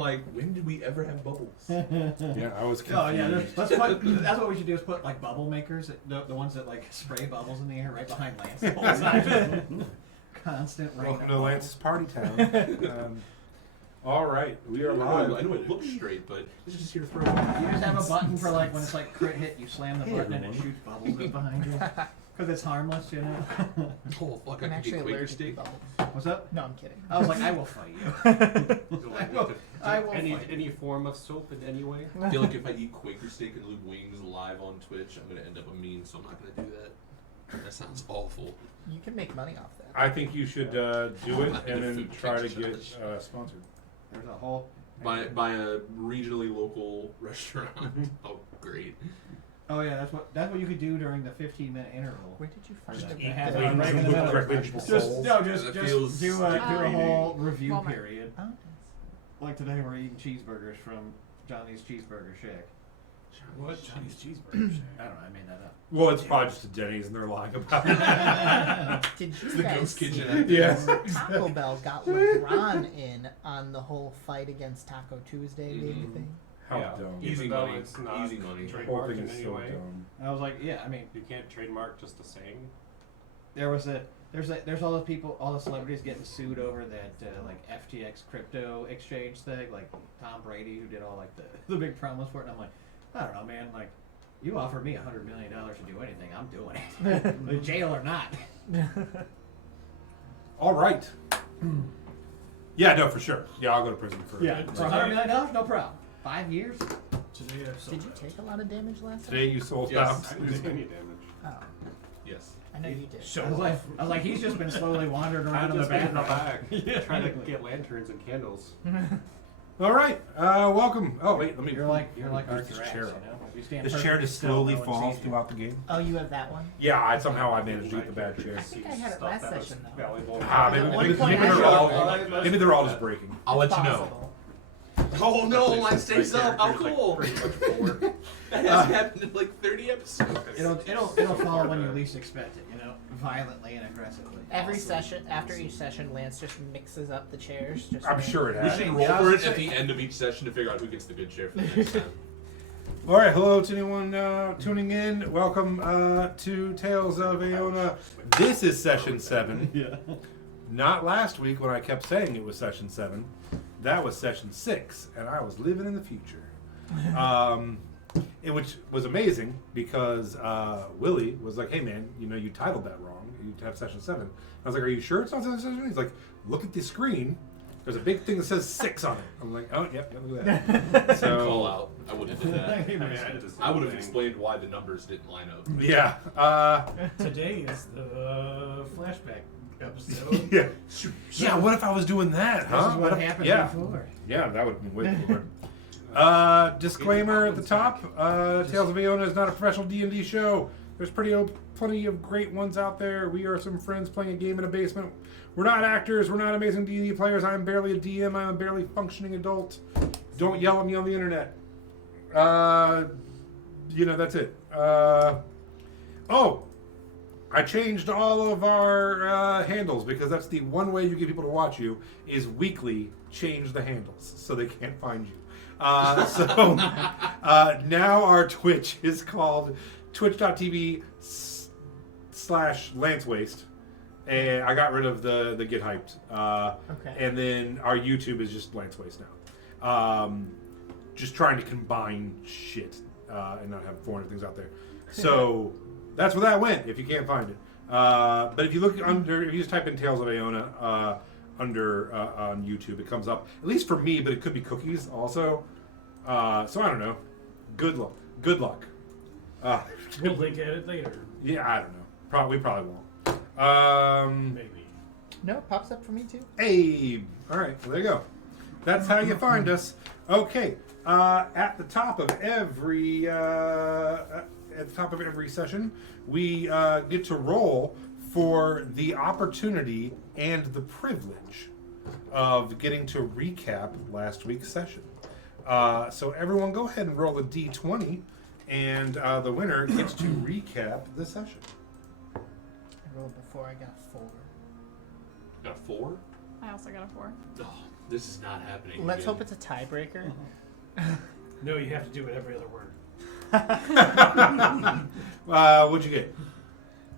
Like, when did we ever have bubbles? Yeah, I was confused. Oh yeah, that's what we should do is put like bubble makers, the ones that like spray bubbles in the air right behind Lance the whole time. Constant rain. Welcome to Lance's party town. All right, we are live. I know it looks straight, but it's just here to throw. You just have a button for like when it's like crit hit, you slam the button and it shoots bubbles up behind you. Because it's harmless, you know. Oh fuck! I'm I actually can get Quaker allergic to steak. bubbles. What's up? No, I'm kidding. I was like, I will fight you. I will fight you. Any form of soap in any way? I feel like if I eat Quaker steak and Luke wings live on Twitch, I'm gonna end up a meme, so I'm not gonna do that. That sounds awful. You can make money off that. I think you should do it and then try to get sponsored. There's a whole. By a regionally local restaurant. Oh, great. Oh yeah, that's what you could do during the 15-minute interval. Where did you find Just the have Wait, it right in the middle. directly into people's souls. Just That feels do a whole review Walmart. period. Oh, Like today, we're eating cheeseburgers from Johnny's Cheeseburger Shack. What? Chinese cheeseburgers. I don't know, I made that up. Well, it's probably just a Denny's and they're lying about it. Did you The guys ghost see kitchen. Yes. Taco Bell got LeBron in on the whole fight against Taco Tuesday baby thing? How Yeah. dumb. Easy Even though money. it's not Easy money. The whole trademarked thing in is any so way. dumb. I was like, yeah, I mean, You can't trademark just a saying. there's all those people, all the celebrities getting sued over that like FTX crypto exchange thing, like Tom Brady who did all like the big promos for it. And I'm like, I don't know, man, like. You offer me $100 million to do anything, I'm doing it. Like, jail or not. All right. Yeah, no, for sure. Yeah, I'll go to prison for Yeah, for $100 million, no problem. 5 years. Today I Did you take a lot of damage last time? Today you sold Yes. out. I didn't take any damage. Oh, Yes. I know you did. I was like, he's just been slowly wandering around I'm in the just in the back. back, trying to get lanterns and candles. All right. Welcome. Oh, wait. Let me. You're like Move Arthur this Ashe, chair you up. know? You stand This chair perfectly just still, slowly no one falls sees you. throughout the game. Oh, you have that one? Yeah, I managed to get the bad chair. I think I had it last session, though. Valuable. Maybe point they're I all maybe they're all just breaking. I'll let you know. Possible. Oh no, mine stays up. How There's like cool! pretty much 4. That hasn't happened in like 30 episodes. It'll fall when you least expect it, you know, violently and aggressively. Every session, after each session, Lance just mixes up the chairs. Just I'm sure it We has. should roll for it at the end of each session to figure out who gets the good chair for the next time. All right, hello to anyone tuning in. Welcome to Tales of Aeona. This is session 7. Yeah. Not last week when I kept saying it was session 7. That was session 6, and I was living in the future. Which was amazing because Willie was like, "Hey man, you know you titled that wrong. You have session 7." I was like, "Are you sure it's not session 7?" He's like, "Look at the screen. There's a big thing that says 6 on it." I'm like, "Oh, yep, look at that." Call So out. I would have did that. I would have explained why the numbers didn't line up. yeah, Today is the flashback episode. yeah, yeah. What if I was doing that? This Huh? is what if- happened yeah. before. Yeah, that would have been way cooler. Disclaimer at the top: Tales of Aeona is not a professional D&D show. There's plenty of great ones out there. We are some friends playing a game in a basement. We're not actors. We're not amazing D&D players. I'm barely a DM. I'm a barely functioning adult. Don't yell at me on the internet. That's it. I changed all of our handles because that's the one way you get people to watch you is weekly change the handles so they can't find you. So now our Twitch is called twitch.tv/LanceWaste. And I got rid of the Get Hyped. Okay. And then our YouTube is just Lance Waste now. Just trying to combine shit and not have 400 things out there. So that's where that went, if you can't find it. But if you look if you just type in Tales of Aeona on YouTube, it comes up. At least for me, but it could be cookies also. So I don't know. Good luck. We'll link at it later. Yeah, I don't know. We probably won't. Maybe. No, it pops up for me too. Hey, all right, well, there you go. That's how you find us. Okay, at the top of every session, we get to roll for the opportunity and the privilege of getting to recap last week's session. So everyone, go ahead and roll a d20, and the winner gets to recap the session. I rolled before I got 4. Got a 4? I also got a 4. Oh, This is not happening. Let's again. hope it's a tiebreaker. No, you have to do it every other word. What'd you get?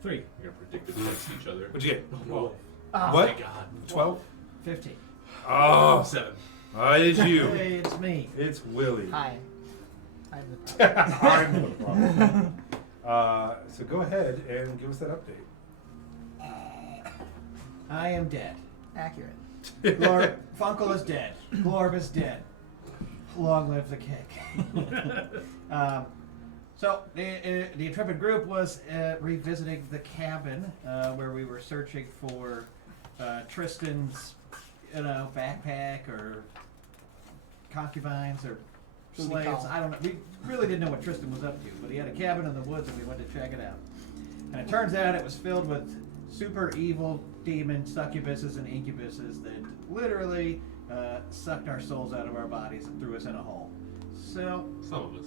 3. We're gonna predictive text each other. What'd you get? Oh, no. Oh, What? My God. 12? 50. Oh, 7. it's you. Hey, it's me. It's Willie. Hi. I'm the problem. I'm the problem. So go ahead and give us that update. I am dead. Accurate. Funkle is dead. Glorb is dead. Long live the kick. So the intrepid group was revisiting the cabin where we were searching for Tristan's, backpack or concubines or Booty slaves. call. I don't know. We really didn't know what Tristan was up to, but he had a cabin in the woods and we went to check it out. And it turns out it was filled with super evil demon succubuses and incubuses that literally sucked our souls out of our bodies and threw us in a hole. So, Some of us.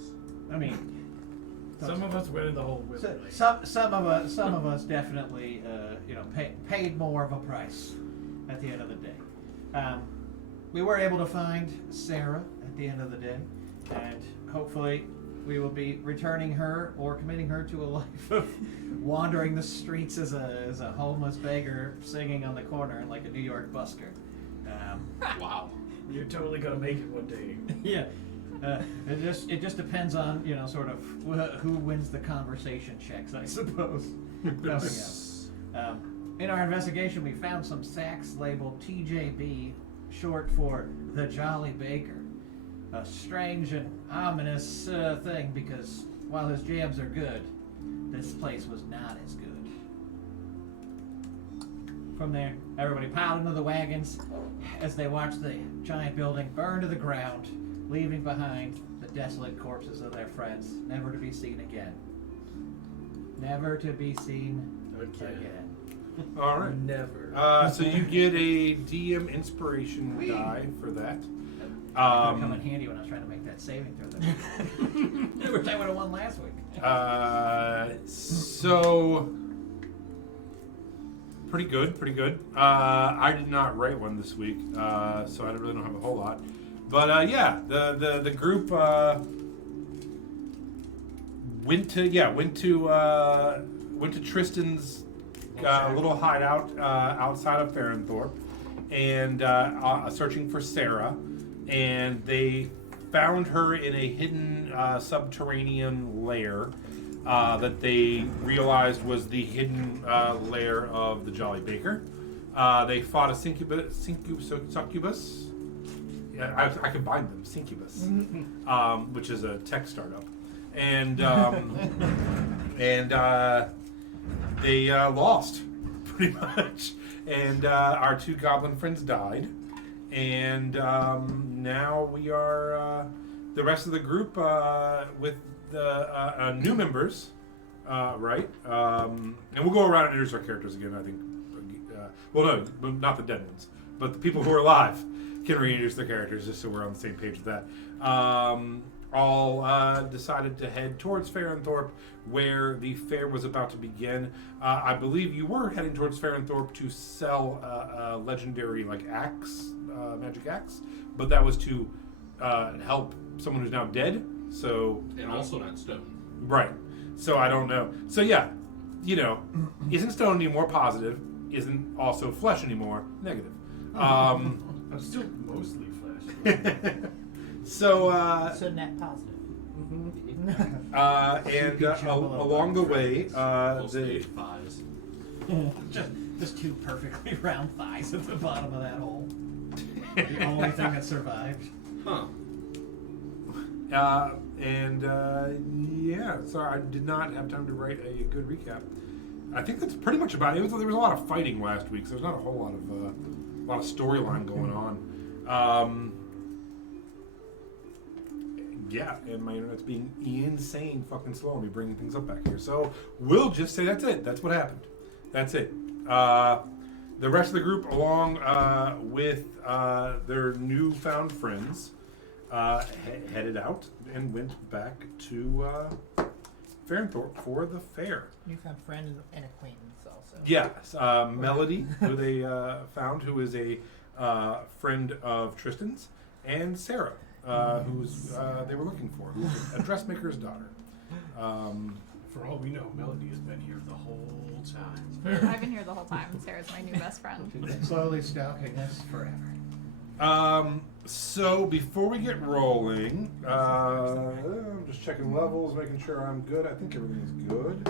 I mean, Some of us went in the hole willingly. some of us definitely, paid more of a price at the end of the day. We were able to find Sarah at the end of the day, and hopefully we will be returning her or committing her to a life of wandering the streets as a homeless beggar singing on the corner like a New York busker. Wow. You're totally gonna make it one day. Yeah. It just depends on sort of who wins the conversation checks, I suppose. Coming up. In our investigation, we found some sacks labeled TJB, short for the Jolly Baker. A strange and ominous thing because while his jams are good, this place was not as good. From there, everybody piled into the wagons as they watched the giant building burn to the ground, leaving behind the desolate corpses of their friends, never to be seen again. Never to be seen again. All right. Never. So you get a DM inspiration die for that. Come in handy when I was trying to make that saving throw. Which I would have won last week. So pretty good. I did not write one this week, so I really don't have a whole lot. But the group went to Tristan's little hideout outside of Feirn, Thorpe, and searching for Sarah, and they found her in a hidden subterranean lair that they realized was the hidden lair of the Jolly Baker. They fought a succubus. Yeah, I combined them, Syncubus, which is a tech startup, and they lost pretty much, and our 2 goblin friends died, and now we are the rest of the group with the new members, right? And we'll go around and introduce our characters again. I think, well, no, not the dead ones, but the people who are alive can reintroduce their characters just so we're on the same page with that. All decided to head towards Feirn Thorpe, where the fair was about to begin. I believe you were heading towards Feirn Thorpe to sell a legendary axe, magic axe, but that was to help someone who's now dead. So And also not stone. right. So I don't know. So yeah, isn't stone anymore positive? Isn't also flesh anymore negative? I'm still mostly flesh. So net positive. and along the way, Full the stage 5s. just 2 perfectly round thighs at the bottom of that hole. The only thing that survived. Huh. So I did not have time to write a good recap. I think that's pretty much about it. There was a lot of fighting last week, so there's not a whole lot of storyline going on. Yeah, and my internet's being insane fucking slow on me bringing things up back here. So we'll just say that's it. That's what happened. That's it. The rest of the group, along with their newfound friends, headed out and went back to Feirn Thorpe for the fair. You found friend and acquaintance also. Yes, Melody, who they found, who is a friend of Tristan's, and Sarah, who's they were looking for, who's a dressmaker's daughter. For all we know, Melody has been here the whole time. I've been here the whole time. Sarah's my new best friend. Slowly stalking us forever. So before we get rolling, I'm just checking levels, making sure I'm good. I think everything's good.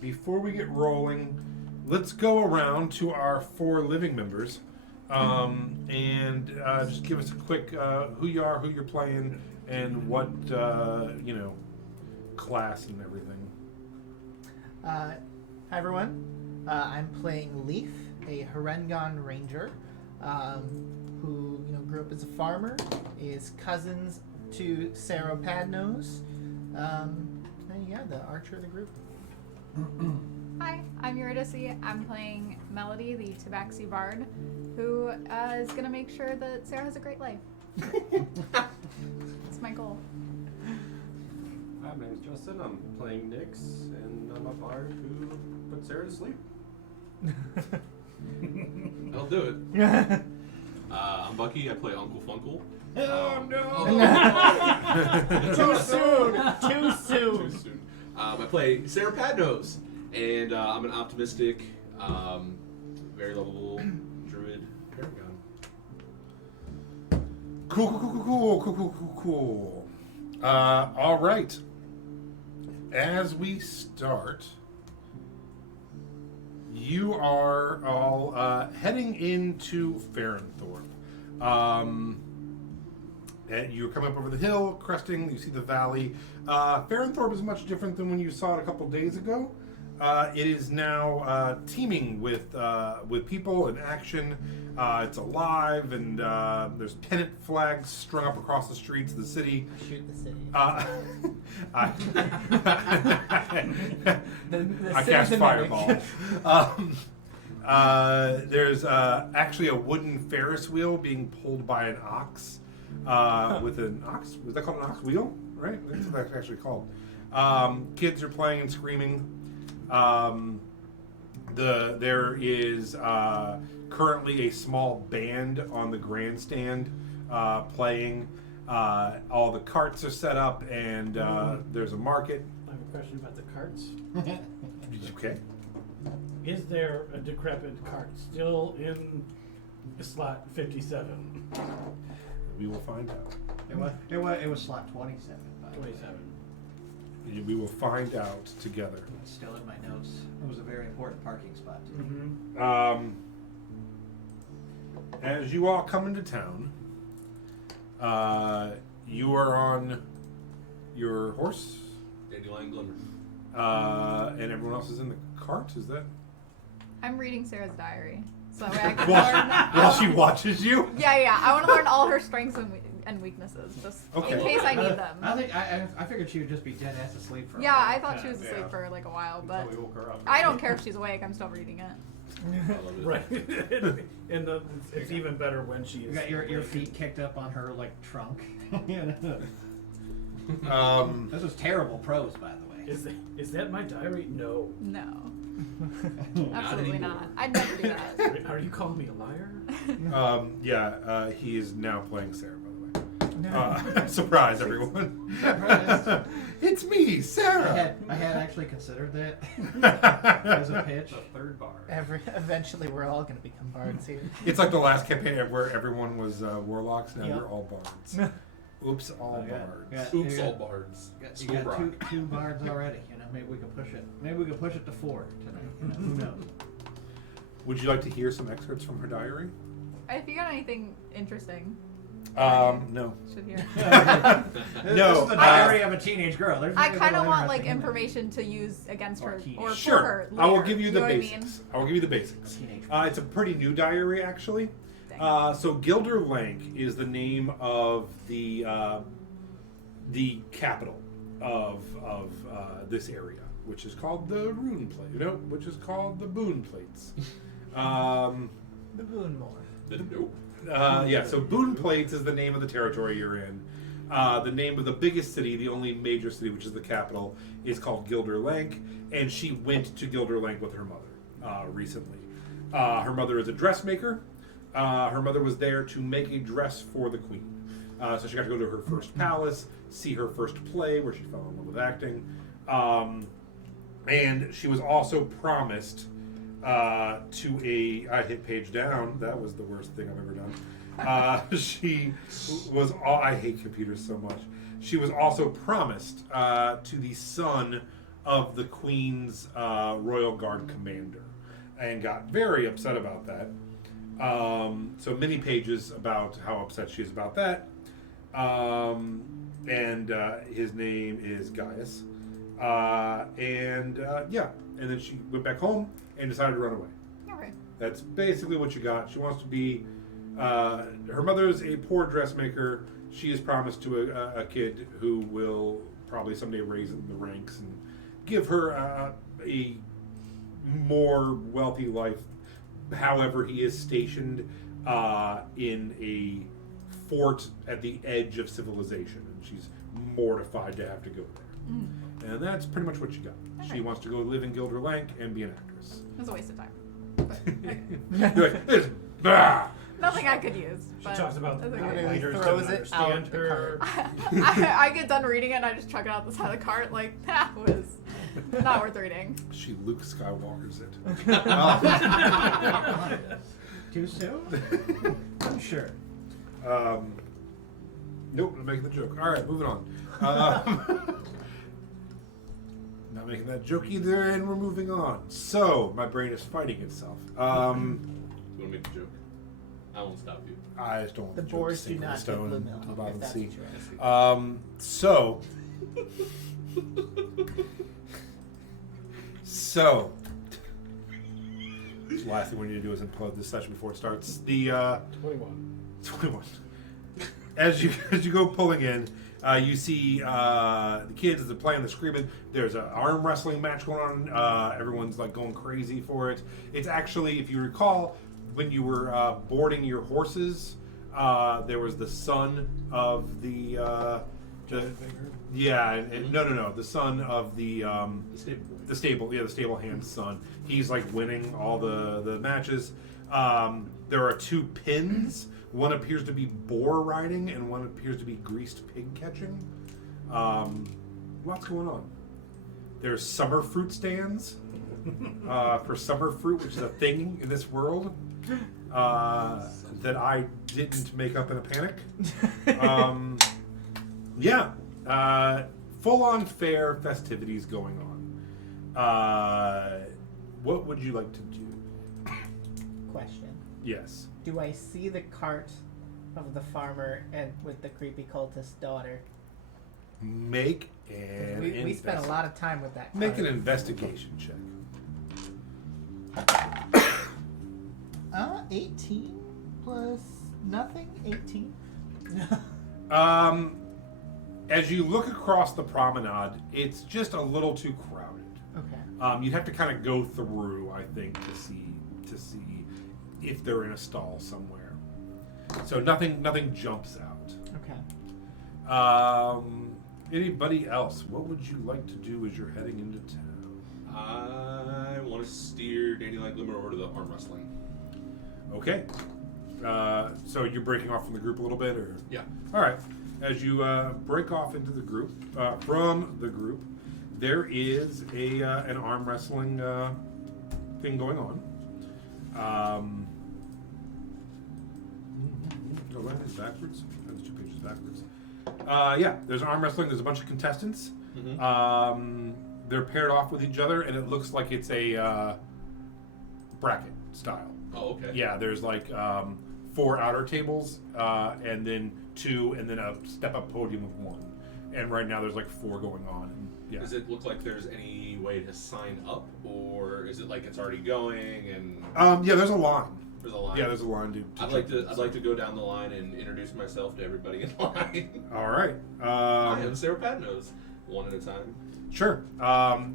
Before we get rolling, let's go around to our 4 living members, and just give us a quick who you are, who you're playing, and what class and everything. Hi everyone. I'm playing Leaf, a Harengon ranger, who grew up as a farmer, is cousins to Sarah Padnos, and the archer of the group. Hi, I'm Eurydice. I'm playing Melody, the Tabaxi Bard, who is going to make sure that Sarah has a great life. That's my goal. Hi, my name's Justin. I'm playing Nyx, and I'm a bard who put Sarah to sleep. I'll do it. I'm Bucky. I play Uncle Funkle. Oh no! Too soon. Too Too soon. soon. I play Sarah Padnos, and I'm an optimistic, very lovable druid paragon. Cool. All right. As we start, you are all heading into Feirn, Thorpe. And you're coming up over the hill, cresting. You see the valley. Feirn Thorpe is much different than when you saw it a couple days ago. It is now teeming with people and action. It's alive, and there's pennant flags strung up across the streets of the city. Shoot the city. I The cast city's fireball. amendment. There's actually a wooden Ferris wheel being pulled by an ox with an ox. Was that called an ox wheel? Right? That's what that's actually called. Kids are playing and screaming. There is currently a small band on the grandstand playing. All the carts are set up, and there's a market. I have a question about the carts. Okay. Is there a decrepit cart still in slot 57? We will find out. It was slot 27. By the way. 27. We will find out together. It's still in my notes. It was a very important parking spot. Mm-hmm. As you all come into town, you are on your horse, Dandelion Glimmer. and everyone else is in the cart. Is that I'm reading Sarah's diary. So that way I can while she learn. watches you? Yeah. I want to learn all her strengths and weaknesses, just Okay. in case I need them. I figured she would just be dead ass asleep for. Yeah, a I while. thought she was asleep Yeah. for like a while, but Until we woke her up. I don't care if she's awake. I'm still reading it. I love it. Right. And it's even better when she You is. got your feet kicked up on her like trunk. This was terrible prose, by the way. Is that my diary? No. No, absolutely anymore. not. I'd never do that. Are you calling me a liar? He is now playing Sarah, by the way. Surprise, everyone! Surprise. It's me, Sarah. I had actually considered that as a pitch. The third bar. Eventually, we're all going to become bards here. It's like the last campaign where everyone was warlocks. Now Yep. you're all bards. Oops, all Yeah. bards. Yeah. Oops, all bards. You got School rock. two bards already. Maybe we can push it. Maybe we can push it to 4 tonight. Who knows? Would you like to hear some excerpts from her diary? If you got anything interesting, No. should hear. This is the diary of a teenage girl. There's I nothing kind of really want like interesting in there. information to use against Or her teenage. or for Sure. her. I will later. give you You the know what I basics. mean? I will give you the basics. Teenage. It's a pretty new diary, actually. Dang. So Gilder Lank is the name of the capital of this area, which is called the Rune Plate. Which is called the Boon Plates. The Boonmore. Nope. Yeah, so Boon Plates is the name of the territory you're in. The name of the biggest city, the only major city, which is the capital, is called Gilder Lank, and she went to Gilder Lank with her mother recently. Her mother is a dressmaker. Her mother was there to make a dress for the queen. So she got to go to her first palace, see her first play where she fell in love with acting. And she was also promised to a... I hit page down. That was the worst thing I've ever done. She was... I hate computers so much. She was also promised to the son of the Queen's Royal Guard commander, and got very upset about that. So many pages about how upset she is about that. And his name is Gaius. And then she went back home and decided to run away. Okay. That's basically what you got. She wants to be... her mother is a poor dressmaker. She is promised to a kid who will probably someday raise in the ranks and give her a more wealthy life. However, he is stationed in a fort at the edge of civilization, and she's mortified to have to go there. And that's pretty much what you got. Okay. She wants to go live in Gilderlank and be an actress. It was a waste of time. But, okay. You're like, this, bah! Nothing I could use. She But talks about that's the okay. writers Throws don't it out understand the her. I get done reading it and I just chuck it out the side of the cart. Like, that was not worth reading. She Luke Skywalker's it. Too soon? I'm sure. Nope, I'm making the joke. All right, moving on. Not making that joke either, and we're moving on. So, my brain is fighting itself. You want to make a joke? I won't stop you. I just don't want The the joke to boars do sink in the not get stone blue to milk, the bottom if of the that's sea. what you're asking. So, the last thing we need to do is implode this session before it starts. The 21. As you go pulling in, you see the kids as they're playing, they're screaming. There's an arm wrestling match going on. Everyone's like going crazy for it. It's actually, if you recall, when you were boarding your horses, there was the son of the the son of the stable hand's son. He's like winning all the matches. There are two pins. One appears to be boar riding, and one appears to be greased pig catching. Lots going on. There's summer fruit stands for summer fruit, which is a thing in this world that I didn't make up in a panic. Full-on fair festivities going on. What would you like to do? Question. Yes. Do I see the cart of the farmer and with the creepy cultist daughter? Make an We spent a lot of time with that cart. Make an investigation check. 18 plus nothing? 18? As you look across the promenade, it's just a little too crowded. Okay. You'd have to kind of go through, I think, to see if they're in a stall somewhere. So nothing jumps out. Okay. Anybody else? What would you like to do as you're heading into town? I want to steer Dandelion Glimmer over to the arm wrestling. Okay. So you're breaking off from the group a little bit, or? Yeah. All right. As you break off into the group, from the group, there is an arm wrestling thing going on. Oh, that is backwards. That's 2 pages backwards. There's arm wrestling. There's a bunch of contestants. Mm-hmm. They're paired off with each other, and it looks like it's a bracket style. Oh, okay. Yeah, there's like 4 outer tables, and then 2, and then a step-up podium with 1. And right now there's like 4 going on. And, yeah. Does it look like there's any way to sign up, or is it like it's already going and There's a line. there's a line? Yeah, there's a line to I'd like to go down the line and introduce myself to everybody in line. All right. I am Sarah Patnos, one at a time. Sure.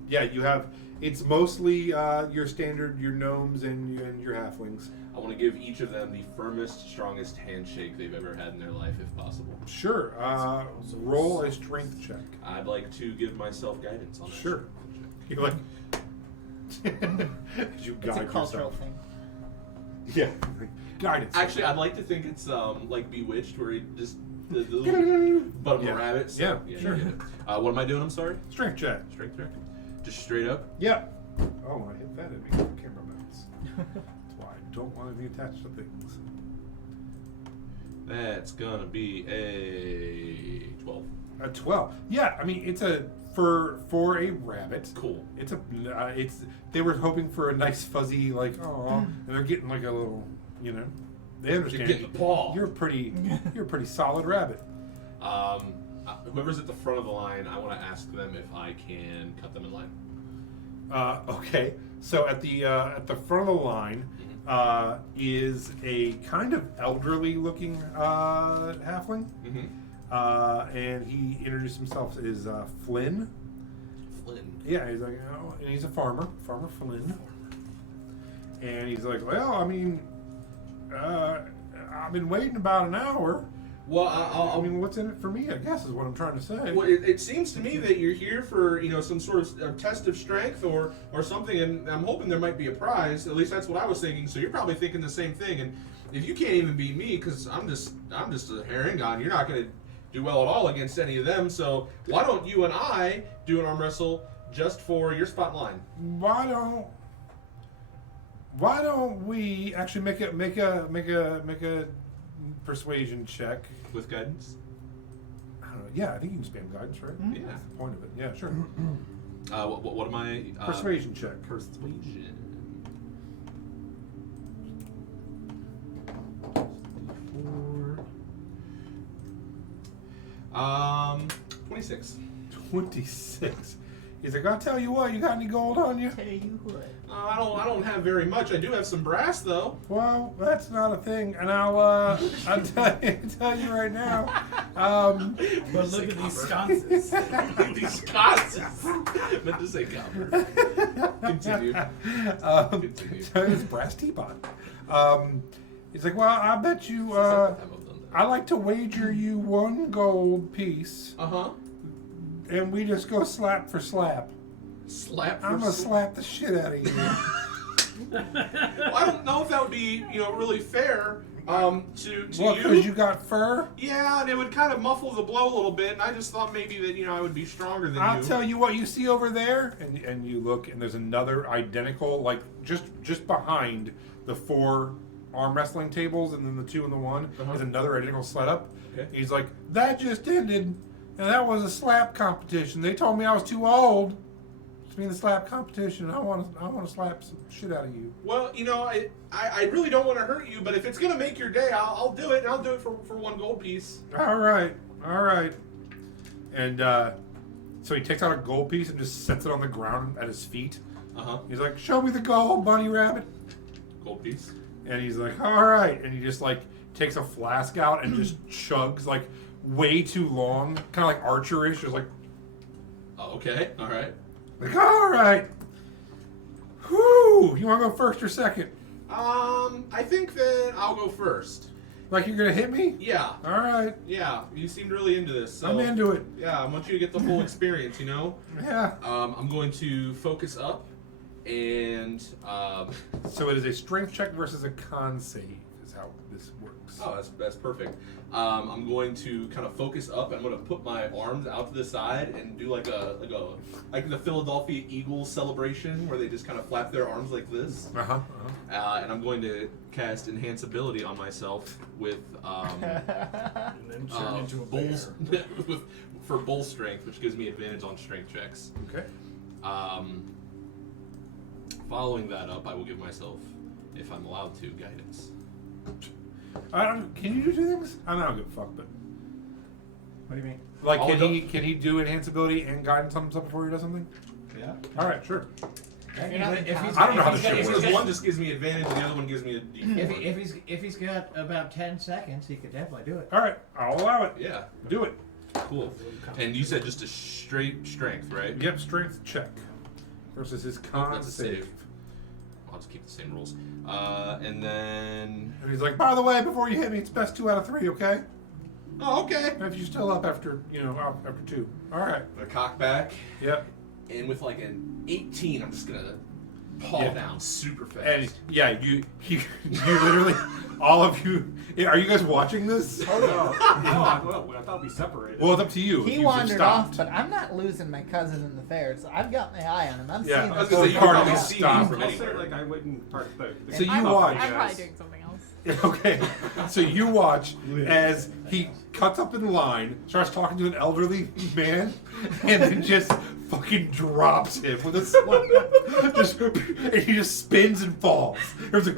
You have. It's mostly your standard, your gnomes and your halflings. I want to give each of them the firmest, strongest handshake they've ever had in their life, if possible. Sure. Roll a strength check. I'd like to give myself guidance on that. Sure. strength check. You're like. As you It's a guide cultural yourself. thing. Yeah. Guidance. Actually, I'd like to think it's like Bewitched, where he just the little but I'm Yeah. a rabbit. So, Yeah, sure. you get it. What am I doing? I'm sorry. Strength check. Strength check. Just straight up. Yep. Oh, I hit that. It makes the camera bounce. That's why I don't want to be attached to things. That's gonna be a 12. A 12. Yeah, I mean it's a for a rabbit. Cool. It's a it's they were hoping for a nice fuzzy like oh, and they're getting like a little they understand. You're getting the paw. You're a pretty solid rabbit. Whoever's at the front of the line, I want to ask them if I can cut them in line. Okay, so at the front of the line is a kind of elderly looking halfling. Mm-hmm. And he introduced himself as Flynn. Flynn. Yeah, he's like, and he's a farmer, Farmer Flynn. And he's like, well, I mean, I've been waiting about an hour. Well, I mean, what's in it for me? I guess is what I'm trying to say. Well, it seems to me that you're here for some sort of test of strength or something, and I'm hoping there might be a prize. At least that's what I was thinking. So you're probably thinking the same thing. And if you can't even beat me, because I'm just a Harengon, you're not going to do well at all against any of them. So why don't you and I do an arm wrestle just for your spot in line? Why don't we actually make a persuasion check With guidance? I don't know. Yeah, I think you can spam guidance, right? Yeah. That's the point of it. Yeah, sure. What am I? Persuasion check. Persuasion. 26. 26. He's like, I'll tell you what, you got any gold on you? Tell you what. I don't have very much. I do have some brass though. Well, that's not a thing, and I'll tell you right now. But look at these sconces. These sconces. Meant to say copper. Continue. Continue. So it's brass teapot. He's like, well, I bet you. Second time I've done that. I like to wager you 1 gold piece, and we just go slap for slap. Slap for I'm gonna slap. slap the shit out of you. Well, I don't know if that would be, really fair to What? you. Because you got fur? Yeah, and it would kind of muffle the blow a little bit, and I just thought maybe that I would be stronger than I'll you. tell you what you see over there, and you look, and there's another identical, like just behind the 4 arm wrestling tables, and then the 2 and the 1 is another identical setup. Okay. He's like, that just ended, and that was a slap competition. They told me I was too old to be in the slap competition. I want to slap some shit out of you. Well, I really don't want to hurt you, but if it's gonna make your day, I'll do it, and I'll do it for 1 gold piece. All right. And so he takes out a gold piece and just sets it on the ground at his feet. He's like, show me the gold, bunny rabbit. Gold piece. And he's like, all right. And he just like takes a flask out and just chugs like way too long, kind of like Archer-ish, just like, Oh, okay. All right. all right. Whew. You want to go first or second? I think that I'll go first. Like you're going to hit me? Yeah. All right. Yeah. You seemed really into this. So, I'm into it. Yeah, I want you to get the full experience, Yeah. I'm going to focus up, and So it is a strength check versus a con save is how this works. oh, that's perfect. I'm going to kind of focus up. And I'm going to put my arms out to the side and do like the Philadelphia Eagles celebration where they just kind of flap their arms like this. And I'm going to cast Enhance Ability on myself with And then turn into a bear. for bull strength, which gives me advantage on strength checks. Okay. Following that up, I will give myself, if I'm allowed to, guidance. Can you do 2 things? I don't give a fuck, but What do you mean? like, All can he do enhance ability and guidance on himself before he does something? Yeah. All right, sure. If he's, I don't know how this if shit he's works. Because one just gives me advantage, and the other one gives me a D4. if he's got about 10 seconds, he could definitely do it. All right, I'll allow it. Yeah, Do it. cool. And you said just a straight strength, right? Yep, strength check versus his con That's a save. save. I'll just keep the same rules. And then... And he's like, by the way, before you hit me, it's best 2 out of 3, okay? Oh, okay. If you're still up after, after 2. All right. I'm gonna cock back, Yep. and with like an 18, I'm just gonna fall Yeah. down super fast. And yeah, you literally, all of you. Are you guys watching this? Oh no! I thought we separated. Well, it's up to you. He if you've wandered stopped. off, but I'm not losing my cousin in the fair, so I've got my eye on him. I'm Yeah, seeing I was him. gonna say, you Part can of probably it see me stopped. from Closer, anywhere. like I wouldn't park the So you I'm, watch. I'm probably doing something else. Okay, so you watch as he cuts up in line, starts talking to an elderly man, and then just fucking drops him with a slam. And he just spins and falls. Everyone's like,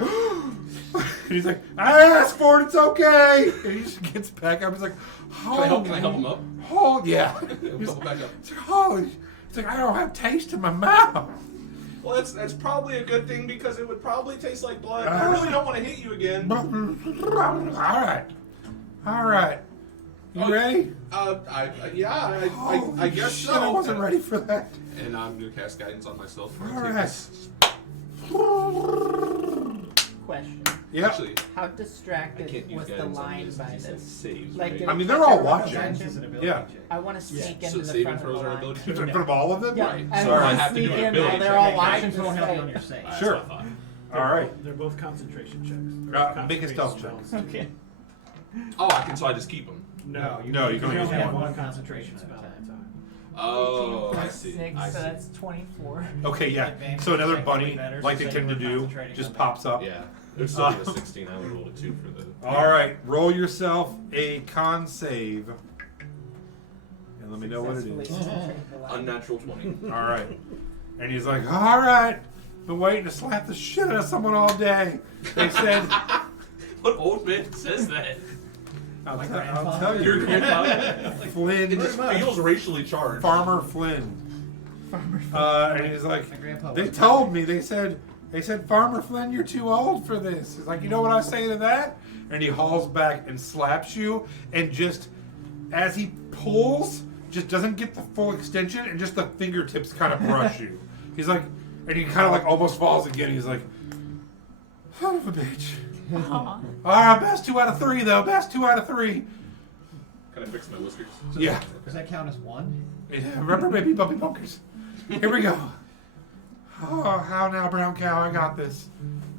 and he's like, I asked for it, it's okay. And he just gets back up. He's like, Can I help him up? Oh, yeah. He's Double back up. like, holy. It's like, I don't have taste in my mouth. Well, that's probably a good thing because it would probably taste like blood. I really don't want to hit you again. All right. You Oh, ready? I guess Shit, so. I wasn't ready for that. And I'm gonna cast guidance on myself. For All take right. this. Question: Yeah. Actually, How I distracted can't use was the guidance on line this by because it this? saves. Like, right? did I it mean, catch they're all everyone's watching. attention? Yeah. I want to sneak So into the saving front of throws the are line. ability. In front of all of them? Yeah, Right, I so want I to have to do sneak an in ability while they're check. all Okay. watching Guidance for won't the help you on fight. your save. That's Sure. what I thought. All right. They're both concentration checks. Make a stealth check. Concentration spells. Okay. Oh, I can. So I just keep them. No, No, you can only use have one. one concentration spell. Oh, I Plus see. 6, I so see. that's 24. Okay, yeah. Advantage So another check bunny, would be better, like so they say tend to we're do, concentrating just on pops up. Yeah. There's still a 16. I would roll a 2 for the. All right. Roll yourself a con save. And let me know what it is. Successfully infiltrate the line. Unnatural 20. All right. And he's like, all right. Been waiting to slap the shit out of someone all day. They said, What old man says that? I'll, My I'll grandfather. tell you. Your grandfather? It Flynn, just feels racially charged. Farmer Flynn. And he's like, My grandpa they was- told me, they said, Farmer Flynn, you're too old for this. He's like, you know what I say to that? And he hauls back and slaps you, and just as he pulls, just doesn't get the full extension, and just the fingertips kind of brush you. He's like, and he kind of like almost falls again. He's like, son of a bitch. Aw. All right, best 2 out of 3 though. Best 2 out of 3. Can I fix my whiskers? Yeah. Does that count as one? Yeah, remember baby bumpy bunkers. Here we go. Oh, how now, brown cow? I got this.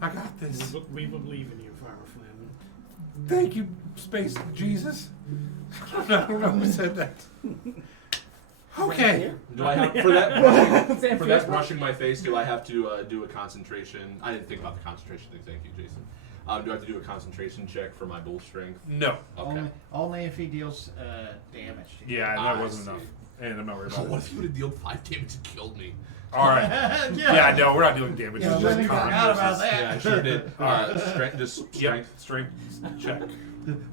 I got this. We believe in you, Farmer Flynn. Thank you, Space Jesus. I don't know who said that. Okay. Do I have for that Sam for Fierce? that brushing my face? Do I have to do a concentration? I didn't think about the concentration thing. Thank you, Jason. Do I have to do a concentration check for my bull strength? No. Okay. Only if he deals damage to you. Yeah, I that wasn't see. enough. And I'm not worried Oh, about what it. if you would have dealt 5 damage and killed me? All right. Yeah, no, we're not doing damage. Yeah, It's let just me con forgot about versus- that. Yeah, I sure did. Strength, just Yep. strength. Strength check.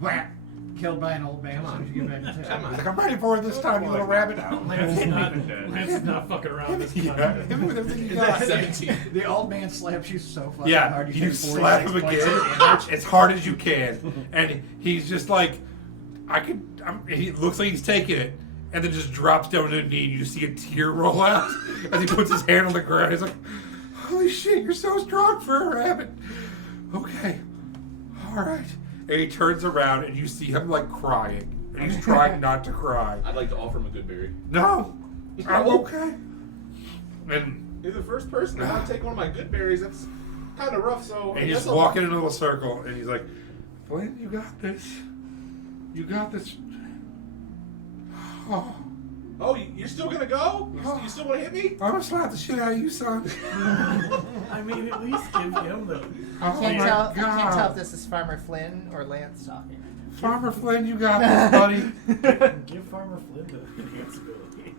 Whap! Killed by an old man as soon as you get back to Come town. on. He's like, I'm ready for it this time, you little rabbit. Let's not fucking around this Yeah, time. hit me with everything you got. 17. The old man slaps you so fucking Yeah, hard you take slap 46 him points again of damage. as hard as you can, and he's just like, he looks like he's taking it, and then just drops down to a knee, and you see a tear roll out as he puts his hand on the ground. He's like, holy shit, you're so strong for a rabbit. Okay, all right. And he turns around, and you see him like crying, and he's trying not to cry. I'd like to offer him a good berry. No, I'm okay. And You're the first person to not take one of my good berries. That's kind of rough. So I he's guess just I'll- walking in a little circle, and he's like, Flynn, you got this. You got this. Oh, Oh, you're still gonna go? You still want to hit me? I'm gonna slap the shit out of you, son. I mean, at least give him the. Oh I my can't tell god. if this is Farmer Flynn or Lance talking. Farmer Flynn, you got this, buddy. Give Farmer Flynn the responsibility.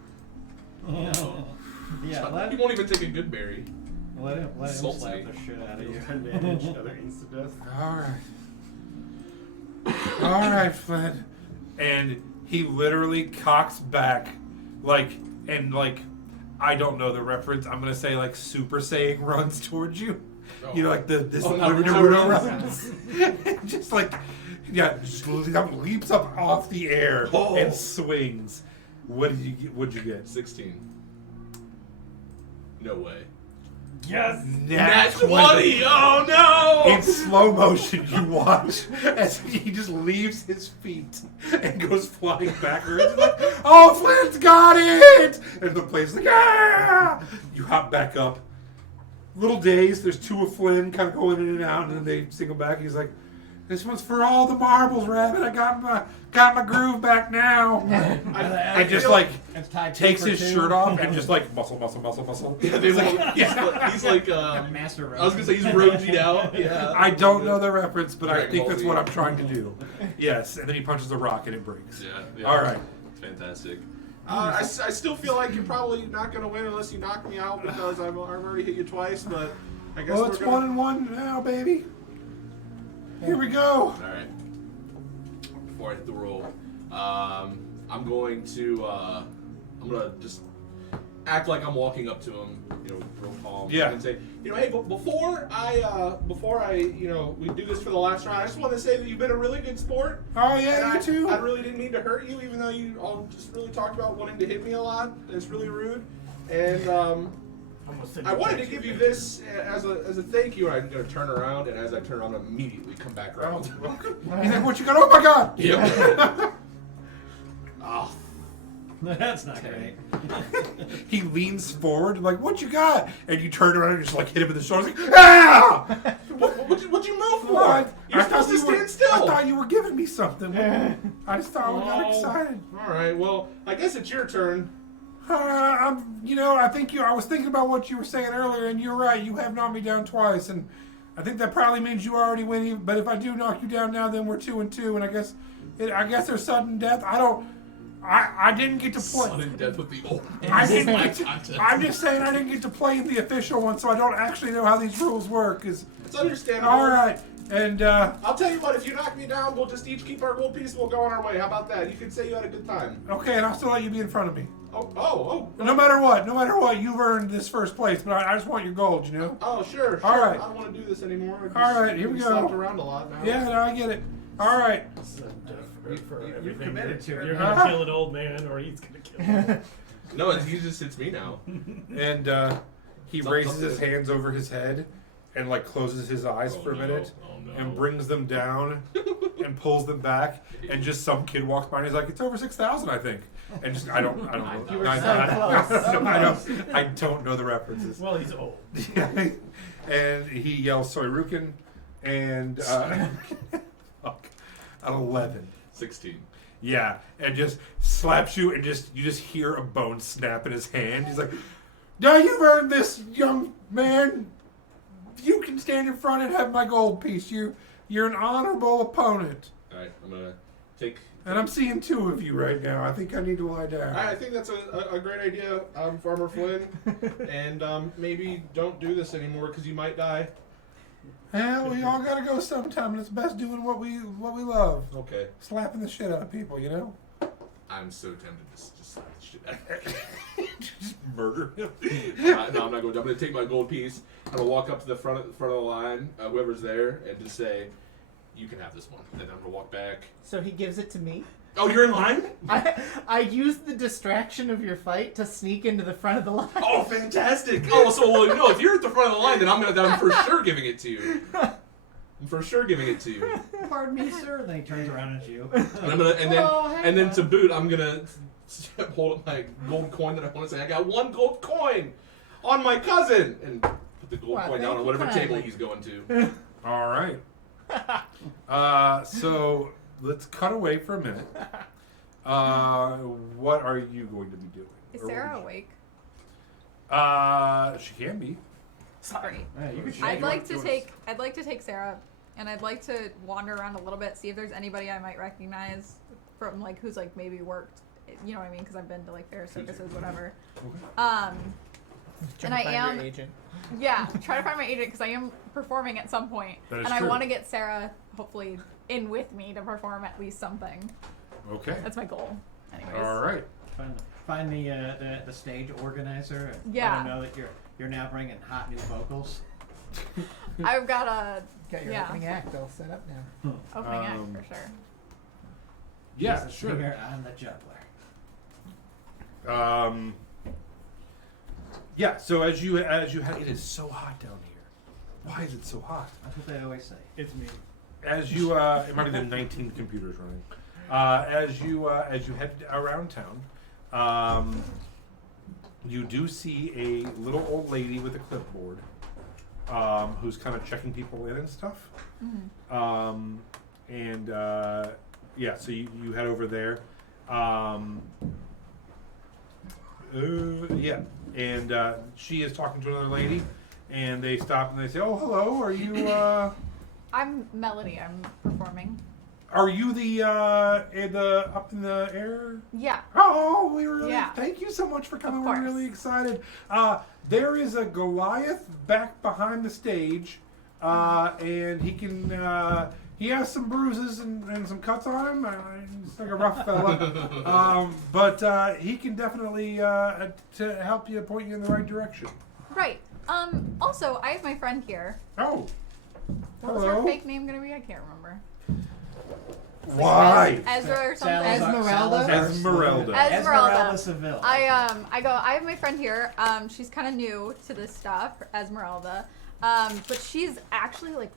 Yeah, He let won't even take a good berry. him Insults slap me. the shit out of you. Advantage, other insta-death. All right, Flynn. And he literally cocks back, and I don't know the reference. I'm gonna say like Super Saiyan runs towards you. Oh. You know, like this Naruto runs. Just like, yeah, just leaps up off the air Oh. and swings. What did you get? What'd you get? 16. No way. Yes! Nat 20! Oh no! In slow motion, you watch as he just leaves his feet and goes flying backwards. Like, oh, Flynn's got it! And the place is like, ah! You hop back up. little dazed. There's two of Flynn kind of going in and out, and then they single back. He's like, "This one's for all the marbles, Rabbit. I got my groove back now." I And just feel- like It's tied takes two his for two. shirt off and just like muscle. Yeah, he's like Master I was gonna say he's rogied out. Yeah. I don't know the reference, but I Dragon think Ball that's Z. what I'm trying to do. Yes, and then he punches a rock and it breaks. Yeah. All right. Fantastic. I still feel like you're probably not going to win unless you knock me out because I've already hit you twice, but I guess Well, we're it's gonna... 1-1 now, baby. Here we go. All right. Before I hit the roll, I'm going to just act like I'm walking up to him, real calm. Yeah. And say, hey, but before I, we do this for the last round, I just want to say that you've been a really good sport. Oh yeah, And you too. I really didn't mean to hurt you, even though you all just really talked about wanting to hit me a lot. It's really rude. And I wanted to give you this as a thank you. I'm going to turn around, and as I turn around, immediately come back around. He's like, "What you got? Oh my God!" Yep. Oh, That's not great. He leans forward, like, "What you got?" And you turn around and just like hit him in the shoulder. Like, "Ah!" what'd you move for? Well, You're I thought supposed to you were- stand still. I thought you were giving me something. I just thought we got excited. All right. Well, I guess it's your turn. I was thinking about what you were saying earlier, and you're right. You have knocked me down twice, and I think that probably means you already win. But if I do knock you down now, then we're 2-2, and I guess there's sudden death. I didn't get to play. Sudden death with the old. I'm just saying I didn't get to play in the official one, so I don't actually know how these rules work. It's understandable. All right, and I'll tell you what. If you knock me down, we'll just each keep our gold piece. We'll go on our way. How about that? You can say you had a good time. okay, and I'll still let you be in front of me. Oh. No matter what, you've earned this first place, but I just want your gold, you know? Oh, sure. All right. I don't want to do this anymore. All right, here we go. Stopped around a lot now. Yeah, no, I get it. All right. You've committed to You're it. gonna kill an old man, or he's gonna kill him. No, he just hits me now. And he raises his hands over his head and like closes his eyes for a minute and brings them down and pulls them back, and just some kid walks by and he's like, "It's over 6,000, I think." And just I don't know. You were I- so I- close. I don't know the references. Well, he's old. And he yells Soyrukin, and fuck, an 11. 16. Yeah, and just slaps you, and you just hear a bone snap in his hand. He's like, "Now you've earned this, young man. You can stand in front and have my gold piece. You're an honorable opponent." All right, I'm gonna take. And I'm seeing two of you right now. I think I need to lie down. I think that's a great idea, Farmer Flynn. And maybe don't do this anymore because you might die. Well, we all gotta go sometime, and it's best doing what we love. Okay. Slapping the shit out of people, you know? I'm so tempted to just slap the shit out of him. Just murder him. No, I'm not going to. I'm going to take my gold piece. I'm going to walk up to the front of the line, whoever's there, and just say, "You can have this one." And then I'm going to walk back. So he gives it to me. Oh, you're in line? I used the distraction of your fight to sneak into the front of the line. Oh, fantastic! Oh, so if you're at the front of the line, then I'm for sure giving it to you. I'm for sure giving it to you. Pardon me, sir. And then he turns around at you. And then to boot, I'm gonna hold up my gold coin that I want to say I got one gold coin on my cousin, and put the gold Wow, coin down thank on you whatever kindly. table he's going to. All right. So let's cut away for a minute. What are you going to be doing? Is Or what Sarah would awake? She can be. Sorry. Yeah, you can I'd like to take Sarah, and I'd like to wander around a little bit, see if there's anybody I might recognize from like who's like maybe worked. You know what I mean? Because I've been to like fair circuses, whatever. Trying And to I find am- your agent. Yeah, try to find my agent because I am performing at some point, That is and I true. want to get Sarah hopefully in with me to perform at least something. Okay. That's my goal. Anyways. All right. Find the stage organizer. And Yeah. Let him know that you're now bringing hot new vocals. I've got a Got your Yeah. opening act all set up now. opening act for sure. Yeah, He's the sure. singer, I'm the juggler. Yeah. So as you it is so hot down here. Why is it so hot? That's what they always say. It's me. As you it might have been 19 computers running. As you head around town, you do see a little old lady with a clipboard who's kind of checking people in and stuff. Yeah, so you head over there. Yeah, and she is talking to another lady, and they stop and they say, "Oh, hello. Are you? I'm Melody. I'm performing. Are you the up in the air?" Yeah. Oh, we really Yeah. thank you so much for coming. Of We're course. really excited. There is a Goliath back behind the stage, and he can. He has some bruises and some cuts on him. He's like a rough fella, but he can definitely to help you, point you in the right direction. Right. Also, I have my friend here. Oh, What was hello. her fake name gonna be? I can't remember. Why? Ezra or something. Salazar. Esmeralda. Esmeralda. Seville. I have my friend here. She's kind of new to this stuff, Esmeralda. But she's actually like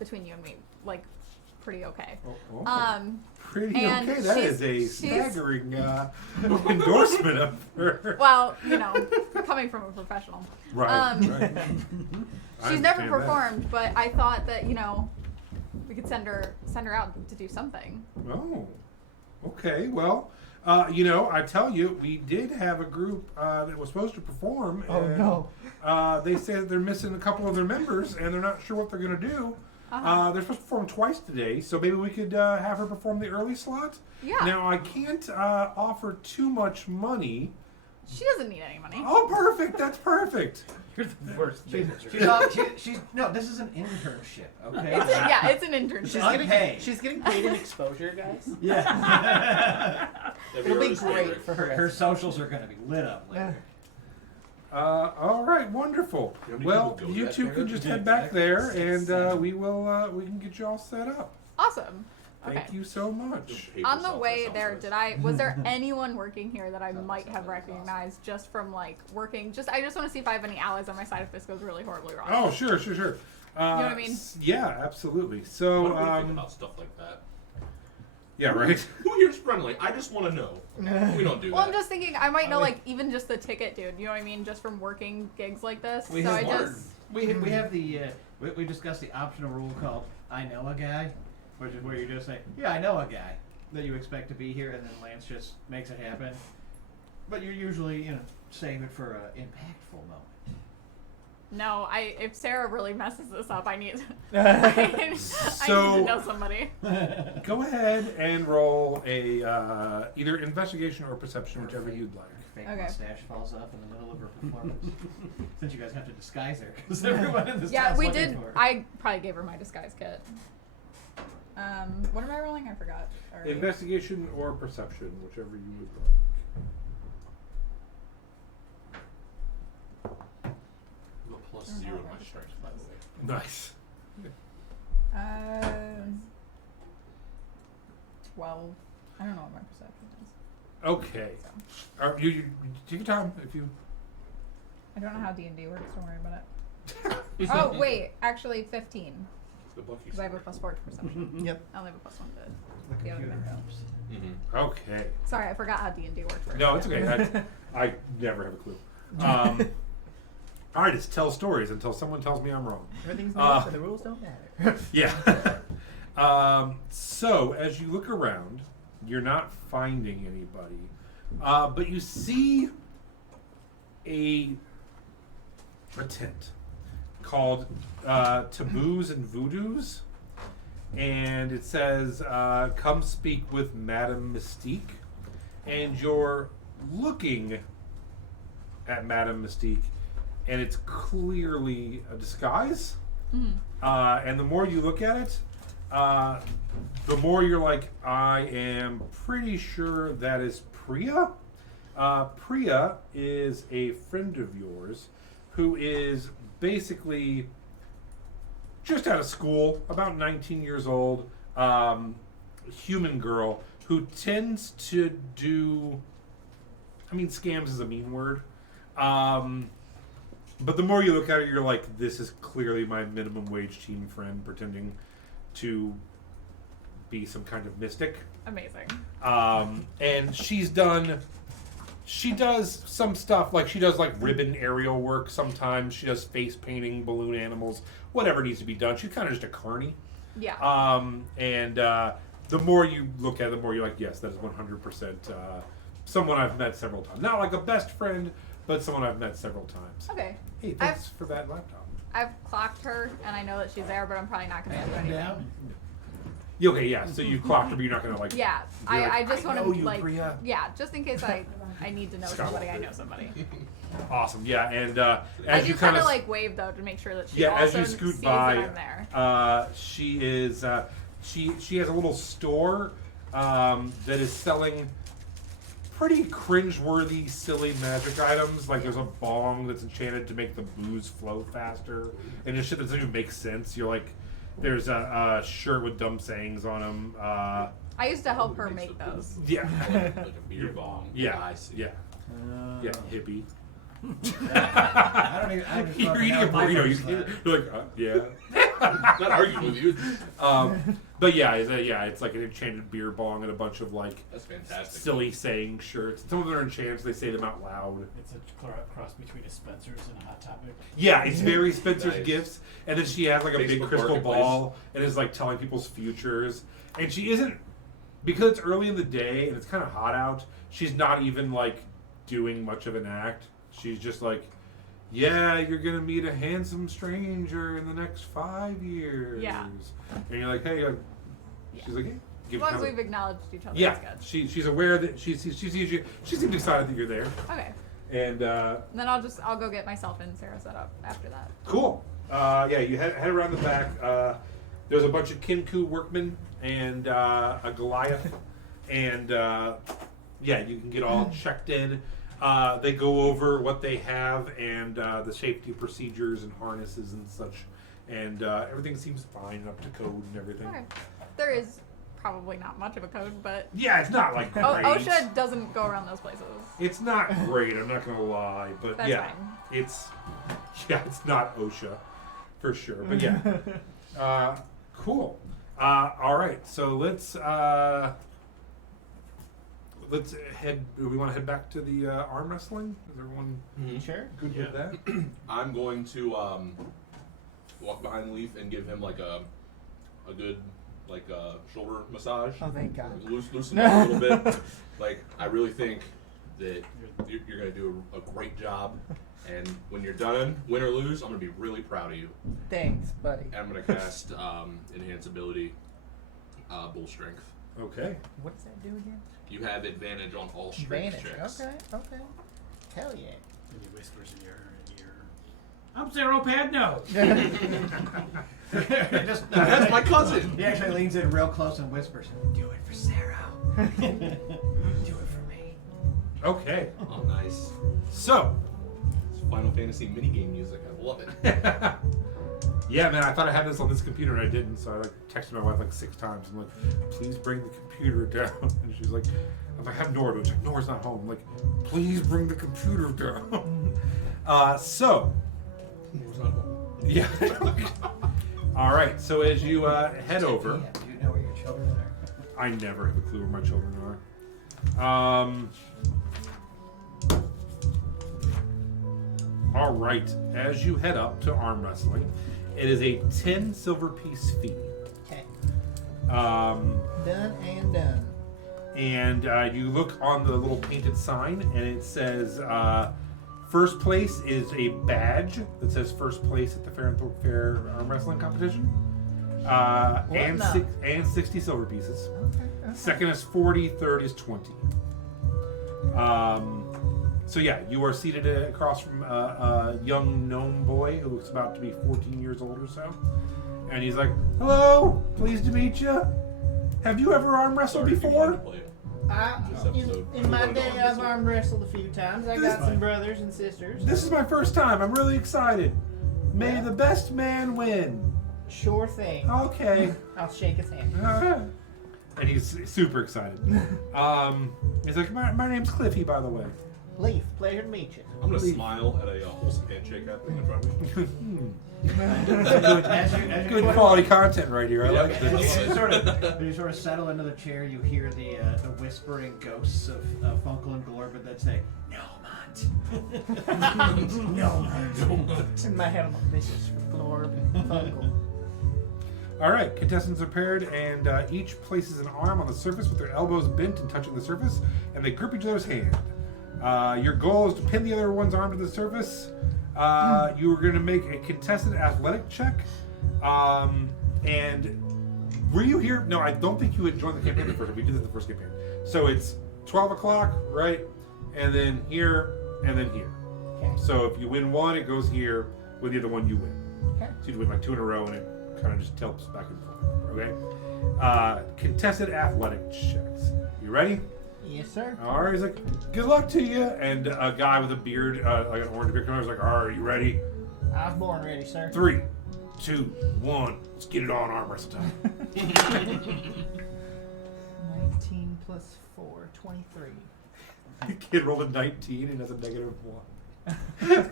between you and me, like pretty okay. Pretty and okay. That is a staggering endorsement of her. Well, coming from a professional. Right. She's never performed, but I thought that we could send her out to do something. Oh, okay. Well, I tell you, we did have a group that was supposed to perform. Oh, and, no. They said they're missing a couple of their members, and they're not sure what they're going to do. They're supposed to perform twice today, so maybe we could have her perform the early slot. Yeah. Now, I can't offer too much money. She doesn't need any money. Oh, perfect. That's perfect. You're the worst. She's no. This is an internship. Okay. It's an internship. Unpaid. She's getting paid in exposure, guys. Yeah. It'll be great for her. Her socials are going to be lit up later. All right, wonderful. Well, you two can just head back there, and we can get you all set up. Awesome. Okay. Thank you so much. On the way there, was there anyone working here that I might have recognized just from like working? I just want to see if I have any allies on my side if this goes really horribly wrong. Oh, sure. You know what I mean? Yeah, absolutely. So, What do we think about stuff like that? yeah, right. Who here's friendly? I just want to know. We don't do Well, that. I'm just thinking I might know like even just the ticket dude. You know what I mean? Just from working gigs like this. We So have I one. just We have the we discussed the optional rule called I know a guy, which is where you just say, yeah, I know a guy that you expect to be here, and then Lance just makes it happen. But you're usually save it for an impactful moment. no. If Sarah really messes this up, I need I need So- to know somebody. Go ahead and roll a either investigation or perception, whichever you'd like. Fake Okay. mustache falls off in the middle of her performance. Since you guys have to disguise her, because everyone in this Yeah, town's we looking did. for her. I probably gave her my disguise kit. What am I rolling? I forgot. already. Investigation or perception, whichever you would like. I'm a +0 in my strength, by the way. Nice. 12. I don't know what my perception is. Okay. You take your time if you. I don't know how D&D works. Don't worry about it. Oh wait, actually 15 The book because I have a +4 to perception. Yep. I only have a +1 to The the other computer thing. helps. Okay. Sorry, I forgot how D&D works. For a No, it's second. okay. I never have a clue. All right, it's tell stories until someone tells me I'm wrong. Everything's made up and the rules don't matter. Yeah. So as you look around, you're not finding anybody, but you see a tent called Taboos and Voodoos, and it says, "Come speak with Madame Mystique," and you're looking at Madame Mystique, and it's clearly a disguise. And the more you look at it, the more you're like, I am pretty sure that is Priya. Priya is a friend of yours who is basically just out of school, about 19 years old, human girl who tends to do, scams is a mean word. But the more you look at it, you're like, this is clearly my minimum wage teen friend pretending to be some kind of mystic. Amazing. And she's done She does some stuff, like she does like ribbon aerial work sometimes. She does face painting, balloon animals, whatever needs to be done. She's kind of just a carny. Yeah. And the more you look at it, the more you're like, yes, that is 100% someone I've met several times. Not like a best friend, but someone I've met several times. Okay. Hey, thanks for that laptop. I've clocked her, and I know that she's there, but I'm probably not going to do anything. Down. Yeah, okay, yeah. So you clocked her, but you're not gonna like. Yeah, You're like, I just "I want know to you, like, Priya." yeah, just in case I need to know somebody, I know somebody. Awesome, yeah. And I as do you kind kind of like wave though to make sure that she yeah, also as you scoot sees by, that I'm there. she is she has a little store that is selling pretty cringeworthy, silly magic items. Like there's a bong that's enchanted to make the booze flow faster, and just shit that doesn't even make sense. You're like, there's a shirt with dumb sayings on them. I used to help her make those. Yeah, Like a beer bong. yeah, I see. yeah, yeah, hippie. I don't even. I just You're fucking eating a know my burrito. first You're like, yeah. I'm not arguing with you. But yeah, it's like an enchanted beer bong and a bunch of like That's fantastic. silly saying shirts. Some of them are enchanted, so they say them out loud. It's a cross between a Spencer's and a Hot Topic. Yeah, it's very Spencer's Nice. Gifts. And then she has like a big Facebook crystal Marketplace. ball and is like telling people's futures. And she isn't, because it's early in the day and it's kind of hot out, she's not even like doing much of an act. She's just like, yeah, you're going to meet a handsome stranger in the next 5 years. Yeah. And you're like, hey, she's like, hey. As Give long kind as of- we've acknowledged each other, Yeah, that's good. she's aware that she sees you. She seems excited that you're there. Okay. And And then I'll go get myself and Sarah set up after that. cool. Yeah, you head around the back. There's a bunch of Kinku workmen and a Goliath. And yeah, you can get all checked in. They go over what they have and the safety procedures and harnesses and such. And everything seems fine and up to code and everything. Okay. There is probably not much of a code, but Yeah, it's not like great. OSHA doesn't go around those places. It's not great, I'm not gonna lie, but That's yeah, fine. it's not OSHA for sure, but yeah, cool. All right, so let's head. Do we want to head back to the arm wrestling? Is everyone Sure. good with that? I'm going to walk behind Leaf and give him like a good shoulder massage. Oh, thank God. Loosen him up a little bit. Like I really think that you're going to do a great job, and when you're done, win or lose, I'm going to be really proud of you. Thanks, buddy. And I'm going to cast enhance ability, bull strength. Okay. What does that do again? You have advantage on all strength Advantage. checks. Okay. Hell yeah. And he whispers in your ear. I'm Zero Pad No. Just, That's my cousin. He actually leans in real close and whispers, "Do it for Sarah. Do it for me." Okay. Oh, nice. So, It's Final Fantasy minigame music. I love it. yeah, man, I thought I had this on this computer and I didn't, so I like texted my wife like 6 times. I'm like, please bring the computer down. And she's like, I'm like, I have Nora. She's like, Nora's not home. I'm like, please bring the computer down. So, yeah. All right, so as you head over, Yeah, do you know where your children are? I never have a clue where my children are. All right, as you head up to arm wrestling, it is a 10 silver piece fee. Okay. Um, Done and done. and you look on the little painted sign, and it says first place is a badge that says first place at the Feirn Thorpe Fair arm wrestling competition, and now? and 60 silver pieces. Okay. Second is 40, third is 20. So yeah, you are seated across from a young gnome boy who looks about to be 14 years old or so. And he's like, hello, pleased to meet you. Have you ever arm wrestled before? In my day, I've arm wrestled a few times. I got some brothers and sisters. This is my first time. I'm really excited. May the best man win. Sure thing. Okay. I'll shake his hand. And he's super excited. He's like, my name's Cliffy, by the way. Leaf, pleasure to meet you. I'm gonna smile at a wholesome handshake happening in front of me. Good quality content right here. I like As this. you sort of settle into the chair, you hear the whispering ghosts of Funkel and Glorbid that say, "No, Mont." No, Mont. In my head, I'm like, this is for Glorb and Fungal. All right, contestants are paired, and each places an arm on the surface with their elbows bent and touching the surface, and they grip each other's hand. Your goal is to pin the other one's arm to the surface. You are going to make a contested athletic check. And were you here? No, I don't think you had joined the campaign the first time. We did this the first campaign. So it's 12 o'clock, right? And then here, and then here. Okay. So if you win one, it goes here. With the other one, you win. Okay. So you win like 2 in a row, and it kind of just tilts back and forth. Okay? Contested athletic checks. You ready? Yes, sir. All right, he's like, good luck to you. And a guy with a beard, like an orange beard, comes over, he's like, all right, you ready? I was born ready, sir. 3, 2, 1. Let's get it on arm wrestle time. 19 plus 4, 23. The kid rolled a 19 and has a -1.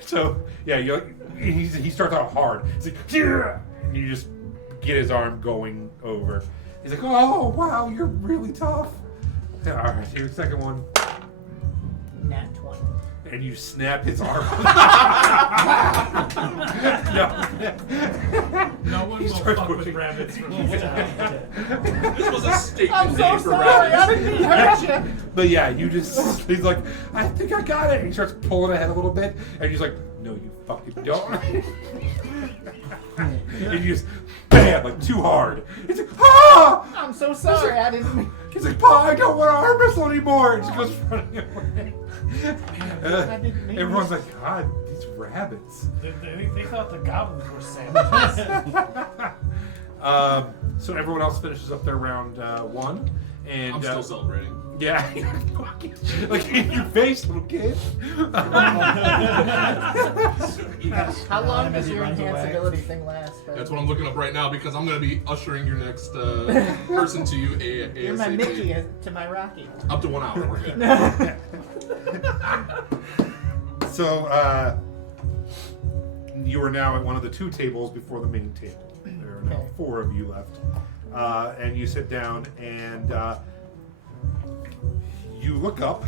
So, yeah, he starts out hard. He's like, yeah! And you just get his arm going over. He's like, oh, wow, you're really tough. All right, here's the second one. Nat 20. And you snap his arm. No one will starts fuck with pushing. rabbits from this town. This was a statement I'm day so for sorry. I rabbits. didn't mean to hurt you. But yeah, he's like, I think I got it. And he starts pulling ahead a little bit. And he's like, no, you fucking don't. And you just, bam, like too hard. He's like, ah! I'm so sorry. I didn't mean. He's like, Pa, I don't want to arm wrestle anymore. And she goes running away. I didn't mean Everyone's this. like, God, these rabbits. They thought the goblins were sandwiches. So everyone else finishes up their round 1. And, I'm still celebrating. Yeah, like in your face, little kid. How long does As he your runs enhanced away. ability thing last? Ben? That's what I'm looking up right now because I'm going to be ushering your next person to you ASAP. You're my Mickey to my Rocky. Up to 1 hour, we're good. So, you are now at one of the 2 tables before the main table. There are now Okay. 4 of you left. And you sit down and you look up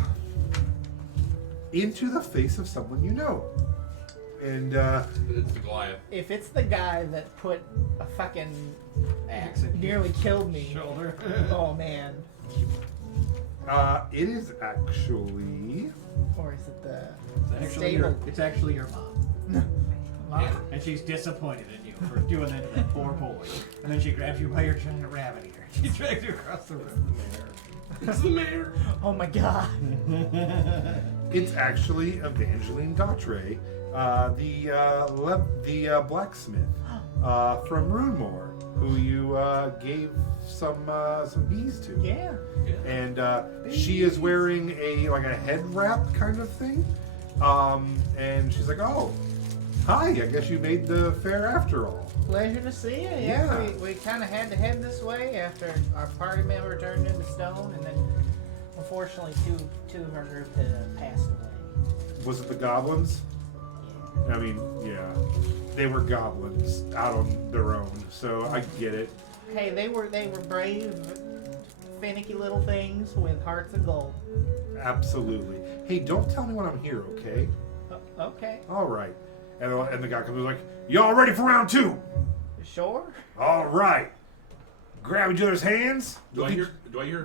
into the face of someone you know. And It's the Goliath. If it's the guy that put a fucking Axe in nearly killed me. shoulder. Oh man. it is actually... Or is it the It's actually your mom. Mom? And she's disappointed in you for doing that to that poor boy. And then she grabs you by your giant rabbit ear. She drags you across the room. It's the mayor. Oh my god. It's actually Evangeline Dautre, the blacksmith from Runemore, who you gave some bees to. Yeah. And she is wearing a head wrap kind of thing. And she's like, "Oh, hi! I guess you made the fair after all." Pleasure to see you. Yeah. We kind of had to head this way after our party member turned into stone, and then unfortunately two of our group had passed away. Was it the goblins? Yeah. I mean, yeah, they were goblins out on their own, so I get it. Hey, they were brave, finicky little things with hearts of gold. Absolutely. Hey, don't tell me when I'm here, okay? Okay. All right. And the guy comes like, "Y'all ready for round 2? Sure. All right. Grab each other's hands." Do I hear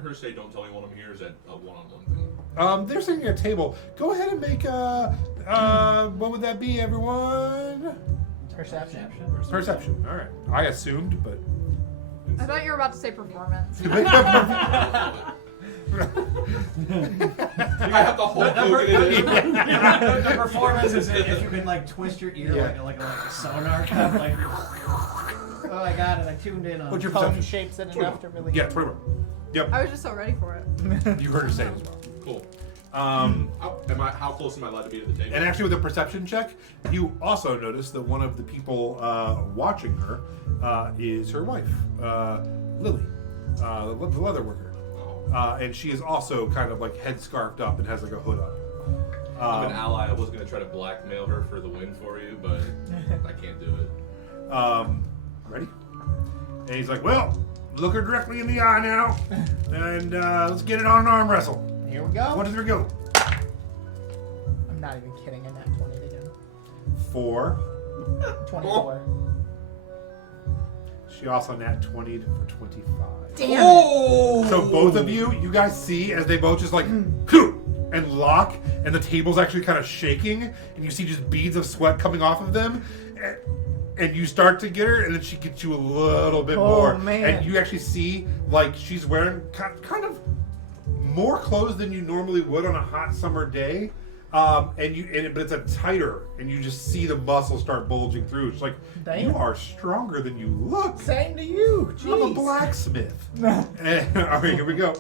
her say, "Don't tell anyone I'm here"? Is that a one-on-one thing? They're sitting at a table. Go ahead and make what would that be, everyone? Perception. Perception. All right. I assumed, but I thought you were about to say performance. I have the whole book in it. The performance is if you can twist your ear like a sonar cup, like oh I got it, I tuned in on What's your Cone perception? shapes it enough to really. Yeah, 21. Yep. I was just so ready for it. You heard her say it as well. Cool. Um, How close am I allowed to be to the table? and actually, with a perception check, you also notice that one of the people watching her is her wife, Lily, the leather worker. And she is also kind of head scarfed up and has a hood up. I'm an ally. I was gonna try to blackmail her for the win for you, but I can't do it. Ready? And he's like, well, look her directly in the eye now, and let's get it on an arm wrestle. Here we go. 1, 2, 3, go. I'm not even kidding. I nat 20 again. 4. 24. She also nat 20 for 25. Damn it. Oh! So both of you guys see as they both just like and lock, and the table's actually kind of shaking, and you see just beads of sweat coming off of them, and you start to get her, and then she gets you a little bit more, man. and you actually see like she's wearing kind of more clothes than you normally would on a hot summer day. But it's a tighter, and you just see the muscles start bulging through. It's like, Damn. you are stronger than you look. Same to you. I'm a Jeez. blacksmith. All right, here we go.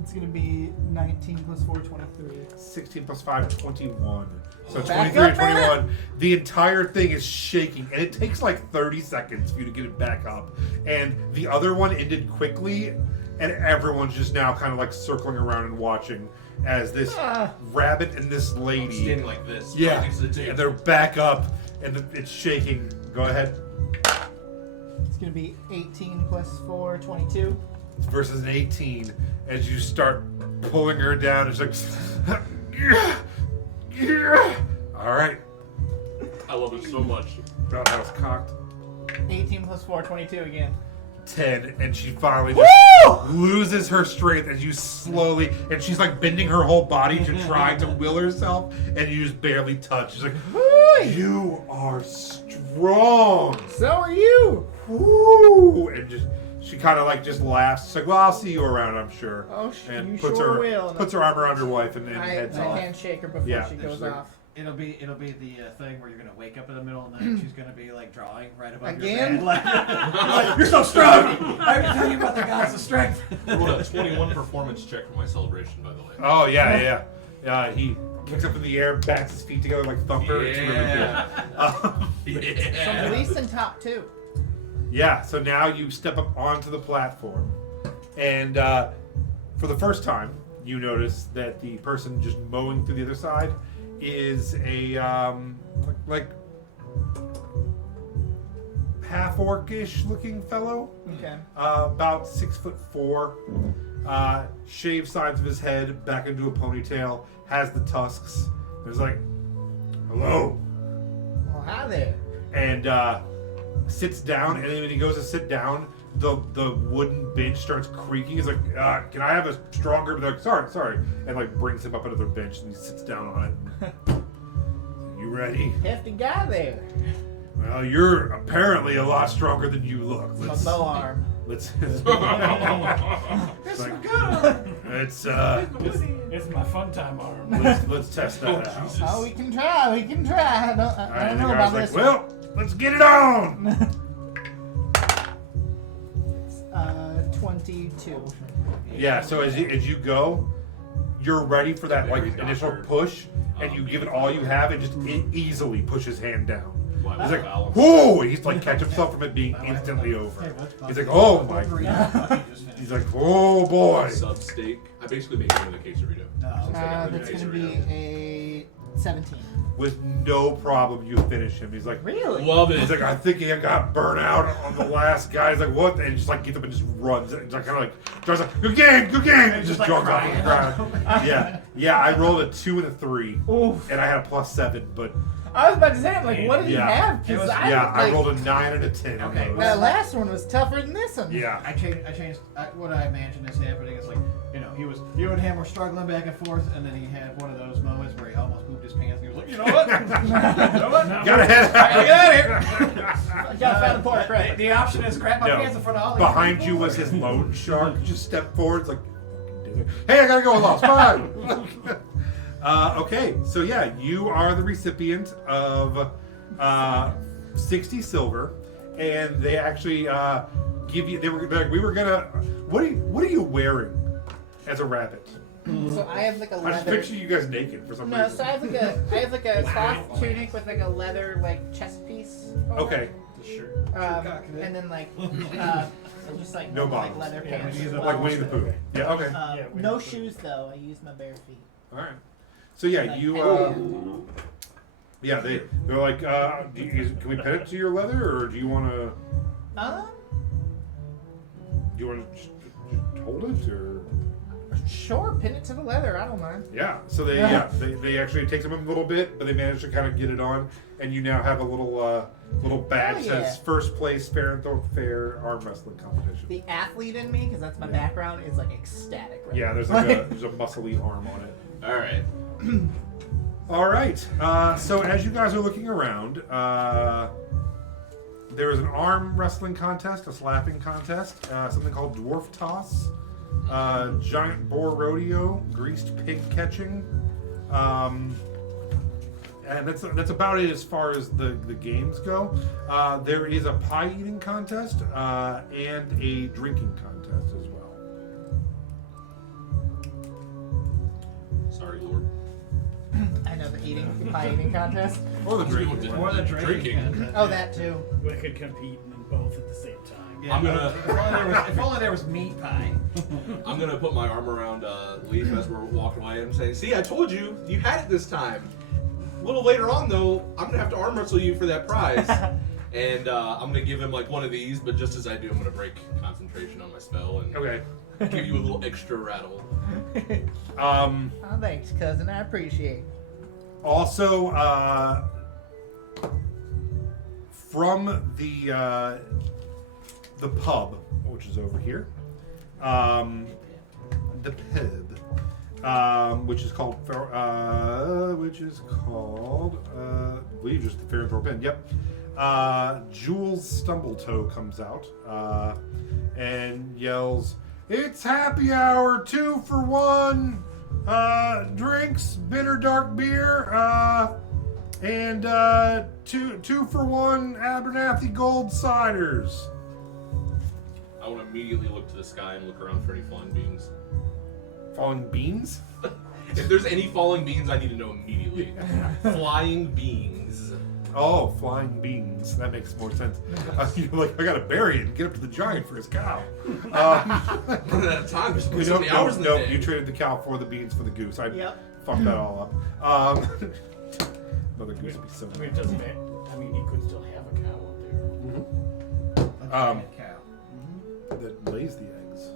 It's going to be 19 plus 4, 23. 16 plus 5, 21. So Back 23 and up, man. 21. The entire thing is shaking, and it takes like 30 seconds for you to get it back up. And the other one ended quickly, and everyone's just now kind of like circling around and watching as this rabbit and this I'm lady. standing like this. Yeah, right next to the table. and they're back up, and it's shaking. Go ahead. It's going to be 18 plus 4, 22. Versus an 18 as you start pulling her down. It's like, all right. I love it so much. Oh, that was cocked. 18 plus 4, 22 again. 10, and she finally just loses her strength as you slowly, and she's like bending her whole body to try to will herself, and you just barely touch. She's like, you are strong. So are you. Woo! And just she kind of like just laughs. She's like, well, I'll see you around, I'm sure. Oh, and you puts sure her will. puts her arm around your wife and heads I off. handshake her before Yeah, she goes like- off. It'll be the thing where you're gonna wake up in the middle of the night. She's gonna be like drawing right above Again? your bed. Like, you're so strong. I've been telling you about the gods of strength. I rolled a 21 performance check for my celebration, by the way. Oh yeah. He kicks up in the air, bats his feet together like Thumper. It's really good. So Yeah. release in top 2. Yeah, so now you step up onto the platform, and for the first time, you notice that the person just mowing through the other side is a like half orcish looking fellow, Okay. about 6'4", shaved sides of his head back into a ponytail, has the tusks. There's like, hello. Well, hi there. And sits down, and then when he goes to sit down, the wooden bench starts creaking. He's like, can I have a stronger? They're like, sorry, and like brings him up onto their bench, and he sits down on it. You ready? Hefty guy there. Well, you're apparently a lot stronger than you look. My bow arm. Let's. It's like, good. it's It's my fun time arm. let's test that out. Oh, we can try. I don't And the know guy's about like, this. well, let's get it on. 22. Yeah. So as you go, you're ready for that like Very initial doctor. push, and you give it all you have, and just easily push his hand down. Wow, He's like, balance. whoa! He's like catch himself from it being instantly over. He's like, oh my god. He's like, oh boy. Sub steak. I basically made it with a quesarito. No. That's going to be a 17. With no problem, you finish him. He's like, Really? Love it. he's like, I think he got burnt out on the last guy. He's like, what? And he just like gets up and just runs. And like kind of like tries like, good game, and just like jogs off the crying. ground. Yeah. I rolled a 2 and a 3, Oof. and I had a +7. But I was about to say, I'm like, what did Yeah. he have? 'Cause It was- I rolled a 9 and a 10. on Okay, those. That last one was tougher than this one. Yeah. I changed what I imagine is happening is like, you and him were struggling back and forth, and then he had one of those moments where he almost pooped his pants, and he was like, you know what? You know what? Gotta head out. Get out of here. You gotta find the pork, right? The option is crap my No. pants in front of all these Behind people. you was his loan shark. Just stepped forward. It's like, hey, I gotta go. I lost. Bye. Okay, so yeah, you are the recipient of 60 silver, and they actually give you. They're like, we were gonna. What are you wearing as a rabbit? So I have like a I just leather. picture you guys naked for some No, reason. so I have like a cloth tunic with like a leather like chest piece. over Okay. it. And then like just like No normal, like bottoms. leather Yeah, pants. we use as it Like well. Winnie the Pooh. Yeah. Okay. No shoes though. I use my bare feet. All right. So yeah, Like, you. Yeah, they're like, can we pet it to your leather, or do you want to? Do you want to just hold it, or? Sure, pin it to the leather. I don't mind. Yeah. So they actually it takes them a little bit, but they manage to kind of get it on, and you now have a little badge that says first place Feirn Thorpe Fair arm wrestling competition. The athlete in me, because that's my background, is like ecstatic. Right Yeah, now. there's like there's a muscly arm on it. All right. All right. So as you guys are looking around, there is an arm wrestling contest, a slapping contest, something called dwarf toss, giant boar rodeo, greased pig catching, and that's about it as far as the games go. There is a pie eating contest and a drinking contest as well. Sorry, Lord. I know the pie eating contest. Or the drinking. Or the drinking. Drinking. Oh, that too. We could compete in both at the same time. Yeah, I'm gonna- If only there was meat pie. I'm gonna put my arm around Leaf as we're walking away and saying, "See, I told you, you had it this time." A little later on, though, I'm gonna have to arm wrestle you for that prize, and I'm gonna give him like one of these. But just as I do, I'm gonna break concentration on my spell and Okay. give you a little extra rattle. Oh, thanks, cousin. I appreciate it. Also, from the pub, which is over here, the pub, which is called, I believe just the Feirn Thorpe Inn. Yep. Jules Stumbletoe comes out and yells, "It's happy hour, 2 for 1. Drinks, bitter dark beer, and 2 for 1 Abernathy Gold ciders." I want to immediately look to the sky and look around for any falling beans. Falling beans? If there's any falling beans, I need to know immediately. Flying beans. Oh, flying beans. That makes more sense. You're like, I gotta bury it and get up to the giant for his cow. Running out of time. There's so many hours in the day. You traded the cow for the beans for the goose. I Yep. fucked that all up. Another goose would be so I mean, it nice. doesn't matter. I mean, he could still have a cow up there. A giant cow. That lays the eggs.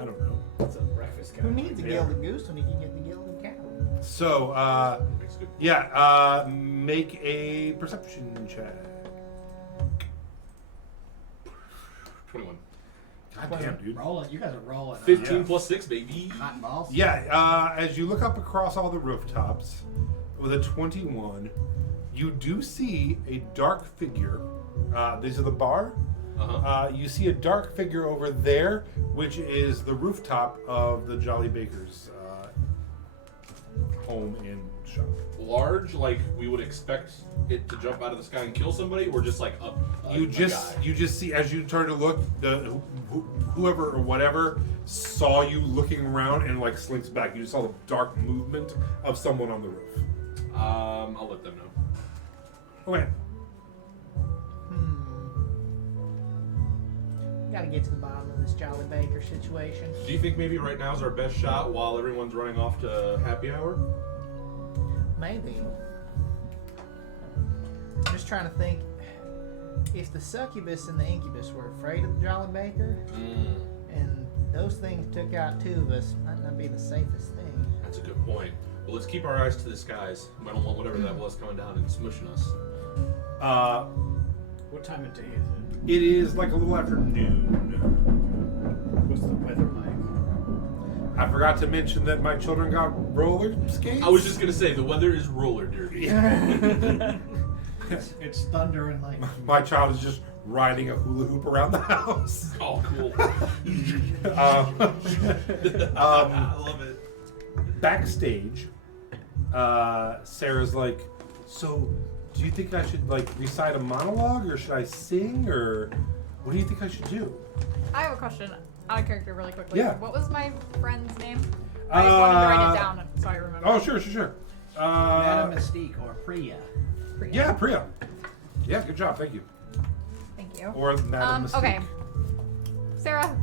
I don't know. It's a breakfast cow. Who needs a gilded goose when he can get the gilded cow? So, Makes good. yeah, make a perception check. 21. God damn, dude. Rolling. You guys are rolling. 15 Yeah. plus 6, baby. Hot balls. Yeah, as you look up across all the rooftops with a 21, you do see a dark figure. These are the bar. Uh-huh. You see a dark figure over there, which is the rooftop of the Jolly Baker's home and shop. Large, like we would expect it to jump out of the sky and kill somebody, or just like up. You just see as you turn to look, whoever or whatever saw you looking around and like slinks back. You saw the dark movement of someone on the roof. I'll let them know. Okay. Gotta get to the bottom of this Jolly Baker situation. Do you think maybe right now is our best shot while everyone's running off to happy hour? Maybe. I'm just trying to think. If the succubus and the incubus were afraid of the Jolly Baker, and those things took out 2 of us, might not be the safest thing. That's a good point. Well, let's keep our eyes to the skies. I don't want whatever that was coming down and smushing us. What time of day is it? It is like a little after noon. What's the weather like? I forgot to mention that my children got roller skates. I was just gonna say the weather is roller derby. It's thunder and lightning. My child is just riding a hula hoop around the house. Oh, cool. I love it. Backstage, Sarah's like, "So, do you think I should like recite a monologue, or should I sing, or what do you think I should do?" I have a question out of character really quickly. Yeah. What was my friend's name? I just wanted to write it down so I remember. Oh, sure. Madame Mystique or Priya. Priya. Yeah, Priya. Yeah, good job, thank you. Thank you. Or Madame Mystique. Okay. Sarah,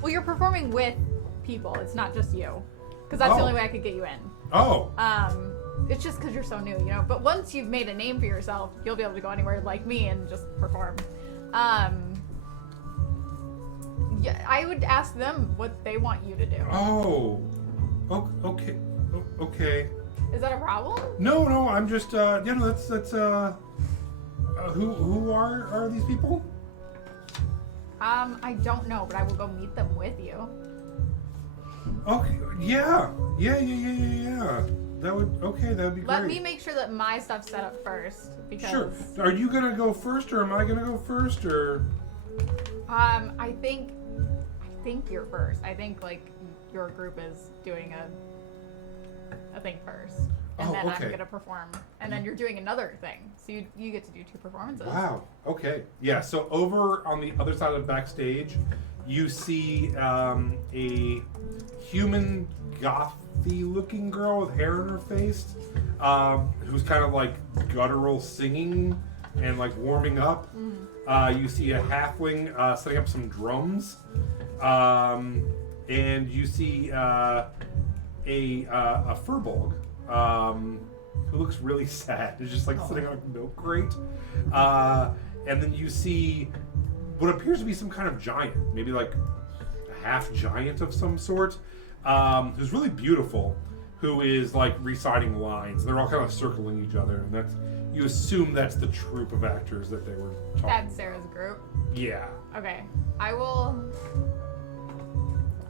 well, you're performing with people. It's not just you. because that's the Oh. only way I could get you in. Oh. It's just because you're so new, you know. But once you've made a name for yourself, you'll be able to go anywhere like me and just perform. Yeah, I would ask them what they want you to do. Oh. Okay. Okay. Is that a problem? No, I'm just that's who are these people? I don't know, but I will go meet them with you. Okay, yeah. That would be great. Let me make sure that my stuff's set up first, because Sure. Are you gonna go first, or am I gonna go first, or? I think you're first. I think like your group is doing a thing first, and Oh, then okay. I'm gonna perform, and then you're doing another thing. So you get to do 2 performances. Wow. Okay. Yeah. So over on the other side of backstage, you see a human gothy-looking girl with hair in her face, who's kind of like guttural singing and like warming up. You see a halfling setting up some drums, and you see a furbolg who looks really sad. He's just like sitting on a milk crate. And then you see what appears to be some kind of giant, maybe like a half giant of some sort, who's really beautiful, who is like reciting lines. They're all kind of circling each other, and you assume that's the troupe of actors that they were talking That's Sarah's group. Yeah. Okay.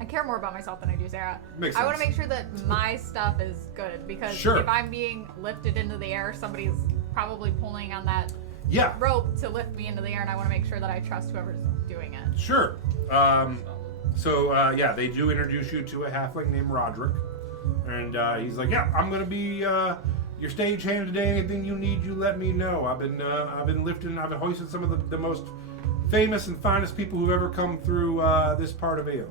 I care more about myself than I do Sarah. Makes I want to sense. make sure that my stuff is good, because Sure. if I'm being lifted into the air, somebody's probably pulling on that Yeah. rope to lift me into the air, and I want to make sure that I trust whoever's doing it. Sure. Yeah, they do introduce you to a halfling named Roderick, and he's like, "Yeah, I'm gonna be your stagehand today. Anything you need, you let me know. I've been hoisting some of the most famous and finest people who've ever come through this part of Aeon."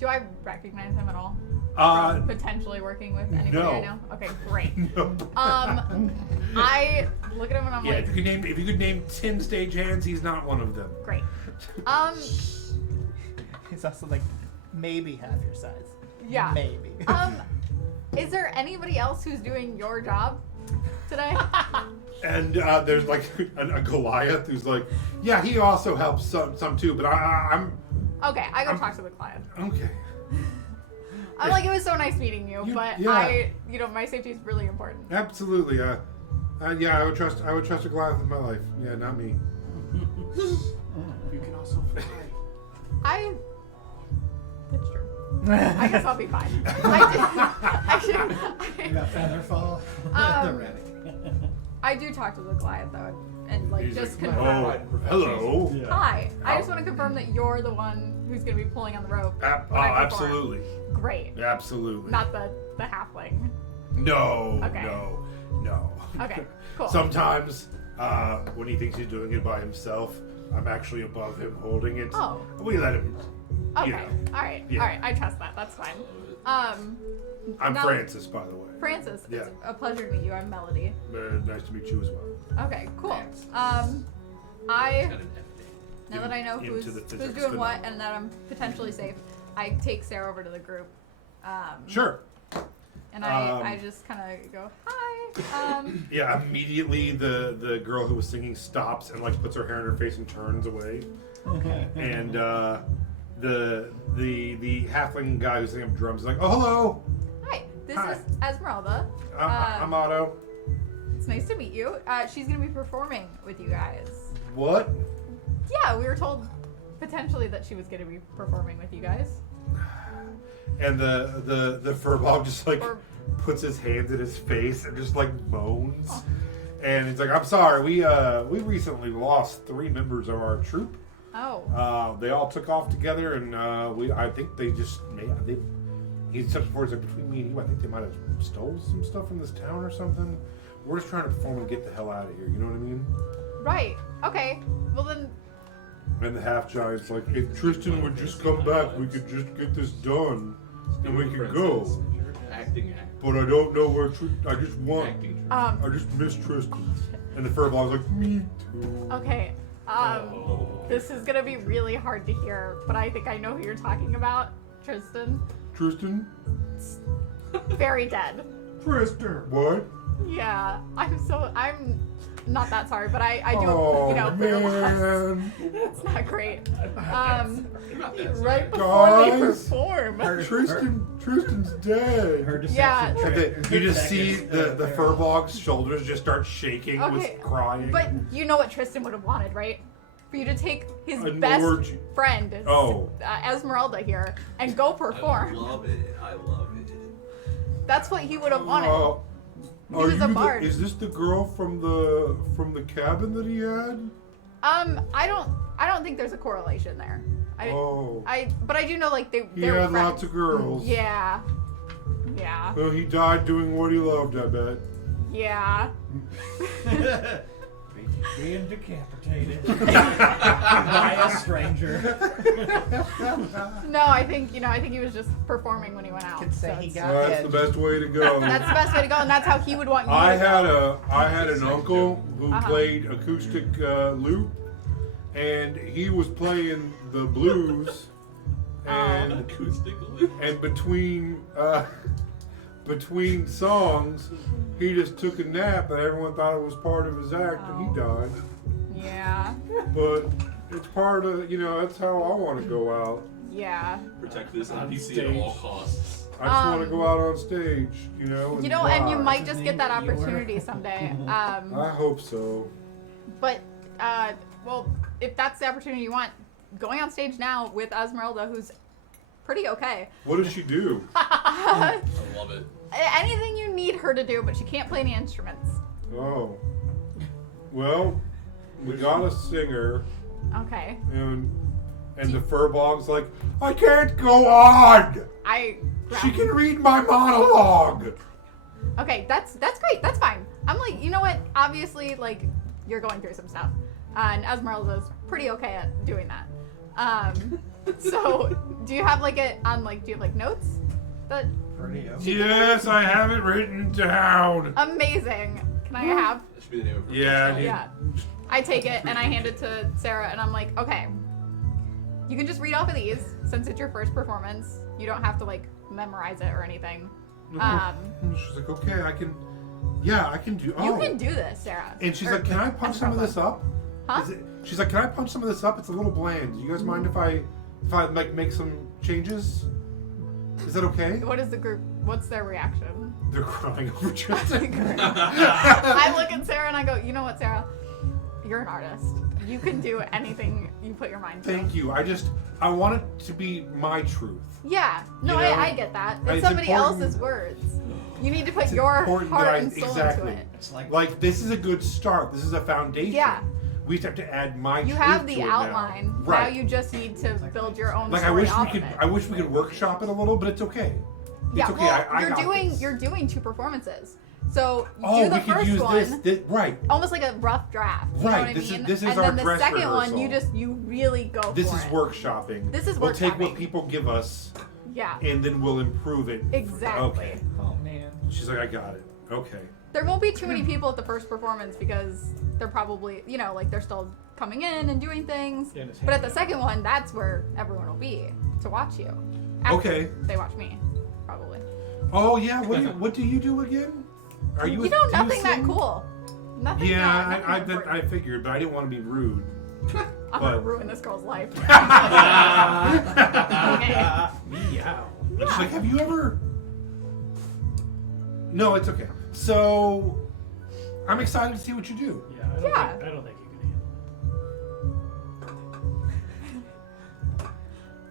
Do I recognize him at all? Uh, From potentially working with anybody no. I know? Okay, great. No. I look at him and I'm Yeah, like, if you could name 10 stagehands, he's not one of them. great. He's also like maybe half your size. Yeah. Maybe. Is there anybody else who's doing your job today? And there's like a Goliath who's like, yeah, he also helps some too, but I'm Okay, I go talk to the client. okay. I'm like, it was so nice meeting you, but yeah. my safety is really important. Absolutely. Yeah, I would trust a Goliath with my life. Yeah, not me. You can also fly. That's true. I guess I'll be fine. You got Featherfall. Um, The rabbit. I do talk to the Goliath though, and like He's just like, confirm. oh, hello. Yeah. Hi. I just want to confirm that you're the one who's going to be pulling on the rope. when I perform. Absolutely. Great. Absolutely. Not the halfling. No. Okay. No. Okay. Cool. Sometimes when he thinks he's doing it by himself, I'm actually above him holding it. Oh. We let him. Okay. You know. All right. Yeah. All right. I trust that. That's fine. I'm now- Francis, by the way. Francis. Yeah. It's a pleasure to meet you. I'm Melody. Nice to meet you as well. Okay. Cool. Thanks. I. Got an F Now that I know Into who's the physics doing what phenomenon. and that I'm potentially safe, I take Sarah over to the group. Sure. And I just kind of go, hi. Yeah, immediately the girl who was singing stops and like puts her hair in her face and turns away. And the halfling guy who's singing up drums is like, "Oh, hello. Hi, this Hi. is Esmeralda. I'm Otto." It's nice to meet you. She's gonna be performing with you guys. What? Yeah, we were told potentially that she was gonna be performing with you guys. And the furball just like Or- puts his hands in his face and just like moans. And he's like, "I'm sorry, we recently lost 3 members of our troop. Oh. They all took off together, and I think they just he said before, he's like, between me and you, I think they might have stole some stuff from this town or something. We're just trying to perform and get the hell out of here. You know what I mean?" Right. Okay. Well then. And the half giant's like, "If Tristan would just come back, we could just get this done, and we could go. Acting. But I don't know where I just want. Acting. I just miss Tristan." And the furball's like, "Me too." Okay. This is gonna be really hard to hear, but I think I know who you're talking about, Tristan. Tristan? very dead. Tristan. What? Yeah, I'm not that sorry, but I do, Oh, you know, for the loss. man. It's not great. You're not that sorry. Right before they Guys. perform. Tristan's dead. Her deception Yeah. trick. You just see Seconds, the there. Furbog's shoulders just start shaking Okay, with crying. But you know what Tristan would have wanted, right? For you to take his An best orgy. friend, Oh. Esmeralda here, and go I perform. love it. I love it. That's what he would have wanted. He Are was a you bard. is this the girl from the cabin that he had? I don't think there's a correlation there. But I do know like He they were had friends. lots of girls. Yeah. Yeah. Well, he died doing what he loved, I bet. Yeah. Being decapitated by a stranger. No, I think he was just performing when he went out. Could say so he it's- got That's it. the best way to go. That's the best way to go, and that's how he would want you I to go. had an uncle who Uh-huh. played acoustic lute, and he was playing the blues, and Acoustic. and between songs, he just took a nap, and everyone thought it was part of his act, and he died. Yeah. But it's part of, that's how I want to go out. Yeah. Protect this On NPC at all stage. I costs. just want to go out on stage, and And you die. might just get that opportunity someday. I hope so. But well, if that's the opportunity you want, going on stage now with Esmeralda, who's pretty okay. What does she do? I love it. Anything you need her to do, but she can't play any instruments. Oh. Well, we got a singer, Okay. and the Furbog's like, I can't go on! She can read my monologue! Okay, that's great. That's fine. I'm like, you know what? Obviously, like, you're going through some stuff, and Esmeralda's pretty okay at doing that. So, do you have do you have notes? That Pretty okay. Yes, I have it written down. amazing. Can I have? That should be the name of her. Yeah, Yeah. I take it and I hand it to Sarah, and I'm like, okay, you can just read off of these since it's your first performance. You don't have to memorize it or anything. She's like, okay, I can do. Oh. You can do this, Sarah. And she's Or- like, can I punch some of this up? Huh? She's like, can I punch some of this up? It's a little bland. Do you guys mind if I make some changes? Is that okay? What is the group? What's their reaction? They're crying over Tristan. I look at Sarah and I go, you know what, Sarah? You're an artist. You can do anything you put your mind to. Thank you. I want it to be my truth. Yeah. No, You know, I get that. It's it's somebody important- else's words. You need to put It's your important that heart I- and soul exactly. into it. It's like Like, this is a good start. This is a foundation. Yeah. We just have to add my You truth have to the it outline. Now. Right. Now you just need to build your own Like, I story wish off we could. of it. I wish we could workshop it a little, but it's okay. Yeah, It's okay. well, I got this. you're doing 2 performances. So you Oh, do the we could first use one, this. Right. almost like a rough draft. You know Right, what I this is- mean? this is and our then the dress second one, rehearsal. you really go This for is it. workshopping. This is We'll take what workshopping. people give us, Yeah, and then we'll improve it. exactly. Okay. oh man. She's like, I got it. Okay. There won't be too many people at the first performance because they're probably, they're still coming in and doing things. Yeah, just But at the hanging out. second one, that's where everyone will be to watch you. After Okay. They watch me, probably. Oh yeah. What do you do again? Are you? You know do nothing that sing? cool. Nothing. Yeah, nothing I important. figured, but I didn't want to be rude. I'm gonna but- ruin this girl's life. Okay. Meow. She's like, have you ever? No, it's okay. So, I'm excited to see what you do. Yeah, I don't think you can handle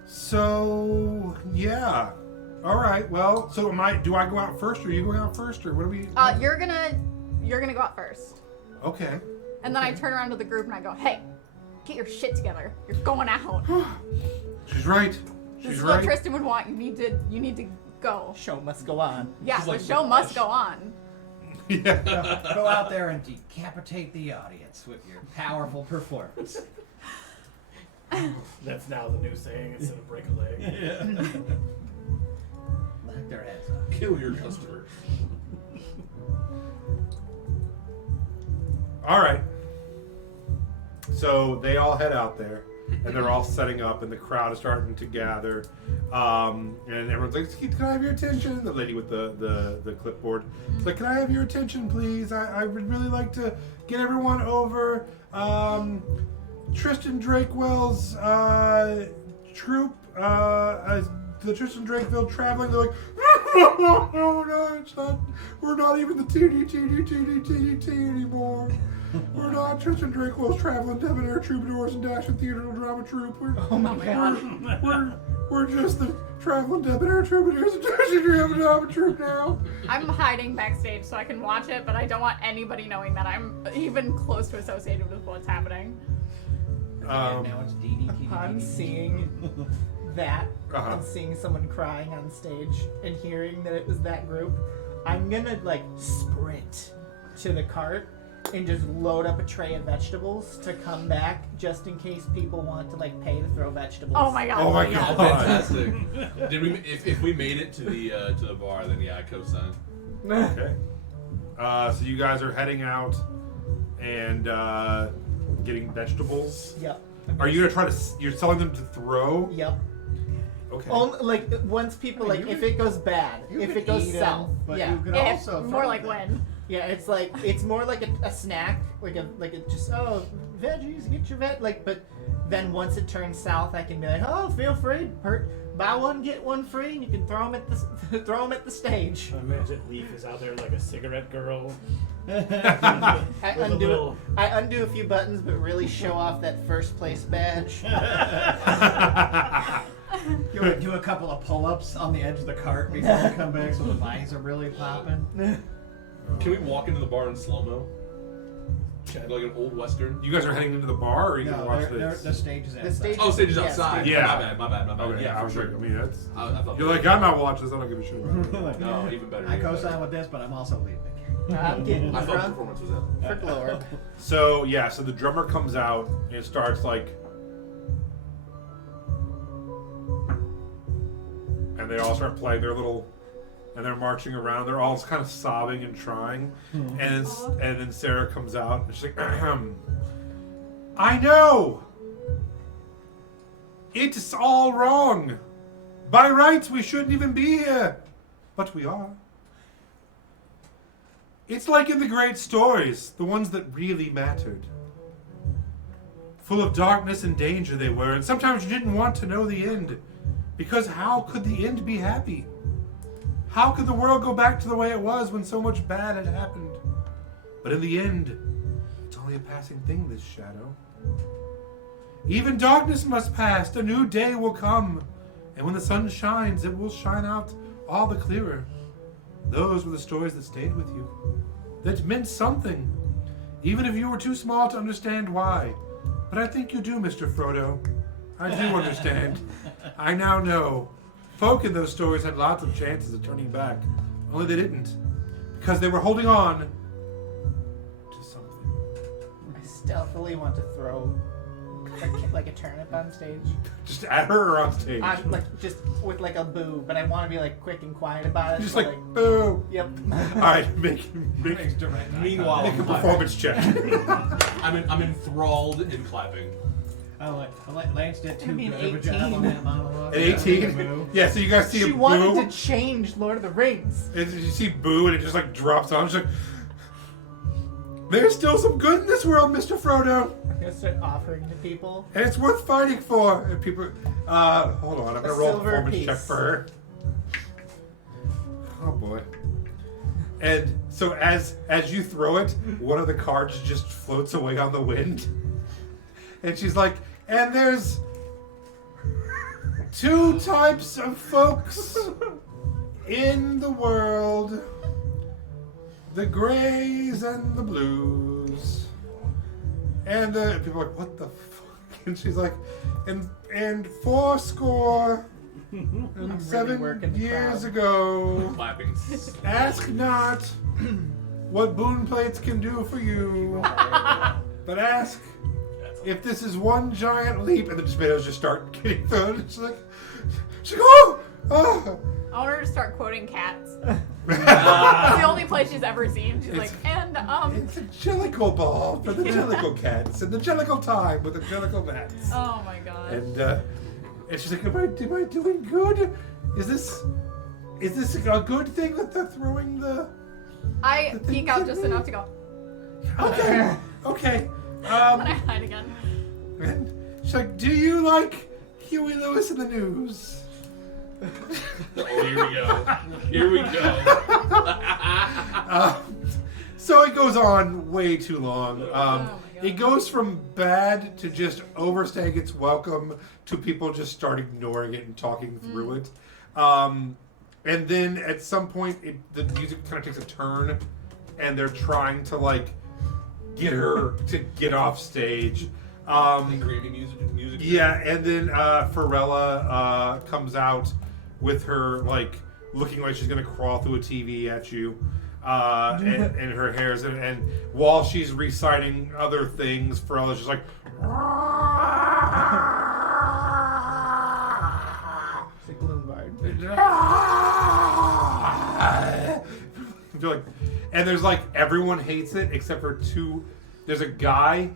So, yeah. All right. Well, so do I go out first, or are you going out first, or what are we? You're gonna go out first, Okay. and then I turn around to the group and I go, "Hey, get your shit together. You're going out. She's right. This She's is what right. Tristan would want. You need to go. Show must go on. Yeah, She's the like show the must Flash. go on. Yeah. Go out there and decapitate the audience with your powerful performance. it. That's now the new saying instead of break a leg. Knock their heads off. Kill your customers. All right. So they all head out there, and they're all setting up, and the crowd is starting to gather. And everyone's like, "Can I have your attention?" The lady with the clipboard is like, "Can I have your attention, please? I would really like to get everyone over Tristan Drakewell's troop, the Tristan Drakeville traveling." They're like, no, it's not. We're not even the TD anymore. We're not Tristan Drakewell's traveling debonair troubadours and dashing theater drama troupe. Oh my god. We're just the traveling debonair troubadours and dashing drama troupe now. I'm hiding backstage so I can watch it, but I don't want anybody knowing that I'm even close to associated with what's happening. And now it's DDT. Upon seeing that Uh-huh. and seeing someone crying on stage and hearing that it was that group, I'm gonna like sprint to the cart and just load up a tray of vegetables to come back just in case people want to like pay to throw vegetables. Oh my god. Oh my Oh, god. fantastic! Did we? If we made it to the bar, then yeah, I co-sign. Okay. So you guys are heading out and getting vegetables. Yep. Are you gonna try to? You're selling them to throw? Yep. Okay. Only, like once people like if it goes bad, if it goes south, but yeah, you could If, also more throw like them. when. yeah, it's more like a snack, like a just veggies, get your like. But then once it turns south, I can be like, oh, feel free, buy one get one free, and you can throw them at the stage. I imagine Leaf is out there like a cigarette girl. I With a undo little- I undo a few buttons, but really show off that first place badge. You would do a couple of pull-ups on the edge of the cart before you come back, so the vines are really popping. Can we walk into the bar in slow mo? Like an old western. You guys are heading into the bar, or are you gonna No, watch the this? stage is The outside. stage- Oh, stage is Yeah, outside. yeah. My bad. Okay, Yeah, I for was sure. like, I mean, that's. I thought You're like, I'm not watching this. I don't give a shit about it. no, even better. I even co-sign better. with this, but I'm also leaving. I'm getting I thought the drunk performance was up. for glory. So yeah, so the drummer comes out and it starts like, and they all start playing their little, and they're marching around. They're all kind of sobbing and trying, and then Sarah comes out and she's like, ahem. I know. It's all wrong. By rights, we shouldn't even be here, but we are. It's like in the great stories, the ones that really mattered. Full of darkness and danger they were, and sometimes you didn't want to know the end, because how could the end be happy? How could the world go back to the way it was when so much bad had happened? But in the end, it's only a passing thing, this shadow. Even darkness must pass, a new day will come, and when the sun shines, it will shine out all the clearer. Those were the stories that stayed with you, that meant something, even if you were too small to understand why. But I think you do, Mr. Frodo. I do understand. I now know. Folk in those stories had lots of chances of turning back, only they didn't, because they were holding on to something. I stealthily want to throw like a turnip on stage. Just at her or on stage? I'm like just with like a boo, but I want to be like quick and quiet about it. Just so, like, boo. Yep. Alright, make Makes direct eye Meanwhile, a I'm performance check. I'm enthralled in clapping. like Lance did too I mean, good of a job 18. on that monologue. At 18? Yeah, so you guys see She a wanted boo. to change Lord of the Rings. And you see boo and it just like drops on. She's like, there's still some good in this world, Mr. Frodo. I'm gonna start offering to people. And it's worth fighting for. And people, hold on, I'm gonna roll a silver performance piece. check for her. Oh boy. And so as you throw it, one of the cards just floats away on the wind. And she's like, and there's two types of folks in the world. The grays and the blues. And the people are like, what the fuck? And she's like, and 80 and really 7 working the years crowd. ago, Clapping. ask not what boon plates can do for you, but ask if this is one giant leap. And the tomatoes just start getting thrown. She's like, oh! I want her to start quoting cats. It's the only place she's ever seen. She's like, and It's a Jellicle ball for the Jellicle cats and the Jellicle time with the Jellicle mats. oh my god. And she's like, am I doing good? Is this a good thing that they're throwing the? I peek out just enough to go. Okay. And I hide again. And she's like, do you like Huey Lewis in the news? Oh, here we go. Here we go. So it goes on way too long. my God. It goes from bad to just overstaying its welcome to people just start ignoring it and talking through it. And then at some point, the music kind of takes a turn, and they're trying to like get her to get off stage. Grammy music. Yeah, and then Pharrella comes out with her like looking like she's gonna crawl through a TV at you, and her hair's and while she's reciting other things, Pharrella's just like. It's a gloom bard. And there's like everyone hates it except for two. There's a guy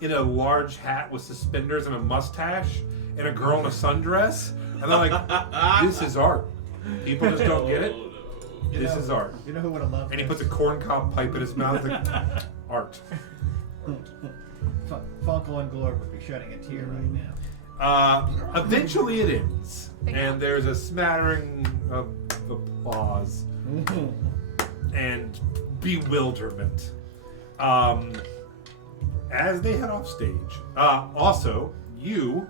in a large hat with suspenders and a mustache, and a girl in a sundress, and they're like, "This is art. People just don't get it. This is art." You know who would have loved And he this? puts a corncob pipe in his mouth. Like, art. Funkle and Glorb would be shedding a tear right now. Eventually, it ends, Thank and God. there's a smattering of applause and bewilderment as they head off stage. Also, you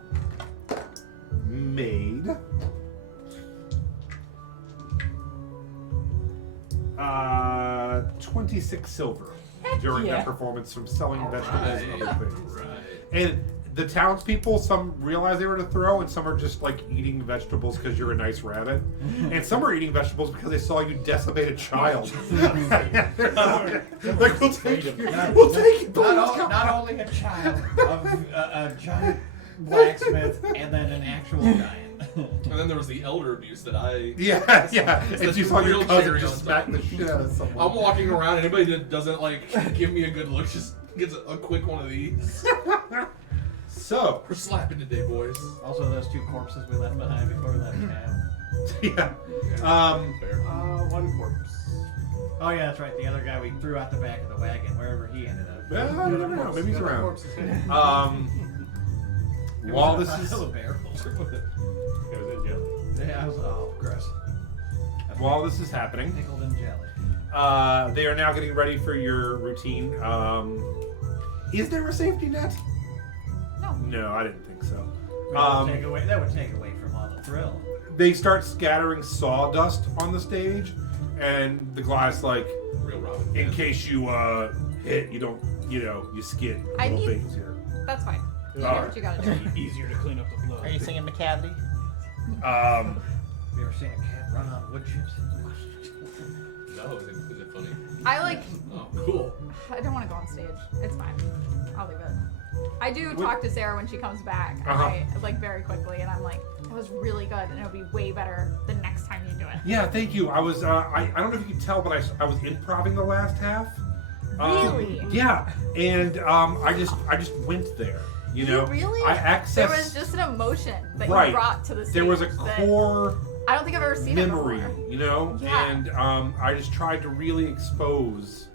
made 26 silver during yeah. that performance from selling vegetables and other things. Right. And the townspeople, some realize they were to throw, and some are just like eating vegetables because you're a nice rabbit, and some are eating vegetables because they saw you decimate a child. Like, we'll take you. We'll take you. Not only a child of a giant blacksmith and then an actual giant. And then there was the elder abuse that I. Yeah. It's And the you saw your real cousin cherry just on smack top. the shit out of someone. I'm walking around. Anybody that doesn't like give me a good look just gets a quick one of these. So, We're slapping today, boys. Also, those two corpses we left behind before we left town. yeah. Fair. One corpse. Oh yeah, that's right. The other guy we threw out the back of the wagon, wherever he ended up. Well, you never know. Maybe he's The other around. corpse is dead. While this It is was a barrel. It was in jelly. Yeah, I was gross. while this is happening, Pickled in jelly. they are now getting ready for your routine. Is there a safety net? No. No, I didn't think so. That would take away from all the thrill. They start scattering sawdust on the stage, and the glass like, Real Robin. in fan. case you hit, you don't, you skid. I Little need- things here. That's fine. You do Alright. what you gotta do. Easier to clean up the blood. Are you singing McCavity? Have you ever seen a cat run on wood chips? No, is it funny? I like. Oh, cool. I don't want to go on stage. It's fine. I'll leave it. I do talk to Sarah when she comes back. I like very quickly, and I'm like, that was really good, and it'll be way better the next time you do it. Yeah, thank you. I was, I don't know if you could tell, but I was improving the last half. Really? Yeah, and I just went there. You know, really? I accessed. There was just an emotion that Right. you brought to the stage. There was a that core I don't think I've ever seen memory, it before. you know, Yeah. and I just tried to really expose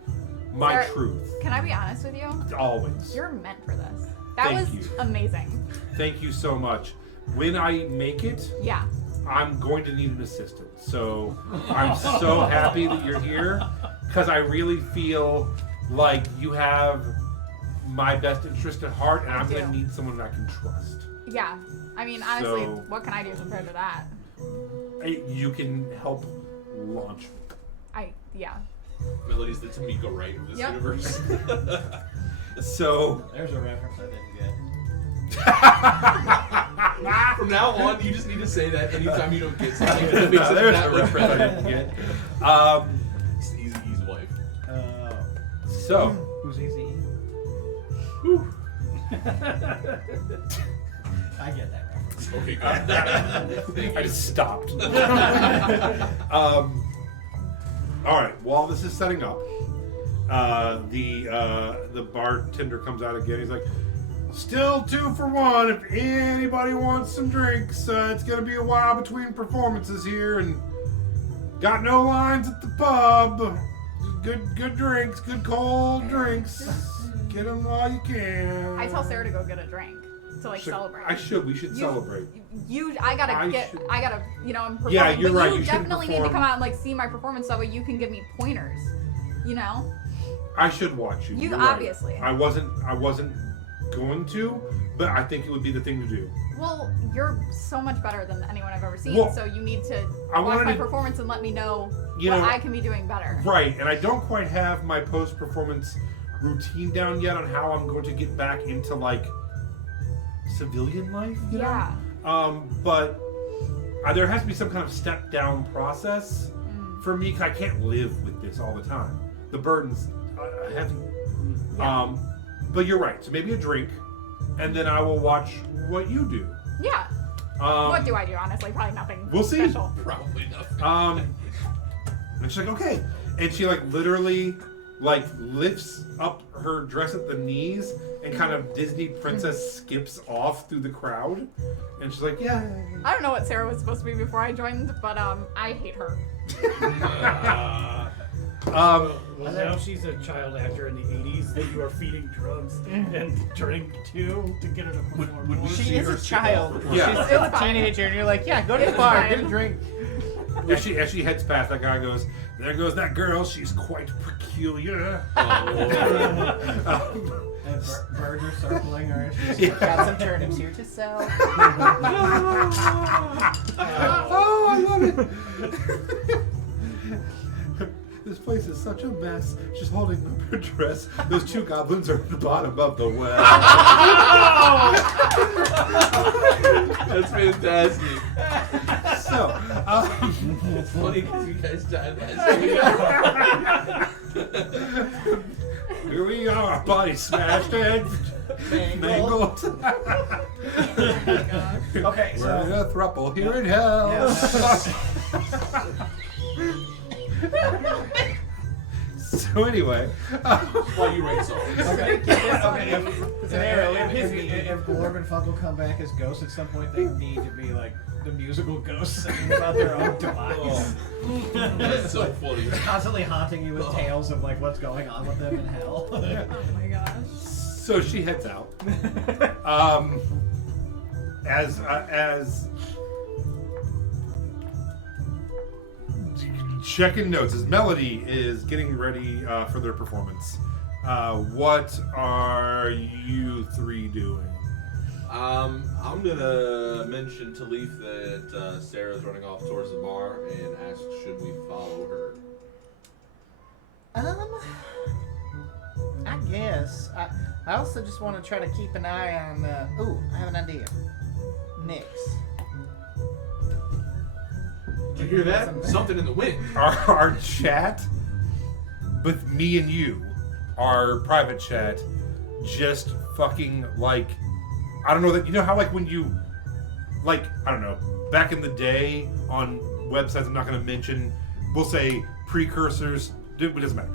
my Sarah, truth. Can I be honest with you? Always. You're meant for this. That Thank was you. amazing. Thank you so much. When I make it, Yeah. I'm going to need an assistant. So I'm so happy that you're here because I really feel like you have my best interest at heart, and I I'm going do. to need someone I can trust. Yeah. I mean, honestly, So- what can I do compared to that? You can help launch. Yeah. Melody's the Tamika Wright of this Yep. universe. So There's a reference I didn't get. From now on, you just need to say that anytime you don't get something. It makes No, it there's that a much reference I better. didn't get. It's Eazy-E's wife. So Who's easy? whew, I get that reference. Okay, good. Thank I you. just stopped. All right. While this is setting up, the bartender comes out again. He's like, "Still 2 for 1. If anybody wants some drinks, it's gonna be a while between performances here, and got no lines at the pub. Good drinks, good cold drinks. Get them while you can." I tell Sarah to go get a drink to celebrate. We should celebrate. I gotta, I'm performing. Yeah, you're but right, You you shouldn't definitely need to perform. come out and see my performance so that you can give me pointers. I should watch you. You You're right. obviously. I wasn't going to, but I think it would be the thing to do. Well, you're so much better than anyone I've ever seen, Well, so you need to I watch wanted my to- performance and let me know You what know- I can be doing better. Right, and I don't quite have my post-performance routine down yet on how I'm going to get back into like civilian life. You Yeah. know? But there has to be some kind of step-down process for me because I can't live with this all the time. The burden's heavy. Yeah. But you're right. So maybe a drink, and then I will watch what you do. Yeah. What do I do, honestly? Probably nothing We'll see. special. Probably nothing. And she's like, okay. And she like literally like lifts up her dress at the knees and kind of Disney princess skips off through the crowd. And she's like, yeah. I don't know what Sarah was supposed to be before I joined, but I hate her. Well, now she's a child actor in the 80s that you are feeding drugs and drink to get her to perform. would we more. see She is her a skip child. off? Yeah. She's still a It's fine. teenager, and you're like, yeah, go to the It's bar, fine. get a drink. As she heads past, that guy goes, there goes that girl. She's quite peculiar. And birds are circling her. Got some turnips here to sell. Oh, I love it. This place is such a mess. She's holding up her dress. Those 2 goblins are at the bottom of the well. That's fantastic. So, It's funny because you guys died last week. here we are, body smashed and mangled. Okay, We're in so a throuple here in hell. So anyway, Why you write songs? okay, Scenario, if Glorb and Funko come back as ghosts at some point, they need to be like the musical ghosts singing about their own demise. That's so funny. Constantly haunting you with tales of like what's going on with them in hell. Oh my gosh. so she heads out. As checking notes, as Melody is getting ready for their performance, what are you 3 doing? I'm gonna mention to Leaf that Sarah's running off towards the bar and ask should we follow her. I guess. I also just want to try to keep an eye on. Ooh, I have an idea. Nyx. Did you hear that? Something in the wind. Our chat with me and you, our private chat, just fucking like, I don't know that, you know how like when you, like, I don't know, back in the day on websites I'm not going to mention, we'll say precursors, it doesn't matter,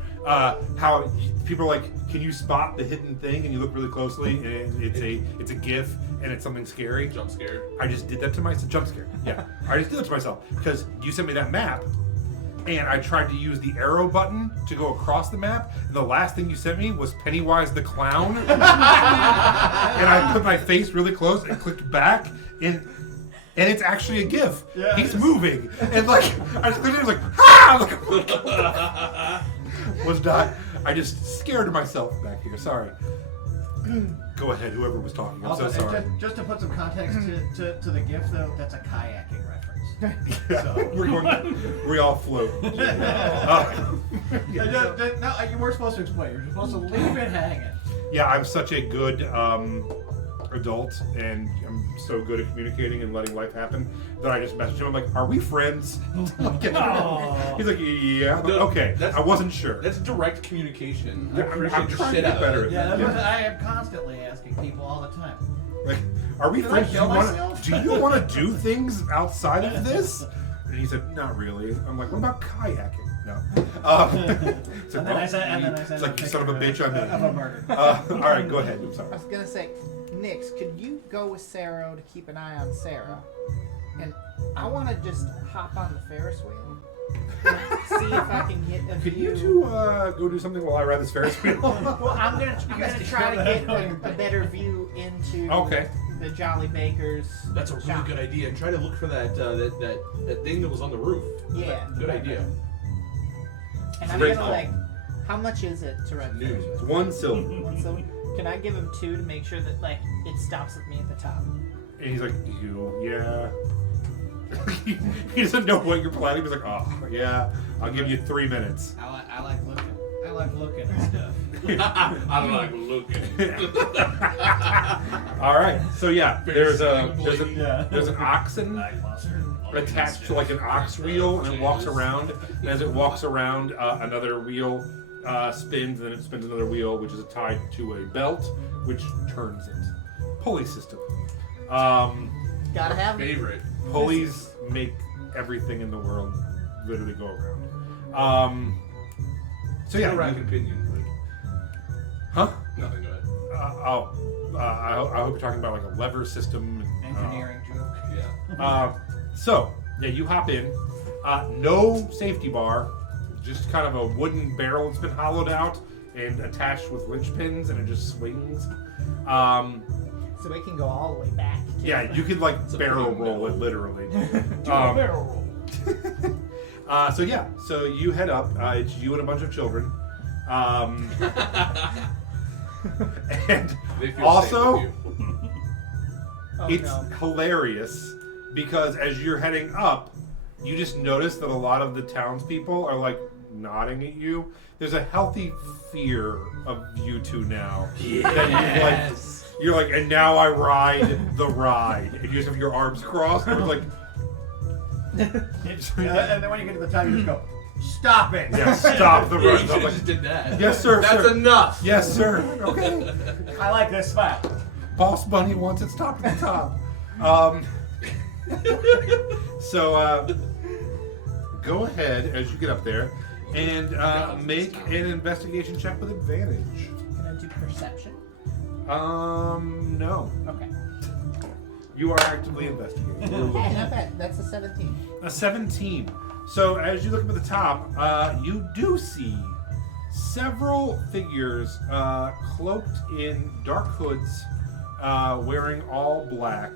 how people are like, can you spot the hidden thing, and you look really closely and it's a GIF and it's something scary. Jump scare. I just did that to myself. Jump scare. Yeah. I just did it to myself because you sent me that map and I tried to use the arrow button to go across the map. And the last thing you sent me was Pennywise the Clown. And I put my face really close and clicked back and it's actually a GIF. Yeah. He's moving. And like, I just looked at it, was like, ah! Was not, I just scared myself back here. Sorry. Go ahead, whoever was talking. I'm Also, so sorry. just to put some context to the gift, though, that's a kayaking reference. Yeah, we're going, we all float. No, you weren't supposed to explain. You're supposed to leave it hanging. Yeah, I'm such a good adult, and I'm so good at communicating and letting life happen that I just messaged him. I'm like, "Are we friends?" He's like, "Yeah." I'm like, okay, I wasn't sure. That's direct communication. I Yeah, appreciate I'm the trying to shit get out better of at it. Yeah, that. that's what I am constantly asking people all the time. Like, are we Did I friends? kill myself? Do you want to do things outside of this? And he said, "Not really." I'm like, "What about kayaking?" No. It's And then I said, it's like you son of a bitch, I'm in. of a murder. All right, go ahead. I'm I sorry. was gonna say, Nix, could you go with Sarah to keep an eye on Sarah? And I want to just hop on the Ferris wheel. And see if I can get a Could view. you two go do something while I ride this Ferris wheel? Well, I'm gonna guys try to can get a better view into Okay. the Jolly Bakers. That's a really shop. good idea. And try to look for that thing that was on the roof. Yeah. Good idea. And I'm Great gonna call. like, how much is it to rent New. Ferris It's wheel? 1 silver. One silver. Can I give him 2 to make sure that like it stops with me at the top? And he's like, yeah. He doesn't know what you're planning. He's like, oh, yeah, I'll give you 3 minutes. I like looking. I like looking at stuff. I like looking. All right, so yeah, there's Yeah. an oxen attached to like an ox wheel, and it walks around. And as it walks around, another wheel spins, and then it spins another wheel, which is tied to a belt, which turns it. Pulley system. Gotta have it. Favorite. Pulleys make everything in the world literally go around. So yeah, Rack opinion. huh? Nothing. Go ahead. I hope you're talking about like a lever system. Engineering joke. Yeah. So yeah, you hop in. No safety bar, just kind of a wooden barrel that's been hollowed out and attached with winch pins, and it just swings. So we can go all the way back. too. Yeah, you could like It's a barrel pretty roll it literally. Barrel roll. So yeah, so you head up. It's you and a bunch of children. And They feel also, safe with you. Oh, it's no. hilarious because as you're heading up, you just notice that a lot of the townspeople are like nodding at you. There's a healthy fear of you two now. That you're like, and now I ride the ride, and you just have your arms crossed. And it's like, And then when you get to the top, you just go, stop it. yeah, stop the Yeah, you run. should I'm have like, just did that. yes, sir. That's sir. enough. Yes, sir. Okay. I like this spot. Boss Bunny wants it stopped at the top. So go ahead as you get up there and make an investigation check with advantage. Can I do perception? No. Okay. You are actively investigating. Hey, not bad. That's a 17. A 17. So as you look up at the top, you do see several figures cloaked in dark hoods, wearing all black,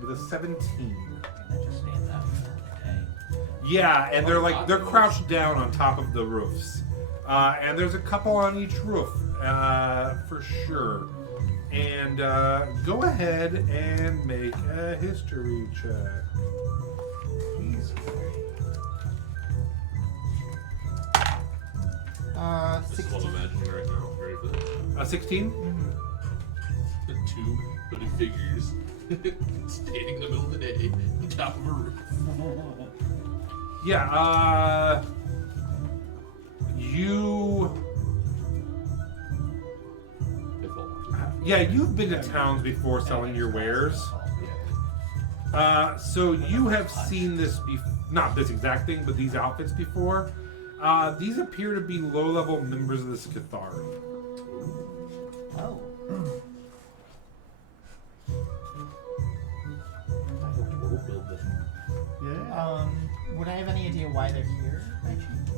with a 17. That just stands out. Okay. Yeah, and they're crouched down on top of the roofs, and there's a couple on each roof, for sure. And go ahead and make a history check. Easy. This is what I'm imagining right now. Ready for this? 16. The two hooded figures standing in the middle of the day on top of a roof. Yeah. You. They fall off. Yeah, you've been to towns before selling your wares. So you have seen this not this exact thing, but these outfits before. These appear to be low-level members of the Skithari. Oh. Yeah. Would I have any idea why they're here by chance?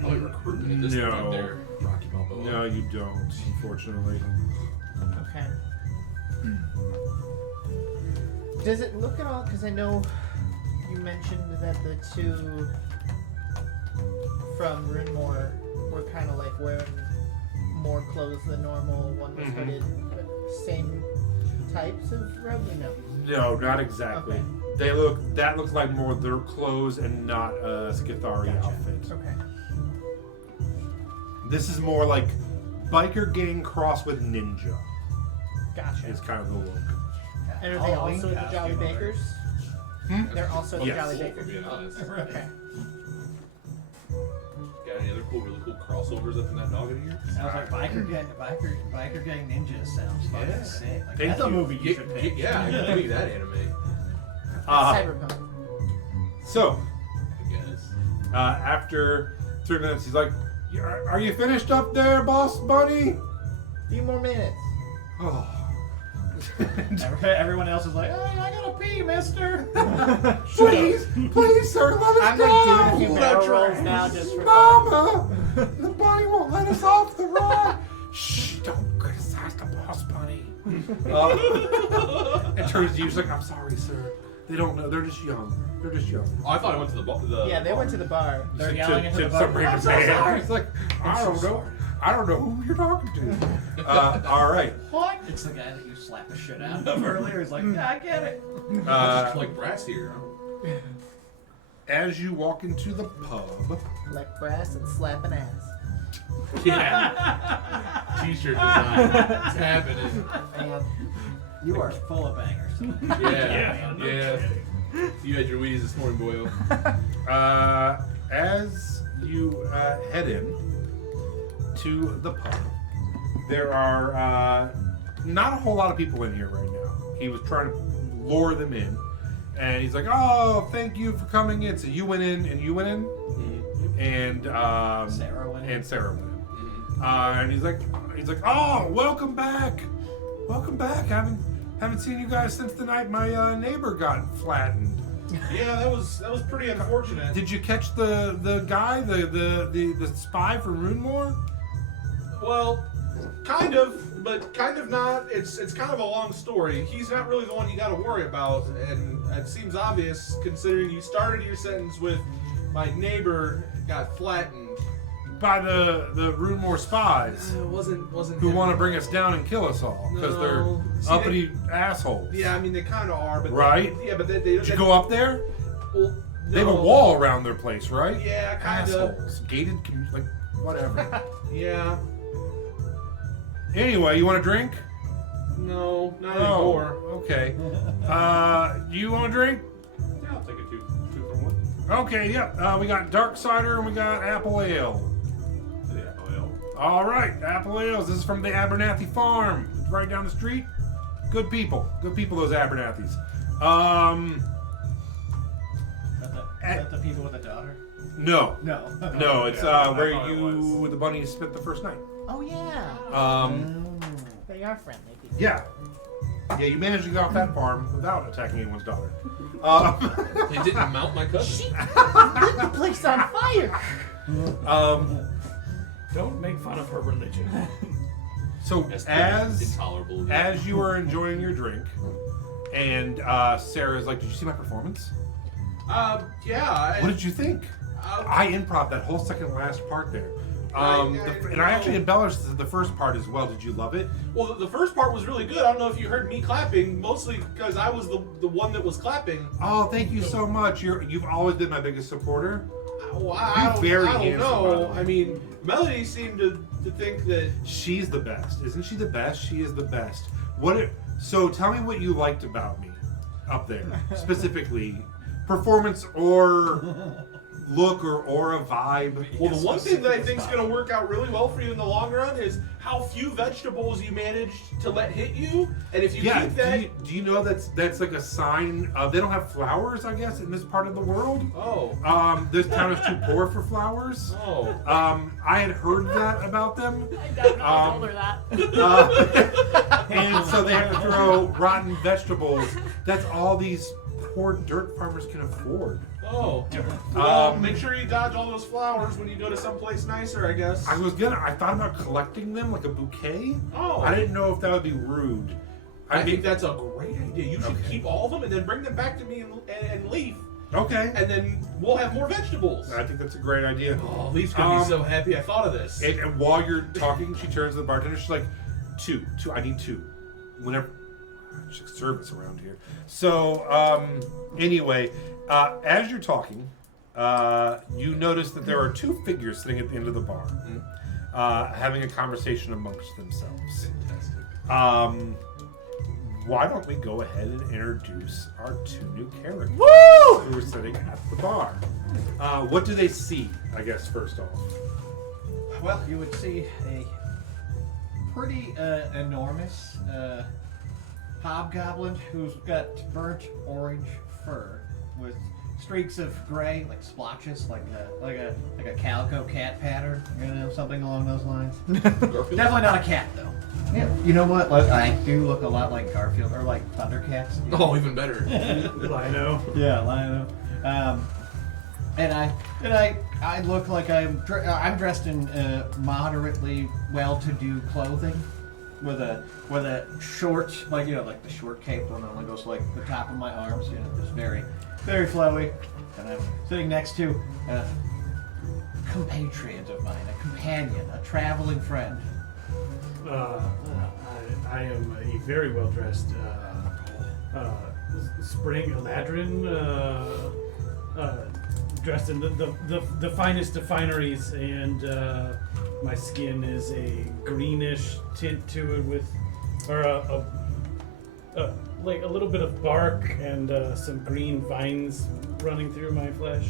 Probably recruitment at this No. point there. Rocky Balboa. No, you don't, unfortunately. Okay. Does it look at all? Because I know you mentioned that the two from Runmore were kind of like wearing more clothes than normal. One was hooded. But same types of robe? No. No, not exactly. Okay. That looks like more their clothes and not a Skithari Gotcha. outfit. Okay. This is more like biker gang crossed with ninja. Gotcha. Is kind of the look. And are they also at the Jolly Bakers? They're also at the Yes. Jolly Cool, for Bakers. being honest. Okay. Got any other really cool crossovers up in that dog in here? Sounds like biker gang ninjas sounds fucking Yeah. sick. Like, Thank that's a you. movie you should pick. Yeah, give me that anime. Uh, Cyberpunk. So, I guess. after 3 minutes, he's like, "Are you finished up there, Boss Bunny?" Few more minutes. Oh. Everyone else is like, "Hey, I gotta pee, mister." Please, sir, let us I'm go. like doing a few barrel rolls now just for fun. Mama, the bunny won't let us off the ride. Shh, don't criticize the Boss Bunny. And turns to you, she's like, "I'm sorry, sir. They don't know. They're just young. Oh, I thought I went to the Yeah, they went to the bar. They're yelling into the some bar. random man. He's like, I don't know. I don't know who you're talking to. All right. What? It's the guy that you slapped the shit out of earlier. He's like, yeah, I get it. just like brass here. As you walk into the pub, Like brass and slapping ass. Yeah. T-shirt design. It's happening. And You are full of bangers. Yeah. Yeah. You had your Wheaties this morning, boyo. as you head in to the pub, there are not a whole lot of people in here right now. He was trying to lure them in, and he's like, "Oh, thank you for coming in." So you went in, and you went in, and Sarah went in. and Sarah went in. And he's like, "Oh, welcome back. Haven't seen you guys since the night my neighbor got flattened." Yeah, that was pretty unfortunate. Did you catch the guy, the spy from Runemore? Well, kind of, but kind of not. It's kind of a long story. He's not really the one you got to worry about, and it seems obvious considering you started your sentence with my neighbor got flattened. By the Runemore spies It wasn't who him. want to bring us down and kill us all because No. they're See, uppity assholes. Yeah, I mean they kind of are, but Right? Yeah, but they Did you go up there? Well, They have a no. wall around their place, right? Yeah, kind of. Assholes. Gated, like whatever. Yeah. Anyway, you want a drink? No, not anymore. Okay. You want a drink? Yeah, I'll take a two for one. Okay, yeah. We got dark cider and we got apple ale. To the apple ale. All right, apple ales. This is from the Abernathy farm. It's right down the street. Good people, those Abernathys. Is that the people with the daughter? No, No. no, it's Yeah, I where thought it you the bunnies spent the first night. oh yeah, they are friendly people. Yeah, you managed to get off that farm without attacking anyone's daughter. They didn't mount my cousin. Lit the place on fire. Don't make fun of her religion. So That's as intolerable. as you are enjoying your drink, and Sarah's like, "Did you see my performance? Yeah. What did you think? I improv that whole second to last part there." And I actually embellished the first part as well. Did you love it? Well, the first part was really good. I don't know if you heard me clapping, mostly because I was the one that was clapping. Oh, thank you so much. You've always been my biggest supporter. Well, I don't very know. handsome, by the way. I mean, Melody seemed to think that. She's the best, isn't she? The best. She is the best. So tell me what you liked about me up there specifically, performance or look or a vibe. Well, the one thing that I think is going to work out really well for you in the long run is how few vegetables you managed to let hit you, and if you Yeah. keep that. Do you know that's like a sign? They don't have flowers, I guess, in this part of the world. Oh. This town is too poor for flowers. Oh. I had heard that about them. I definitely told her that. And so they have to throw rotten vegetables. That's all these poor dirt farmers can afford. Oh. Well, Um, make sure you dodge all those flowers when you go to someplace nicer, I guess. I thought about collecting them like a bouquet. Oh. I didn't know if that would be rude. I think that's a great idea. You should Okay. keep all of them and then bring them back to me and Leaf, Okay. and then we'll have more vegetables. I think that's a great idea. Oh, Leaf's gonna be so happy I thought of this. And while you're talking, she turns to the bartender. She's like, two. I need two. Whenever. She's like service around here. So, anyway, as you're talking, you notice that there are two figures sitting at the end of the bar, having a conversation amongst themselves. Fantastic. Why don't we go ahead and introduce our two new characters Woo! who are sitting at the bar? What do they see, I guess, first off? Well, you would see a pretty enormous hobgoblin who's got burnt orange fur with streaks of gray, like splotches, like a calico cat pattern, something along those lines. Definitely not a cat though. Yeah, you know what? I do look a lot like Garfield or like Thundercats. Oh, even better. Lino. Yeah, Lino. And I look like I'm dressed in moderately well-to-do clothing, with a short, like the short cape one only goes like the top of my arms, just very, very flowy. And I'm sitting next to a compatriot of mine, a companion, a traveling friend. I am a very well dressed spring Eladrin, dressed in the finest of fineries, and my skin is a greenish tint to it with, like a little bit of bark and some green vines running through my flesh,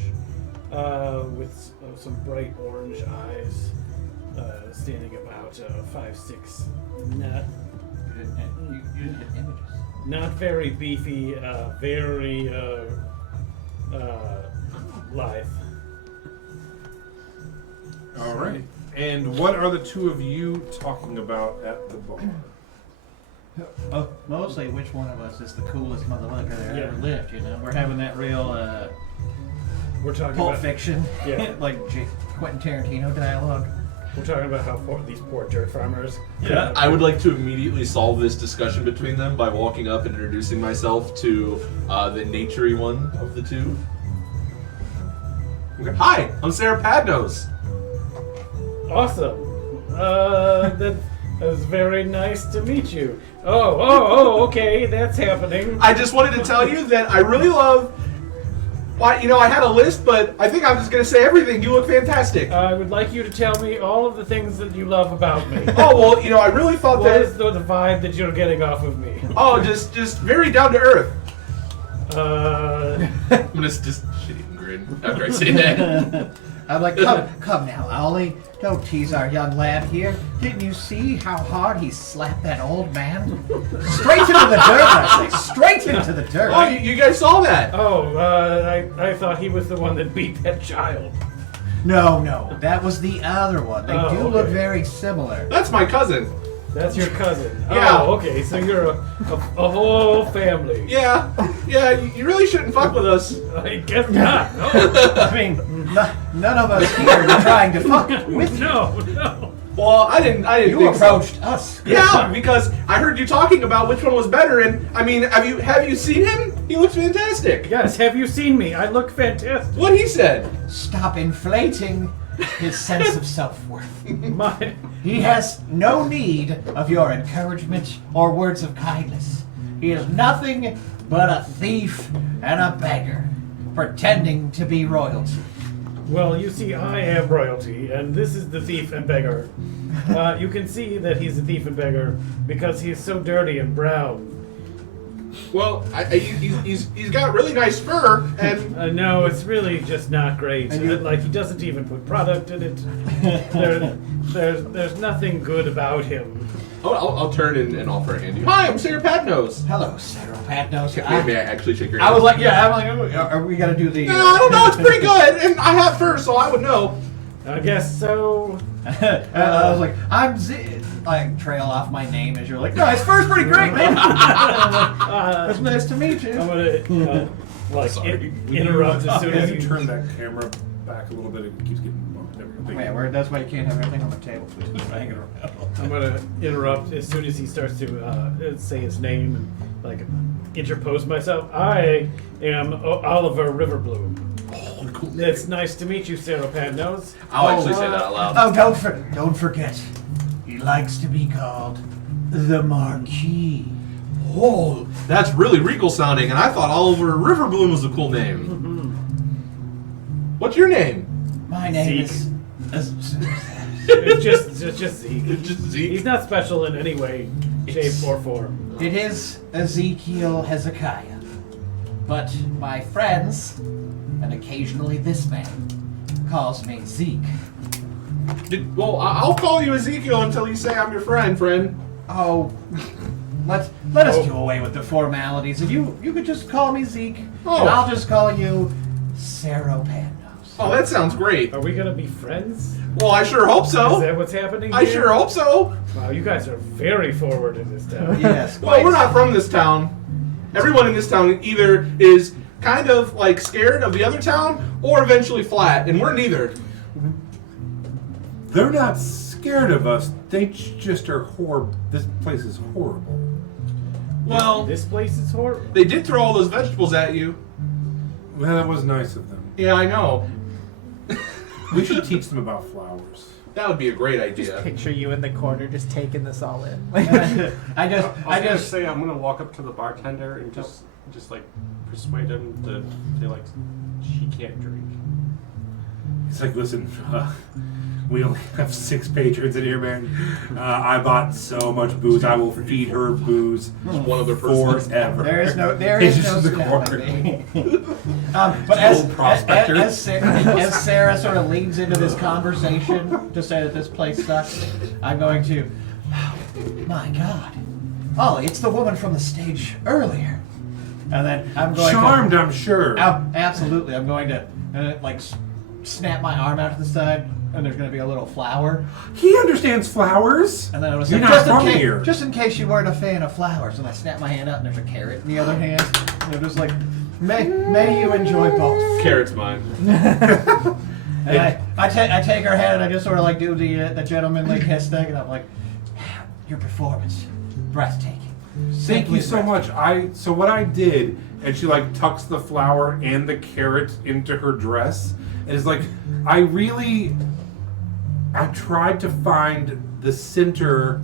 with some bright orange eyes, standing about 5'6". You didn't get images. Not very beefy, very lithe. All right. And what are the two of you talking about at the bar? Mostly which one of us is the coolest motherfucker that Yeah. ever lived, We're having that real We're talking Pulp about Fiction, Yeah. like Quentin Tarantino dialogue. We're talking about how these poor dirt farmers. Yeah. I would like to immediately solve this discussion between them by walking up and introducing myself to the naturey one of the two. Okay. Hi, I'm Sarah Padnos. Awesome. That was very nice to meet you. Oh, okay, that's happening. I just wanted to tell you that I really love. Why, I had a list, but I think I'm just gonna say everything. You look fantastic. I would like you to tell me all of the things that you love about me. Oh well, I really thought What that. is the vibe that you're getting off of me? Oh, just very down to earth. Uh, I'm gonna just shitty and grin after I say that. I'm like, come now, Ollie. Don't tease our young lad here. Didn't you see how hard he slapped that old man? Straight into the dirt, I say. Straight into the dirt. Oh, you guys saw that? I thought he was the one that beat that child. No, that was the other one. They Oh, do okay. look very similar. That's my cousin. That's your cousin. Yeah. Oh, okay. So you're a whole family. Yeah, you really shouldn't fuck with us. I guess not. No. I mean, none of us here are trying to fuck with you. No. Well, I didn't You think so. approached us. Yeah, because I heard you talking about which one was better, and I mean, have you seen him? He looks fantastic. Yes. Have you seen me? I look fantastic. What he said. Stop inflating his sense of self-worth. My. He has no need of your encouragement or words of kindness. He is nothing but a thief and a beggar, pretending to be royalty. Well, you see, I am royalty, and this is the thief and beggar. You can see that he's a thief and beggar because he's so dirty and brown. Well, he's got really nice fur, and No, it's really just not great. Like, he doesn't even put product in it. There's nothing good about him. I'll turn and offer a hand to you. Hi, I'm Sarah Padnos. Hello, Sarah Patnos. May I actually shake your I hand? was like, are we gonna do the? No, I don't know. It's pretty good, and I have fur, so I would know. I guess so. I was like, I'm Z. I trail off my name as you're like, no, his fur's pretty great, man. It's nice to meet you. I'm gonna Sorry. interrupt as soon as If you you turn that camera back a little bit, it keeps getting bumped. There we go. Man, that's why you can't have everything on the table. So it's just hanging around. I'm gonna interrupt as soon as he starts to say his name and like interpose myself. I am Oliver Riverbloom. Oh, cool. It's nice to meet you, Sarah Padnos. I'll actually say that out loud. Oh, don't forget. He likes to be called the Marquis. Oh, that's really regal sounding, and I thought Oliver Riverbloom was a cool name. What's your name? My name Zeke. is. It's just Zeke. It's just Zeke. He's not special in any way, shape, or form. It is Ezekiel Hezekiah. But my friends, and occasionally this man, calls me Zeke. Well, I'll call you Ezekiel until you say I'm your friend. Oh, let us do away with the formalities, and you could just call me Zeke, Oh. and I'll just call you Seropandos. Oh, that sounds great. Are we gonna be friends? Well, I sure hope Is so. that what's happening? I here? sure hope so. Wow, you guys are very forward in this town. Yes. Well, we're not from this town. Everyone in this town either is kind of like scared of the other town or eventually flat, and we're neither. They're not scared of us. They just are horrible. This place is horrible. Well, This place is horrible. they did throw all those vegetables at you. Well, that was nice of them. Yeah, I know. We should teach them about flowers. That would be a great idea. Picture you in the corner just taking this all in. I just I was gonna say I'm gonna walk up to the bartender and just like persuade him to say like she can't drink. It's like, listen, we only have 6 patrons in here, man. I bought so much booze. I will feed her booze Just one other person. forever. There is no It's just in the snapping. corner. But as, Old prospector. as Sarah sort of leads into this conversation to say that this place sucks, I'm going to, oh, my God, oh, it's the woman from the stage earlier. And then I'm going Charmed, I'm sure. Absolutely, I'm going to snap my arm out to the side, and there's going to be a little flower. He understands flowers. And then I was You're like, not from here. just in case you weren't a fan of flowers. And I snap my hand out, and there's a carrot in the other hand. And I'm just like, may you enjoy both. Carrot's mine. And I take her hand, and I just sort of like do the gentlemanly kiss thing, and I'm like, your performance, breathtaking. Thank you so much. So what I did, and she like tucks the flower and the carrot into her dress, and is like, I tried to find the center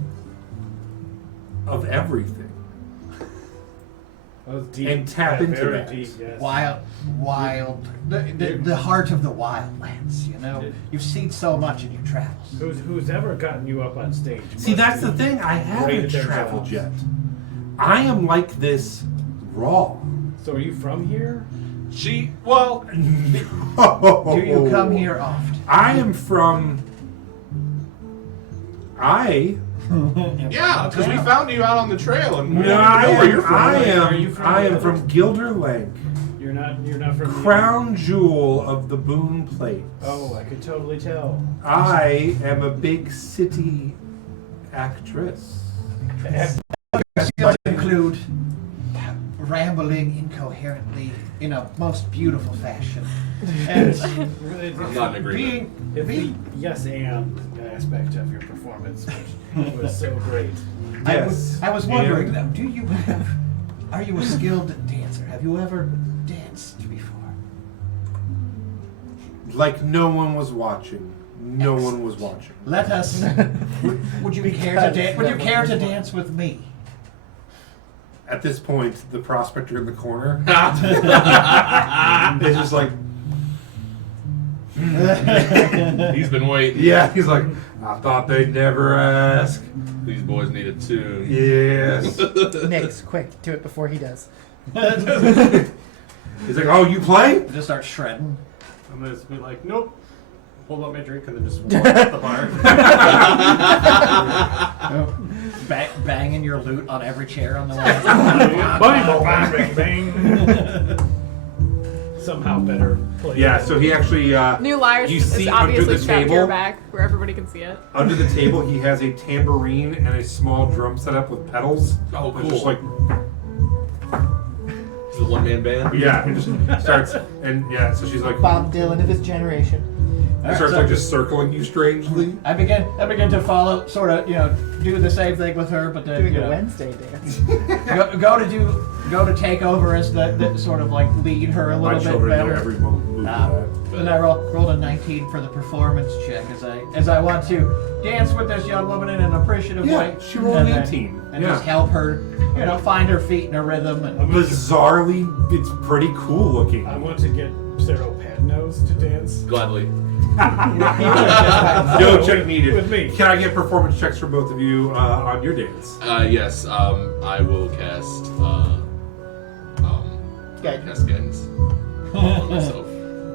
of everything. That was deep. And tap Yeah, into very that. Deep, yes. Wild, the heart of the wildlands. You know, you've seen so much in your travels. Who's ever gotten you up on stage? See, must that's be the thing. I great haven't at their traveled jobs. yet. I am like this raw. So are you from here? Well, Do you come here often? I am from. yeah, because we found you out on the trail, and we No, don't even know where you're from. Are you from I am the- from Gilderlank, You're not from crown jewel of the Boon Plate. Oh, I could totally tell. I am a big city actress. Include rambling incoherently in a most beautiful fashion. And I'm not in agreement. If the yes and aspect of your performance was so great. Yes. I was wondering, And- though, are you a skilled dancer? Have you ever danced before? Like no one was watching. No one was watching. Let us. Would you care to dance with me? At this point, the prospector in the corner is just like, He's been waiting. yeah. He's like, I thought they'd never ask. These boys need a tune. Yes. Nix, quick, do it before he does. He's like, oh, you play? Just start shredding. I'm gonna just be like, nope. Hold up my drink and then just walk out the bar. Banging your lute on every chair on the way. Bang, bang, bang. Somehow better. Play. Yeah. So he actually. New Liars You is see under obviously the strapped to your table. back where everybody can see it. Under the table, he has a tambourine and a small drum set up with pedals. Oh, It's cool. just like, It's a one-man band. yeah, it just starts, and yeah, so she's like, Bob Dylan of his generation. starts like just circling you strangely. I begin to follow, sort of, do the same thing with her, but then Doing a Wednesday dance. go to take over as the sort of like lead her a My little bit children know better. every move of that. And I rolled a 19 for the performance check as I want to dance with this young woman in an appreciative Yeah, way. she rolled and an then- 18. And Yeah. just help her, find her feet and her rhythm. And Bizarrely, it's pretty cool looking. I want to get Seropandos to dance. Gladly. No check needed. With me. Can I get performance checks for both of you on your dance? Yes. I will cast. Guidance. Cast guidance on myself.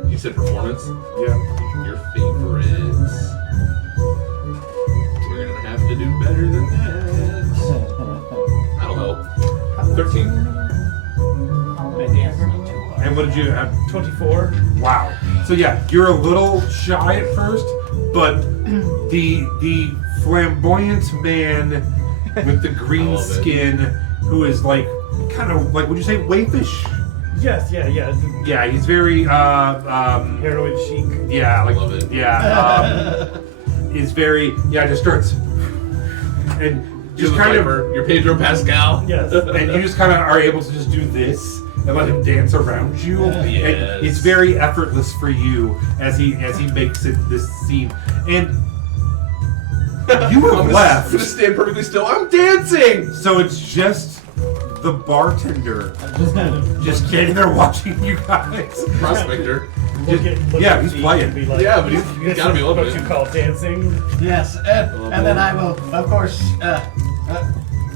You said performance. Yeah. Your favorites. We're gonna have to do better than that. That'll help. 13. my dance is not too hard. And And what did you have? 24. Wow. So yeah, you're a little shy at first, but the flamboyant man with the green love it. skin, who is like kind of like, would you say waifish? Yes, yeah. Yeah, he's very Heroin chic. yeah, like Love it. yeah, is very just starts and just kind of you're Pedro Pascal. Yes. and you just kind of are able to just do this and let him dance around you. And Yes. it's very effortless for you as he makes it this scene. And you have I'm left, gonna stand perfectly still. I'm dancing. so it's just the bartender just standing there watching you guys. Prospector. Look yeah, at he's me playing. and be like, Yeah, but he's this gotta be is loving what it. you call dancing. Yes, and then I will, of course,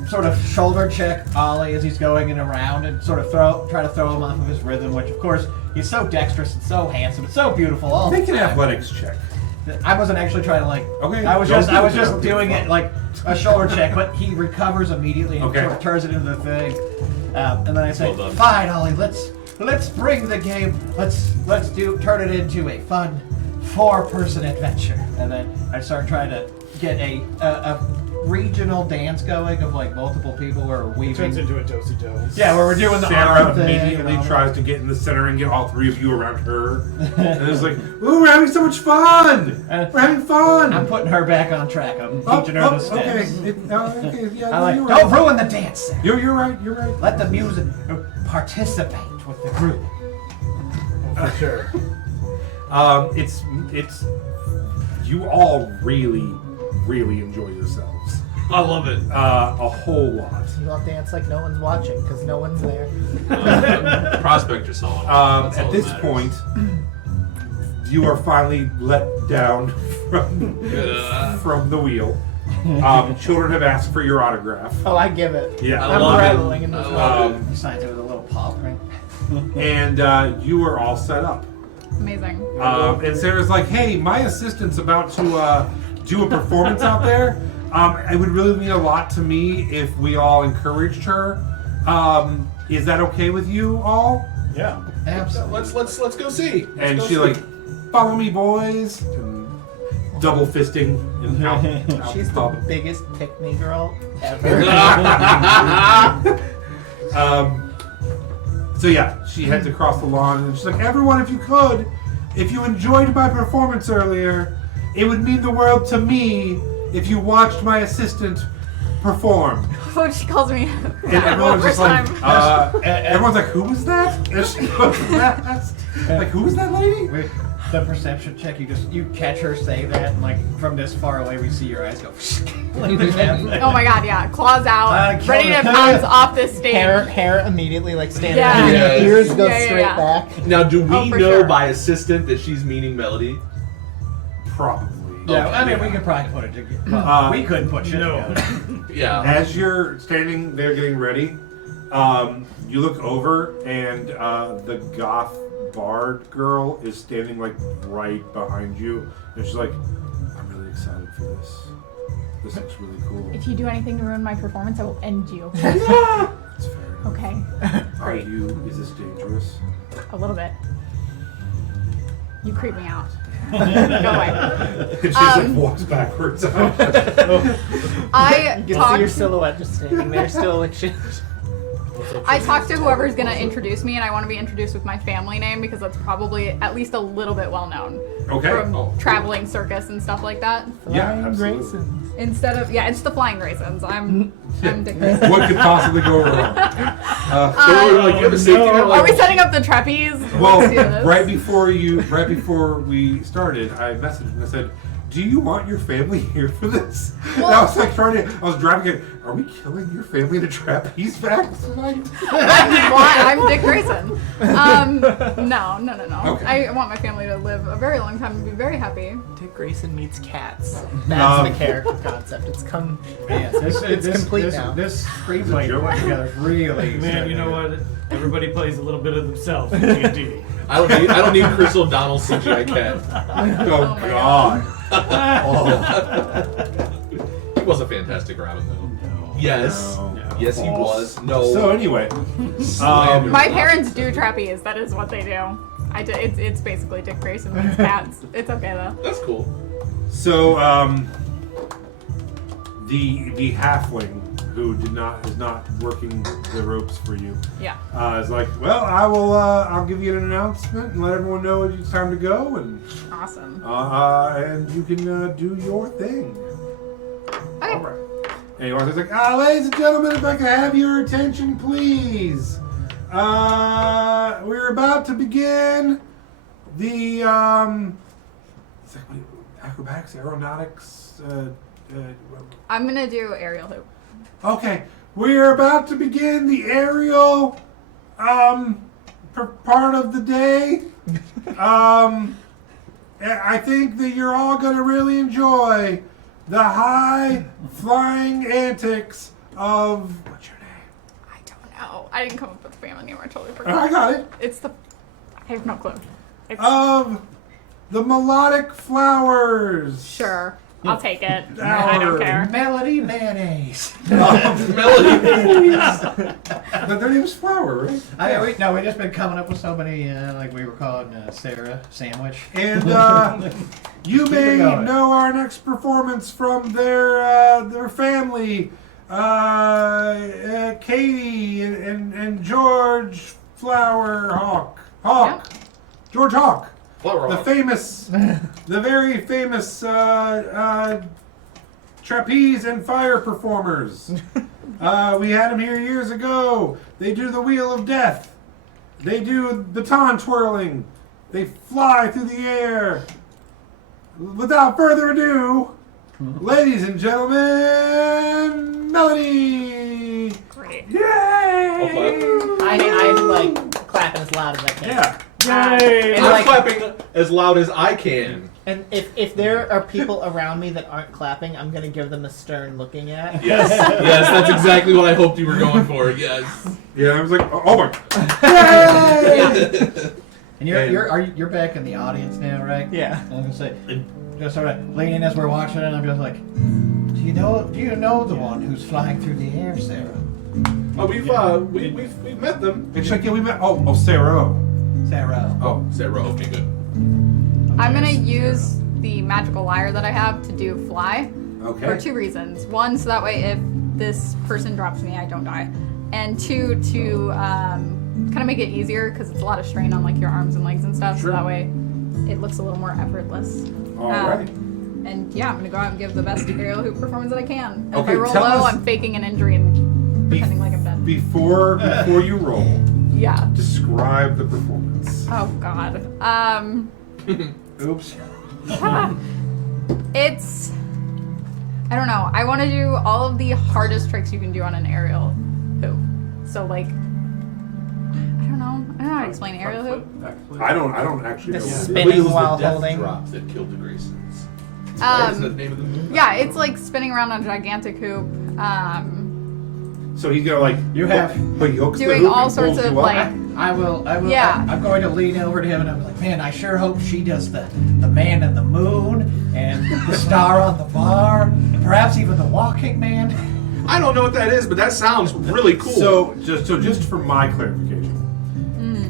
sort of shoulder check Ollie as he's going in around and sort of try to throw him off of his rhythm, which of course he's so dexterous and so handsome and so beautiful all the Make an time. athletics check. I wasn't actually trying to like. Okay. I was Don't just do it. just doing it like a shoulder check, but he recovers immediately and Okay. sort of turns it into the thing. And then I say, Well done. "Fine, Ollie, let's bring the game. Let's turn it into a fun 4-person adventure." And then I start trying to get a regional dance going of like multiple people who are It turns weaving. into a do-si-do. Yeah, where we're doing the Sarah arm thing and immediately all that. tries to get in the center and get all three of you around her. And it's like, ooh, we're having so much fun! We're having fun! I'm putting her back on track. I'm teaching her the steps. okay. Okay, yeah, I like, you're don't right. ruin the dance, Sarah. You're right, you're right. Let the music participate with the group. For sure. It's you all really, really enjoy yourselves. I love it. A whole lot. You all dance like no one's watching because no one's there. Prospector song. That's all At that this matters. point, you are finally let down from the wheel. Children have asked for your autograph. Oh, I give it. Yeah. I I'm love reveling it. in this I one. love it. He signs it with a little paw print. And you are all set up. Amazing. And Sarah's like, hey, my assistant's about to do a performance out there. It would really mean a lot to me if we all encouraged her. Is that okay with you all? Yeah. Absolutely. Let's go see. And she like, follow me, boys. And double fisting. And out She's the pub. biggest pick-me girl ever. So yeah, she heads across the lawn and she's like, everyone, if you enjoyed my performance earlier, it would mean the world to me if you watched my assistant perform. Oh, she calls me. And that everyone's first just like, time. everyone's like, who was that? And she goes fast. Like, who was that lady? With the perception check, you catch her say that, and like from this far away, we see your eyes go. Like this happening. Oh my god, yeah. Claws out, kill ready to her. pounce off this stage. hair immediately like standing Yeah. on Yes. your ears go Yeah, yeah, straight yeah. back. Now, do we Oh, for know sure. by assistant that she's meaning Melody? Probably. Yeah, Okay, I mean, yeah. we could probably put it together. Well, we couldn't put shit No. together. Yeah. As you're standing there getting ready, you look over and the goth bard girl is standing like right behind you, and she's like, "I'm really excited for this. This looks really cool." If you do anything to ruin my performance, I will end you. It's fair enough. Okay. Are Great. is this dangerous? A little bit. You creep me out. Go away. And she just like Um, walks backwards. I You can see your talked. silhouette just standing there still like shit. I talked to whoever's gonna introduce me, and I want to be introduced with my family name because that's probably at least a little bit well known Okay. from Oh. traveling circus and stuff like that. Yeah, Flying absolutely. Graysons. Instead of it's the Flying Graysons. I'm Dick Grayson. What could possibly go wrong? So we're like, you have a safety net, no. like, Are we setting up the trapeze? Well, Let's do this. right before we started, I messaged and I said, "Do you want your family here for this?" And I was like I was driving it. Are we killing your family in a trapeze back tonight? I'm Dick Grayson. No. Okay. I want my family to live a very long time and be very happy. Dick Grayson meets cats. That's the character concept. Yeah, It's complete now. This screenplay you put together is really. Man, you know what? Everybody plays a little bit of themselves in D&D. I don't need Chris O'Donnell CGI cat. Oh my God! He was a fantastic Robin though. Yes. No. Yes, he was. No. So anyway, Slander. My parents do trapeze. That is what they do. It's basically Dick Grayson with his cats. It's okay though. That's cool. so the halfling who is not working the ropes for you Yeah. is like, well, I'll give you an announcement and let everyone know it's time to go, and Awesome. and you can do your thing. Okay. All right. Anyway, he's like, ladies and gentlemen, if I can have your attention, please. We're about to begin the it's like, acrobatics, aeronautics. I'm gonna do aerial hoop. Okay, we're about to begin the aerial part of the day. I think that you're all gonna really enjoy the high flying antics of what's your name? I don't know. I didn't come up with the family name. I totally I forgot. got it. It's the. I have no clue. It's, Of the melodic flowers. sure. I'll take it. I don't care. Melody mayonnaise. Melody. But their name's Flower, right? We've just been coming up with so many, like we were calling Sarah Sandwich. And you Keep may it going. know our next performance from their family, Katie and George Hawk. George Hawk, Flower the Hawk. famous, the very famous trapeze and fire performers. We had them here years ago. They do the Wheel of Death. They do baton twirling. They fly through the air. Without further ado, ladies and gentlemen, Melody! Great. Yay! I'm like clapping as loud as I can. Yeah. Yay! And I'm like- clapping as loud as I can. And if there are people around me that aren't clapping, I'm gonna give them a stern looking at. Yes, yes, that's exactly what I hoped you were going for. Yes. Yeah, I was like, oh my. Yay! And you're back in the audience now, right? Yeah. I was gonna say, just sort of leaning as we're watching it. I'm just like, do you know the one who's flying through the air, Sarah? Oh, we've met them. And check, yeah, we met. Oh, Sarah. Sarah. Oh, Sarah. Okay, good. I'm gonna use the magical lyre that I have to do fly for Okay. 2 reasons. One, so that way if this person drops me, I don't die. And 2, to kind of make it easier because it's a lot of strain on like your arms and legs and stuff. Sure. So that way it looks a little more effortless. All right. And yeah, I'm gonna go out and give the best aerial hoop performance that I can. And if Okay, I roll tell low, us- I'm faking an injury and pretending like I'm dead. Before you roll, Yeah. describe the performance. Oh God. Oops. It's. I don't know. I want to do all of the hardest tricks you can do on an aerial hoop. So like. I don't know how to explain aerial hoop. I don't actually know. The what it is. spinning It was while the death holding. drop that killed the Graysons. Right? Isn't that the name of the movie? Yeah, it's like spinning around on a gigantic hoop. So he's gonna like You have- but he hooks the Doing hoop all and sorts pulls of you up. like. I will. Yeah. I'm going to lean over to him and I'm like, man, I sure hope she does the man in the moon and the star on the bar, and perhaps even the walking man. I don't know what that is, but that sounds really cool. So just for my clarification.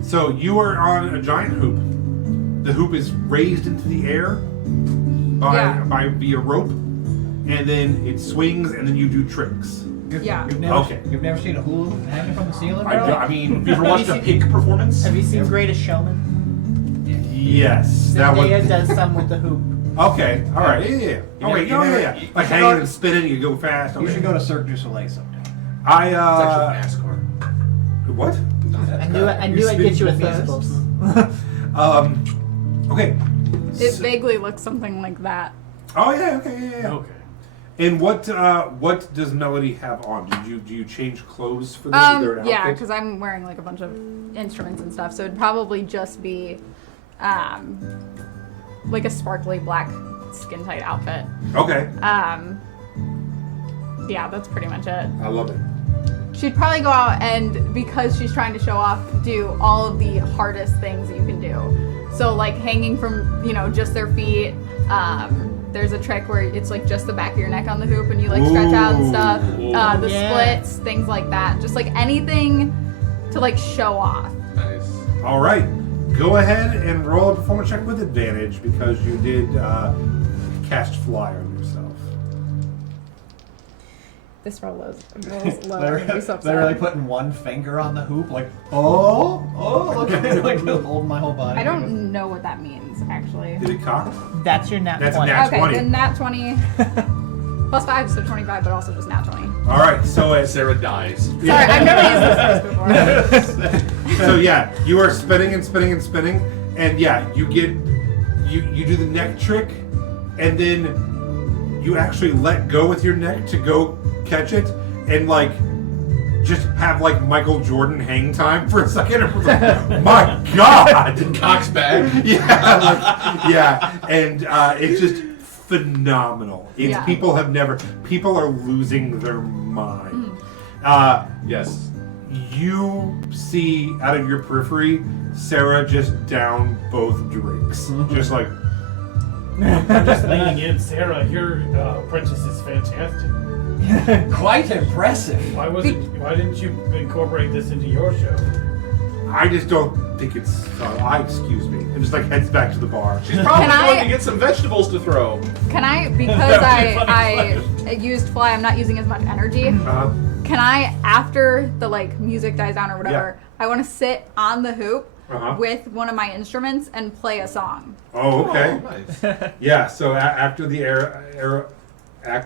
So you are on a giant hoop. The hoop is raised into the air by via rope, and then it swings, and then you do tricks. Yeah. You've never seen a hula hoop hanging from the ceiling, bro? I mean, you ever watched a pig performance? Have you seen Greatest Showman? yes, that one. Zendaya does some with the hoop. Okay, all right, yeah. Oh wait, you never- yeah. you Like should hanging go- and spinning, you go fast. You Okay. should go to Cirque du Soleil sometime. I It's actually NASCAR. what? I knew I'd get you with musicals. Okay. It So- vaguely looks something like that. oh yeah, okay, yeah. Okay. And what does Melody have on? Do you change clothes for this? Is there an Yeah, outfit? because I'm wearing like a bunch of instruments and stuff, so it'd probably just be, like a sparkly black skin tight outfit. Okay, Yeah, that's pretty much it. I love it. She'd probably go out and, because she's trying to show off, do all of the hardest things that you can do. So like hanging from, just their feet, there's a trick where it's like just the back of your neck on the hoop and you like stretch out and stuff. Ooh. The Yeah. splits, things like that. Just like anything to like show off. Nice. All right. Go ahead and roll a performance check with advantage because you did cast fly on yourself. This rolls low. They're, I'd be so upset. literally putting one finger on the hoop, like, look at me, like holding my whole body. I don't know what that means actually. Did it cock? That's your nat That's a 20. nat Okay, 20. then nat 20 plus 5, so 25, but also just nat 20. All right. So it's Sarah dies. Sorry, I've never used this dice before. so yeah, you are spinning and spinning and spinning, and yeah, you do the neck trick, and then you actually let go with your neck to go catch it, and like just have like Michael Jordan hang time for a second. It was like, my God, Cock's back. yeah, like, yeah, and it's just phenomenal. It's Yeah. people are losing their mind. Yes. You see out of your periphery, Sarah just down both drinks. Just like, I'm just leaning in. Sarah, your apprentice is fantastic. Quite impressive. Why didn't you incorporate this into your show? I just don't think it's. Excuse me. And just like heads back to the bar. She's probably Can going I- to get some vegetables to throw. Can I, because I used fly, I'm not using as much energy. Can I, after the like music dies down or whatever, I want to sit on the hoop with one of my instruments and play a song. Oh, okay. Oh, nice. Yeah. So after the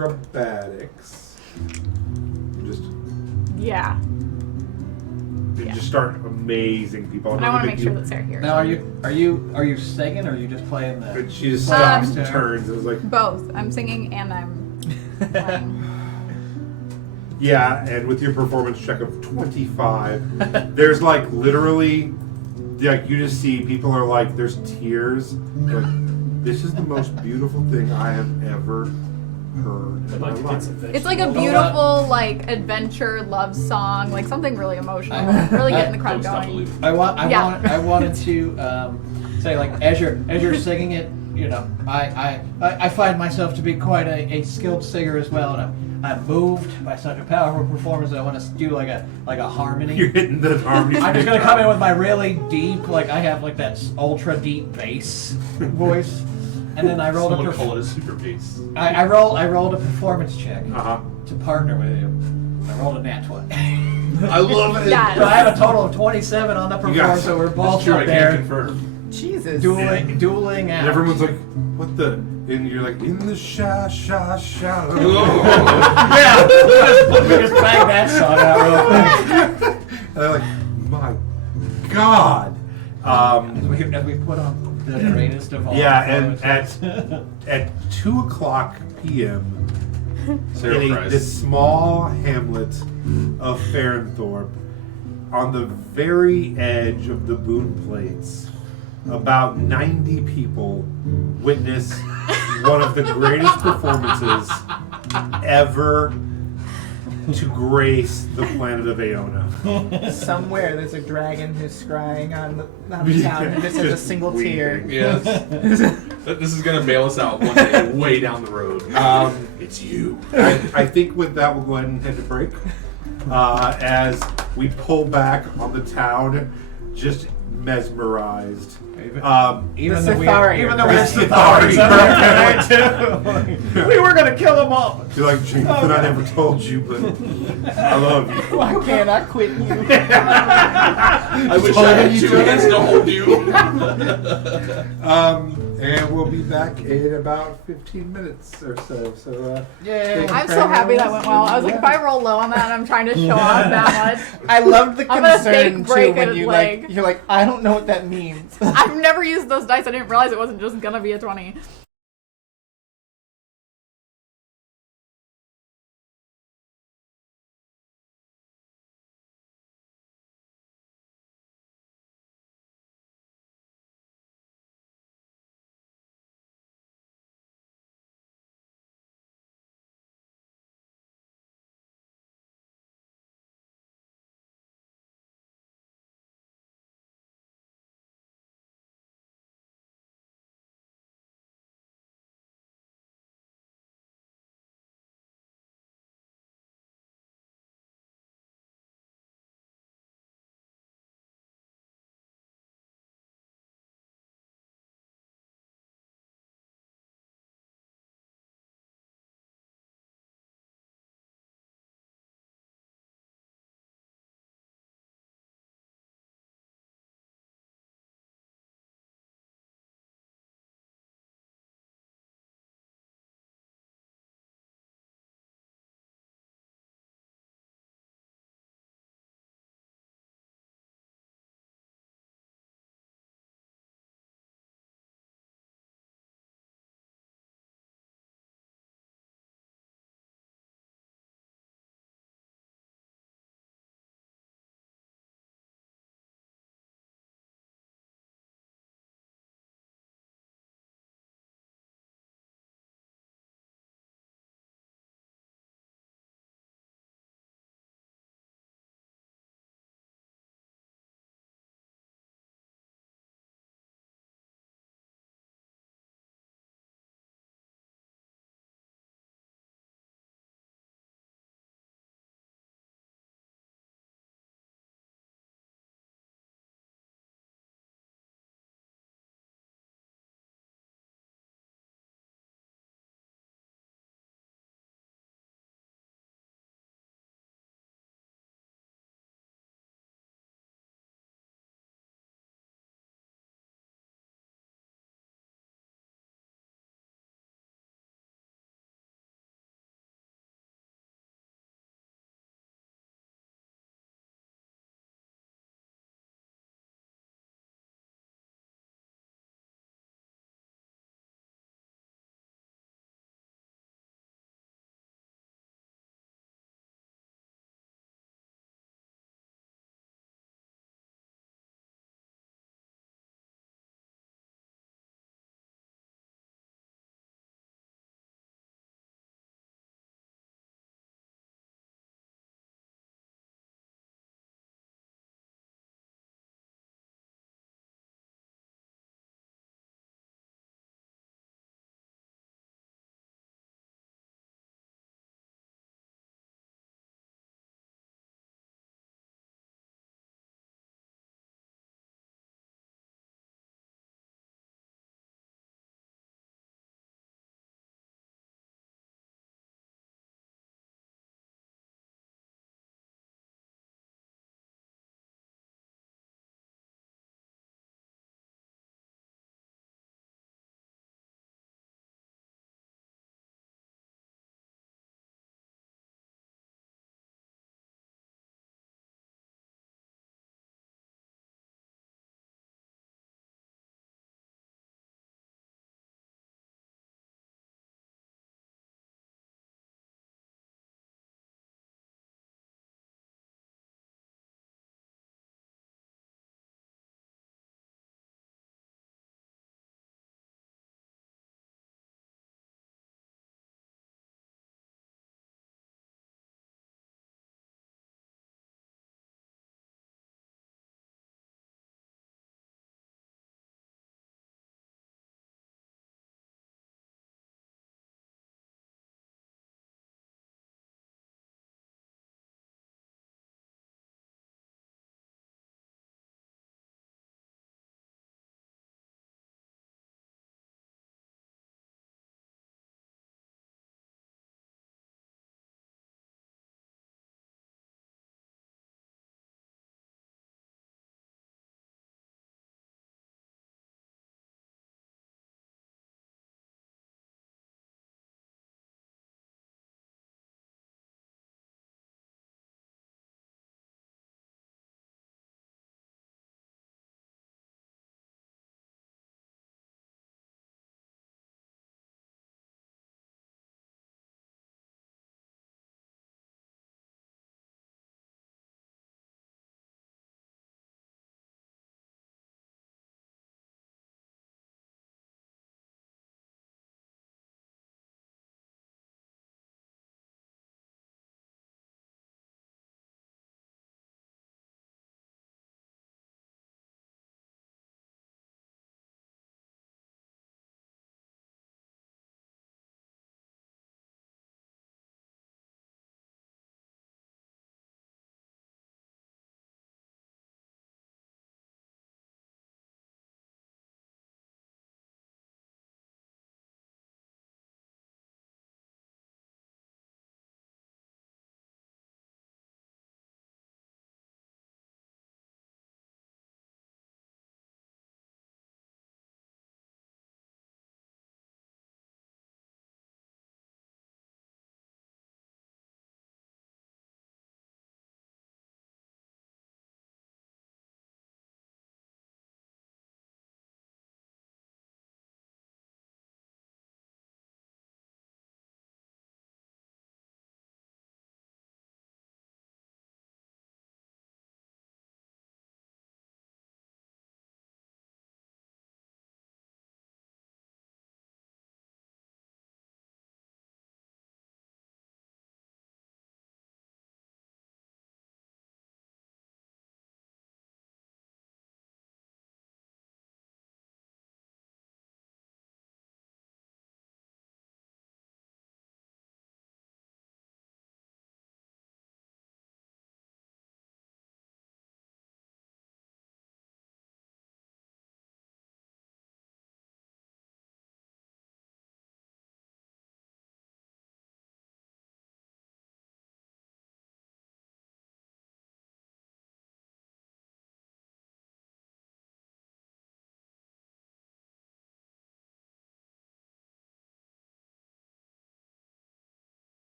acrobatics, just Yeah. just start amazing people. And I want to make sure that Sarah hears. Now, are you singing, or are you just playing the? But she just stops and Um, turns. It was like, Both. I'm singing and I'm playing. yeah. And with your performance check of 25, there's like literally, like you just see people are like, there's tears. Like, this is the most beautiful thing I have ever heard I'd in like my to life. get some vegetables. It's like a beautiful like adventure love song, like something really emotional. Really getting the crowd Don't stop going. believing. Yeah. I wanted to say, like, as you're singing it, you know, I find myself to be quite a skilled singer as well, and I'm moved by such a powerful performance that I want to do like a harmony. You're hitting the harmony. I'm just gonna come in with my really deep, like I have like that ultra deep bass voice, and then I rolled Someone a call it a super bass. I rolled a performance check Uh-huh. to partner with you. I rolled a nat 20. I love it. Yes. So I have a total of 27 on the You got- performance, so we're That's both true, I up can't there confirm. Jesus. dueling out. And everyone's like, what the? And you're like, in the shadow. Yeah, we just bang that song out real quick. And they're like, my God. As we put on the greatest of all. Yeah, and performances. at 2:00 p.m. Sarah in cries. this small hamlet of Feirn, Thorpe, on the very edge of the Boon Plates, about 90 people witness one of the greatest performances ever to grace the planet of Aona. Somewhere there's a dragon who's scrying on the town and just has a single tear. Yes. This is gonna bail us out one day, way down the road. It's you. I think with that we'll go ahead and head to break. As we pull back on the town, just mesmerized. Even The though Safari. even though we're Safari. Safari too. We were gonna kill them all. You're like, Jonathan, I never told you, but I love you. Why can't I quit you? I wish I had 2 hands to hold you. And we'll be back in about 15 minutes or so. So, Yay. I'm so happy that went well. I was like, if I roll low on that and I'm trying to show off that much, I loved the I'm gonna concern fake too break when his you leg. you're like, I don't know what that means. I've never used those dice. I didn't realize it wasn't just gonna be a 20.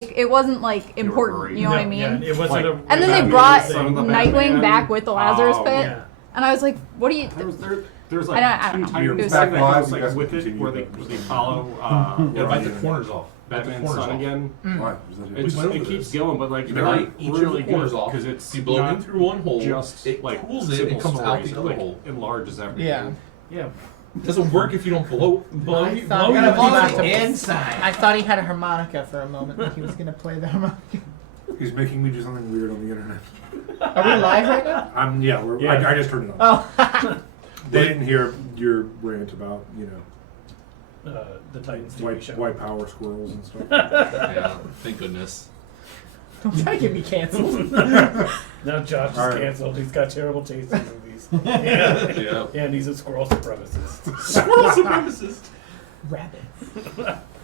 it wasn't like important. great. You know what I No, mean? Yeah, it wasn't Like- a. And then they Batman, brought son of the Nightwing Batman. back with the Lazarus Oh, Pit, Yeah. and I was like, "What are you?" There's I like don't know. two You're titles back that live, goes you like guys with can it continue where with they that. follow. Yeah, bite the corners off. Bite the Batman corners Son off. again. Why? It's, went over it keeps this. going, but like You they're bite each really of the corners good off. because it's You blow not in through one hole, just it like cools it, simple it comes out stories, the it, other like, hole. enlarges everything. Yeah. Yeah. It doesn't work if you don't blow. Blow, I you- thought- blow I'm your gonna blow people. it inside. I thought he had a harmonica for a moment. Like he was gonna play the harmonica. He's making me do something weird on the internet. Are we live right now? I just turned it on. Oh. They didn't hear your rant about, The Titans TV show. white power squirrels and stuff. Yeah, thank goodness. Don't try to get me canceled. Now Josh is All right. canceled. He's got terrible taste in movies. Yeah. Yeah. And he's a squirrel supremacist. Squirrel supremacist. Rabbit.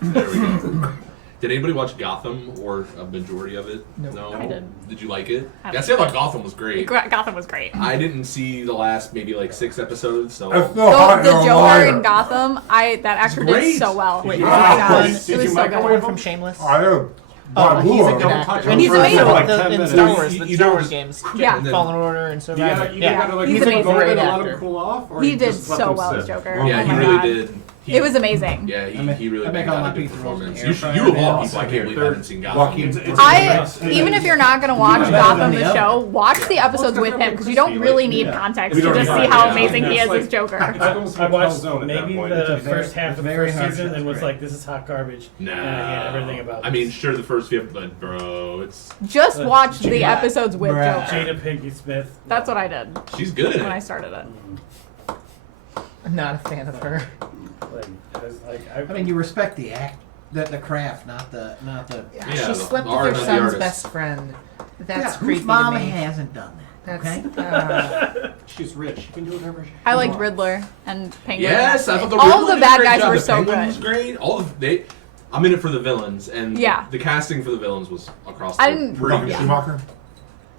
There we go. Did anybody watch Gotham or a majority of it? Nope. No. I did. Did you like it? I Yeah, I said like Gotham was great. Gotham was great. I didn't see the last maybe like 6 episodes, so That's so hot, The you're a Joker liar. in Gotham, that actor great. did so well. Wait, Oh is my that God. one- It Did was you so microwave good. him? from Shameless? I am. Oh, he's a good Don't actor. touch And him he's for amazing like in 10 in minutes. Star You- Wars, you the Star don't Wars just- games. Yeah. And then- Fallen Order and You Survivor. gotta, you Yeah. gotta like He's give him a amazing. moment Great to let him actor. cool off, or He you did just let so him well sit? as Joker. Well, yeah, Oh he my really God. did. It was amazing. Yeah, I make- he really I make banged all out my a good pizza rolls in performance. the You, air you fryer of all and people, I also can't believe I they're- haven't seen Gotham. Joaquin. Even if you're not gonna watch better Gotham than the the show, other. watch the episodes with him because you don't really need context to just see how amazing he is as Joker. I watched maybe the It's first very- half of the it's very first hard season to- and was great. like, "This is hot garbage." Nah. And I hate everything about I mean, sure, the first few, but bro, it's Just watch the Jada- episodes with Bruh. Joker. Jada Pinkett Smith. That's what I did she's good in when I it. started it. I'm not a fan of her. Like, I mean, you respect the craft, not the. Yeah, Yeah, she the slept with art her of the son's artist. best friend. That's yeah, creepy whose mama to me. hasn't done that? That's Okay. She's rich. She can do whatever she I liked wants. Riddler and Penguin. Yes, I thought the All Riddler of the did a bad great guys job. were The so Penguin good. was great. All of they, I'm in it for the villains, and Yeah. the casting for the villains was across. I the didn't- We're pretty talking good. Schumacher?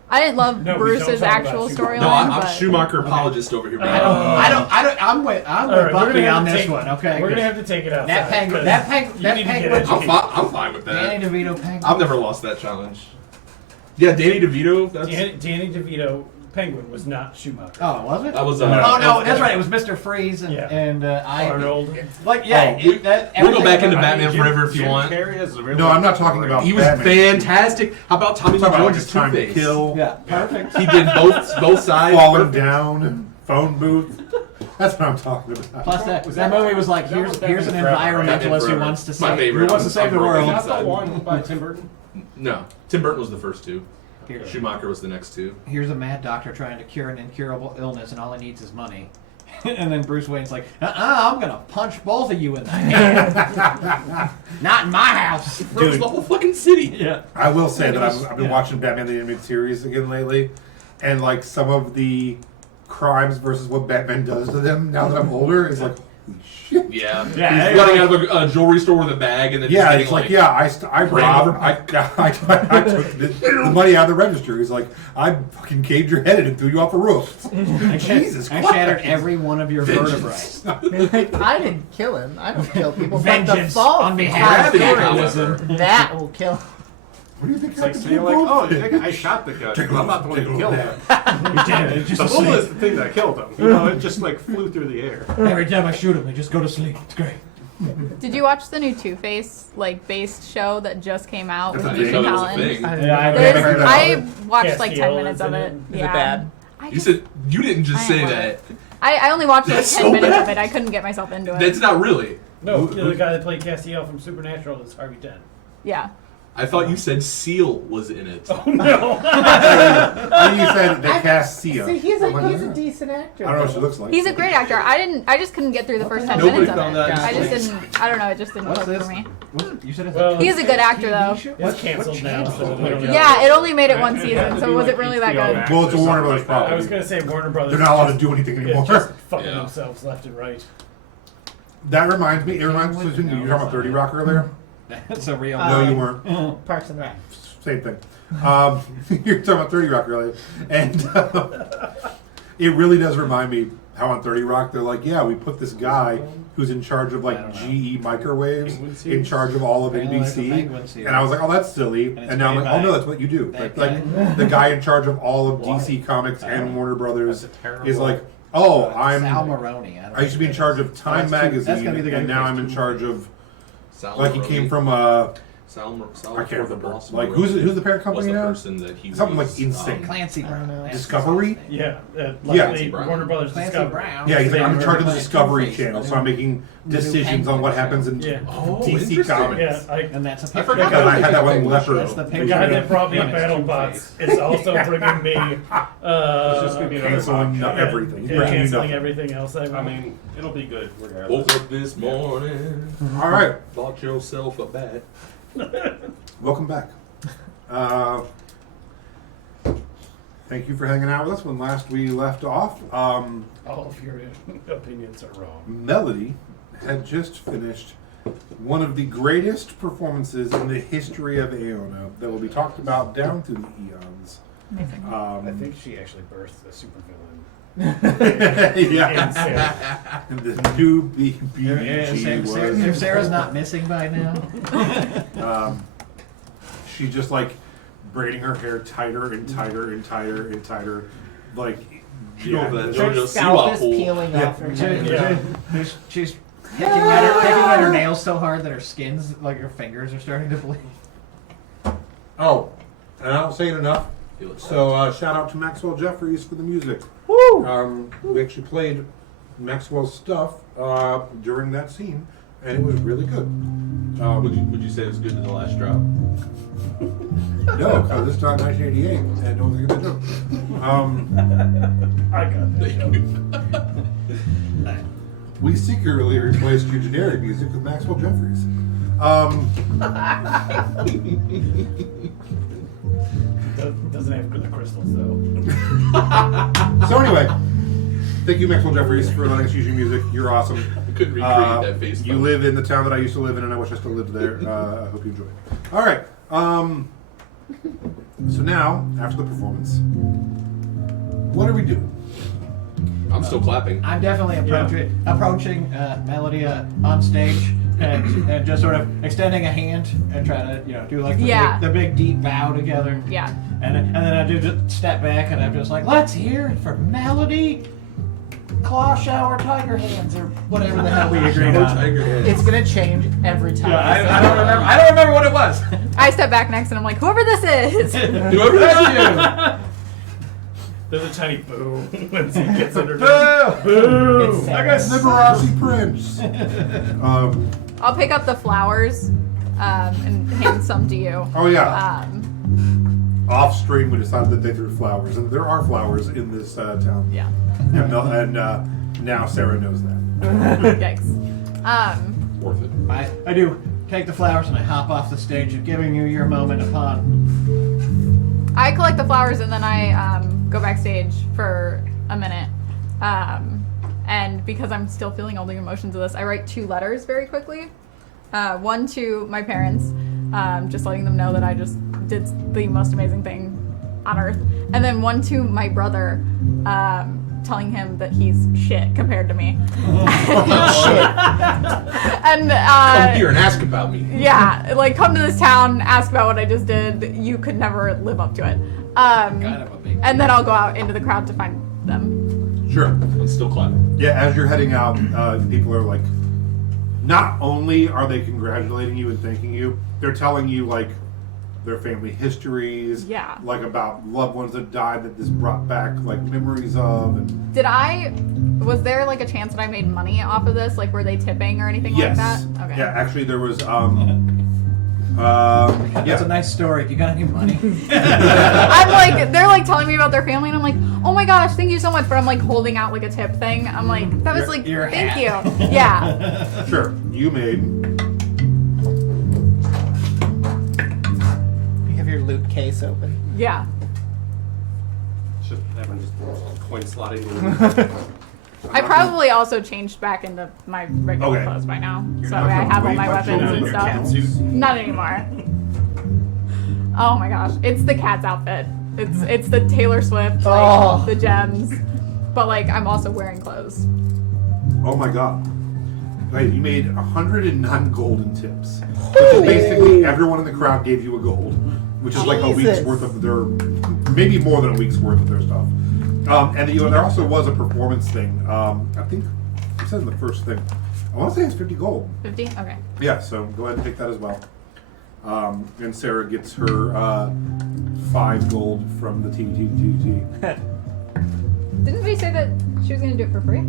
I didn't love No, we don't Bruce's talk about actual Schumacher. storyline. No, I'm but Schumacher apologist over here. I man. don't. I'm with All right, we're Bucky gonna have on to this take- one. Okay. We're gonna have to take it outside. That penguin. 'cause That penguin. you That need to get penguin. educated. I'm fine with that. Danny DeVito penguin. I've never lost that challenge. Yeah, Danny DeVito. That's Danny DeVito Penguin was not Schumacher. Oh, was it? that was. Oh that no, was- that's right. It was Mr. Freeze and Yeah. I. Arnold. Like yeah, Oh, we- that, we'll go everything back into about- Batman Forever if you Jim want. Carrey is the Riddler. No, I'm not talking about He was Batman. fantastic. How about Tommy I'm Lee talking about Jones' just trying to Two-Face? kill, Yeah, perfect. He did both sides. falling down, phone booth. That's what I'm talking about. Plus that movie was like that was here's an Batman Forever, Batman environmentalist who Forever. wants to My save favorite. who wants to save the I'm world. working Is that the inside. one by Tim Burton? No, Tim Burton was the first two. Here- Schumacher was the next two. Here's a mad doctor trying to cure an incurable illness, and all he needs is money. And then Bruce Wayne's like, I'm gonna punch both of you in the head. Not in my house. It was the whole fucking city. Yeah. I will say that I've been watching Batman the Animated Series again lately, and like some of the crimes versus what Batman does to them now that I'm older is like, holy shit. Yeah. Yeah, He's running out of a jewelry store with a bag and then just Yeah, getting, it's like, yeah, I robbed, I took the money out of the register. He's like, I fucking caved your head in and threw you off a roof. Jesus I Christ. shattered every one of your vertebrae. Like, I didn't kill him. I don't kill people. But the Vengeance fault on behalf of Gravity, capitalism. however. that will kill. What do you think It's like happened to saying the like, oh, bullet? I shot the guy. Take I'm not the one take who killed him. It's just The a bullet sleep. is the thing that killed him. You know, it just like flew through the air. Every time I shoot him, I just go to sleep. It's great. Did you watch the new Two-Face based show that just came out That's with a I didn't Ethan know that was a Collins? thing. I Yeah, I There's- heard about I it. watched like 10 Castiel minutes is of in it. it. Is Yeah. it bad? I You just- said you didn't just I say ain't that. I only watched like That's 10 so minutes bad. of it. I couldn't get myself into it. That's not really. No, the guy that played Castiel from Supernatural is Harvey Dent. Yeah. I thought you said Seal was in it. Oh no! I think you said they cast Sia. See, he's I'm like, a decent actor. I don't know what she looks like. He's a great actor. I just couldn't get through the first 10 Nobody minutes of found it. that I just interesting. didn't. I don't know. It just didn't What's click this? for me. You said it's Well, He's a good actor though. It's canceled now. So Oh my we don't God. know. Yeah, it only made it one It had season, to so be was like it really that HBO good? Max Well, or it's a Warner something Brothers like that. I was gonna say Warner Brothers. They're not allowed to just- do anything is anymore. just fucking Yeah. themselves left and right. That reminds me. It reminds me. You were talking about 30 Rock earlier. That's a real. No, you weren't. Parks and Rec. Same thing. You were talking about 30 Rock earlier, and it really does remind me how on 30 Rock they're like, yeah, we put this guy who's in charge of like I don't GE microwaves Penguin in series? charge of all of Apparently there's a NBC. Penguin series. And I was like, oh, that's silly. it's And now I'm made like, oh by no, that's what you do. that Like the guy in charge of all of Why? DC Comics and Oh. Warner Brothers That's a terrible- is like, oh, Sal Maroni. I used to be in charge of Time that's Magazine, gonna be the guy and who now plays I'm in Two charge Face. of Sal like he Maroni. came from Sal I can't for the remember. boss. Like Maroni who's the parent was company the now? person that he Something was, like Insane. Clancy I don't Brown. know. Discovery? Yeah, Yeah. like Brown. Warner Brothers Clancy Discovery. Brown. Yeah, he's like, They I'm in were charge of the playing Discovery Two-Face, Channel, the so I'm making new decisions on what happens in Yeah. Oh, DC interesting. Comics. Yeah, And that's a I picture. forgot Because I had that one Penguin leopard. That's the the picture. guy that brought me Yeah, it's BattleBots Two-Face. is also bringing me just gonna be another canceling podcast. everything. He's Yeah, bringing you canceling nothing. everything else I I want. mean, it'll be good regardless. Woke up this morning, All right, bought yourself a bat. welcome back. Thank you for hanging out with us when last we left off. All of your opinions are wrong. Melody had just finished one of the greatest performances in the history of Aeona that will be talked about down through the eons. Amazing. I think she actually birthed a supervillain. yeah. in Sarah. And the new BBG If was. Sarah's not missing by now. She just like braiding her hair tighter and tighter and tighter and tighter. Like, You know that just- Her JoJo scalp Siwa is pool. peeling Yeah. off her She- head. Yeah. She's picking at her nails so hard that her skin's like her fingers are starting to bleed. Oh, and I don't say it enough. Feel it. So shout out to Maxwell Jeffries for the music. Woo! We actually played Maxwell's stuff during that scene, and it was really good. Would you say it was good to the last drop? No, because it's not 1988, and don't think it's a joke. I got that. Thank you. We secretly replaced your generic music with Maxwell Jeffries. Doesn't have the crystals though. So anyway, thank you, Maxwell Jeffries, for letting us use your music. You're awesome. I couldn't recreate that face. You live in the town that I used to live in, and I wish I still lived there. I hope you enjoy it. All right. So now, after the performance, what are we doing? I'm still clapping. I'm definitely approaching Melody on stage and just sort of extending a hand and trying to do like the big deep bow together. Yeah. And then I do just step back and I'm just like, let's hear it for Melody Claw Shower Tiger Hands or whatever the hell we agreed on. It's gonna change every time. Yeah, I don't remember what it was. I step back next and I'm like, whoever this is. Whoever that's There's a tiny boo when he gets under. Boo! Boo! It's I got Liberossi Prince. I'll pick up the flowers and hand some to you. Oh yeah. Um, Off stream, we decided that they threw flowers, and there are flowers in this town. yeah. And now Sarah knows that. Yikes. worth it. I do take the flowers and I hop off the stage of giving you your moment upon. I collect the flowers and then I go backstage for a minute. And because I'm still feeling all the emotions of this, I write 2 letters very quickly. One to my parents, just letting them know that I just did the most amazing thing on earth. And then one to my brother, telling him that he's shit compared to me. And Come here and ask about me. yeah, like come to this town, ask about what I just did. You could never live up to it. Kind of a big. And then I'll go out into the crowd to find them. Sure. I'm still clapping. Yeah, as you're heading out, people are like, not only are they congratulating you and thanking you, they're telling you like their family histories, Yeah. like about loved ones that died that this brought back like memories of, and Was there like a chance that I made money off of this? Like were they tipping or anything yes, like that? Okay. yeah, actually there was That's a nice story. If you got any money? I'm like, they're like telling me about their family, and I'm like, oh my gosh, thank you so much. But I'm like holding out like a tip thing. I'm like, that was like, Your thank hat. you. Yeah. sure, you made You have your loot case open. Yeah. Should everyone just coin slotting. I probably also changed back into my regular Okay. clothes by now. You're So not I gonna have all wait my much weapons longer and in stuff. your catsuit? Not anymore. Oh my gosh. It's the cat's outfit. It's the Taylor Swift, like, Oh. the gems. but like I'm also wearing clothes. Oh my god. Wait, you made 109 golden tips. Which is basically everyone in the crowd gave you a gold, which is like a week's Jesus. worth of their, maybe more than a week's worth of their stuff. And there also was a performance thing. I think it said in the first thing. I want to say it's 50 gold. 50? Okay. Yeah, so go ahead and take that as well. And Sarah gets her 5 gold from the TTT. Didn't we say that she was gonna do it for free?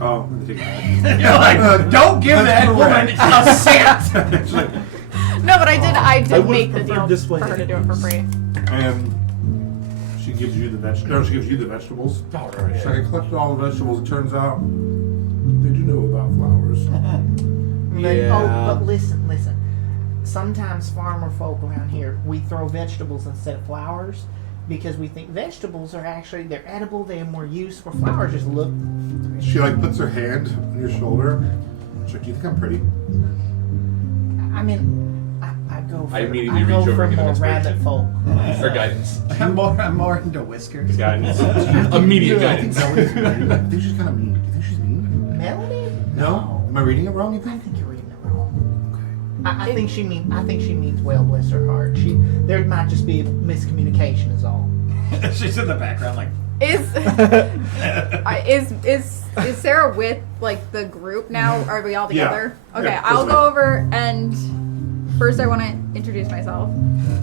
Oh, let me take that. You're like, don't give That's that woman correct. a cent. Actually, No, but I did would've make the preferred deal this way. for her to do it for free. and she gives you the vegetables. She gives you the vegetables. Oh, right, So I collected all the vegetables. It turns out they do know about flowers. Yeah. Oh, but listen. Sometimes farmer folk around here, we throw vegetables instead of flowers because we think vegetables are actually, they're edible, they have more use, where flowers just look. She like puts her hand on your shoulder. She's like, "Do you think I'm pretty?" I mean, I go for, immediately I go reach over for and give more inspiration. rabbit folk. For guidance. I'm more into whiskers. Guidance. Immediate I think guidance. Melody's mean. I think she's kind of mean. Do you think she's mean? Melody? No. Am I reading it wrong? You I think? think you're reading it wrong. I think she means well, bless her heart. There might just be miscommunication is all. She's in the background like. Is Sarah with like the group now? Are we all Yeah. together? Okay, Yeah, I'll totally. go over and first I want to introduce myself.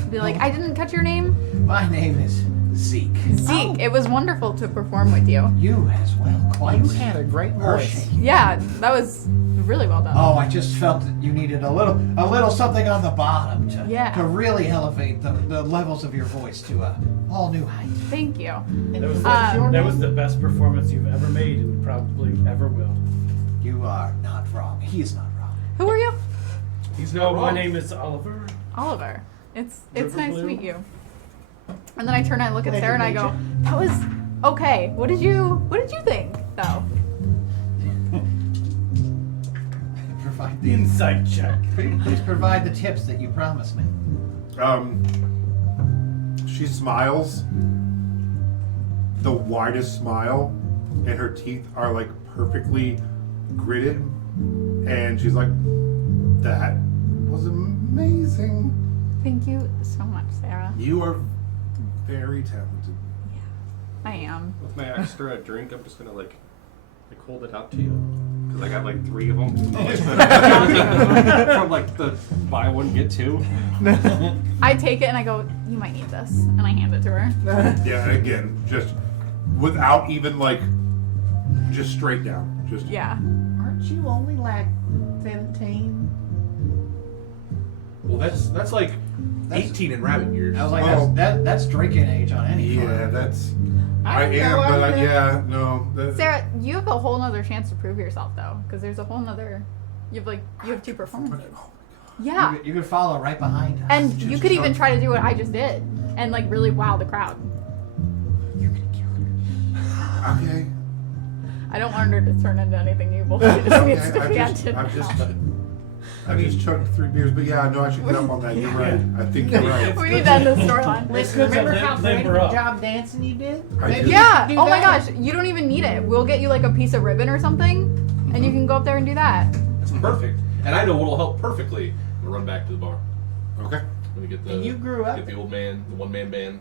Be like, I didn't catch your name. My name is Zeke. Zeke. It was wonderful to perform with you. You as well. Quite. You had a great voice. Yeah, that was really well done. Oh, I just felt that you needed a little something on the bottom to really elevate the levels of your voice to a all new height. Thank you. That was, Um, that was the best performance you've ever made and probably ever will. You are not wrong. He is not wrong. Who are you? He's No, not my wrong. name is Oliver. Oliver. It's River nice Blue. to meet you. And then I turn and I look at Pleasure Sarah and I to meet go, that was okay. What did you think though? Provide the Insight check. Please provide the tips that you promised me. She smiles. The widest smile, and her teeth are like perfectly gritted. And she's like, "That was amazing. Thank you so much, Sarah. You are very talented." I am. With my extra drink, I'm just gonna like hold it out to you. Because I got like 3 of them. From like the buy one, get 2. I take it and I go, you might need this. And I hand it to her. Yeah, again, just without even like, just straight down. Just Yeah. Aren't you only like 17? Well, that's like 18 in rabbit years. I was like, Well- that's drinking age on any Yeah, farm. that's. I I know, am, I but know. yeah, no. Sarah, you have a whole nother chance to prove yourself though. Because there's a whole nother, you have 2 performances. Yeah. You could follow right behind us. And you Just could even try- try to do what I just did. And like really wow the crowd. You're gonna kill her. Okay. I don't want her to turn into anything evil. She just needs to be I just chugged 3 beers, but yeah, no, I should get up on that. You're right. I think you're right. We need to end this storyline. Listen, remember how live great her of up. a job dancing you did? I Maybe did. you Yeah. should do Oh my that. gosh. You don't even need it. We'll get you like a piece of ribbon or something, and you can go up there and do that. That's perfect. And I know what'll help perfectly. I'm gonna run back to the bar. Okay. I'm gonna get the And you grew up. get the old man, the one man band.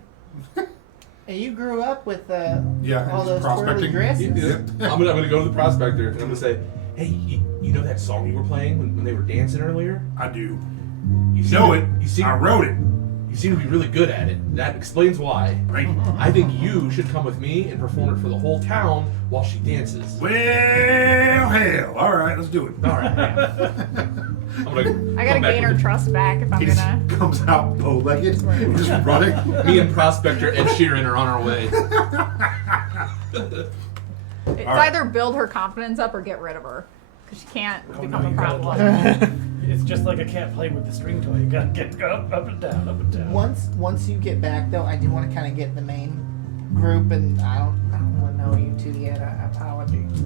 And you grew up with Yeah, all and those twirly prospecting. dresses. I'm gonna go to the prospector and I'm gonna say, hey, you know that song you were playing when they were dancing earlier? I do. You seem Know to- it. You seem, I wrote it. you seem to be really good at it. That explains why. Right. I think you should come with me and perform it for the whole town while she dances. Well, hell. All right, let's do it. All right. I'm gonna I gotta come back gain with her the- trust back if I'm He just gonna. comes out bow-legged, just running. Me and Prospector Ed Sheeran are on our way. It's All right. either build her confidence up or get rid of her, because she can't Oh, become no, a you gotta problem. It's just like a cat playing with the string toy. You gotta get up and down, up and down. Once you get back though, I do want to kind of get the main group, and I don't want to know you two yet. I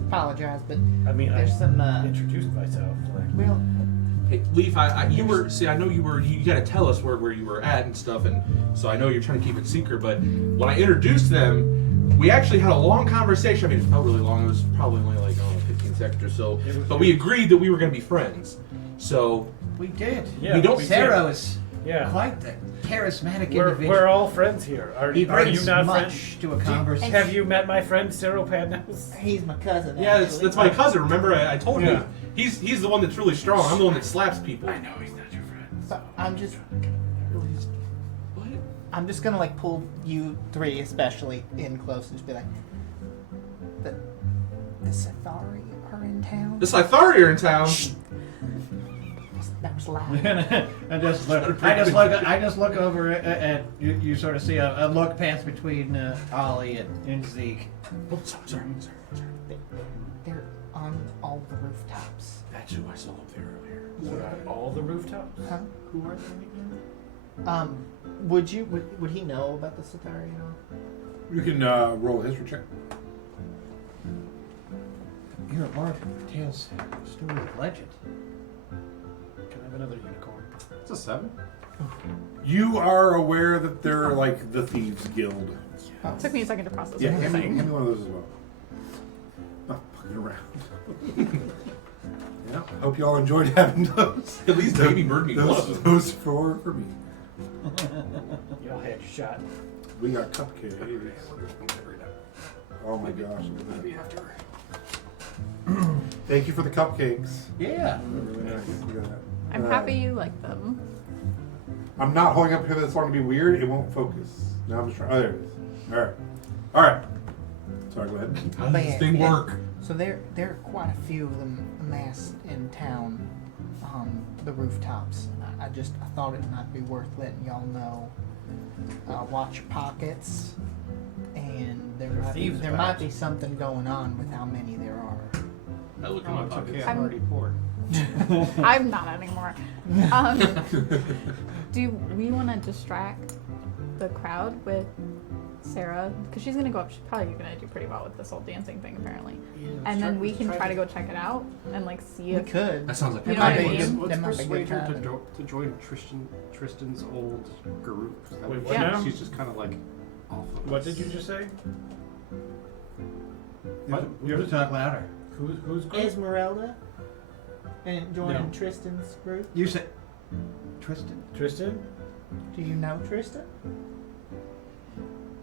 apologize, but I mean, I there's some introduced myself. Like, well, Hey, Leaf, you were. See, I know you were. You gotta tell us where you were at and stuff, and so I know you're trying to keep it secret. But when I introduced them, we actually had a long conversation. I mean, it felt really long. It was probably only like 15 seconds or so. But we agreed that we were gonna be friends. So We did. Yeah, we don't. Sarah is Yeah. quite the charismatic We're individual. all friends here. Are He you brings not much friends? to a conversation. Have you met my friend Cyril Padnos? He's my cousin. Yeah, actually. that's my cousin. Remember, I told Yeah. you. He's the one that's really strong. I'm the one that slaps people. I know he's not your friend. So I'm just. What? I'm just gonna like pull you three especially in close and just be like, the Safari are in town. The Scythari are in town. That was loud. I just look over at you sort of see a look pass between Ollie and Zeke. Oh, sorry. They're on all the rooftops. That's who I saw up there earlier. We're on all the rooftops. Huh? Who are they again? Would he know about the Safari at all? You can roll a history check. You're a Mark Tales story of legend. Can I have another unicorn? It's a 7. You are aware that they're like the Thieves Guild. It took me a second to process Yeah, what you were hand me saying. one of those as well. Not fucking around. Yeah, I hope y'all enjoyed having those. At least Baby Bird me loves them. Those for me. You all had your shot. We got cupcakes. Oh my gosh. Look at that. Thank you for the cupcakes. Yeah. Really nice. Look at that. I'm happy you like them. I'm not holding up here this long to be weird. It won't focus. Now I'm just trying. Oh, there it is. All right. Sorry, go ahead. How does this thing work? So there are quite a few of them amassed in town on the rooftops. And I thought it might be worth letting y'all know. Watch your pockets, and there thieves might about. be something going on with how many there are. I look in my pockets. I'm already poor. I'm not anymore. Do we want to distract the crowd with Sarah? Because she's going to go up. She's probably going to do pretty well with this whole dancing thing, apparently. And then we can try to go check it out and like see We if. could. That sounds like You a know what I plan. mean? Let's That might be persuade good her timing. to join Tristan's old group. That Wait, way what now? she's just kind of like off of What us. did you just say? What? You have to talk louder. Who's group? Esmeralda and joining No. Tristan's group. You said Tristan. Tristan? Do you know Tristan?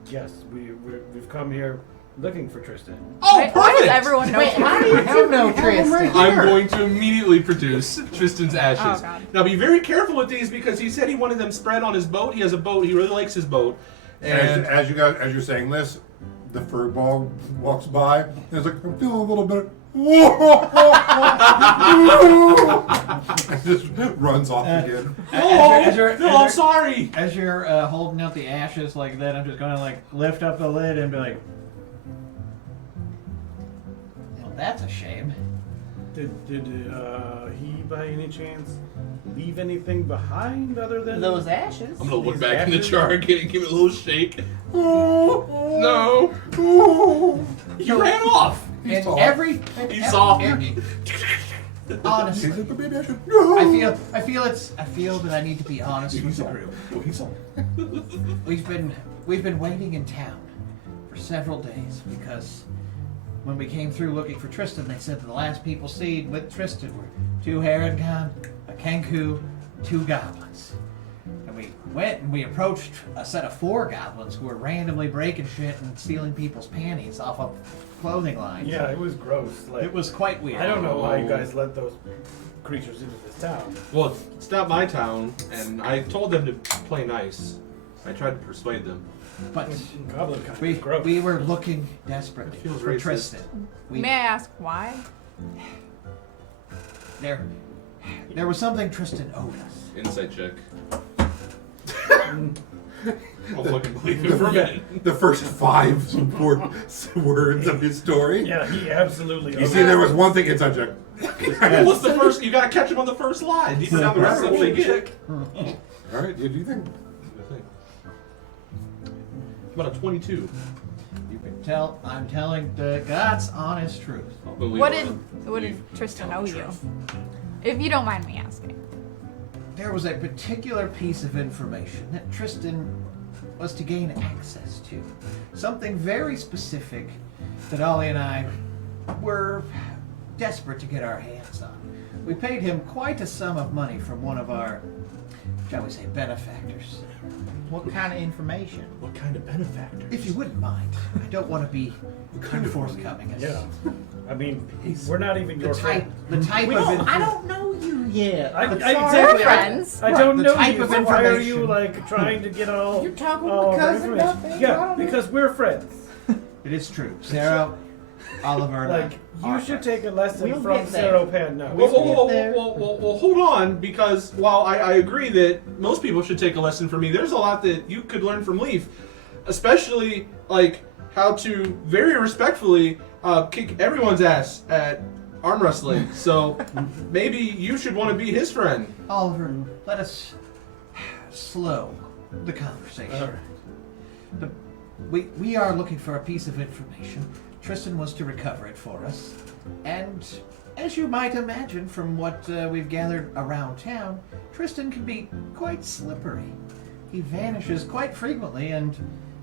Yes, we've come here looking for Tristan. Oh, Why does perfect! everyone know? Wait, how do you know Tristan? I'm going to immediately produce Tristan's ashes. Oh, God. Now be very careful with these because he said he wanted them spread on his boat. He has a boat. He really likes his boat. And As you're saying this, the fur ball walks by and it's like, I'm feeling a little bit. And just runs off again. I'm sorry. As you're holding out the ashes like that, I'm just going to like lift up the lid and be like, well, that's a shame. Did he by any chance leave anything behind other than Those ashes. I'm gonna look These back in the ashes? jar and give it a little shake. No. He ran off. And saw. every He saw. honestly, Is it the baby ashes? I feel that I need to be honest with you. We've been waiting in town for several days because when we came through looking for Tristan, they said that the last people seen with Tristan were 2 Harengon, a Kenku, 2 goblins. And we went and we approached a set of 4 goblins who were randomly breaking shit and stealing people's panties off of clothing lines. Yeah, it was gross. Like, It was quite weird. I don't know why you guys let those creatures into this town. Well, it's not my town, and I told them to play nice. I tried to persuade them. But Goblin kind is gross. we were looking desperately It feels for racist. Tristan. May I ask why? There was something Tristan owed us. Insight check. I'll fucking believe it for a minute. The first 5 words of his story. Yeah, he absolutely. You see, there was one thing inside check. What's the first? You gotta catch him on the first line. Deeper down the rest of they get. All right, do you think? About a 22. You can tell I'm telling the God's honest truth. What did Tristan owe you? If you don't mind me asking. There was a particular piece of information that Tristan was to gain access to. Something very specific that Ollie and I were desperate to get our hands on. We paid him quite a sum of money from one of our, shall we say, benefactors. What kind of information? What kind of benefactor? If you wouldn't mind, I don't want to be kind too of forthcoming. Yeah. I mean, we're not even your friend. The type We of don't- I don't know you yet. I, We're exactly. friends. I don't The know type you. of So why are you information- like trying to get all? You're talking all with of our cousin information? nothing. I Yeah, don't know. because we're friends. It is true. Sarah, Oliver, and Like I you are should friends. take a lesson We'll from get there. Seropan now. Well, hold on, because while I agree that most people should take a lesson from me, there's a lot that you could learn from Leaf, especially like how to very respectfully kick everyone's ass at arm wrestling. So maybe you should want to be his friend. Oliver, let us slow the conversation. All right. We are looking for a piece of information. Tristan was to recover it for us. And as you might imagine from what we've gathered around town, Tristan can be quite slippery. He vanishes quite frequently and,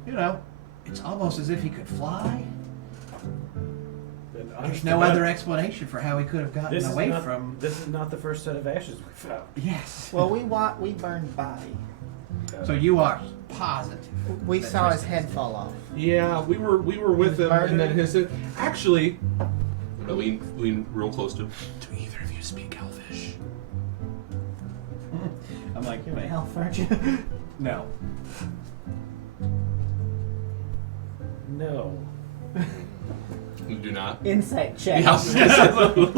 you know, it's almost as if he could fly. Then There's honest no to God, other explanation for how he could have gotten This is away not, from... This is not the first set of ashes we found. Yes. Well, we burned the body. So you are positive. We that saw his Tristan's head fall off. Yeah, we were with him, and then his actually. I'm gonna lean real close to him. Do either of you speak Elvish? I'm like, You're an elf, aren't you? no. No. You do not. Insight check. Yeah, I was gonna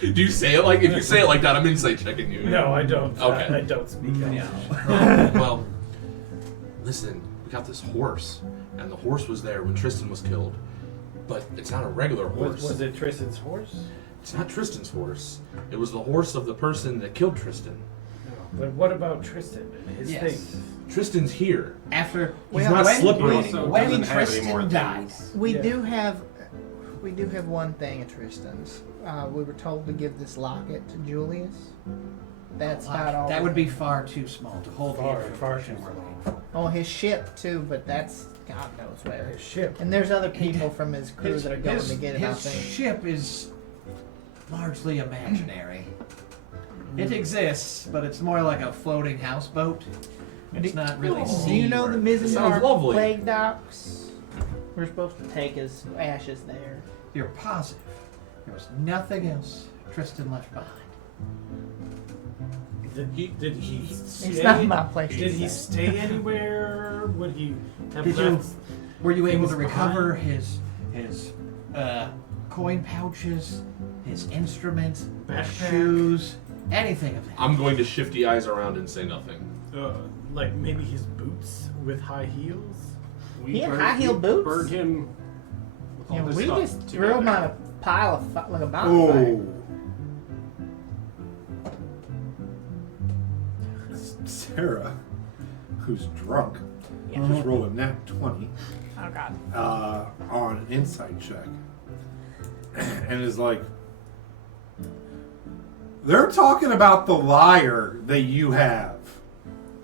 say- Do you say it like if you say it like that? I'm insight checking you. No, I don't. Okay. I don't speak No. Elvish. Well, listen, we got this horse, and the horse was there when Tristan was killed, but it's not a regular horse. Was it Tristan's horse? It's not Tristan's horse. It was the horse of the person that killed Tristan. No. But what about Tristan and his Yes. things? Tristan's here. After He's not slippery when, anymore. when Doesn't have any more Tristan dies, things. We Yeah. do have one thing at Tristan's. We were told to give this locket to Julius. That's about all. that would be far too small to hold Far, the far information too we're small. looking for. Oh, his ship too, but that's God knows where. His ship. And there's other people from his crew that are going his, to get it. I his think. ship is largely imaginary. It exists, but it's more like a floating houseboat. It's not really Do you know the seaworthy. Sounds Mizzenmark lovely. plague docks? We're supposed to take his ashes there. You're positive there was nothing else Tristan left behind. Did he It's stay? not my place. Did to he say. stay anywhere? Would he have Did you- left? Were you able to Things recover his coin pouches, his instruments, Backpack? shoes, anything of that? I'm going to shifty eyes around and say nothing. Like maybe his boots with high heels? He had high-heeled boots? Burned him with all Yeah, this we stuff just together. threw him on a pile of like a bonfire. Oh. Sarah, who's drunk, Yeah. just rolled a nat 20 Oh god. on an insight check. And is like, they're talking about the lyre that you have.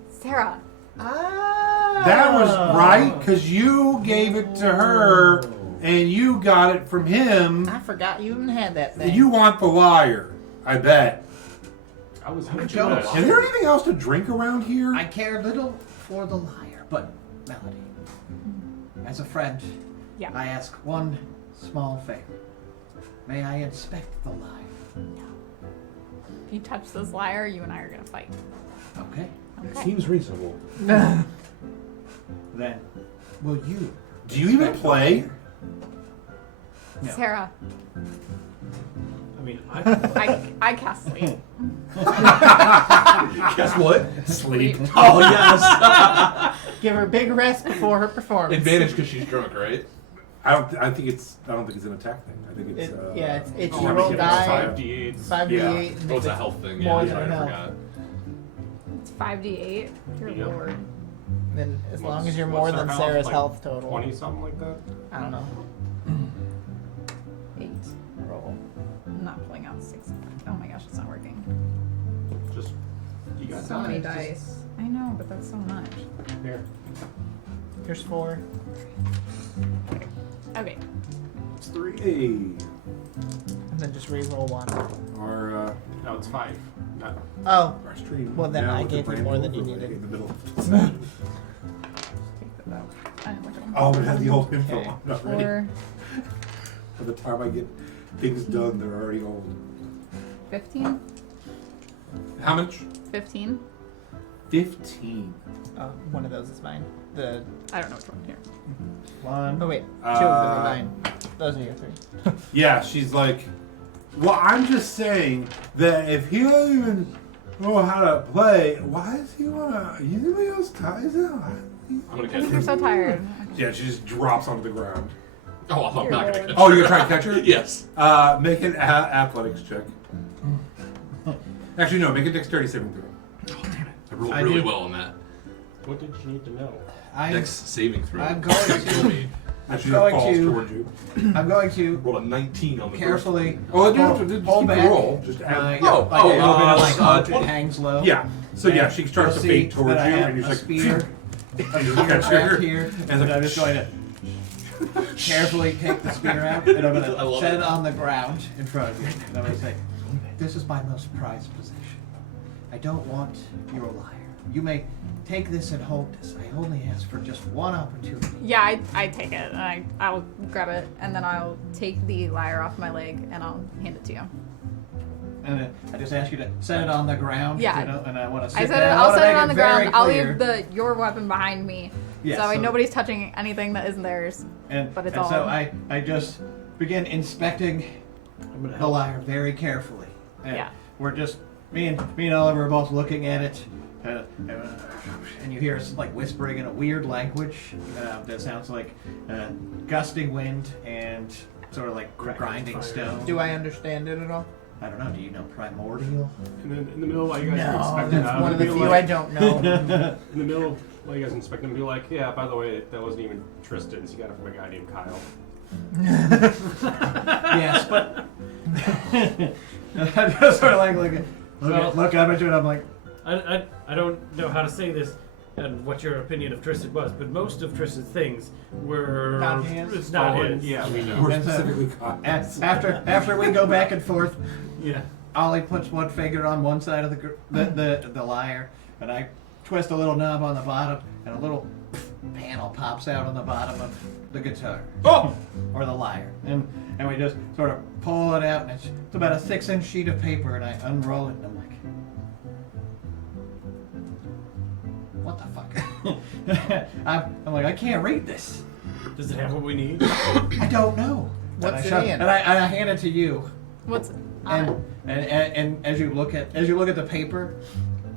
Sarah. Ah. That was right, because you gave it to her, and you got it from him. I forgot you even had that thing. You want the lyre, I bet. I was I'm hoping jealous. that- Is there anything else to drink around here? I care little for the lyre, but Melody, as a friend, Yeah. I ask one small favor. May I inspect the lyre? If you touch this lyre, you and I are gonna fight. Okay. Okay. Seems reasonable. Then, will you? Do you even inspect the play? lyre? No. Sarah, I mean, I cast sleep. Guess what? Sleep. Oh yes. Give her a big rest before her performance. Advantage because she's drunk, right? I don't think it's an attack thing. I think it's. It's Oh, you I roll mean, die. 5d8s. 5d8. Yeah. and Oh, if it's a health thing. more Yeah, than I health. forgot. It's 5d8. Dear Yeah. lord. Then as long What's- as you're what's more our than health? Sarah's Like health total. 20 something like that. I don't know. 8. Roll. I'm not pulling out 6. Oh my gosh, it's not working. You got So many Just- dice. I know, but that's so much. Here. Here's 4. Okay. It's 3. Hey. And then just re-roll 1. Our No, it's 5. No. Oh, our stream. Well, then I with the gave you brand more new than you overlay needed. in the middle. Take that out. I didn't look at them. Oh, it had the old info Okay. on it already. 4, By the time I get things done, they're already old. 15, How much? 15. 15. one of those is mine. The I don't know which one here. 1. oh wait, 2 of them are mine. Those are your 3. Yeah, she's like, well, I'm just saying that if he doesn't even know how to play, why does he want to? Anybody else ties out? I'm gonna catch You're her. so tired. Yeah, she just drops onto the ground. Oh, I'm not gonna catch her. Oh, you're trying to catch her? Yes. Make an athletics check. Actually, no, make a dexterity saving throw. Oh, damn it. I rolled I really do. well on that. What did you need to know? Dex saving throw. I'm going It's gonna kill to. me. Actually, going that falls to- towards you. I'm going to Rolled a 19 on the carefully. Oh, you don't pull- have to pull keep the back. roll. Just add. Like, Oh, like a little bit of like uh, up, it 20. hangs low. Yeah. So yeah, And she starts you'll to fade see towards you, that I have and you're a just like, spear. you got Back trigger. here, And and like, I'm just going to carefully take the spear out, and I'm going I love to set it. it on the ground in front of you. And I'm going to say, "This is my most prized possession. I don't want your liar. You may take this and hold this. I only ask for just one opportunity." Yeah, I take it and I'll grab it and then I'll take the lyre off my leg and I'll hand it to you. And then I just ask you to set it on the ground. Yeah. You know, and I want to sit I said it. there. I I'll wanna set it make on the very ground. I'll clear. leave your weapon behind me, Yeah, so so- nobody's touching anything that isn't theirs. And, but it's and all- so I just begin inspecting I'm gonna the help. lyre very carefully. And Yeah. we're just me and Oliver are both looking at it, and you hear us like whispering in a weird language that sounds like gusting wind and sort of like grinding fire. stone. Do I understand it at all? I don't know. Do you know primordial? And then in the middle while you guys are No, inspecting that's them, one of the be few like, I don't know. In the middle while you guys inspect them, be like, yeah, by the way, that wasn't even Tristan's. He got it from a guy named Kyle. Yes, but I just sort of like look up at you, and I'm like, I don't know how to say this and what your opinion of Tristan was, but most of Tristan's things were Not his? It's not Oh, his. yeah, we know. More And so- specifically, after we go back and forth, Yeah. Ollie puts one finger on one side of the lyre, and I twist a little knob on the bottom, and a little panel pops out on the bottom of the guitar. Oh! Or the lyre. And we just sort of pull it out, and it's about a 6-inch sheet of paper, and I unroll it, and I'm like, what the fuck? I'm like, I can't read this. Does it have what we need? I don't know. What's and I it in? And I hand it to you. What's on And, it? and as you look at the paper,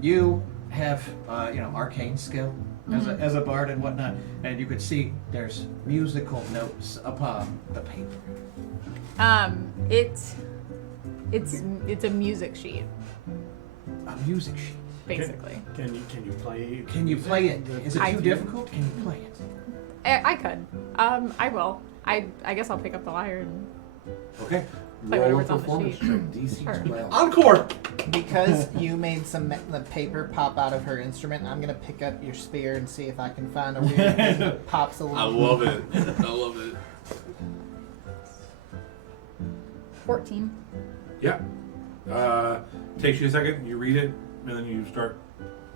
you have arcane skill as a bard and whatnot, and you could see there's musical notes upon the paper. It's a music sheet, A music sheet. basically. Can you play? Can you play it? Is it I too do. difficult? Can you play it? I could. I will. I guess I'll pick up the lyre and okay. Play Roll a whatever's on the performance sheet. check. DC Sure. 12. Encore! Because you made the paper pop out of her instrument, I'm gonna pick up your spear and see if I can find a weird thing that pops a little. I love it. I love it. 14. Yeah. Takes you a second. You read it, and then you start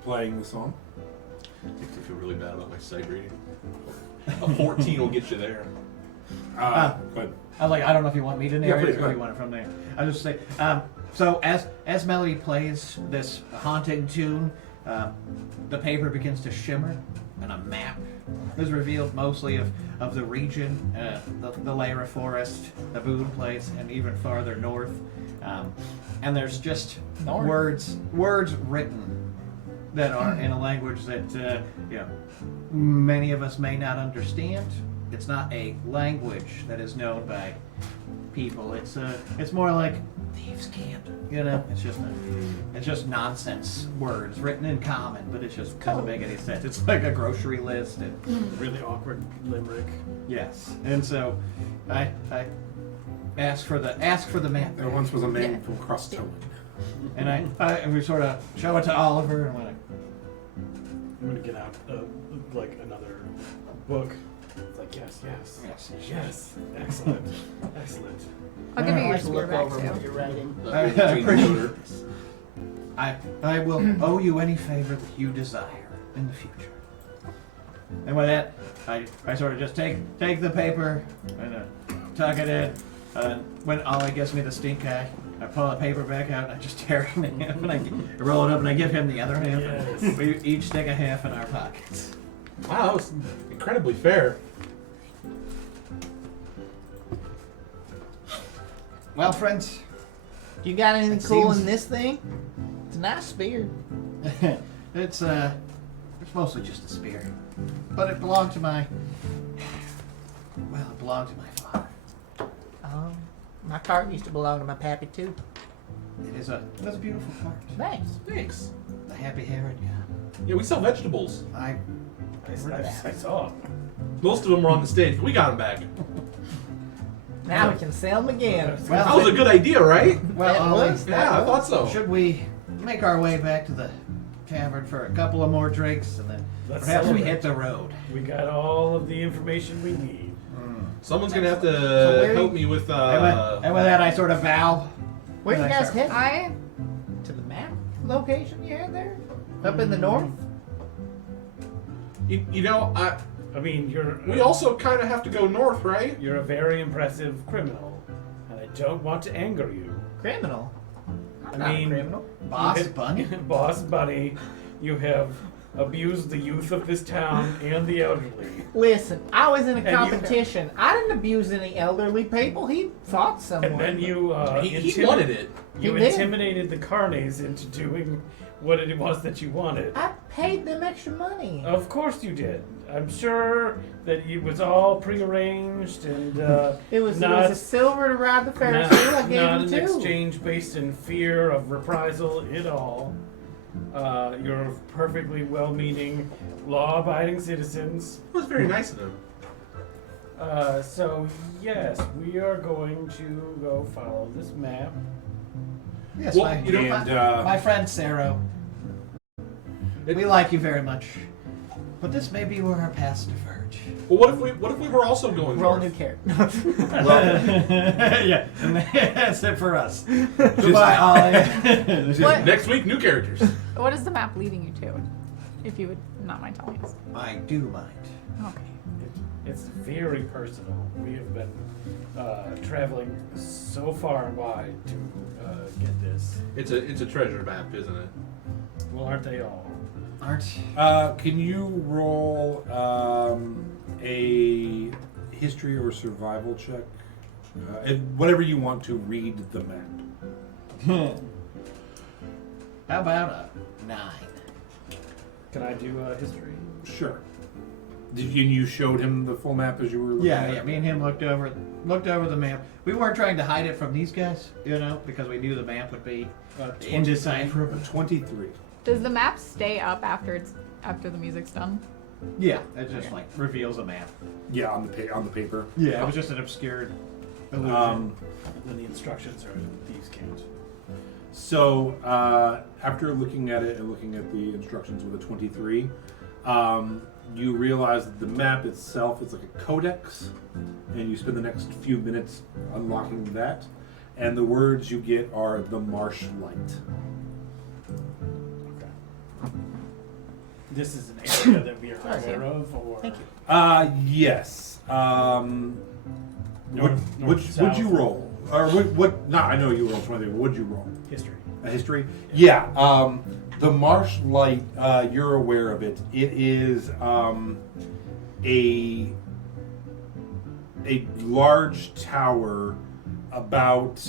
playing the song. Makes me feel really bad about my sight reading. A 14 will get you there. Go ahead. I was like, I don't know if you want me to narrate please, it go or if ahead. you want it from there. I'll just say, so as Melody plays this haunting tune, the paper begins to shimmer, and a map is revealed mostly of the region, the Lyra Forest, the Boone Place, and even farther north. And there's just North. words written that are in a language that many of us may not understand. It's not a language that is known by people. It's more like thieves can't. It's just nonsense words written in common, but it just doesn't make any sense. It's like a grocery list. And Really awkward limerick. yes, and so I ask for the map. There once was a man from Crustone. And we sort of show it to Oliver, and we're like, I'm gonna get out like another book. It's like yes, excellent, excellent. I'll give you I your like to spear look back over too. what you're writing. I will owe you any favor that you desire in the future. And with that, I sort of just take the paper and tuck it in. When Ollie gives me the stink eye, I pull the paper back out and I just tear it in half and I roll it up and I give him the other half. Yes. We each stick a half in our pockets. Wow, that was incredibly fair. Well, friends, You got anything It cool seems- in this thing? It's a nice spear. it's mostly just a spear, but it belonged to my. Well, it belonged to my father. My cart used to belong to my pappy too. It was a beautiful part. Nice. Thanks. The happy Heron, Yeah, we sell vegetables. I I saw. Most of them were on the stage, but we got them back. Now we can sell them again. Well, That was a good idea, right? well, That Ollie, was- Yeah, I thought so. should we make our way back to the tavern for a couple of more drinks, and then Let's perhaps we celebrate. hit the road? We got all of the information we need. Someone's gonna have So to where- help me with. And with that, I sort of bow. Where you And I guys start- heading? I To the map location you had there? Up in the north? You know, I mean, we also kind of have to go north, right? you're a very impressive criminal, and I don't want to anger you. Criminal? I'm I not mean- a criminal. Boss You have- Bunny? Boss Bunny, you have abused the youth of this town and the elderly. Listen, I was in a And you- competition. I didn't abuse any elderly people. He fought someone. And then you He wanted it. You He did. intimidated the Carnes into doing what it was that you wanted. I paid them extra money. Of course you did. I'm sure that it was all prearranged and It was not, a silver to ride the Ferris not, wheel. I gave not him an two. exchange based in fear of reprisal at all. You're perfectly well-meaning, law-abiding citizens. It was very nice of him. So yes, we are going to go follow this map. Yes, Well, my, you know, my friend Sarah. We like you very much, but this may be where our paths diverge. Well, what if we were also going Roll north? new character. Yeah, and that's it for us. Goodbye, Ollie. What? Next week, new characters. what is the map leading you to? If you would not mind telling us. I do mind. Okay. It's very personal. We have been traveling so far and wide to get this. It's a treasure map, isn't it? Well, aren't they all? Aren't Can you roll a history or survival check? Whatever you want to read the map. How about a 9? Can I do history? Sure. And you showed him the full map as you were looking at Yeah. it? Me and him looked over the map. We weren't trying to hide it from these guys, because we knew the map would be indecipherable. 23. Does the map stay up after the music's done? Yeah, it just like reveals a map. Yeah, on the paper. Yeah, it was just an obscured illusion. And then the instructions are these can't. So after looking at it and looking at the instructions with a 23, you realize that the map itself is like a codex, and you spend the next few minutes unlocking that, and the words you get are the marsh light. Okay. This is an area that we are aware of, or Thank you. Yes. North, Would south, you roll? Or what? No, I know you rolled 23. What'd you roll? history. A history? Yeah. The marsh light, you're aware of it. It is a large tower about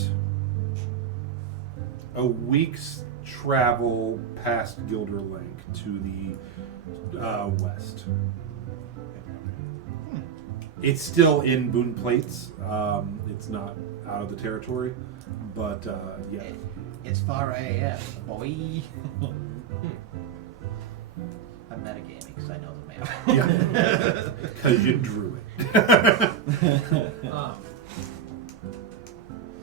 a week's travel past Gilder Lake to the west. It's still in Boone Plates. It's not out of the territory, but yeah. It's far AF, boy. I'm metagaming because I know the map. Yeah, because you drew it.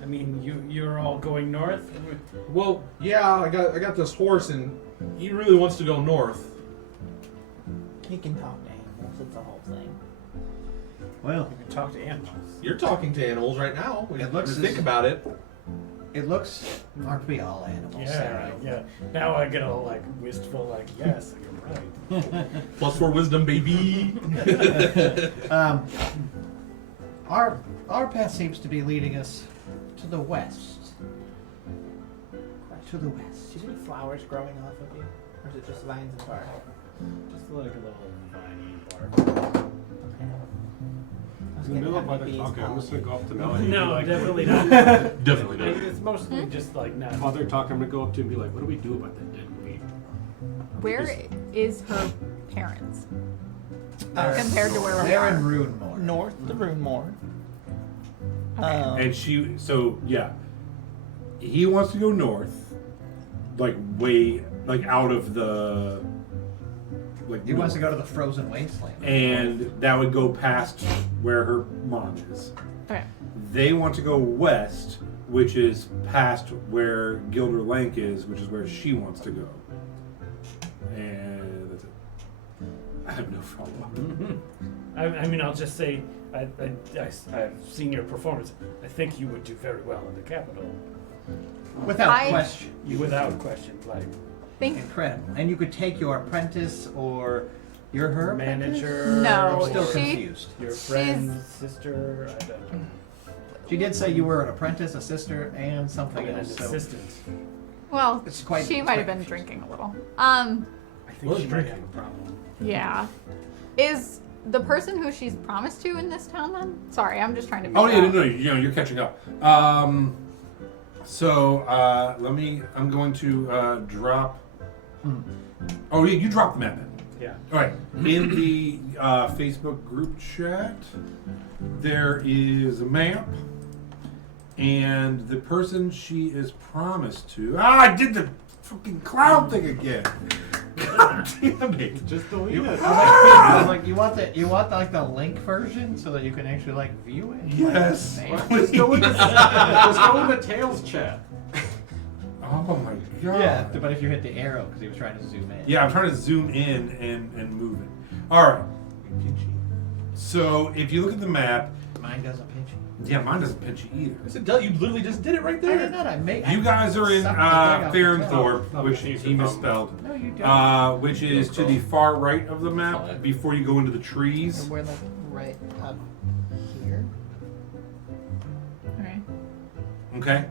I mean, you're all going north? Well, yeah, I got this horse, and he really wants to go north. He can talk to animals. It's the whole thing. Well, You can talk to animals. You're talking to animals right now. When It you looks think as- about it. it looks, aren't we all animals? Yeah, Sarah? yeah. Now I get all like wistful, like, yes, you're right. Plus 4 wisdom, baby. Um, our path seems to be leading us to the west. To the west. Do you see any flowers growing off of you? Or is it just vines and bark? Just like a little viney bark. Okay. I was In the getting middle of how many other bees talking, I'm just calling gonna you. go up to Melanie. and be No, like, definitely not. Definitely not. It's mostly just like not. While they're talking, I'm gonna go up to him and be like, what do we do about that dead weight? Where is her parents Compared to where we They're in are? Runemore. North to Runemore. And he wants to go north, like way, like out of the, like He wants to north. go to the frozen wasteland. And that would go past where her mom is. Okay. They want to go west, which is past where Gilder Lank is, which is where she wants to go. And that's it. I have no follow-up. I mean, I'll just say, I've seen your performance. I think you would do very well in the capital. Without I- question. You, without question, like Think Incredible. And you could take your apprentice or you're her manager. No, I'm still she- confused. Your friend's sister. I don't know. She did say you were an apprentice, a sister, and something And an else. So assistant. well, It's quite- she it's might have quite been confusing. drinking a little. I think Well, she might drinking. have a problem. Yeah. Is the person who she's promised to in this town then? Sorry, I'm just trying to. Oh figure yeah, out. no, you're catching up. I'm going to drop. Oh, yeah, you dropped the map in. Yeah. All right. In the Facebook group chat, there is a map, and the person she is promised to. I did the fucking cloud thing again. God damn it! Just delete You, it. I was like, you want the link version so that you can actually like view it? Yes. Just go in the Tails chat. Oh my god. Yeah, but if you hit the arrow because he was trying to zoom in. Yeah, I'm trying to zoom in and move it. All right. So if you look at the map, Mine doesn't pinch you. yeah, mine doesn't pinch you either. Yes, it does. You literally just did it right I there. did not. I made. You guys are in sucked the thing off the Feirn top. Thorpe, Oh, which geez, he misspelled, No, you don't. which is to the far right of the map before you go into the trees. And we're like right up here. Okay. Okay.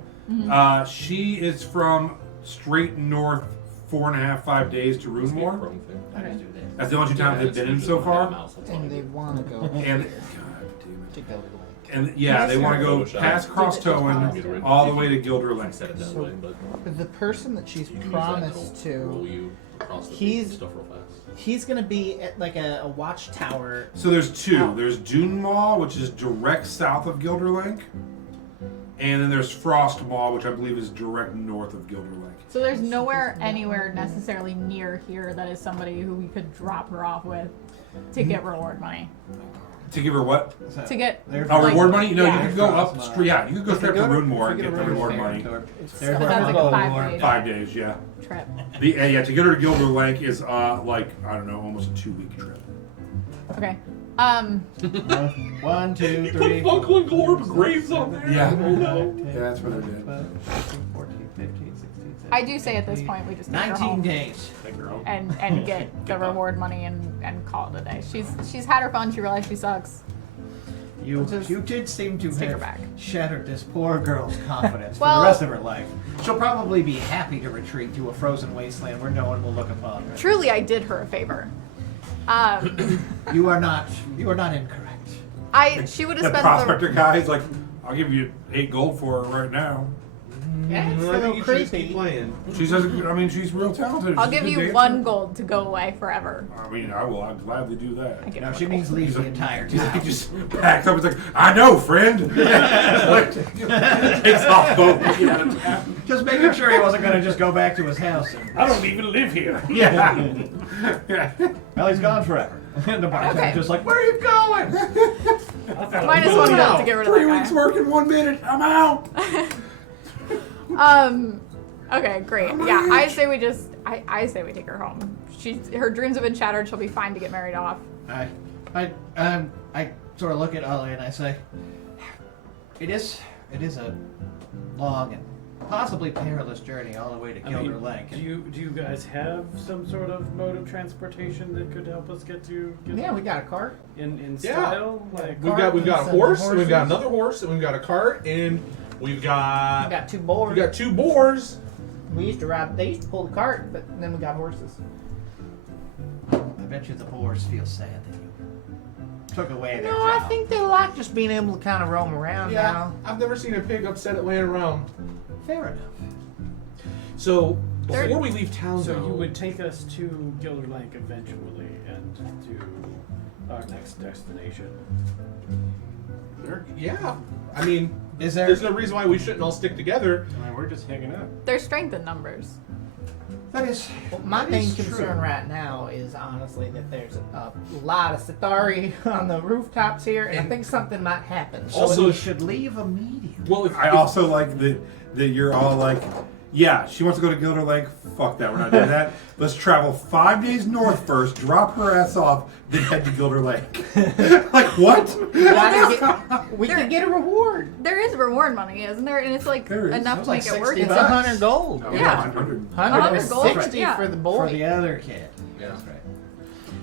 She is from straight north 4.5, 5 days to Runemore. I just do this. That's the only two towns they've been in so far. And they want to go And here God damn it. to go to the lake. And yeah, they want to go past Cross Towen all the way to Gilder Lake. Said it that So- way, but The person that she's you can use promised that, it'll roll to, you across the he's- stuff real fast. he's gonna be at like a watchtower. So there's two. Oh. There's Dune Mall, which is direct south of Gilder Lake, and then there's Frost Mall, which I believe is direct north of Gilder Lake. So there's nowhere anywhere necessarily near here that is somebody who we could drop her off with to get reward money. To give her what? So, To get there's Oh, like- reward money? No, yeah. you could go Frost up Mall. straight. Yeah, you could go straight to Runemore and If you get the to reward Feirn money. Thorpe, It's there's But that's like where a the 5 reward- days. 5 days, yeah. trip. Yeah, to get her to Gilder Lake is like I don't know, almost a 2-week trip. Okay. 1, 2, You 3, put Buckle and Glorb graves on there. Yeah. Oh, no. Yeah, that's what I did. 14, 15, 16, 17, I do say at this point we just take her 19 home days. Take her home. and get the reward money and call it a day. She's had her fun. She realized she sucks. You Just did seem to take her have back. shattered this poor girl's confidence for Well- the rest of her life. She'll probably be happy to retreat to a frozen wasteland where no one will look upon her. Truly, I did her a favor. You are not incorrect. She would have The spent prospector guy's like, I'll give you 8 gold for her right now. Yeah, it's a I little think you should just creepy. keep playing. She says, I mean, she's real talented. I'll She's a give good you dancer. 1 gold to go away forever. I mean, I'll gladly do that. I give No, her she 1 means gold. leave the entire He town. just packed up. It's like, I know, friend. Like, takes off both. Out of town. Just making sure he wasn't going to just go back to his house. And, I don't even live here. Yeah. well, he's gone forever. And the bartender's Okay. just like, where are you going? Minus one vote to get rid of 3 that weeks guy. work in 1 minute. I'm out. Okay, great. Yeah, I say we just. I say we take her home. Her dreams have been shattered. She'll be fine to get married off. I sort of look at Ollie and I say, it is a long and possibly perilous journey all the way to Gilder Lake. Do you guys have some sort of mode of transportation that could help us get to? Yeah, we got a cart. In Yeah. style, like We've got a Some horse, and we've got horses. another horse, and we've got a cart, and we've got We got 2 boars. we got 2 boars. We used to ride. They used to pull the cart, but then we got horses. I bet you the boars feel sad that you took away their No, I job. think they like just being able to kind of roam around now. I've never seen a pig upset at laying around. Fair enough. So There- before we leave town, So though, you would take us to Gilder Lake eventually, and to our next destination. yeah. I mean, Is there? there's no reason why we shouldn't all stick together. I mean, we're just hanging out. There's strength in numbers. That is. Well, my that main is concern true. right now is honestly that there's a lot of Sitari on the rooftops here, and I think something might happen. So Also- we should leave immediately. Well, if I also like that you're all like, yeah, she wants to go to Gilder Lake. Fuck that, we're not doing that. Let's travel 5 days north first, drop her ass off, then head to Gilder Lake. Like what? we could get a reward. There is reward money, isn't there? And it's like There is. enough It's to like make it worth 60 it. It's bucks. 100 gold. No, Yeah. 100. 100 gold, 60 yeah. for the boy. For the other kid. Yeah. That's right.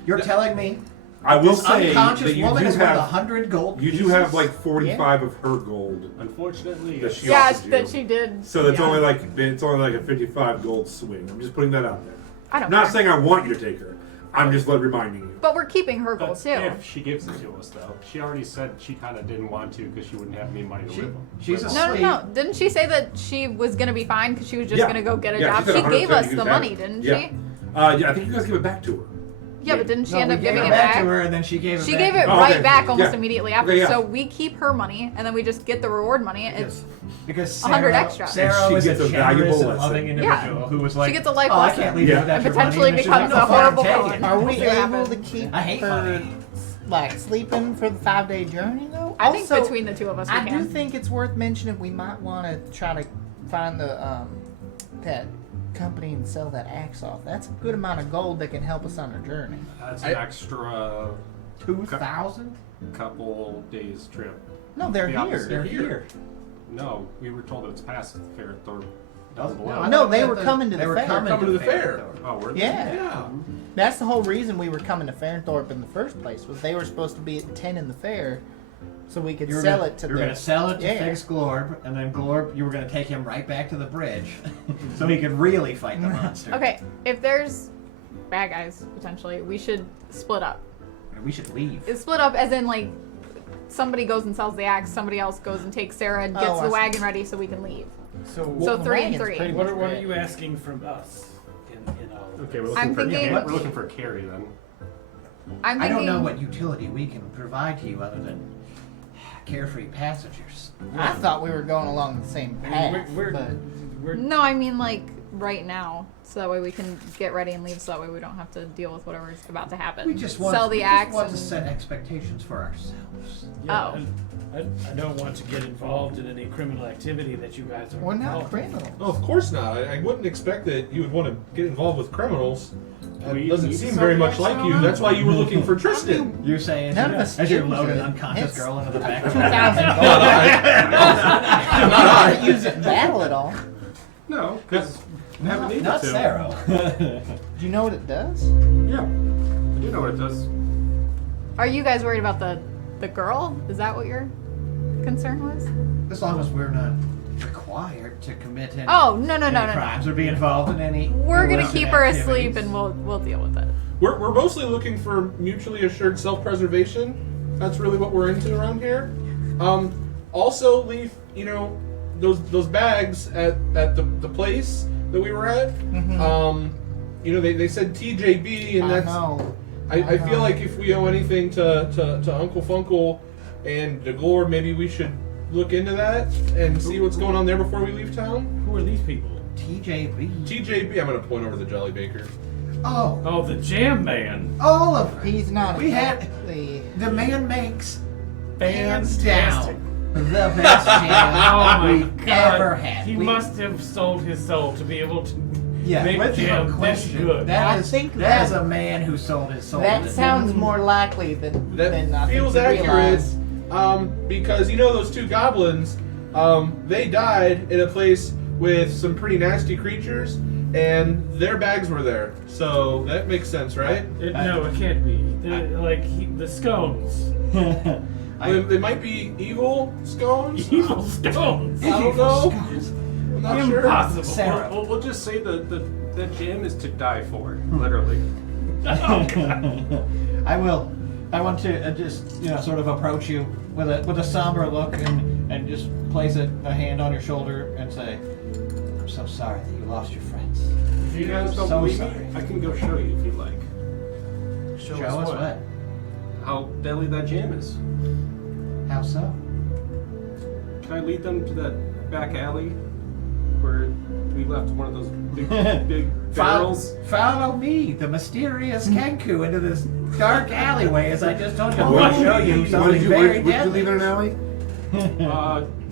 You're telling me I will this say unconscious that you woman do is worth have 100 gold you do pieces? have like 45 of her gold. Unfortunately, That yes. she Yeah, offered that you. she did. So that's yeah. only like a 55 gold swing. I'm just putting that out there. I don't I'm not care. saying I want you to take her. I'm just reminding you. But we're keeping her gold That's too. if she gives it to us, though. She already said she kind of didn't want to because she wouldn't have any money to live on. she's a No, no, no. Didn't she say that she was gonna be fine because she was just Yeah. gonna go get a Yeah, job? she She said gave 100% us you the can money, have it. didn't Yeah. she? Yeah, I think you guys give it back to her. Yeah, but didn't she No, end we up gave giving it it back back? to her, and then she gave it She back gave to it me. Oh, right okay. back almost Yeah. immediately after. Okay, yeah. So we keep her money and then we just get the reward money. It's Because 100 Sarah, extra. Sarah And she was gets a a valuable generous and lesson. loving individual who was like, She gets a life oh, I lesson. can't leave Yeah. you without And your potentially money. becomes And she's a like, "No, fine, horrible take it." villain. Are We'll we see what able happens. to keep I hate her money. like sleeping for the 5-day journey though? I think Also, between the two of us we I do can. think it's worth mentioning we might want to try to find the that company and sell that axe off. That's a good amount of gold that can help us on our journey. That's an extra 2,000? couple days trip. No, they're The here. opposite. They're here. No, we were told that it's past Fair Thorpe. Down No, below. I No, thought they that were coming to they the were fair. coming to the fair. Oh, were they? Yeah. Yeah. That's the whole reason we were coming to Feirn in the first place. Was they were supposed to be at 10 in the fair, so we could sell it to You were the. going to sell it to Yeah. Fix Glorb, and then Glorb, you were going to take him right back to the bridge, so he could really fight the monster. Okay, if there's bad guys potentially, we should split up. We should leave. Split up as in like somebody goes and sells the axe, somebody else goes and takes Sarah and gets Oh, I the see. wagon ready so we can leave. So, So the 3 and wagon's 3. pretty What much are red. you asking from us in all of Okay, we're this? looking I'm for thinking- we're looking for Carrie then. I'm I thinking don't know what utility we can provide to you other than carefree passengers. I thought we were going along the same path, we're- but We're, No, I mean like right now, so that way we can get ready and leave. So that way we don't have to deal with whatever's about to happen. We just want, sell we the just axe. want to and- set expectations for ourselves. yeah, Oh. and I don't want to get involved in any criminal activity that you guys are we're not involved in. criminals. No, of course not. I wouldn't expect that you would want to get involved with criminals. That We doesn't need seem some very much like you. extra. That's why you were looking for Tristan. You're saying None of us as you're use loading it. unconscious It's girl into the back of 2,000 the gold. I'm not gonna use it in battle at all. No, because we haven't needed Not to. Sarah. Do you know what it does? Yeah, I do know what it does. Are you guys worried about the girl? Is that what your concern was? As long as we're not required to commit any, Oh no no no any no! no. crimes or be involved in any. We're gonna illicit keep her activities. asleep and we'll deal with it. We're mostly looking for mutually assured self-preservation. That's really what we're into around here. Also, Leaf, you know, those bags at the place that we were at. You know, they said TJB, and I that's. know. I feel like if we owe anything to Uncle Funkle and DeGlore, maybe we should look into that and see what's going on there before we leave town. Who are these people? TJB. TJB, I'm gonna point over the Jelly Baker. Oh, Oh, the Jam Man. all of them. He's not. We had exactly- the man makes Hands Fantastic. down. The best jam Oh my we've god. ever had. He We- must have sold his soul to be able to yeah, make without jam this question. good. That I is think that is that- a man who sold his soul. That to sounds jam. more likely than That I think feels you accurate. realize. Because you know those two goblins, they died in a place with some pretty nasty creatures, and their bags were there. So that makes sense, right? No, it can't be. The scones. They might be evil scones. Evil scones. I don't know. I'm not sure. Impossible. Sarah. We'll just say that jam is to die for, literally. I will. I want to just sort of approach you with a somber look and just place a hand on your shoulder and say, "I'm so sorry that you lost your friends." If you guys don't So believe sorry. me, I can go show you if you'd like. Show us what? How deadly that jam is. How so? Can I lead them to that back alley where we left one of those big barrels? Follow me, the mysterious Kenku, into this dark alleyway. As I just told you, I want to show you What something did you, very would you deadly. leave in an alley?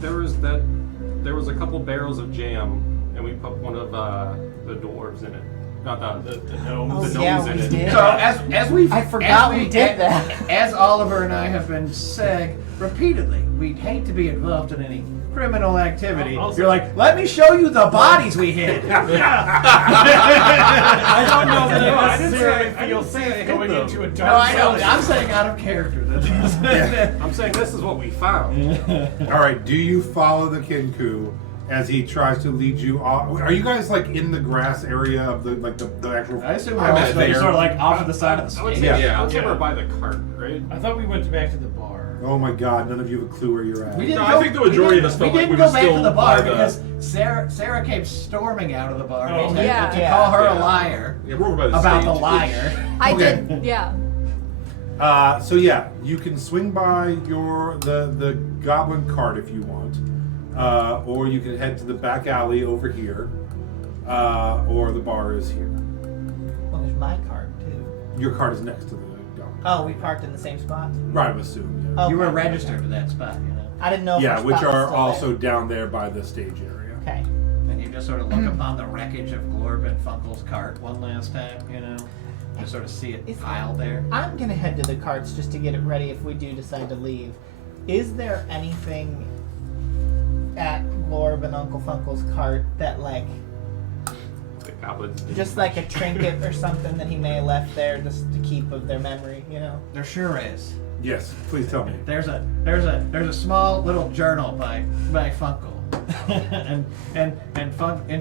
There was a couple barrels of jam, and we put one of the dwarves in it. Not the gnomes. The Oh, yeah, gnomes in we it. did. So as we I forgot as we did that. As Oliver and I have been saying repeatedly, we'd hate to be involved in any criminal activity. Also- You're like, let me show you the bodies we hid. I don't know that I I didn't necessarily say- I feel didn't say I safe hid going them. into a No, dark I know. zone. I'm saying out of character. I'm saying this is what we found. All right. Do you follow the Kinku as he tries to lead you off? Are you guys like in the grass area of the actual? I assume I'm we're all at sort there. of like off to the side of the I would stage. say, Yeah. I would say Yeah. we're by the cart, right? I thought we went back to the bar. Oh my God! None of you have a clue where you're at. We didn't No, go, I think the majority we of us didn't- felt we like didn't we were go back to still the bar by the- because Sarah came storming out of the bar Oh, to, yeah. to call her Yeah. a liar Yeah, we're over by the about the stage. liar. I Okay. did, yeah. So yeah, you can swing by the goblin cart if you want, or you can head to the back alley over here, or the bar is here. Well, there's my card too. Your cart is next to the goblin. Oh, we parked in the same spot. Right, I would assume. Yeah. Oh, You were okay. registered to that spot, I didn't know. If Yeah, our which spot was are still also there. down there by the stage area. Okay. And you just sort of look upon the wreckage of Glorb and Funkel's cart one last time, Just sort of see it Is- piled there. I'm gonna head to the carts just to get it ready if we do decide to leave. Is there anything at Glorb and Uncle Funkel's cart that The goblins. just like a trinket or something that he may have left there just to keep of their memory, There sure is. Yes, please tell me. There's a small little journal by Funkel. and in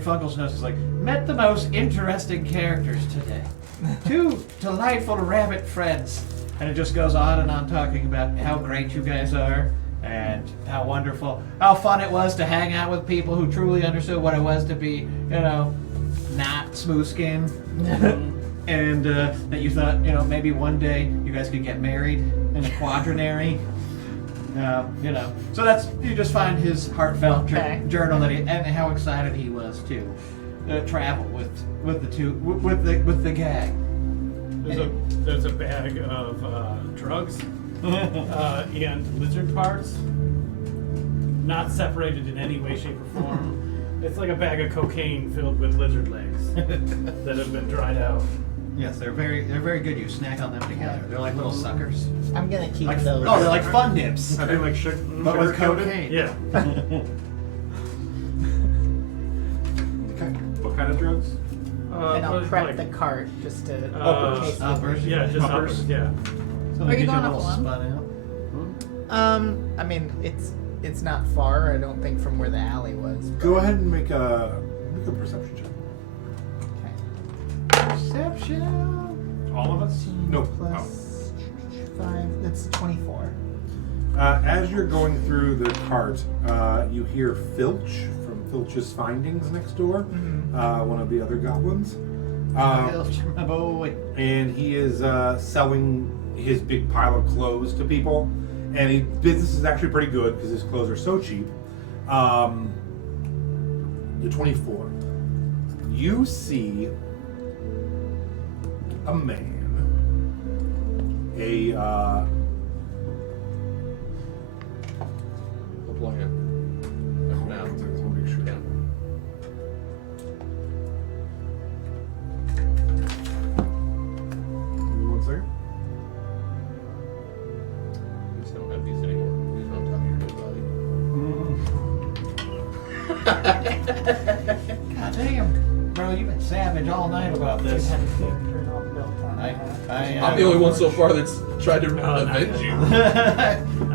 Funkel's notes it's like, met the most interesting characters today. 2 delightful rabbit friends. And it just goes on and on talking about how great you guys are and how wonderful, how fun it was to hang out with people who truly understood what it was to be, not smooth skinned. And that you thought, maybe one day you guys could get married in a quadrinary. So that's, you just find his heartfelt Okay. journal that and how excited he was to travel with the gang. There's a bag of drugs and lizard parts, not separated in any way, shape, or form. It's like a bag of cocaine filled with lizard legs that have been dried out. Yes, they're very good. You snack on them together. They're like little suckers. I'm gonna keep Like, those. they're like fun dips, Are they like but with sugar-coated? cocaine. Yeah. Okay. What kind of drugs? and I'll but prep like, the cart just to Uh, in case we- uppers. Yeah, just Uppers. uppers. Yeah. So Are they you get going a up little alone? spun out. I mean it's not far. I don't think from where the alley was. Go ahead and make a perception check. Okay. Perception. All of us? No. Plus 5. That's 24. As you're going through the cart, you hear Filch from Filch's Findings next door, one of the other goblins. My boy. And he is selling his big pile of clothes to people. And business is actually pretty good because his clothes are so cheap. The 24. You see a man, God damn, bro, you've been savage all night about You this. had to turn off built on I'm the only one so far that's tried to avenge you.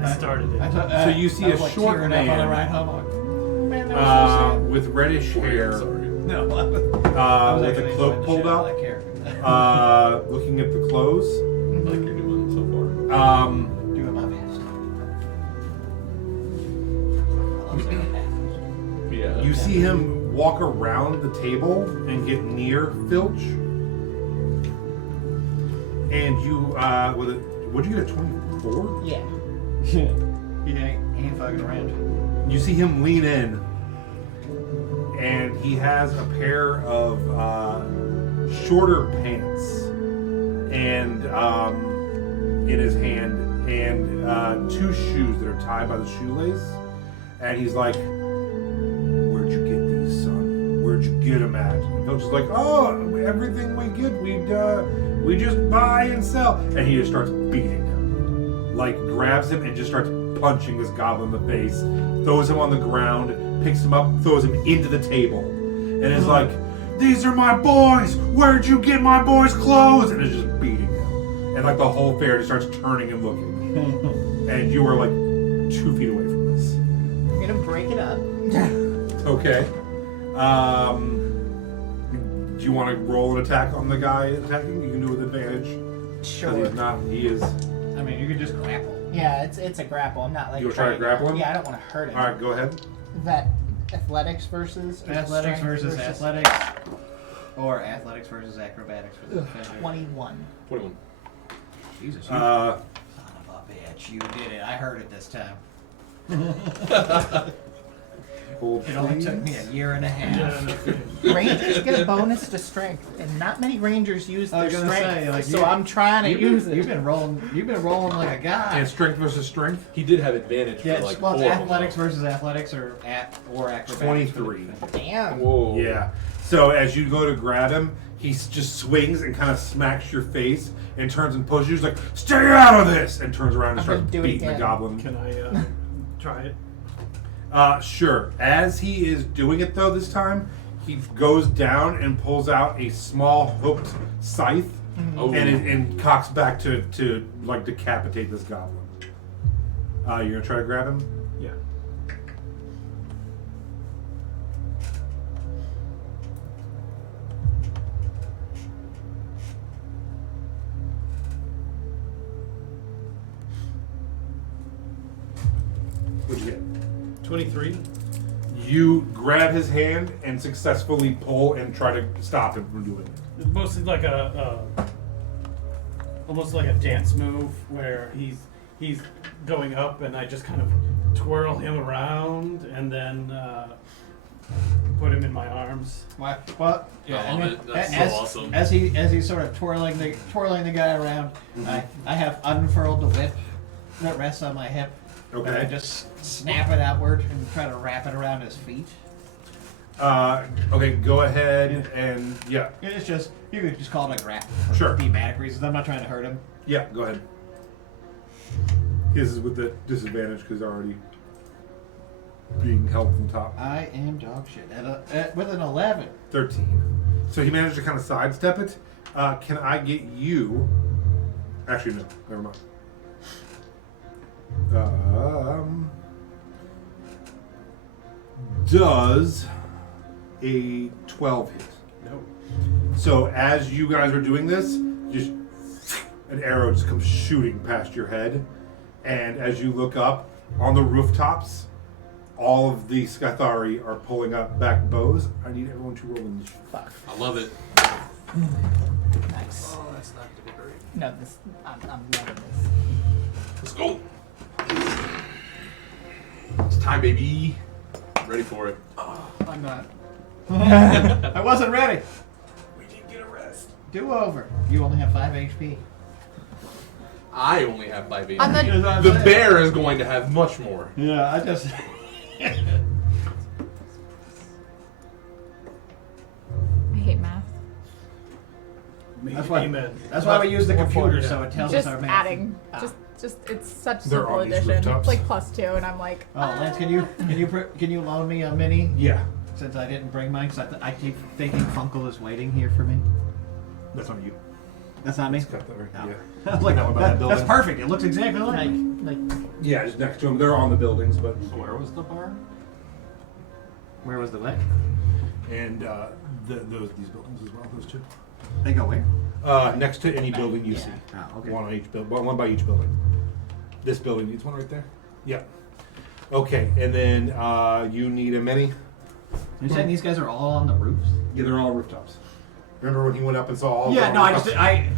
I started it. So you see a short tearing up on the man, ride home. Like, man, that was so sad. with reddish hair, Sorry. No, I was with actually a cloak enjoying the pulled shit out up, of that character. looking at the clothes. Like you're doing so far. Doing my best. I love saying that. Yeah. You see him walk around the table and get near Filch. And you, with a, what'd you get, a 24? Yeah. He ain't fucking around. You see him lean in, and he has a pair of shorter pants, and in his hand, and 2 shoes that are tied by the shoelace. And he's like, "Where'd you get these, son? Where'd you get them at?" And Filch is like, "Oh, everything we get, we just buy and sell." And he just starts beating him, like grabs him and just starts punching this goblin in the face, throws him on the ground, picks him up, throws him into the table, and is like, "These are my boys! Where'd you get my boys' clothes?" And is just beating him. And like the whole fair just starts turning and looking. And you are like 2 feet away from this. I'm gonna break it up. Okay. Do you want to roll an attack on the guy attacking? You can do it with advantage. Sure. Because he's not, he is. I mean, you could just grapple. Yeah, it's a grapple. I'm not like. You'll try to grapple him? Yeah, I don't want to hurt him. Alright, go ahead. That athletics versus or Athletics strength versus athletics. Or athletics versus acrobatics for the defender. 21. 21. Jesus, you son Uh, of a bitch. You did it. I heard it this time. hold It only took me please. a year and a half. Rangers get a bonus to strength, and not many rangers use I their was gonna strength. say, like, so you- I'm trying to use it. You've been rolling like a guy. And strength versus strength? He did have advantage Yeah, for like well, it's 4 of them, athletics though. versus athletics or acrobatics. 23. Damn. Whoa. Yeah. So as you go to grab him, he just swings and kind of smacks your face and turns and pushes you. He's like, "Stay out of this!" And turns around and I'm starts gonna do it beating the again. goblin. Can I try it? Sure. As he is doing it though this time, he goes down and pulls out a small hooked scythe Oh. and cocks back to like decapitate this goblin. You're gonna try to grab him? Yeah. What'd you get? 23. You grab his hand and successfully pull and try to stop him from doing it. It's mostly like almost like a dance move where he's going up and I just kind of twirl him around and then put him in my arms. Well, yeah. I love it. That's so as, awesome. As he's sort of twirling the guy around, I have unfurled the whip that rests on my hip. And I Okay. just snap it outward and try to wrap it around his feet. Okay, go ahead and yeah. It's just you could just call it a grapple for Sure. thematic reasons. I'm not trying to hurt him. Yeah, go ahead. His is with the disadvantage because already being held from top. I am dog shit with an 11. 13. So he managed to kind of sidestep it. Can I get you? Actually, no. Never mind. Does a 12 hit? No. So as you guys are doing this, just an arrow just comes shooting past your head, and as you look up on the rooftops, all of the Scathari are pulling up back bows. I need everyone to roll initiative. Fuck. I love it. Nice. Oh, that's not gonna be great. No, this. I'm loving this. Let's go. It's time, baby. Ready for it. I'm not. I wasn't ready. We didn't get a rest. Do over. You only have 5 HP. I only have 5 HP. On the- That's what I'm The saying. bear is going to have much more. Yeah, I just. I hate math. That's why. Amen. That's why we use the Or computer, four, so it tells Just us our math. adding. Ah. Just it's such a They're simple on these addition. rooftops. It's like +2, and I'm like, Oh, Lance, can you loan me a mini? Yeah, Since I didn't bring mine, because I keep thinking Funkle is waiting here for me. that's on you. That's not me. It's got there. No. Yeah. I was like, That one by that that's building? perfect. It looks exactly like. Like Yeah, just next to them. They're on the buildings, but Where was the bar? Where was the what? and these buildings as well. Those two. They go where? Next to any building you Yeah. see. Oh, okay. One on each building. One by each building. This building needs one right there. Yeah. Okay, and then you need a mini. You're saying these guys are all on the roofs? Yeah, they're all rooftops. Remember when he went up and saw all? Yeah, the no, I rooftops? just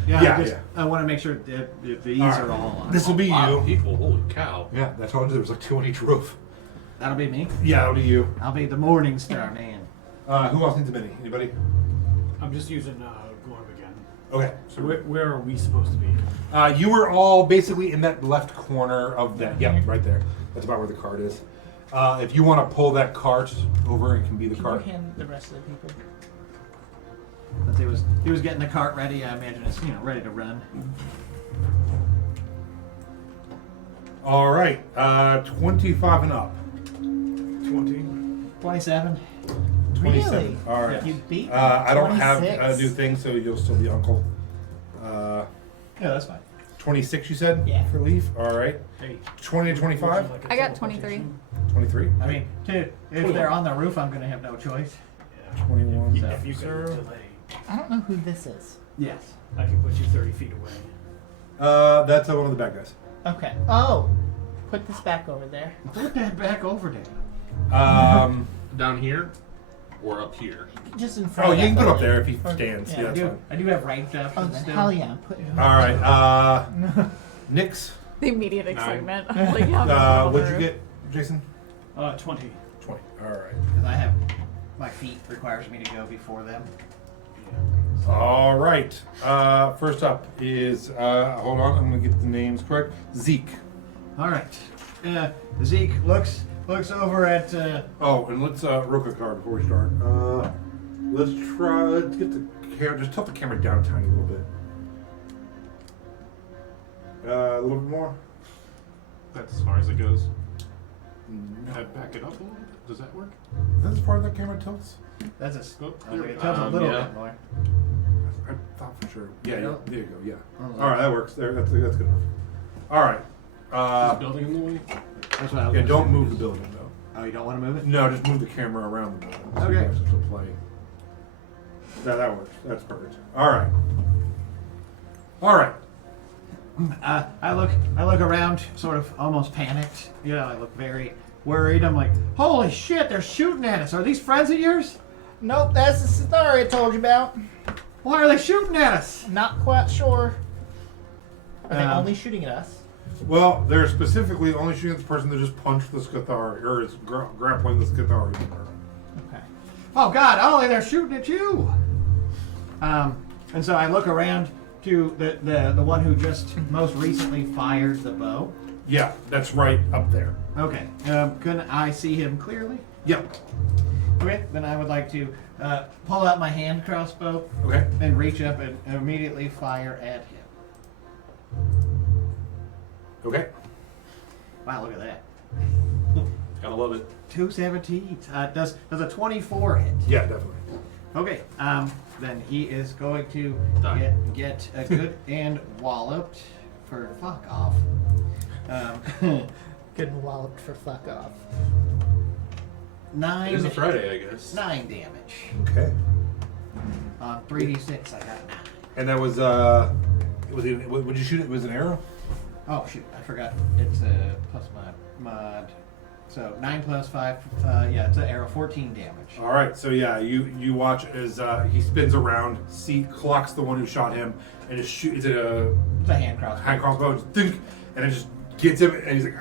Yeah. I want to make sure that these All right. are all on. This will be Wow, you. people, holy cow. Yeah, that's all. There was like 2 on each roof. That'll be me. Yeah, that'll be you. I'll be the Morning Star man. Who else needs a mini? Anybody? I'm just using Gorb again. Okay. So where are we supposed to be? You were all basically in that left corner of that. Yep, right there. That's about where the cart is. If you want to pull that cart over, it can be the can cart. you hand the rest of the people? But he was getting the cart ready. I imagine it's ready to run. All right. 25 and up. 20. 27. 27. Really? All right. You beat me. I don't have 26. a new thing, so you'll still be uncle. Yeah, that's fine. 26, you said? Yeah. For Leaf? All right. Hey. 20 to 25? Like a I got teleportation? 23? I mean, if they're on the roof, I'm gonna have no choice. Yeah. 21. So- If you can delay, I don't know who this is. Yes. I can put you 30 feet away. That's one of the bad guys. Okay. Oh, put this back over there. Put that back over there. Down here or up here? Just in front. Oh, of you can that put up building. there if he Or- stands. yeah. Yeah, I that's do. fine. I do have ranked Oh, options still. hell yeah. Put, All right. Nix, the immediate excitement. like, what'd you get, Jason? 20. 20. All right. Because I have my feet requires me to go before them. All right. First up is, hold on, I'm going to get the names correct. Zeke. All right. Zeke looks over at. Oh, and let's real quick card before we start. Let's get the camera. Just tilt the camera down a tiny little bit. A little bit more. That's as far as it goes. No. Back it up a little bit. Does that work? That's as far as that camera tilts. That's a. Oh, I was like, it tells a little yeah. bit more. I thought for sure. Yeah, Yeah. there you go. Yeah. Oh, All right, that works. There, that's good enough. All right. Is the building in the way? That's what I was. Yeah, gonna don't say. move the building though. Oh, you don't want to move it? No, just move the camera around the building. So Okay. you guys can still play. That works. That's perfect. All right. All right. I look around, sort of almost panicked. I look very worried. I'm like, holy shit, they're shooting at us. Are these friends of yours? Nope, that's the story I told you about. Why are they shooting at us? Not quite sure. Are they Um, only shooting at us? Well, they're specifically only shooting at the person that just punched the Scathari, or is grappling the Scathari. Okay. Oh God, Ollie, they're shooting at you. And so I look around to the one who just most recently fired the bow. Yeah, that's right up there. Okay. Can I see him clearly? Yep. Okay. Then I would like to pull out my hand crossbow Okay. and reach up and immediately fire at him. Okay. Wow, look at that. Gotta love it. 217. Does a 24 hit? Yeah, definitely. Okay. Then he is going to Die. get a good and walloped for fuck off. Good and walloped for fuck off. It is a Friday, I guess. 9 damage. Okay. On 3d6, I got 9. And that was would you shoot it? Was it an arrow? Oh shoot, I forgot. It's plus mod. So 9 plus 5. Yeah, it's an arrow. 14 damage. All right. So yeah, you watch as he spins around, clocks the one who shot him, and just shoots it a It's a hand crossbow. hand crossbow, just think, and it just gets him, and he's like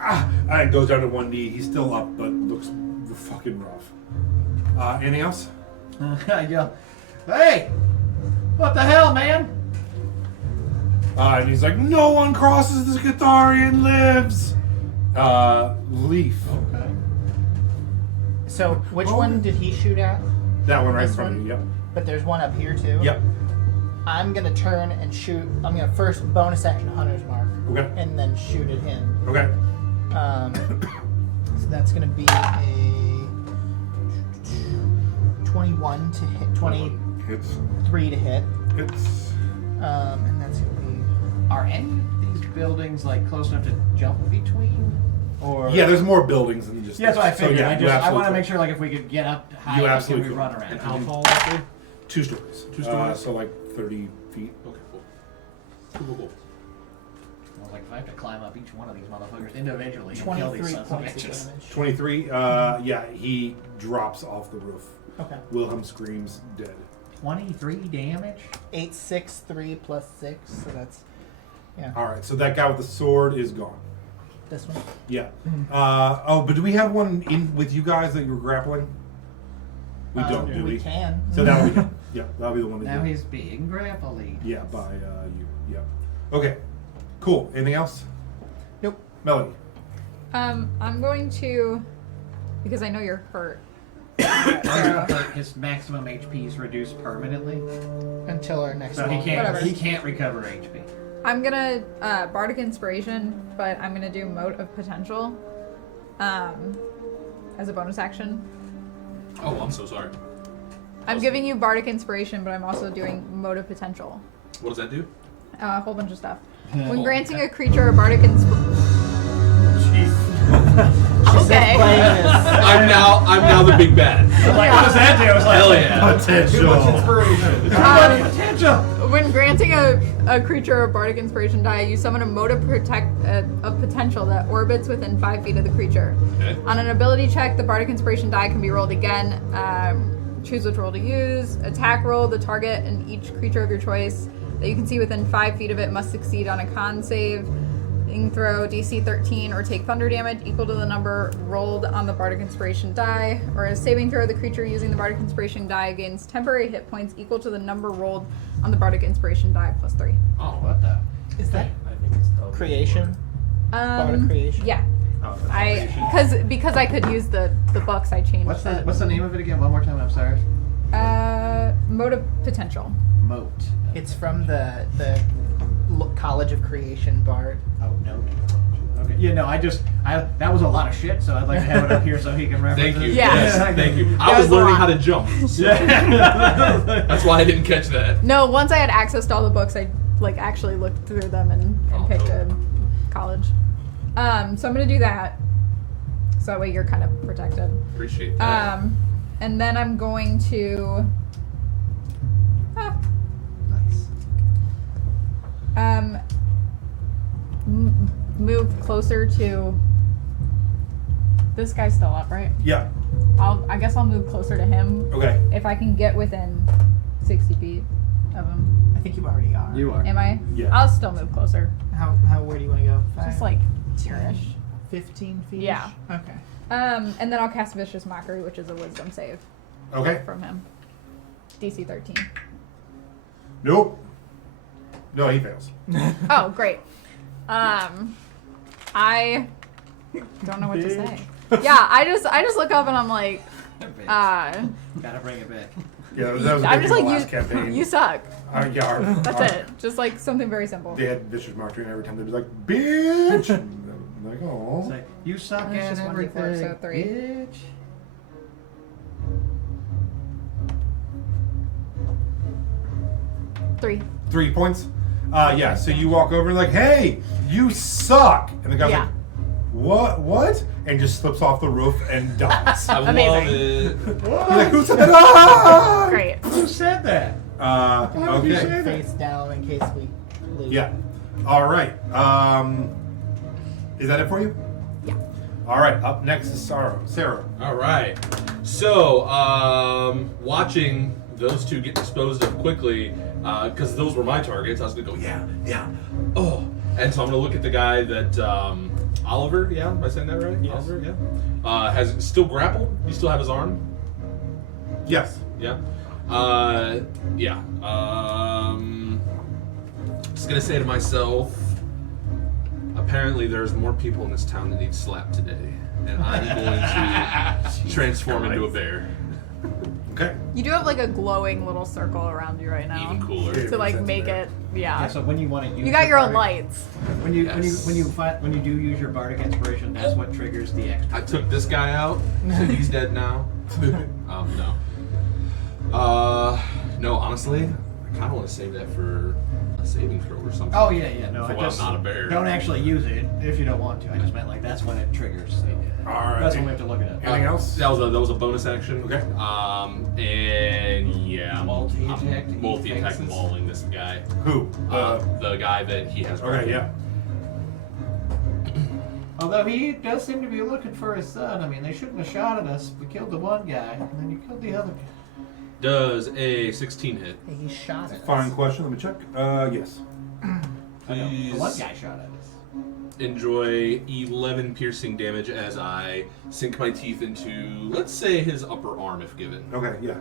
and it goes down to one knee. He's still up, but looks fucking rough. Anything else? I yell, "Hey, what the hell, man?" And he's like, no one crosses the Scathari and lives. Leaf. Okay. So, which Oh. one did he shoot at? That one right in This front of one? you. Yep. But there's one up here too. Yep. I'm gonna turn and shoot. I'm gonna first bonus action Hunter's Mark, Okay. and then shoot at him. Okay. So that's gonna be a 21 to hit, 23 Hits. to hit, Hits. and that's gonna be. Are any of these buildings like close enough to jump between? Or Yeah, there's more buildings than just. yeah, that's what I so, figured. yeah, I you want to absolutely make sure like if we could get up high, You enough, absolutely can we could. run around? And how tall is it? 2 stories. 2 stories? So like 30 feet. Okay, cool. I was like, if I have to climb up each one of these motherfuckers individually and kill 23 these sons of points of bitches. damage. 23. Yeah, he drops off the roof. Okay. Wilhelm screams dead. 23 damage? 8, 6, 3 plus 6, so that's All right, so that guy with the sword is gone. this one. Yeah. Oh, but do we have one in with you guys that you were grappling? We don't, do we? We can. So that'll be yeah, that'll be the one that Now you. he's being grappling. Yeah, by you. Yeah. Okay. Cool. Anything else? Nope. Melody. I'm going to, because I know you're hurt. His maximum HP is reduced permanently, Until our next so one. Whatever. he can't recover HP. I'm gonna Bardic Inspiration, but I'm gonna do Mote of Potential as a bonus action. Oh, I'm so sorry. I'm giving you Bardic Inspiration, but I'm also doing Mote of Potential. What does that do? A whole bunch of stuff. When granting a creature a Bardic Inspiration. Okay. I'm now the big bad. Like, what does that do? I was like, Hell yeah. Potential. Potential. When granting a creature a Bardic Inspiration die, you summon a Mote of Potential that orbits within 5 feet of the creature. Okay. On an ability check, the Bardic Inspiration die can be rolled again. Choose which roll to use. Attack roll. The target and each creature of your choice that you can see within 5 feet of it must succeed on a con save. Throw DC 13 or take thunder damage equal to the number rolled on the Bardic Inspiration die, or a saving throw, the creature using the Bardic Inspiration die gains temporary hit points equal to the number rolled on the Bardic Inspiration die plus 3. Oh, What the? Is that I think it's totally creation? Bardic creation? Yeah. Oh, that's Because I could use the books, I changed What's the name of it again? One more time. I'm sorry. Mode of Potential. Moat. It's from the College of Creation Bard. Oh no. Okay. Yeah. No. That was a lot of shit. So I'd like to have it up here so he can reference thank you. it. Yeah. Yes, thank you. I That was was a learning lot. how to jump. That's why I didn't catch that. No, once I had access to all the books, I actually looked through them and Oh, picked cool. a college. So I'm gonna do that. So that way you're kind of protected. Appreciate that. And then I'm going to Nice. move closer to this guy's still up, right? Yeah. I guess I'll move closer to him Okay. if I can get within 60 feet of him. I think you already are. You are. Am I? Yeah. I'll still move closer. How where do you want to go? Just like here-ish. 15 feet? Yeah. Okay. And then I'll cast Vicious Mockery, which is a wisdom save Okay. from him. DC 13. Nope. No, he fails. Oh, great. I don't know what to say. Yeah, I just look up and I'm like, Gotta bring it back. Yeah, that was a I'm big just thing like, last campaign. you suck. Yeah, That's it. Just like something very simple. They had vicious marketing every time. They'd be like, "Bitch!" And I'm like, "Oh." It's like, you suck It's at just 1d4, everything, so 3. bitch. Three. 3 points. Yeah. So you walk over and like, "Hey, you suck!" And the guy's Yeah. like, "What? And just slips off the roof and dies. I Amazing. love it. He's like, "Who said that?" Great. Who said that? Okay. would you say that? Face down in case we lose. Yeah. All right. Is that it for you? Yeah. All right. Up next is Sarah. All right. So, watching those two get disposed of quickly, because those were my targets, I was gonna go, yeah. Oh, and so I'm gonna look at the guy that Oliver. Yeah, am I saying that right? Yes. Oliver. Yeah. Has still grappled. You still have his arm. Yes. Yeah. Yeah. Just gonna say to myself, apparently there's more people in this town that need slapped today, and I'm going to transform into a bear. Okay. You do have like a glowing little circle around you right now. Even cooler. To like Sense make there. it, Yeah, yeah. so when you want to use You got your own bardic- lights. When you Yes. when you do use your bardic inspiration, that's what triggers the extra. I took this guy out, so he's dead now. No. No, honestly, I kind of want to save that for a saving throw or something. Oh yeah. No, For I when I'm just not a bear. don't actually use it if you don't want to. I just meant like that's when it triggers. All right. That's when we have to look it up. Anything else? That was a bonus action. Okay. And yeah, Multi-attack to eat multi-attack faces? mauling this guy. Who? The guy that he has. Okay, yeah. Although he does seem to be looking for his son. I mean, they shouldn't have shot at us. We killed the one guy, and then you killed the other guy. Does a 16 hit? He shot it. Fine question. Let me check. Yes. I know, Please the one guy shot at us. enjoy 11 piercing damage as I sink my teeth into, let's say, his upper arm if given. Okay, yeah.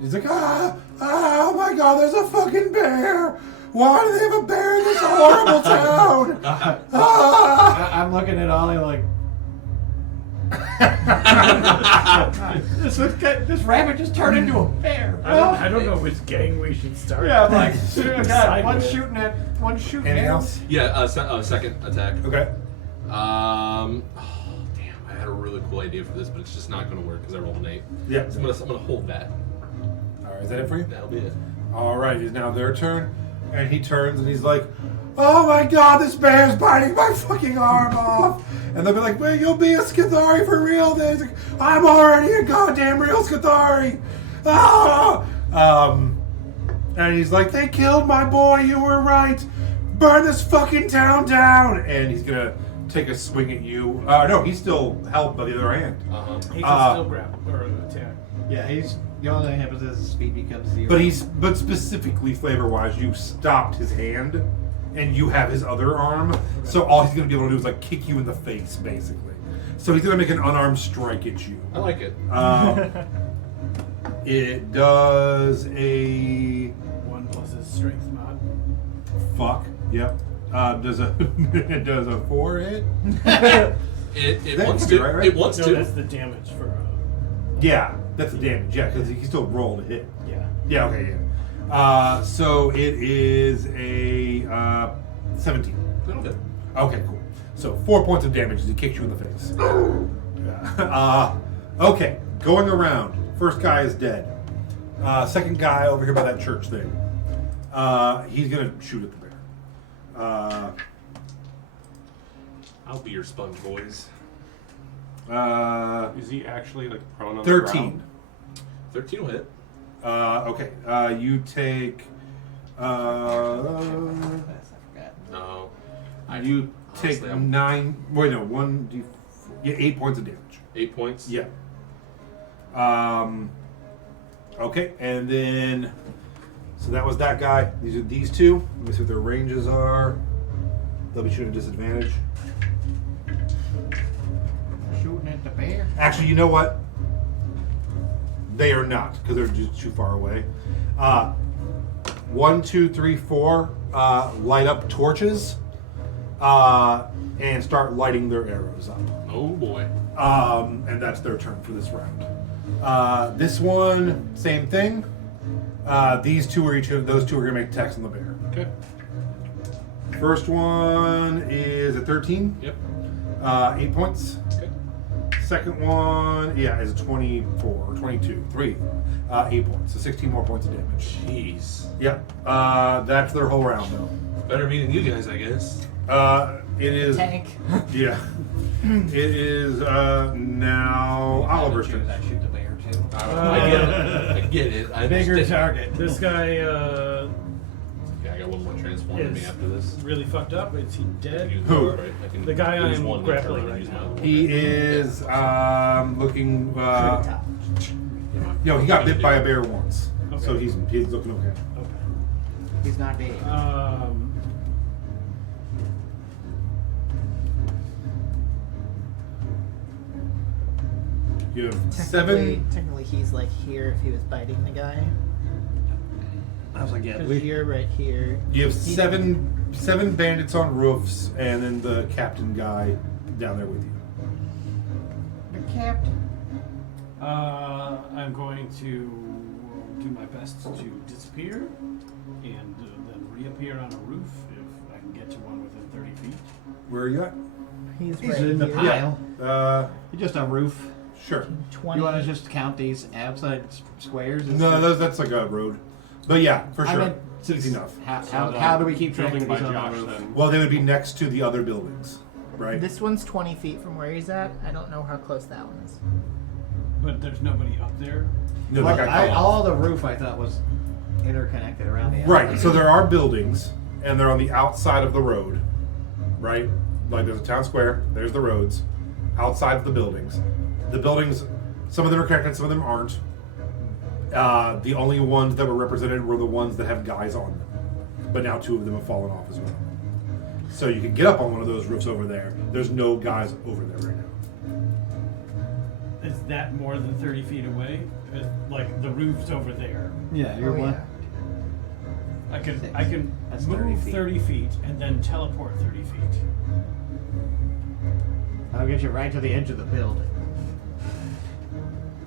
He's like, oh my God, there's a fucking bear. Why do they have a bear in this horrible town? I'm looking at Ollie like, this rabbit just turned into a bear. I don't know which gang we should start. Yeah, I'm like, Side God, one's with. shooting Anything at. else? Yeah, second attack. Okay. Oh, damn, I had a really cool idea for this, but it's just not going to work because I rolled an 8. Yeah. So I'm gonna hold that. All right, is that it for you? That'll be it. All right, it's now their turn. And he turns and he's like, oh my God, this bear's biting my fucking arm off. And they'll be like, wait, you'll be a Skithari for real then. He's like, I'm already a goddamn real Skithari. Ah! And he's like, they killed my boy, you were right. Burn this fucking town down. And he's going to take a swing at you. No, he's still held by the other hand. Uh-huh. He can still grab or attack. Yeah, he's the only thing that happens is his speed becomes 0. But specifically flavor-wise, you stopped his hand, and you have his other arm. So all he's gonna be able to do is like kick you in the face, basically. So he's gonna make an unarmed strike at you. I like it. It does a 1 plus his strength mod. fuck. Yep. Does a it does a 4 hit? It That wants could be to. right? It wants No, to. that's the damage for. Yeah, that's the damage. Yeah, because he still rolled a hit. Yeah. Yeah. Okay. Yeah. So it is a 17. That'll hit. Okay, cool. So 4 points of damage as he kicks you in the face. Okay, going around. First guy is dead. Second guy over here by that church thing. He's gonna shoot at the bear. I'll be your sponge, boys. Is he actually like prone on 13. the ground? 13 will hit. Okay. You take. I forgot. No. You take honestly, I'm 9. Wait, no. 1d. Yeah, 8 points of damage. 8 points. Yeah. Okay, and then. So that was that guy. These are these two. Let me see what their ranges are. They'll be shooting at disadvantage. Shooting at the bear. Actually, you know what? They are not, because they're just too far away. 1, 2, 3, 4. Light up torches and start lighting their arrows up. Oh boy. And that's their turn for this round. This one, same thing. These two are those two are gonna make attacks on the bear. Okay. First one is a 13. Yep. 8 points. Okay. Second one, yeah, is a 24 or 22. 3. 8 points. So 16 more points of damage. Jeez. Yeah. That's their whole round though. Better meeting you guys, I guess. It is. Tank. Yeah. It is now Oliver's turn. I shoot the bear too. I get it. I get it. I Bigger understand. target. This guy Yeah, I got one more transform in me is after this. really fucked up. Is he dead? Use Who? one, right? I can The guy use I'm one and grappling turn right use now. my- He is looking. Top. No, he got bit by a bear once, so Okay. he's looking okay. Okay. He's not dead. You have Technically, 7. technically, he's like here if he was biting the guy. I was like, yeah, Because you're right here. You have He- seven bandits on roofs, and then the captain guy down there with you. the captain. I'm going to do my best to disappear and then reappear on a roof if I can get to one within 30 feet. Where are you at? He's He's right in the here. pile. Just a roof. Sure. 20. You want to just count these outside squares? No, that's like a road. But yeah, for I sure. meant Easy enough. How do we keep track building of by these on Josh the roof? then? Well, they would be next to the other buildings, right? This one's 20 feet from where he's at. I don't know how close that one is. But there's nobody up there. No, Well, that guy fell off. all the roof I thought was interconnected around the Right. outside. So there are buildings, and they're on the outside of the road, right? Like there's a town square. There's the roads, outside of the buildings. The buildings, some of them are connected, some of them aren't. The only ones that were represented were the ones that have guys on them, but now 2 of them have fallen off as well. So you can get up on one of those roofs over there. There's no guys over there right now. Is that more than 30 feet away? Like the roof's over there. Yeah, you're Oh, one. I can Six. I can That's move 30 feet. 30 feet and then teleport 30 feet. I'll get you right to the edge of the building.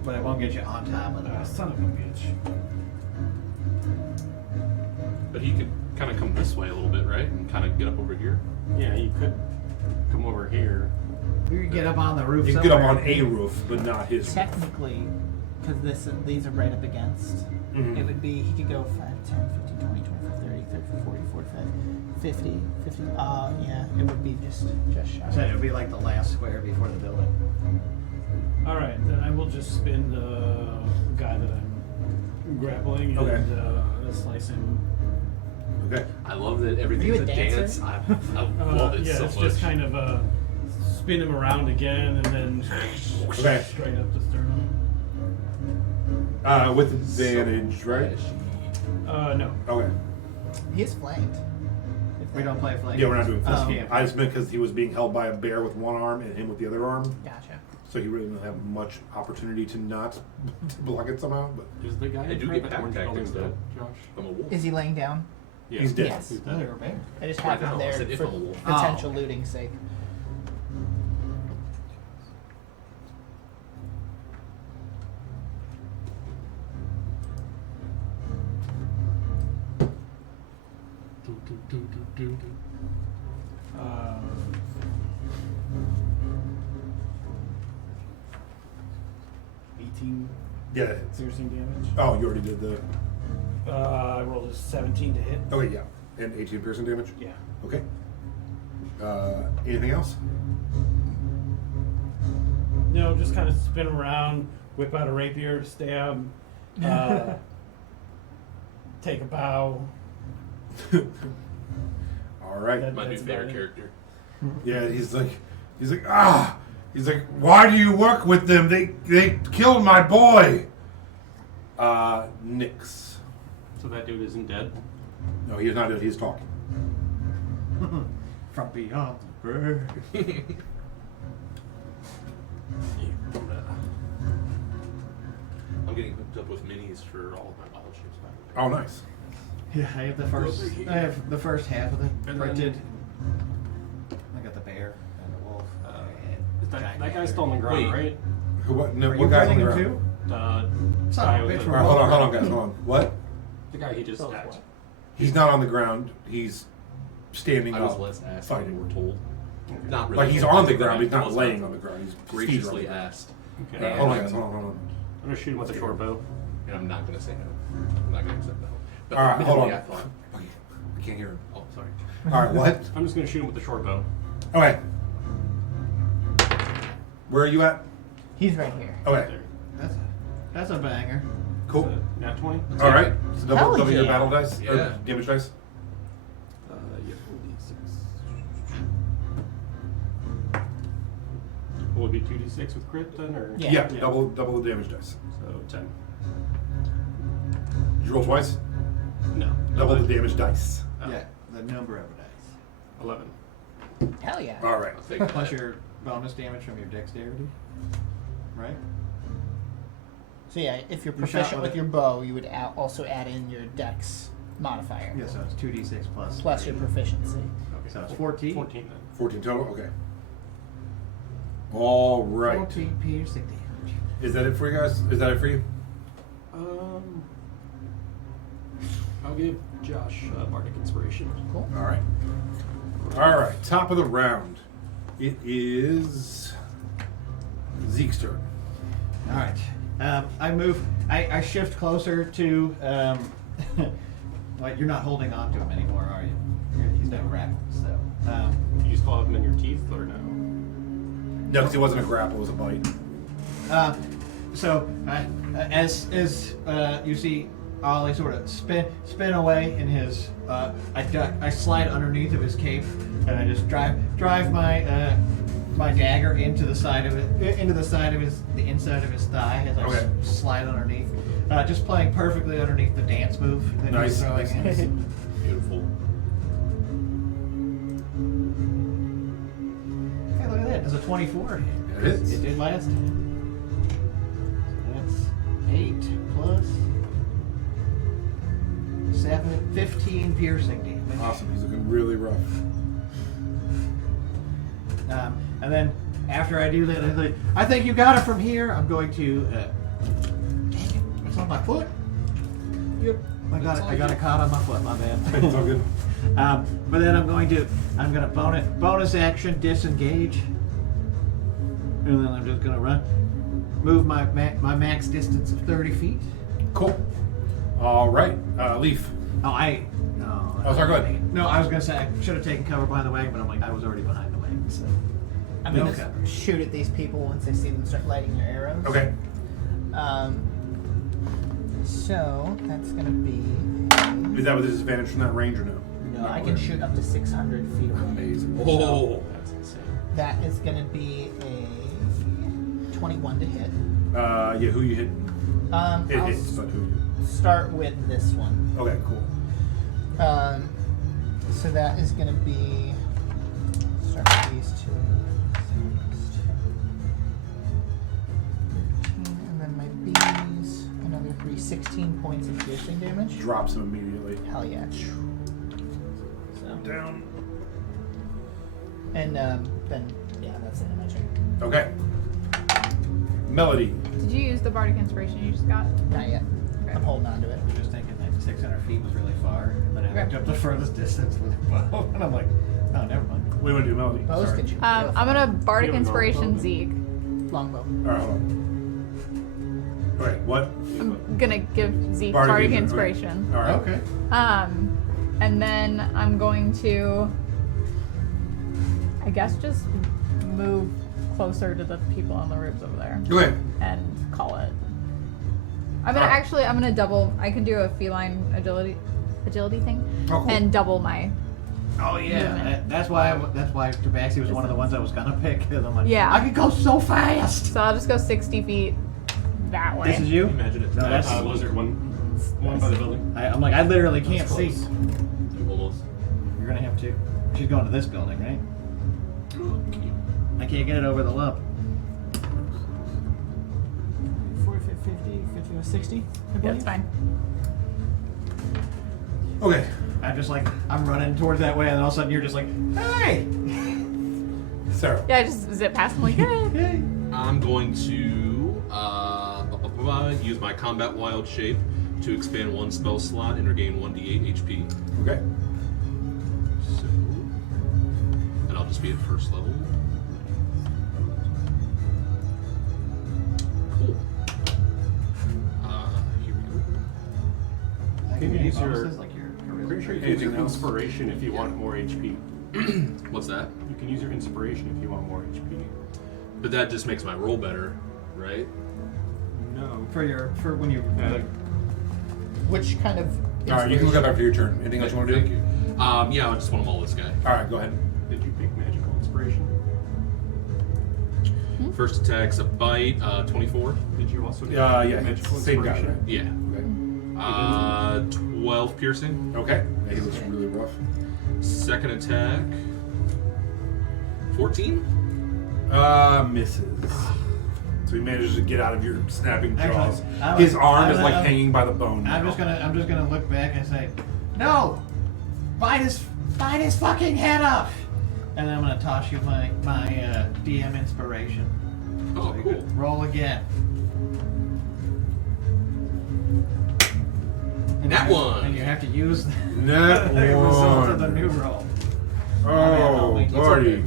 But it won't get you on top of the Son of a bitch. But he could kind of come this way a little bit, right? And kind of get up over here. Yeah, you could come over here. You can get up on the roof You can get somewhere. up on a roof, but not his roof. Technically, because these are right up against, Mhm. it would be, he could go 5, 10, 15, 20, 25, 30, 35, 40, 45, 50, 50. Yeah, it would be just shy. I said it would be like the last square before the building. Alright, then I will just spin the guy that I'm grappling Okay. and slice him. Okay. I love that Are you everything's a a dancer? dance. I love it Yeah, so it's much. just kind of spin him around again and then Okay. straight up the sternum. With advantage, right? No. Okay. He is flanked. We don't play flank. Yeah, we're not doing This flank. game. I just meant because he was being held by a bear with one arm and him with the other arm, Gotcha. so he really didn't have much opportunity to not to block it somehow. But Is the guy I do in get front of attack orange tactics, building though. dead, Josh? I'm a wolf. Is he laying down? Yeah. he's dead. Yes. He's Oh, dead. you're a bear. I just Right have him now, I there said if for I'm a wolf. potential looting sake. Uh, 18 Yeah. it hits. piercing damage. Oh, you already did the. I rolled a 17 to hit. Okay, yeah, and 18 piercing damage. Yeah. Okay. Anything else? No, just kind of spin him around, whip out a rapier, stab, take a bow. All right. That- My new that's favorite about it. character. Yeah, he's like, ah, he's like, why do you work with them? They killed my boy. Nix. So that dude isn't dead? No, he's not dead. He's talking. From beyond the grave. I'm getting hooked up with minis for all of my wild ships, by the way. Oh, nice. Yeah, I have the first. I have the first half of it And printed. then- I got the bear and the wolf. and Is that giant guy's still on the ground, Wait. right? Who? What? No, Are you what guy's on the printing him ground? too? The Son guy of a with bitch, the, All right, hold on, guys, hold on. What? the guy he just attacked. He's not on the ground. He's standing I was up, less asked fighting. than we're told. Not really. Like he's told, on the but ground. He's I not was laying on the ground. He's graciously feet are on asked. Okay. the ground. Hold on, guys. Hold on. I'm gonna shoot him with a short bow. And I'm not gonna say no. I'm not gonna accept no. But All right, hold on. admittedly, I thought, Okay, I can't hear him. oh, sorry. All right, what? I'm just gonna shoot him with the short bow. Okay. Where are you at? He's right here. Okay. That's a banger. Cool. So, nat 20? All right. So Hell double your yeah. battle dice. Or Yeah. damage dice. Yeah, 4d6. Will it be 2d6 with crit then, or? Yeah. Yeah. Double the damage dice. So 10. Did you roll twice? No. Double the damage dice. Oh, Yeah, the number of dice. 11. Hell yeah. All right. I'll take Plus that. your bonus damage from your dexterity. Right? So yeah, if you're You shot proficient with with it. your bow, you would also add in your dex modifier. Yeah, so it's 2d6 plus. Plus your proficiency. Okay. So it's 14. 14 then. 14 total. Okay. All right. 14 piercing damage. Is that it for you guys? Is that it for you? I'll give Josh Bardic Inspiration. Cool. All right. All right. Top of the round. It is Zeke's turn. All right. I move. I shift closer to. What? You're not holding on to him anymore, are you? He's not grappled. So. You still have him in your teeth, or no? No, because it wasn't a grapple. It was a bite. So as you see Ollie sort of spin away in his I slide underneath of his cape and I just drive my my dagger into the side of it the inside of his thigh as I Okay. slide underneath, just playing perfectly underneath the dance move that Nice, he's throwing nice, in. nice. Beautiful. Hey, look at that! It's a 24. It is. It did last time. That's 8 plus 7, 15 piercing damage. Awesome. He's looking really rough. And then after I do that, I think you got it from here. I'm going to. Dang it! It's on my foot. Yep. I got a caught on my foot. My bad. It's all good. But then I'm gonna bonus action disengage, and then I'm just gonna move my max distance of 30 feet. Cool. All right. Leaf. Oh, Oh, sorry, go ahead. No, I was gonna say I should have taken cover behind the wagon, but I'm like I was already behind the wagon, so. I'm No gonna cover. shoot at these people once I see them start lighting their arrows. Okay. So that's gonna be. Is that with a disadvantage from that range or no? No, I can shoot up to 600 feet away. Amazing. Oh. That's insane. That is gonna be a 21 to hit. Yeah. Who you hit? It I'll hits, but who? start with this one. Okay. Cool. So that is gonna be. Start with these two. 13, and then my bees, another 3, 16 points of piercing damage. Drops him immediately. Hell yeah. So, Down. and then, yeah, that's the end of my turn. Okay. Melody. Did you use the bardic inspiration you just got? Not yet. Okay. I'm holding on to it. I was just thinking that 600 feet was really far, but I looked Okay. up the furthest distance with a bow, and I'm like, oh, never mind. What do you want to do, Melody? Bows Sorry. can shoot. I'm gonna bardic You have a inspiration longbow? Zeke. Longbow. All right. Hold on. All right. What? I'm gonna give Zeke Bardic bardic inspiration, inspiration. All right. Okay. And then I'm going to, I guess, just move closer to the people on the roofs over there Okay. and call it. I'm gonna Alright. I'm gonna double. I can do a feline agility thing Oh, cool. and double my. Oh yeah, Movement. that's why Tabaxi was one of the ones I was gonna pick. 'Cause I'm like, Yeah. I could go so fast. So I'll just go 60 feet that way. This is you. Imagine it. No, that's- lizard one by the building. I'm like, I literally can't That's see. close. You almost. You're gonna have to. She's going to this building, right? Can you? I can't get it over the lump. 40, 50, 60, I Yeah, believe. it's fine. Okay. I'm just like, I'm running towards that way, and all of a sudden you're just like, hey, Sarah. Yeah, I just zip past him like, hey. hey. I'm going to use my combat wild shape to expand one spell slot and regain 1d8 HP. Okay. So, and I'll just be at first level. Cool. Here we go. Can you use your- Like your I'm pretty sure you can use Anything your else? inspiration if you want more HP. What's that? You can use your inspiration if you want more HP. But that just makes my roll better, right? No. for when you. Which kind of. All right. You can look up after your turn. Anything else you want to do? Thank you. Yeah, I just want to maul this guy. All right. Go ahead. Did you pick magical inspiration? First attack's a bite, 24. Did you also get Yeah. magical Same guy, inspiration? right? Yeah. 12 piercing. Okay. Yeah, he looks really rough. Second attack, 14. Misses. So he manages to get out of your snapping jaws. Actually, His arm is like hanging by the bone. I'm now. just gonna look back and say, no, bite his fucking head off, and then I'm gonna toss you my DM inspiration. Oh, So you cool. could roll again. And That you- one. And you have to use Net the result of the one. new roll. Oh, party.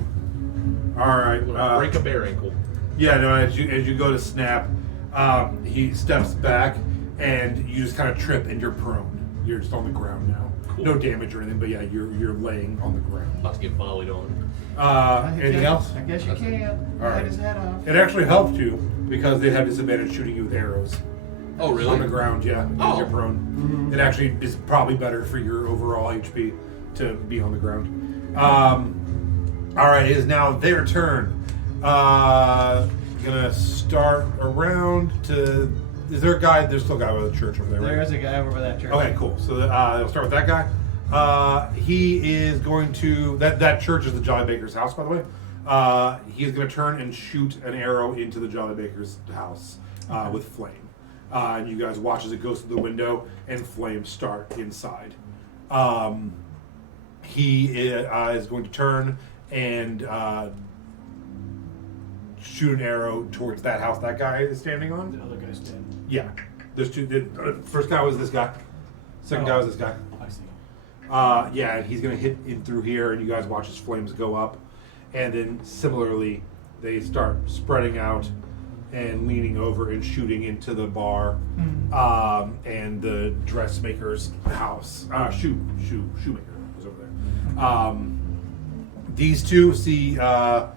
All right. I'm gonna break a bear ankle. Yeah, no. As you go to snap, he steps back, and you just kind of trip, and you're prone. You're just on the ground now. Cool. No damage or anything, but yeah, you're laying on the ground. About to get volleyed on. Anything else? I guess you can. All right. Bite his head off. It actually helped you because they have disadvantage shooting you with arrows. Oh, really? On the ground, yeah. Because Oh. you're prone. Mm-hmm. It actually is probably better for your overall HP to be on the ground. All right, it is now their turn. Gonna start around to. Is there a guy? There's still a guy by the church over there, right? There's a guy over by that church. Okay, cool. So they'll start with that guy. He is going to that church is the Jolly Baker's house, by the way. He is going to turn and shoot an arrow into the Jolly Baker's house with flame. And you guys watch as it goes through the window and flames start inside. He is going to turn and shoot an arrow towards that house that guy is standing on. The other guy's dead. Yeah, there's two. The first guy was this guy. Second guy was this guy. I see. Yeah, and he's gonna hit in through here, and you guys watch his flames go up, and then similarly, they start spreading out and leaning over and shooting into the bar, and the dressmaker's house. Shoemaker was over there. These two see a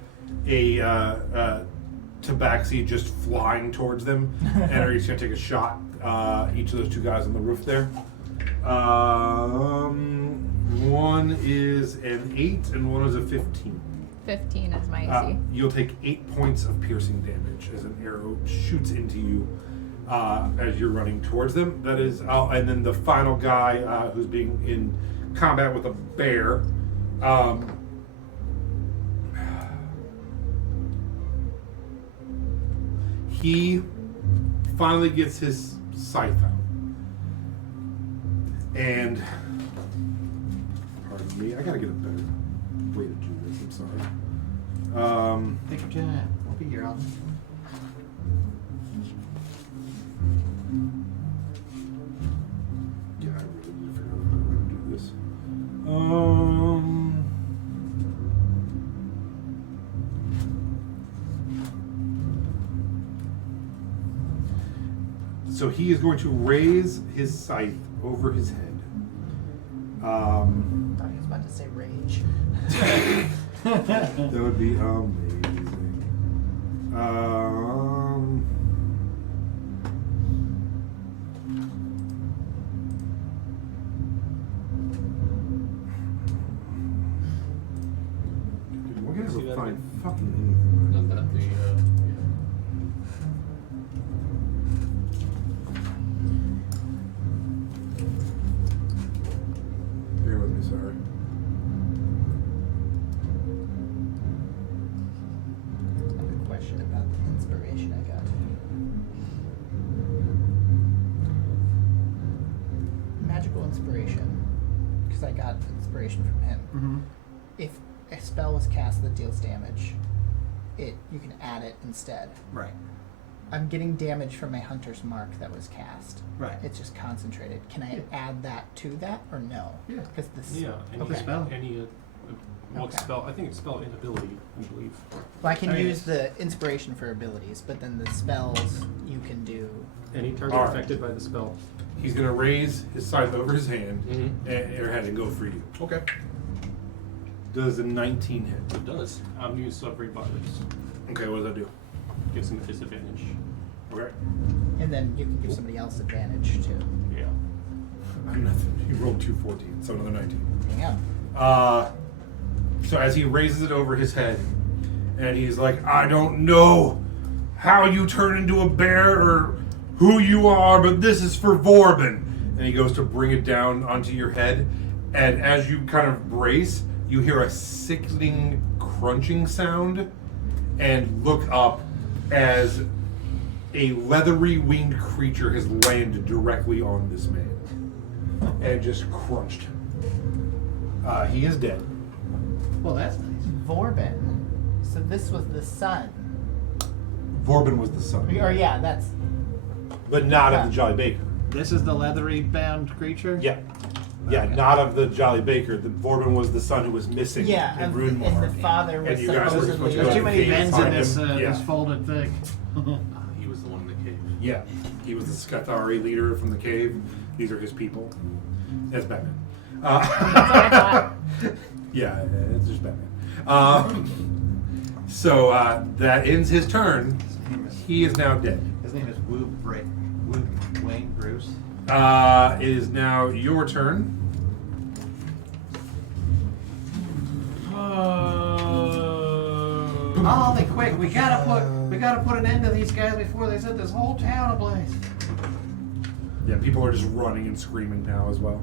tabaxi just flying towards them, and are each gonna take a shot. Each of those two guys on the roof there. One is an 8 and one is a 15. 15 is my AC. You'll take 8 points of piercing damage as an arrow shoots into you as you're running towards them. That is, and then the final guy who's being in combat with a bear. He finally gets his scythe out. And pardon me, I gotta get a better way to do this. I'm sorry. Take your time. We'll be here all night. Yeah, I really need to figure out a better way to do this. So he is going to raise his scythe over his head. I was about to say rage. That would be amazing. Dude, why can't I See that find again? fucking anything? Not that the, Bear with me, sorry. I have a question about the inspiration I got. Magical inspiration, because I got inspiration from him. Mm-hmm. If a spell was cast that deals damage, you can add it instead. Right. I'm getting damage from a hunter's mark that was cast. Right. It's just concentrated. Can I Yeah. add that to that or no? Yeah. Because this. Yeah, any Okay. spell. what Okay. spell? I think it's spell inability, I believe. Well, I can I mean, use the inspiration for abilities, but then the spells you can do. Any target Alright. affected by the spell. He's going to raise his scythe over his hand Mhm. and head and go for you. okay. Does a 19 hit? It does. I'm use every virus. Okay, what does that do? Gives him a disadvantage. Okay. And then you can give somebody else advantage too. Yeah. Nothing. He rolled 214, so another 19. Yeah. So as he raises it over his head, and he's like, I don't know how you turn into a bear or who you are, but this is for Vorben. And he goes to bring it down onto your head, and as you kind of brace, you hear a sickening crunching sound, and look up as a leathery winged creature has landed directly on this man and just crunched him. He is dead. Well, that's nice. Vorben. So this was the son. Vorbin was the son. Or yeah, that's But not of the Jolly Baker. This is the leathery bound creature? Yeah. Yeah, Okay. not of the Jolly Baker. The Vorbin was the son who was missing yeah, in and Runemar. the father was And you guys were supposedly. supposed to There's go too many Cave vents in find this, him. Yeah. this folded thing. He was the one in the cave. Yeah, he was the Scathari leader from the cave. These are his people. That's Batman. That's what I thought. Yeah, it's just Batman. So that ends his turn. He is now dead. His name is Woo Wayne Bruce. It is now your turn. Ollie, quick! We gotta put an end to these guys before they set this whole town ablaze. Yeah, people are just running and screaming now as well.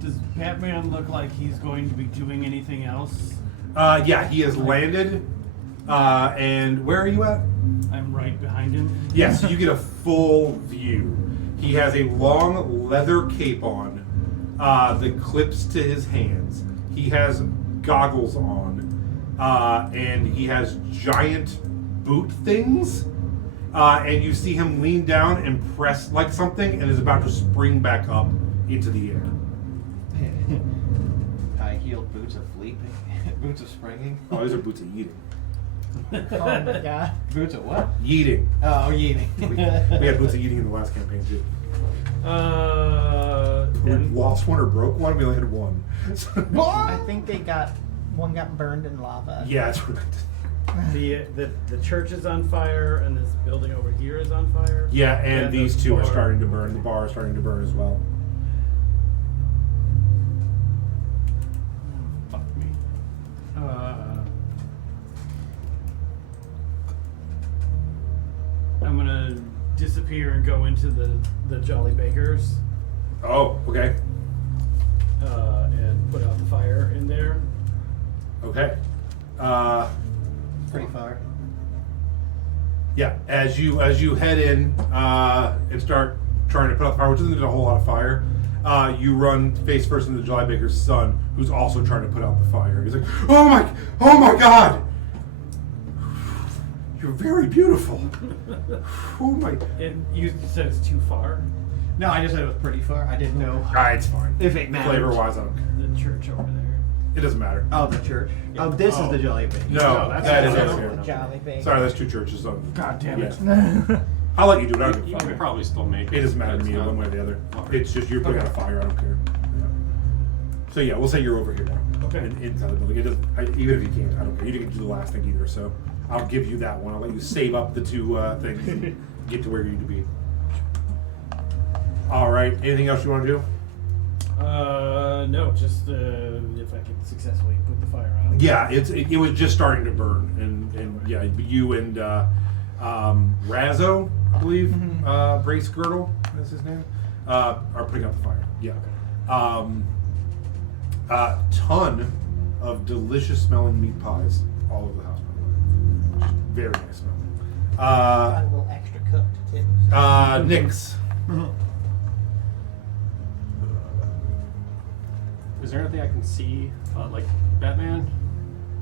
Does Batman look like he's going to be doing anything else? Yeah, he has landed. And where are you at? I'm right behind him. Yes, you get a full view. He has a long leather cape on that clips to his hands. He has goggles on, and he has giant boot things. And you see him lean down and press like something, and is about to spring back up into the air. High-heeled boots of leaping, boots of springing, Oh, those are boots of yeeting. Oh my god. boots of what? Yeeting. Oh, yeeting. We had boots of yeeting in the last campaign too. We And lost one or broke one. We only had one. I think one got burned in lava. Yeah, that's right. the church is on fire, and this building over here is on fire. Yeah, and the these two are bar- starting to burn. The bar is starting to burn as well. Fuck me. I'm gonna disappear and go into the Jolly Bakers Oh, okay. and put out the fire in there. Okay. Pretty far. Yeah, as you head in and start trying to put out the fire, which isn't a whole lot of fire, you run face first into the Jolly Baker's son, who's also trying to put out the fire. He's like, oh my God! You're very beautiful. Oh my. And you said it's too far. No, I just said it was pretty far. I didn't know It's fine. if it mattered. Flavor wise, I don't care. The church over there. It doesn't matter. Oh, the church. Oh, this is the Jolly Baker. No, that's that is fine. over The here. Jolly Baker. Sorry, there's two churches. So God damn it. yeah. I'll let you do it. I don't You give a can fuck. probably still make it. It doesn't matter to It's me not- one way or the other. Okay. It's just you're putting out a fire. I don't care. Yeah. So yeah, we'll say you're over here now. Okay. Inside the building. It doesn't, even if you can't, I don't care. You didn't do the last thing either. So I'll give you that one. I'll let you save up the two things and get to where you need to be. All right. Anything else you want to do? No, just if I can successfully put the fire out. Yeah, it was just starting to burn, and yeah, you and Razzo, I believe, Brace Girdle is his name, are putting out the fire. Yeah. Ton of delicious smelling meat pies all over the house. By the way. Just very nice smelling. Got a little extra cooked too. Nyx. Is there anything I can see, like Batman?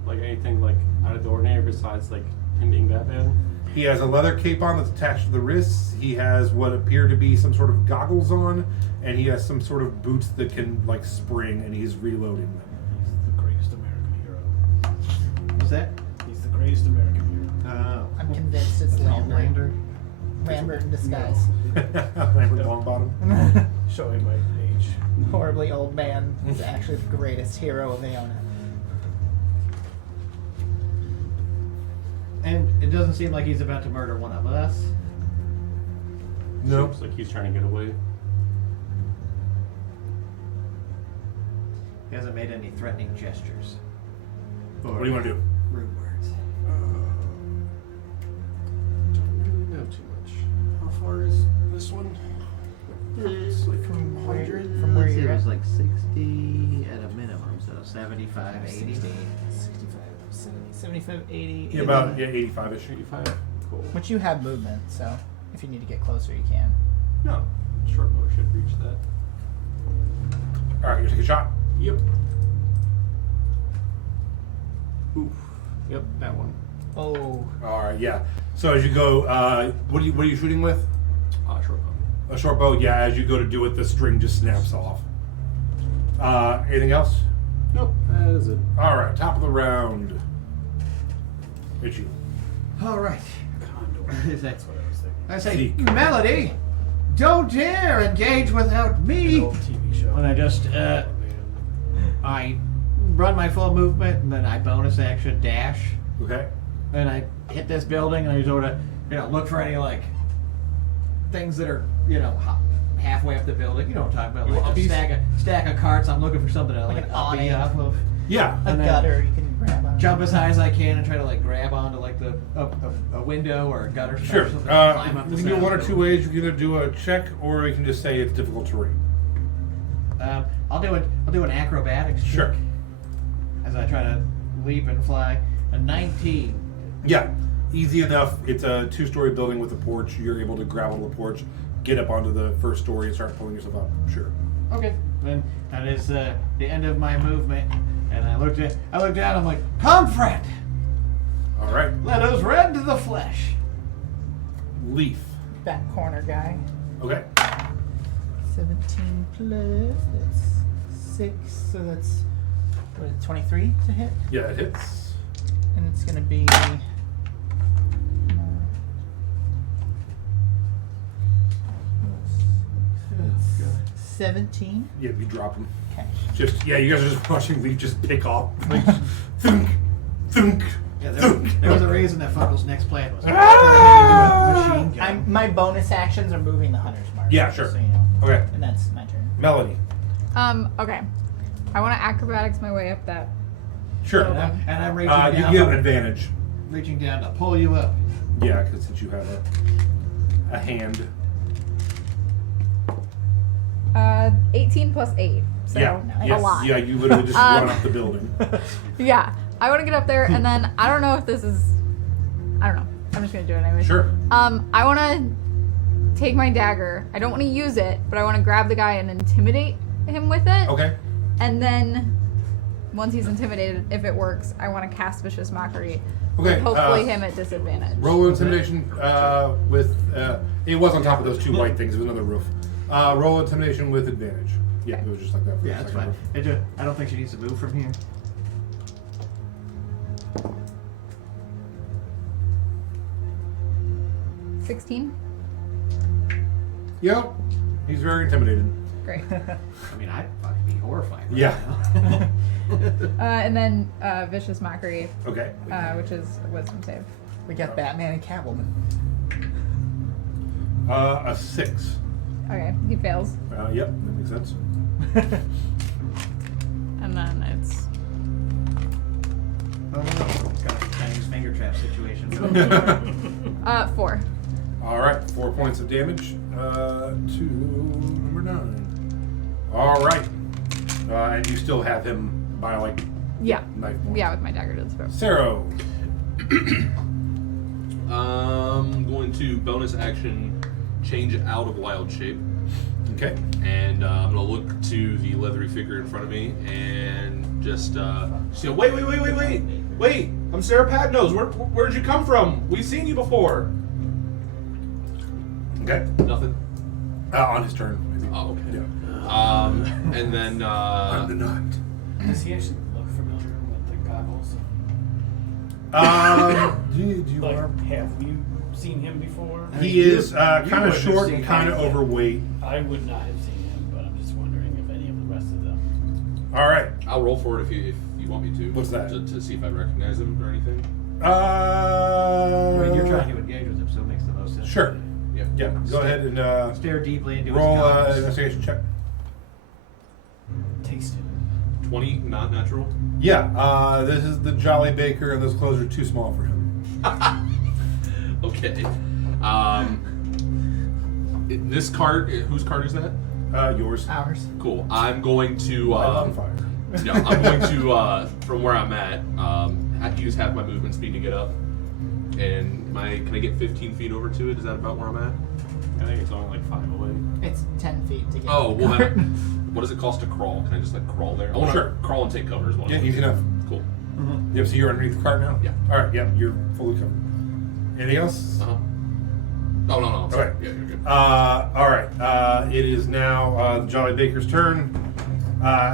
Like anything like out of the ordinary besides like him being Batman? He has a leather cape on that's attached to the wrists. He has what appear to be some sort of goggles on, and he has some sort of boots that can like spring, and he's reloading them. He's the greatest American hero. What's that? He's the greatest American Oh. I'm convinced it's Lambert. Homelander. Lambert in disguise. Lambert Longbottom. hero. Showing my age. Horribly old man is actually the greatest hero of Aeona. And it doesn't seem like he's about to murder one of us. No. Seems like he's trying to get away. He hasn't made any threatening gestures. What do you want to do? Rude words. Don't really know too much. How far is this one? It's like From where, 100. from where It you're at? was like 60 at a minimum, so 75, 80. 65, 70, 75, 80. Yeah, about 85ish. 85. Cool. Which you have movement, so if you need to get closer, you can. No, short bow should reach that. All right, you take a shot. Yep. Oof. Yep, that one. Oh. All right, yeah. So as you go, what are you shooting with? Short bow. A short bow. Yeah. As you go to do it, the string just snaps off. Anything else? Nope, that is it. All right. Top of the round. It's you. All right. Condor. That's what I was thinking. I say, Zeke. Melody, don't dare engage without An me. old TV show. And I just, I run my full movement, and then I bonus action dash, Okay. and I hit this building, and I sort of, look for any, like, things that are, halfway up the building. You know what I'm talking about? You Like want a uppies? stack of carts. I'm looking for something to, Like like, an uppy awning. off of. Yeah. A And then gutter you can grab on. Jump as high as I can and try to, like, grab onto, like, a window or a gutter. Sure. Or something, climb up We the can do side one of or the two ways. You can either do a check, or you can just say it's difficult terrain. I'll do an acrobatics check Sure. as I try to leap and fly. A 19. Yeah. Easy enough. It's a 2-story building with a porch. You're able to grab onto the porch, get up onto the first story, and start pulling yourself up. Sure. Okay. Then that is the end of my movement. And I look down. I'm like, "Come, friend, All right. let us rend the flesh." Leaf. Back corner guy. Okay. 17 plus. That's 6. So that's 23 to hit. Yeah, it hits. And it's going to be. 17. Yeah, you drop him. Okay. You guys are just watching Leaf just pick off. Like, thunk, thunk, Yeah, thunk. there was a reason that Fuckle's next plan was Ah! machine gun. My bonus actions are moving the hunter's mark. Yeah, just sure. So you know. Okay. And that's my turn. Melody. Okay. I want to acrobatics my way up that. Sure. And I'm reaching You down. get an advantage. Reaching down to pull you up. Yeah, because since you have a hand. 18 plus 8. So Yeah. a Yes. lot. Yeah, you literally just run up the building. Yeah. I want to get up there, and then I don't know if this is. I don't know. I'm just gonna do it anyway. Sure. I want to take my dagger. I don't want to use it, but I want to grab the guy and intimidate him with it. Okay. And then, once he's intimidated, if it works, I want to cast Vicious Mockery. Okay, With hopefully uh, him at disadvantage. Roll intimidation with. It was on top of those 2 white things. It was another roof. Roll intimidation with advantage. Yeah, it was just like that. For Yeah, the that's second fine. roof. I don't think she needs to move from here. $16. Yep. He's very intimidated. Great. I mean, I'd fucking be horrified. Right Yeah. now. And then Vicious Mockery, Okay. which is a Wisdom save. We got Batman and Catwoman. A 6. Okay, he fails. Yep, that makes sense. And then it's. Oh, no. Got a Chinese finger trap situation. 4. All right, 4 points of damage to number 9. All right, and you still have him by like Yeah. knife point. Yeah, with my dagger to the throat. Saro. I'm going to bonus action change out of wild shape, Okay. and I'm gonna look to the leathery figure in front of me and just say, wait! I'm Sarah Padnose. Where'd you come from? We've seen you before. Okay. Nothing. On his turn, maybe. Oh, okay. Yeah. And then On the night. Does he actually look familiar with the goggles? Do you Like, are? have you seen him before? He is you kind would of have short seen and kind of him. overweight. I would not have seen him, but I'm just wondering if any of the rest of them. All right. I'll roll for it if you want me to. What's that? To see if I recognize him or anything. I mean, you're trying to engage with him, so it makes the most sense. Sure. Yeah. Yeah. Go ahead and Stare deeply into roll his goggles. investigation check. Taste it. 20, not natural. Yeah. This is the Jolly Baker, and those clothes are too small for him. Okay. This card, whose card is that? Yours. Hours. Cool. I'm going to. Light on fire. Yeah, I'm going to from where I'm at. Have to use half my movement speed to get up. And can I get 15 feet over to it? Is that about where I'm at? I think it's only like 5 away. It's 10 feet to get. Oh, to the well, cart. what does it cost to crawl? Can I just like crawl there? I want to Sure. crawl and take cover as well. Yeah, easy enough. Cool. Yep, so you're underneath the cart now? Yeah. Alright, yep, you're fully covered. Anything else? Uh-huh. Oh, no, I'm sorry. Okay. Yeah, you're good. Alright, it is now Jolly Baker's turn.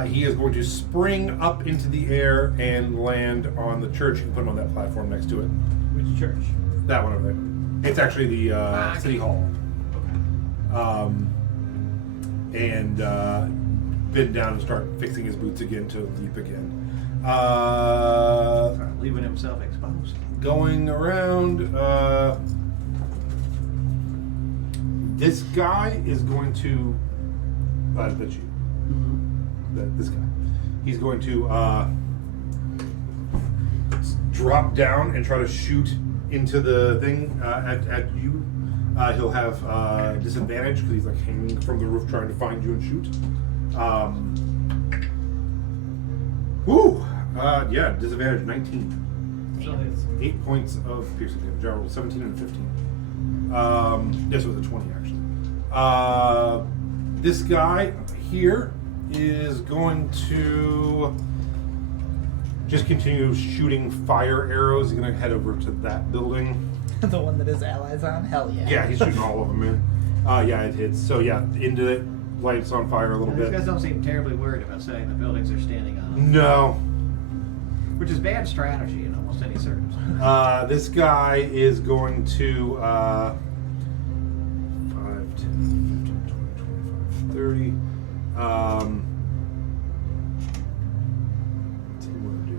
He is going to spring up into the air and land on the church. You can put him on that platform next to it. Which church? That one over there. It's actually the City Hall. And bend down and start fixing his boots again to leap again. Leaving himself exposed. Going around, this guy is going to. That's you. This guy. He's going to drop down and try to shoot into the thing at you. He'll have disadvantage because he's like hanging from the roof trying to find you and shoot. Yeah, disadvantage 19. So it's 8 points of piercing damage. I rolled 17 and 15. This was a 20 actually. This guy here is going to just continue shooting fire arrows. He's going to head over to that building. The one that his allies on? Hell yeah. Yeah, he's shooting all of them in. Yeah, it hits. So yeah, into it, lights on fire a little These bit. guys don't seem terribly worried about setting the buildings they're standing on. No. Which is bad strategy in almost any circumstance. This guy is going to 5, 10, 15, 20, 25, 30. What's he want to do?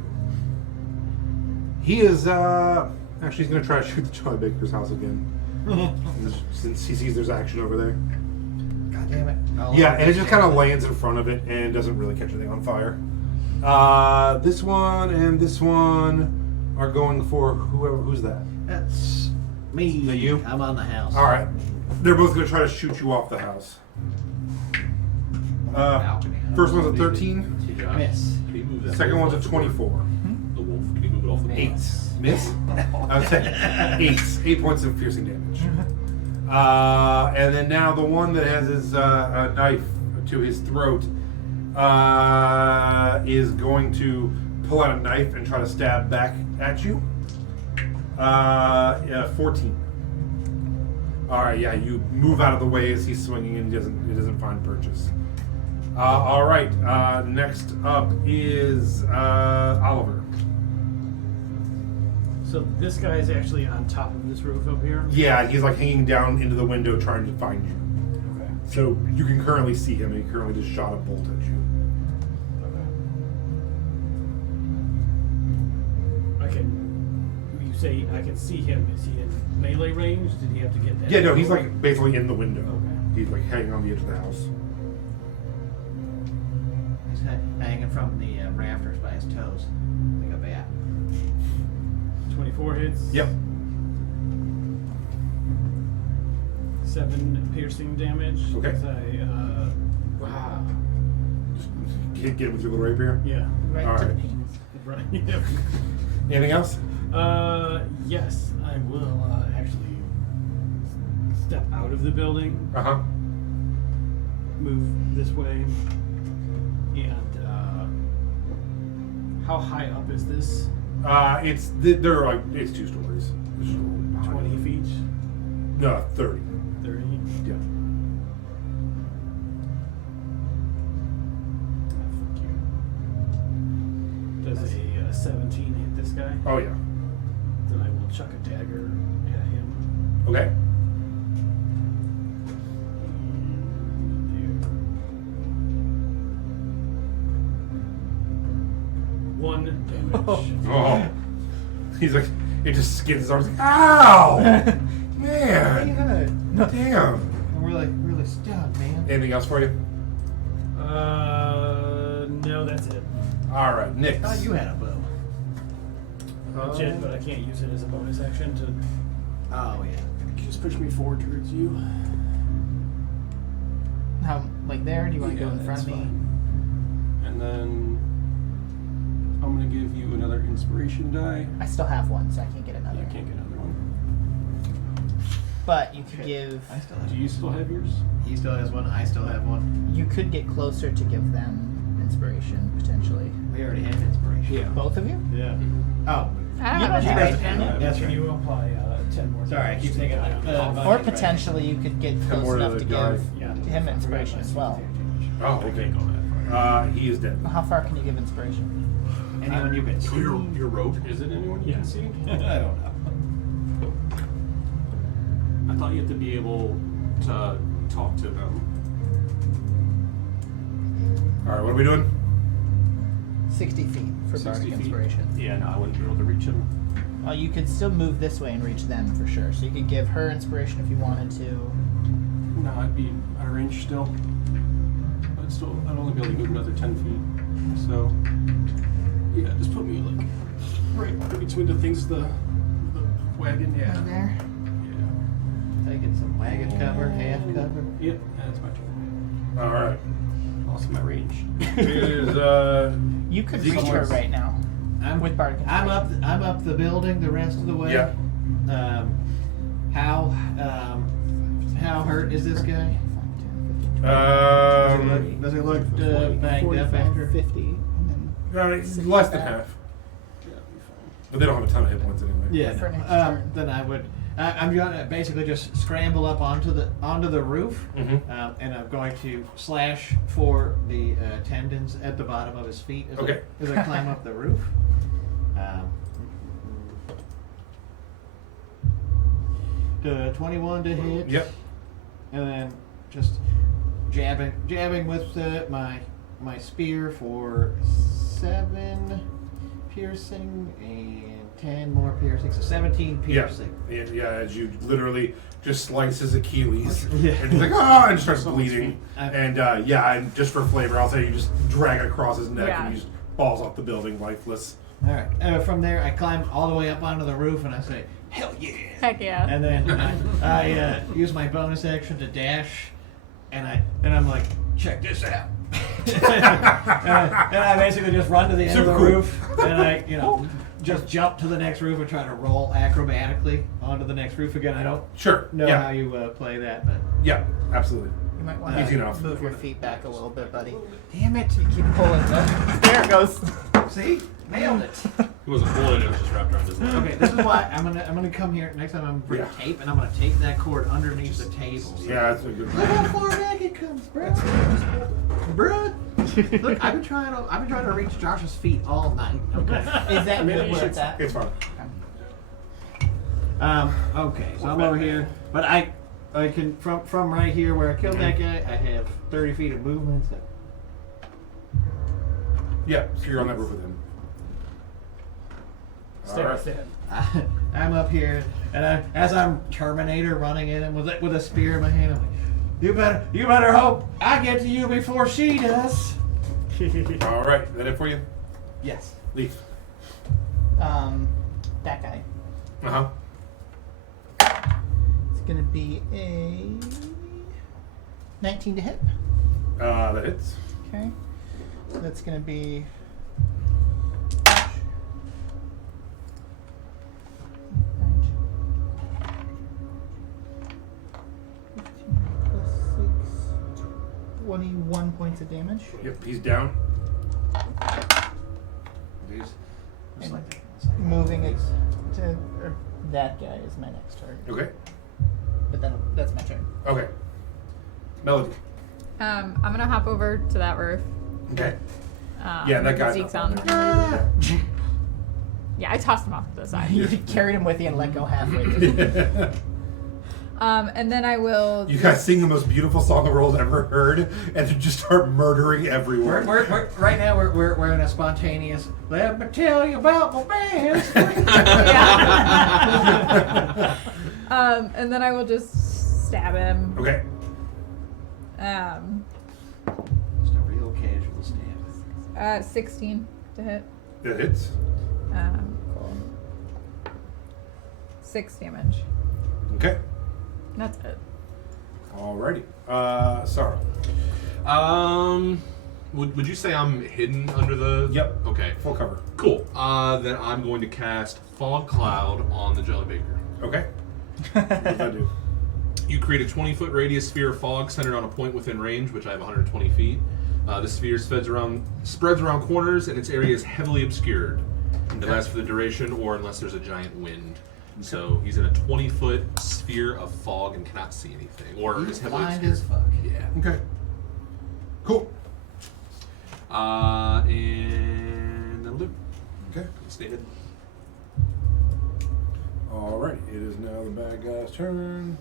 He is actually he's going to try to shoot the Jolly Baker's house again. Since he sees there's action over there. God damn it. Yeah, and it just kind of lands in front of it and doesn't really catch anything on fire. This one and this one are going for who's that? That's me. Is that you? I'm on the house. All right, they're both going to try to shoot you off the house. Balcony. First one's a 13. Miss. Can you move that Second wolf one's a off the board? 24. The wolf. Can you move it off the board? 8. Miss. I was saying 8 points of piercing damage. And then now the one that has his knife to his throat is going to pull out a knife and try to stab back at you. 14. All right, yeah, you move out of the way as he's swinging and it doesn't find purchase. All right, next up is Oliver. So this guy is actually on top of this roof up here. Yeah, he's like hanging down into the window trying to find you. Okay. So you can currently see him, and he currently just shot a bolt at you. You say I can see him. Is he in melee range? Did he have to get that? Yeah, no, he's like basically in the window. Okay. He's like hanging on the edge of the house. He's hanging from the rafters by his toes. Like a bat. 24 hits. Yep. 7 piercing damage. Okay. As wow. Just get him with your little rapier. Yeah. Right All to the right. penis. Right. Anything else? Yes, I will actually step out of the building, Uh-huh. move this way, and how high up is this? They're like it's 2 stories. It's just a little behind 20 them. feet? No, 30. 30? Yeah. Fuck you. Does a 17 hit this guy? Oh yeah. Then I will chuck a dagger at him. Okay. One damage. Oh. He's like, it just skids his arms. Like, ow! Man. Yeah. No, Damn. really stunned, man. Anything else for you? No, that's it. All right, Nick. I thought you had a bow. Jet, but I can't use it as a bonus action to. Oh, yeah. Can you just push me forward towards you? How, like there? Do you want to go in front of me? And then I'm gonna give you another inspiration die. I still have one, so I can't get another. You can't get another one. But you could give. I still have Do you still have yours? He still has one. I still have one. You could get closer to give them inspiration potentially. We already had inspiration. Yeah. Both of you? Yeah. Oh, I don't You have don't she have inspiration. doesn't have that. That's Can right. you apply 10 more? Sorry, I keep thinking that. Or potentially you could get close more to enough the to guy. give Yeah. him inspiration as well. Oh, okay. He is dead. How far can you give inspiration? Anyone you can see? Your rogue. Is it anyone you Yeah. can see? I don't know. I thought you had to be able to talk to them. All right, what are we doing? 60 feet for 60 bardic feet? inspiration. Yeah, no, I wouldn't be able to reach him. Well, you could still move this way and reach them for sure. So you could give her inspiration if you wanted to. No, I'd be out of range still. I'd only be able to move another 10 feet. So, yeah, just put me like right between the things, the wagon. Yeah. Right there. Yeah. Taking some wagon cover, half cover. Yep. That's my turn. All right. Also my range. Is You could Is he reach her close? right now. I'm With bardic I'm inspiration. up the building the rest of the way. Yeah. How hurt is this guy? Does he look banged up after? 50. And then less than half. Yeah, it'll be fine. But they don't have a ton of hit points anyway. Yeah. For next turn. Then I would. I'm gonna basically just scramble up onto the roof, Mm-hmm. and I'm going to slash for the tendons at the bottom of his feet as, Okay. as I climb up the roof. 21 to hit. Yep. And then just jabbing with my spear for 7 piercing and 10 more piercing, so 17 piercing. Yeah, as you literally just slice his Achilles. Yeah. And he's like, ah, and starts Someone's bleeding. feet. And and just for flavor, I'll say you just drag it across his neck Yeah. and he just falls off the building lifeless. All right. From there, I climb all the way up onto the roof and I say, "Hell yeah!" Heck yeah. And then I use my bonus action to dash, and I'm like, "Check this out." and I basically just run to the end of the Super cool. roof, and I just jump to the next roof and try to roll acrobatically onto the next roof again. I don't Sure. know yeah. how you play that, but Yeah, absolutely. You might want Easy to enough. move your feet back a little bit, buddy. damn it! You keep pulling the. There it goes. See, nailed it. He wasn't pulling it; it was just wrapped around his neck. Okay, this is why I'm gonna come here next time. I'm gonna bring Yeah. tape, and I'm gonna tape that cord underneath the table. Yeah, that's a good Look how far back it comes, bro. Bro, look, I've been trying to reach Josh's feet all night. Okay. Is that Maybe good you where should- it's at? It's fine. Okay, so I'm over here, but I can from right here where I killed that guy, I have 30 feet of movement. So. Yeah, so you're on that roof with him. Stay All with right. it. I'm up here, and as I'm Terminator running at him with a spear in my hand, I'm like, you better hope I get to you before she does. All right, is that it for you? Yes. Leaf. That guy. Uh huh. It's gonna be a 19 to hit. That hits. Okay. So that's gonna be. 21 points of damage. Yep, he's down. Just like that. Moving it to that guy is my next target. Okay. But that's my turn. Okay. Melody. I'm gonna hop over to that roof. Okay. Yeah, that guy's Zeke's not on. down Yeah, I tossed him off to the side. You carried him with you and let go halfway through. And then I will. You guys sing the most beautiful song the world's ever heard, and then just start murdering everyone. We're right now we're in a spontaneous. Let me tell you about my best friend. Yeah. And then I will just stab him. Okay. Just a real casual stab. 16 to hit. That hits. Cool. 6 damage. Okay. That's it. Alrighty. Sarah. Would you say I'm hidden under the? Yep. Okay. Full cover. Cool. Then I'm going to cast Fog Cloud on the Jelly Baker. Okay. What does that do? You create a 20-foot radius sphere of fog centered on a point within range, which I have 120 feet. The sphere spreads around corners, and its area is heavily obscured. It lasts for the duration, or unless there's a giant wind. So he's in a 20-foot sphere of fog and cannot see anything, or He's is heavily blind obscured. as fuck. Yeah. Okay. Cool. And that'll do. Okay. Stay hidden. Alright, it is now the bad guy's turn.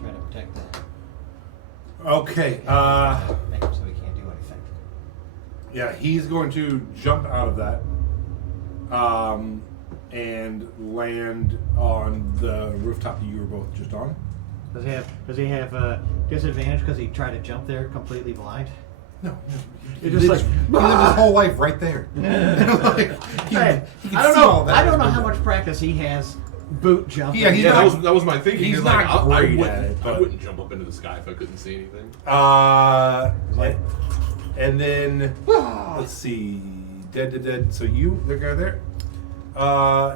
Trying to protect that. Okay, Make him so he can't do anything. yeah, he's going to jump out of that and land on the rooftop that you were both just on. Does he have disadvantage because he tried to jump there completely blind? No, You're just like, he lived his whole life right there. Like, he Hey, can I don't see know. all that. I don't know how much practice he has boot jumping. Yeah, he's Yeah, not- that was my thinking. he's is not like, great wouldn't, at it, I but- wouldn't jump up into the sky if I couldn't see anything. And then let's see, dead. So you, the guy there,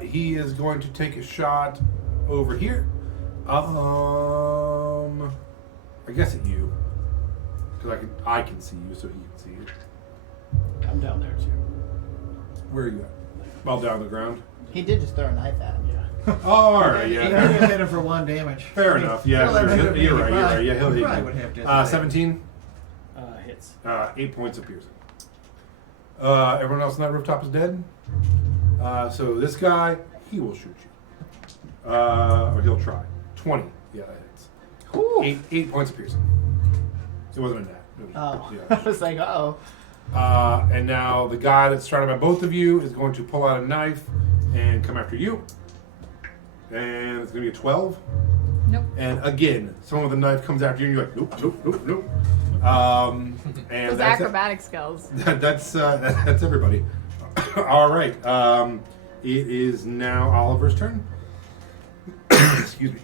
he is going to take a shot over here. I guess at you, because I can see you, so he can see you. I'm down there too. Where are you at? Well, down on the ground. He did just throw a knife at him. Yeah. Oh, all right, He yeah. could have hit him for 1 damage. Fair enough. Yeah, you're right. Yeah, he'll hit probably you. would have disadvantage. 17. Hits. 8 points of piercing. Everyone else on that rooftop is dead. So this guy, he will shoot you. Or he'll try. 20. Yeah, that hits. Ooh. 8 points of piercing. It wasn't a net. It was, Oh, yeah. I was like, oh. And now the guy that's surrounded by both of you is going to pull out a knife and come after you. And it's going to be a 12. Nope. And again, someone with a knife comes after you and you're like, nope. And Those that's it. acrobatic skills. That's everybody. All right. It is now Oliver's turn. Excuse me.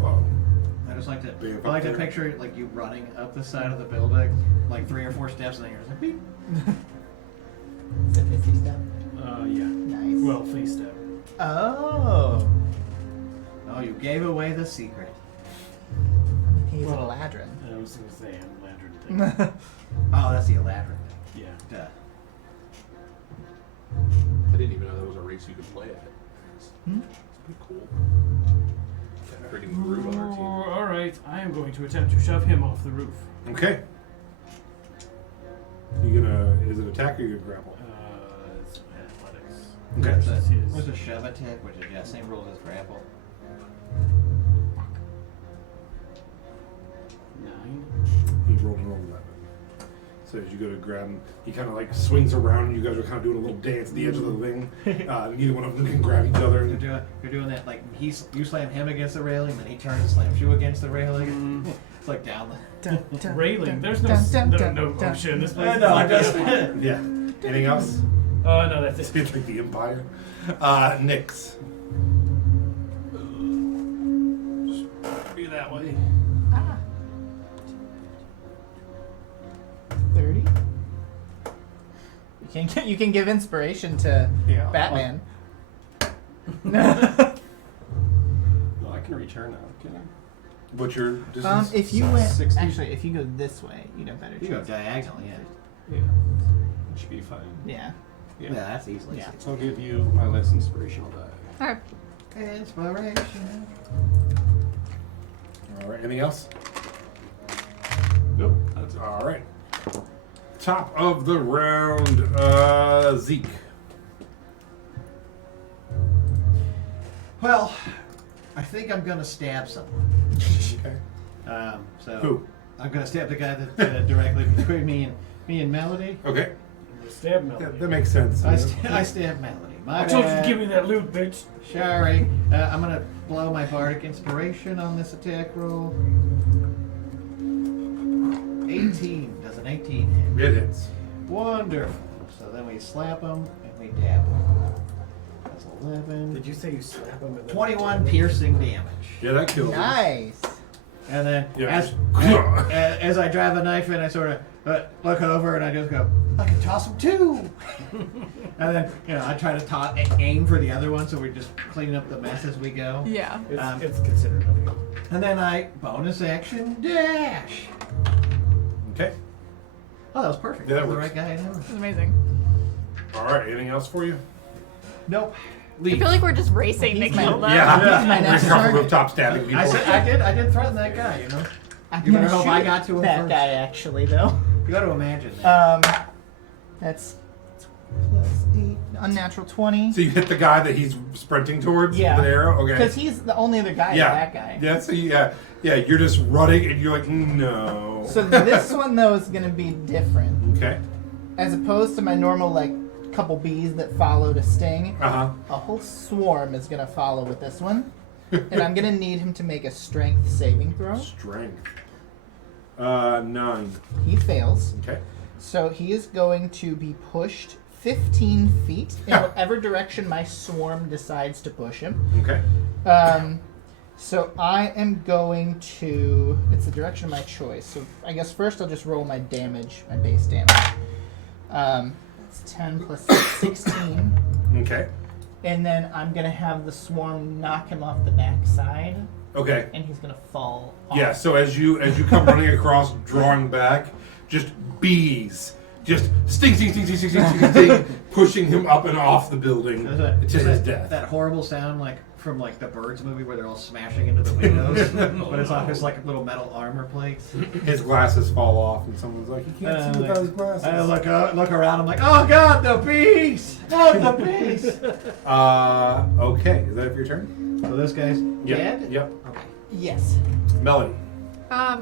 Whoa. I just like to. Being up I like to there. picture like you running up the side of the building, like 3 or 4 steps, and then you're just like, beep. Is it 50 step? Yeah. Nice. Well, face step. Oh. Oh, you gave away the secret. He's Well, a ladrin. I was going to say I'm a lantern thing. Oh, that's the Eladrin Yeah. thing. Duh. I didn't even know there was a race you could play at. It's pretty cool. Got a freaking Groot on our team. All right, I am going to attempt to shove him off the roof. Okay. You gonna? Is it attack or you gonna grapple? It's athletics. Okay. What's This a, is- what's a shove attack, which is yeah, same rules as grapple. 9. He rolled an 11. So as you go to grab him, he kind of like swings around, and you guys are kind of doing a little dance at the edge of the thing. Neither one of them can grab each other. You're doing that like you slam him against the railing, then he turns and slams you against the railing. It's like down the. Railing. There's no ocean. This place. No, I is just. Yeah. Anything else? Oh no, that's it. It's like the Empire. Nyx. Be that way. Ah. 30? You can give inspiration to Yeah. Batman. No, I can return now, can I? What's your distance? If you went 60. actually, if you go this way, you'd have better You go chance. diagonally, yeah. Yeah. It should be fine. Yeah. Yeah, that's easily. Yeah. So I'll give you my less inspirational die. Alright. Inspiration. All right. Anything else? Nope, that's it. All right. Top of the round, Zeke. Well, I think I'm gonna stab someone. Okay. So Who? I'm gonna stab the guy that's directly between me and Melody. Okay. Stab Melody. That makes sense. I stab Melody. My I told you to bad. give me that loot, bitch. Sorry. I'm gonna blow my bardic inspiration on this attack roll. 18. Does an 18 hit? It hits. Wonderful. So then we slap him and we dab him. That's 11. Did you say you slap him? And then 21 piercing damage. Yeah, that kills him. Nice. And then Yeah. as I drive a knife in, I sort of look over and I just go, I can toss him too. And then, I try to aim for the other one, so we're just cleaning up the mess as we go. Yeah. It's considered of you. And then I bonus action dash. Okay. Oh, that was perfect. Yeah, that That was the works. right guy I know. This is amazing. All right. Anything else for you? Nope. I feel like we're just racing He's Nick my- Yeah. He's my next Racing off the target. rooftop stabbing people. I did threaten that guy, I'm You better gonna hope I shoot got to him that first. guy actually though. You got to imagine that. That's plus 8, unnatural 20. So you hit the guy that he's sprinting towards Yeah. with an arrow? Okay. Because he's the only other guy. yeah. That guy. Yeah, so you're just running and you're like, no. So this one though is gonna be different, Okay. as opposed to my normal like couple bees that follow to sting. Uh-huh. A whole swarm is gonna follow with this one, and I'm gonna need him to make a strength saving throw. Strength. 9. He fails, Okay. so he is going to be pushed 15 feet in whatever direction my swarm decides to push him. Okay. So I am going to. It's the direction of my choice. So I guess first I'll just roll my damage, my base damage. It's 10 plus 16, Okay. and then I'm gonna have the swarm knock him off the backside, Okay. and he's gonna fall. Off. Yeah, so as you come running across, drawing back, just bees. Just sting, pushing him up and off the building to his death. That horrible sound from the Birds movie where they're all smashing into the windows, but it's off his little metal armor plates. His glasses fall off, and someone's like, "He can't see without his glasses." I look around. I'm like, oh god, the bees! Oh, the bees! Okay, is that it for your turn? So this guy's dead. Yep. Okay. Yes. Melody. There's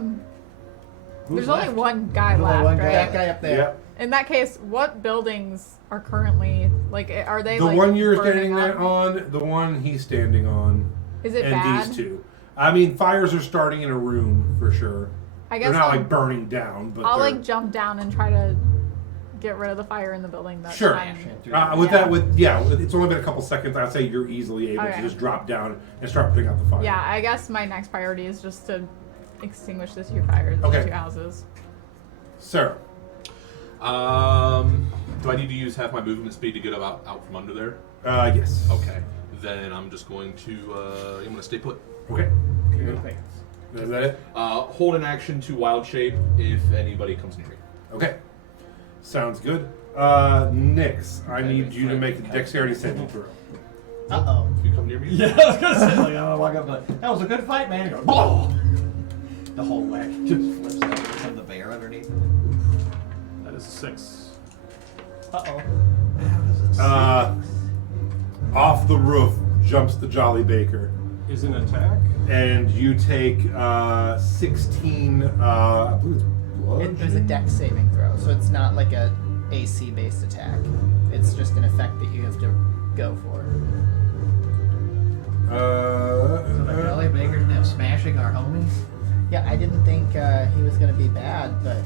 Who's only left? one guy Only left, one guy. right? That guy up there. Yep. In that case, what buildings are currently are they The like one you're burning standing right up? on, the one he's standing on, Is it and bad? these two. I mean, fires are starting in a room for sure. I They're guess not I'll, like burning down, but I'll they're- jump down and try to get rid of the fire in the building. That's Sure. fine. It's only been a couple seconds. I'd say you're easily able Okay. to just drop down and start putting out the fire. Yeah, I guess my next priority is just to extinguish the two fires, Okay. the two houses. Sarah. Do I need to use half my movement speed to get out from under there? Yes. Okay. Then I'm just going to I'm gonna stay put. Okay. No thanks. Is that it? Hold an action to wild shape if anybody comes near me. Okay. Sounds good. Nix, I need you to make a dexterity saving throw. Uh-oh. If you come near me. Yeah, I was gonna say, I'm gonna walk up like, that was a good fight, man. He goes, "Whoa!" The whole leg just flips out from the bear underneath it. That is a 6. Uh-oh. Off the roof jumps the Jolly Baker, Is an attack? and you take 16. I believe it's blood. It was a dex saving throw, so it's not like a AC based attack. It's just an effect that you have to go for. So the Jolly Baker's now smashing our homies. Yeah, I didn't think he was gonna be bad, but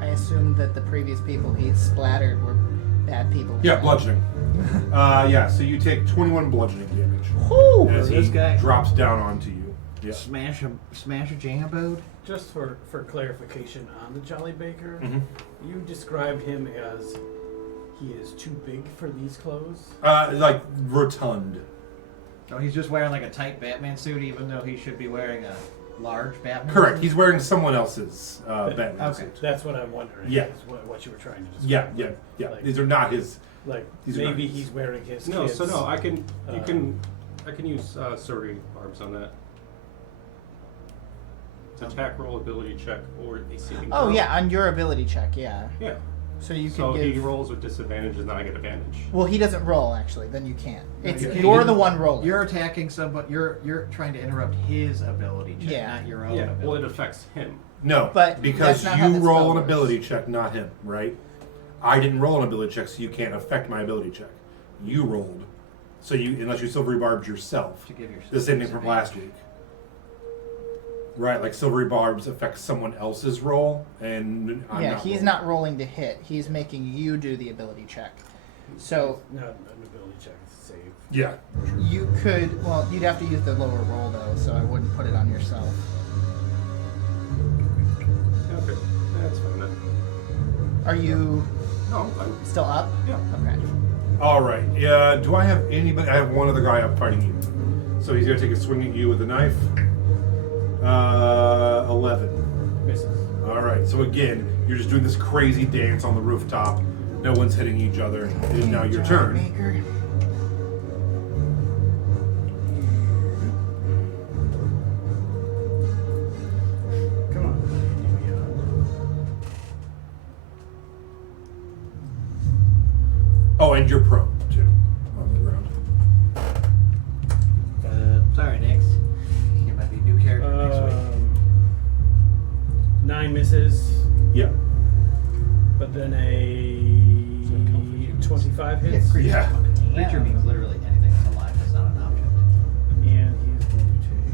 I assumed that the previous people he splattered were bad people. Yeah, bludgeoning. So you take 21 bludgeoning damage Whew! as this he guy- drops down onto you. Yeah. Smash a jambode. Just for clarification on the Jolly Baker, Mhm. you described him as he is too big for these clothes. Like rotund. So he's just wearing like a tight Batman suit, even though he should be wearing a large Batman Correct. suit? He's wearing someone else's Batman Okay. suit. That's what I'm wondering. Yeah. Is what you were trying to describe. Yeah. Like- These are not his. Like These are maybe not- he's wearing his. No, kids', so no, I can use uh, Surrey barbs on that. It's attack roll, ability check, or a saving Oh throw. yeah, on your ability check, yeah. Yeah. So you can So give. he rolls with disadvantage, and then I get advantage. Well, he doesn't roll actually. Then you can't. It's you- you're the one rolling. You're attacking somebody. You're trying to interrupt his ability check, Yeah. not your own Yeah. ability. Well, it affects him. No, But because that's not how you that roll spell an works. ability check, not him, right? I didn't roll an ability check, so you can't affect my ability check. You rolled, so you unless you silvery barbed yourself. To give yourself The same thing from disadvantage. last week. Right, like silvery barbs affect someone else's roll, and I'm yeah, not he's rolling. not rolling to hit. He's making you do the ability check. So Not an ability check, it's a save. Yeah. you could, well, you'd have to use the lower roll though, so I wouldn't put it on yourself. Okay, that's fine then. Are you No, I'm fine. still up? Yeah. Okay. All right. Do I have anybody? I have one other guy up fighting you. So he's gonna take a swing at you with a knife. 11. Misses. All right. So again, you're just doing this crazy dance on the rooftop. No one's hitting each other. It is now your turn. Maker. Come on. Oh, and you're prone too on the ground. Sorry, Nix. You might be a new character next week. 9 misses, Yeah. but then a 25 hits. Yeah. Creature means literally anything that's alive that's not an object. And he's going to take.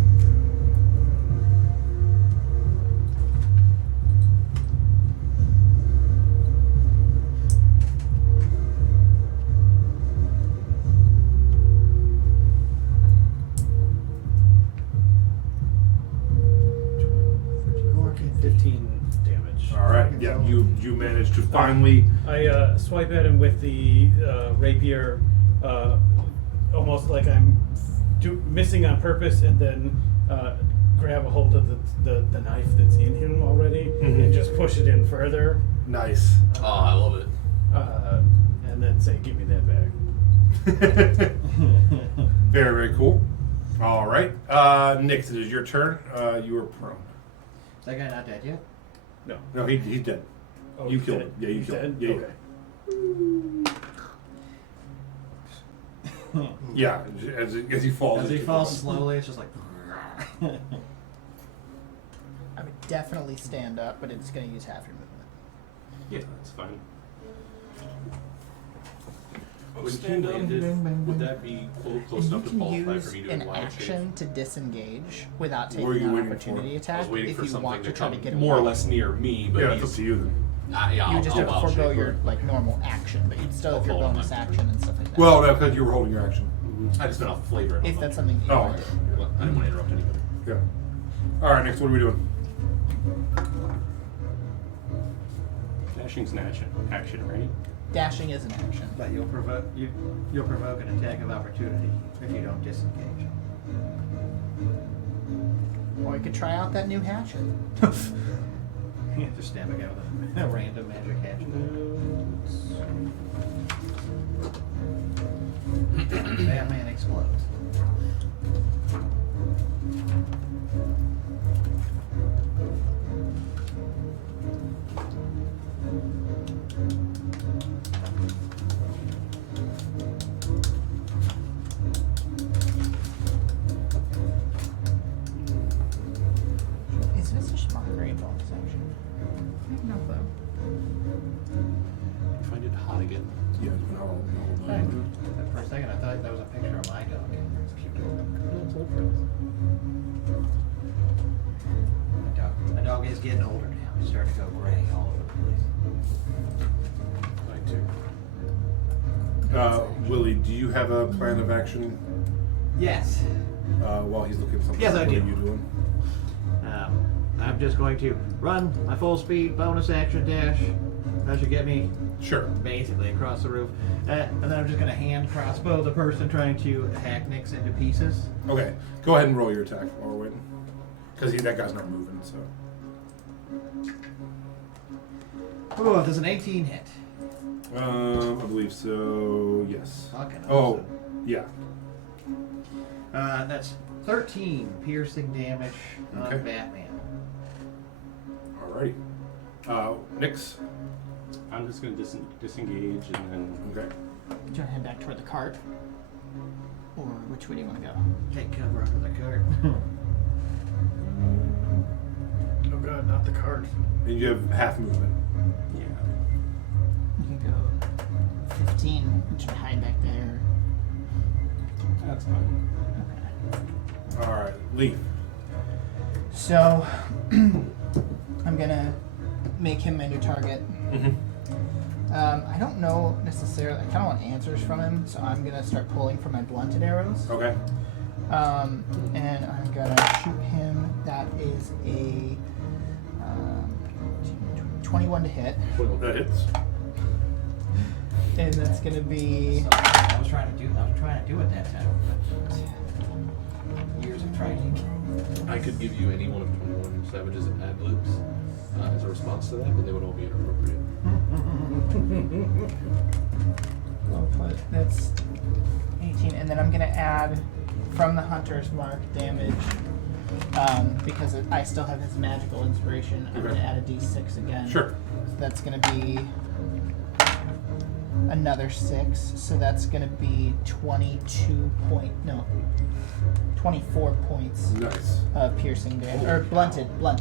Gorkin. 15 damage. All right. Yeah. You managed to finally. I swipe at him with the rapier, almost like I'm missing on purpose, and then grab a hold of the knife that's in him already, Mhm. and just push it in further, Nice. Oh, I love it. and then say, "Give me that back." Very, very cool. All right. Nix, it is your turn. You are prone. Is that guy not dead yet? No. No, he's dead. Oh, You he's killed dead. him. Yeah, you He's killed him. dead? Yeah, Okay. Yeah, as he falls. As he into falls the- slowly, it's just like. I would definitely stand up, but it's going to use half your movement. Yeah, that's fine. When he stand up. landed, would that be close And you enough to can qualify use for me to an wild action to disengage without What were taking you an waiting opportunity for? I attack was waiting if for you something want to to try come to get more or away. less near me, but Yeah, it's up he's, to you then. yeah, You I'll, would just I'll have to wild forego shape your her. like normal action, but you'd still I'll have your follow bonus my- action and stuff like that. Well, no, because you were holding your action. I just been off flavor. if that's something that you Oh, want to do. I didn't want to interrupt anybody. Yeah. All right, next, what are we doing? Dashing's an action, right? Dashing is an action. But you'll provoke an attack of opportunity if you don't disengage. Or you could try out that new hatchet. Just stab a guy with a random magic hatchet. Batman explodes. Is Mr. Smart great bonus action? No clue. If I did hot again. Yeah, it's been all For a second, I thought that was a picture of my dog. My dog is getting older now. He's starting to go gray all over the place. Mine too. Willie, do you have a plan of action Yes. while he's looking at something? Yes, I what do. are you doing? I'm just going to run my full speed bonus action dash. That should get me Sure. basically across the roof. And then I'm just going to hand crossbow the person trying to hack Nix into pieces. Okay, go ahead and roll your attack while we're waiting. Because that guy's not moving, so. Oh, does an 18 hit? I believe so, yes. Fucking Oh, awesome. yeah. That's 13 piercing damage on Okay. Batman. Alrighty. Nix. I'm just gonna disengage and then Okay. Do you want to head back toward the cart? Or which way do you want to go? Take cover under the cart. Oh god, not the cart. And you have half movement. yeah. You can go 15, which would hide back there. That's fine. Okay. Alright, Leaf. So, I'm gonna make him my new target. Mm-hmm. I don't know necessarily. I kind of want answers from him, so I'm gonna start pulling from my blunted arrows. Okay. And I'm gonna shoot him. That is a 21 to hit, That hits. and that's gonna be. I was trying to do it that time. But years of training. I could give you any one of 21 Savage's ad libs as a response to that, but they would all be inappropriate. Well, but that's 18, and then I'm gonna add from the hunter's mark damage because I still have his magical inspiration. I'm Okay. gonna add a d6 again. Sure. So that's gonna be another 6. So that's gonna be 24 points Nice. of piercing damage or blunt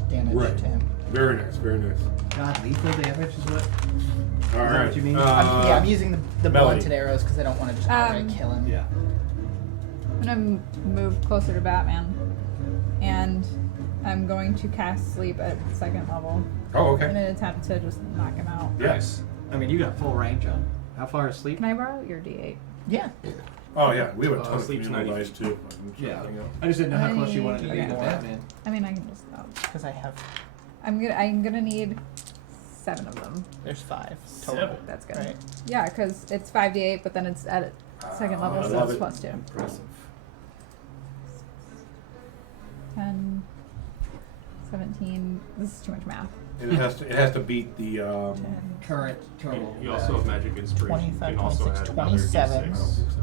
damage Right. to him. Very nice. Very nice. Non-lethal damage is what? All that right. what you mean? I'm using the Melody. blunted arrows because I don't want to just outright kill him. Yeah. I'm gonna move closer to Batman, and I'm going to cast Sleep at 2nd level Oh, in okay. an attempt to just knock him out. Yes. I mean, you got full range on. How far is sleep? Can I borrow your D8? Yeah. Oh yeah, we have a ton of Sleep's communal 90. dice too. Yeah. I just didn't know how close you wanted to be Okay. to Batman. I mean, I can just. Because I have. I'm gonna need 7 of them. There's 5 total. 7? That's good. Right. Yeah, because it's 5d8, but then it's at 2nd level, I so love it's it. +2. Impressive. 10, 17. This is too much math. And it has to beat the. 10. Current total. You also have magic inspiration. 25, you can also 26, add another 27. I don't D6. think so.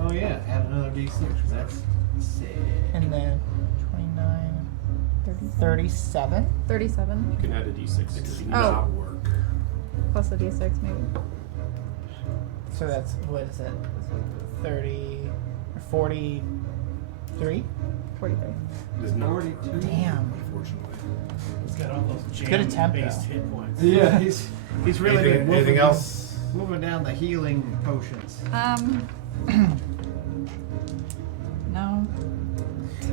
Oh yeah, add another d6. That's sick. And then 29, 37. 37. 37 You can add a D6. It does Oh. not work. plus a d6 maybe. So that's, what is it? 30, or 43? 43. It does not. 42. Damn. Unfortunately. He's got all those Good attempt, jam-based though. hit points. Yeah, he's really been Anything else? moving down the healing potions. No.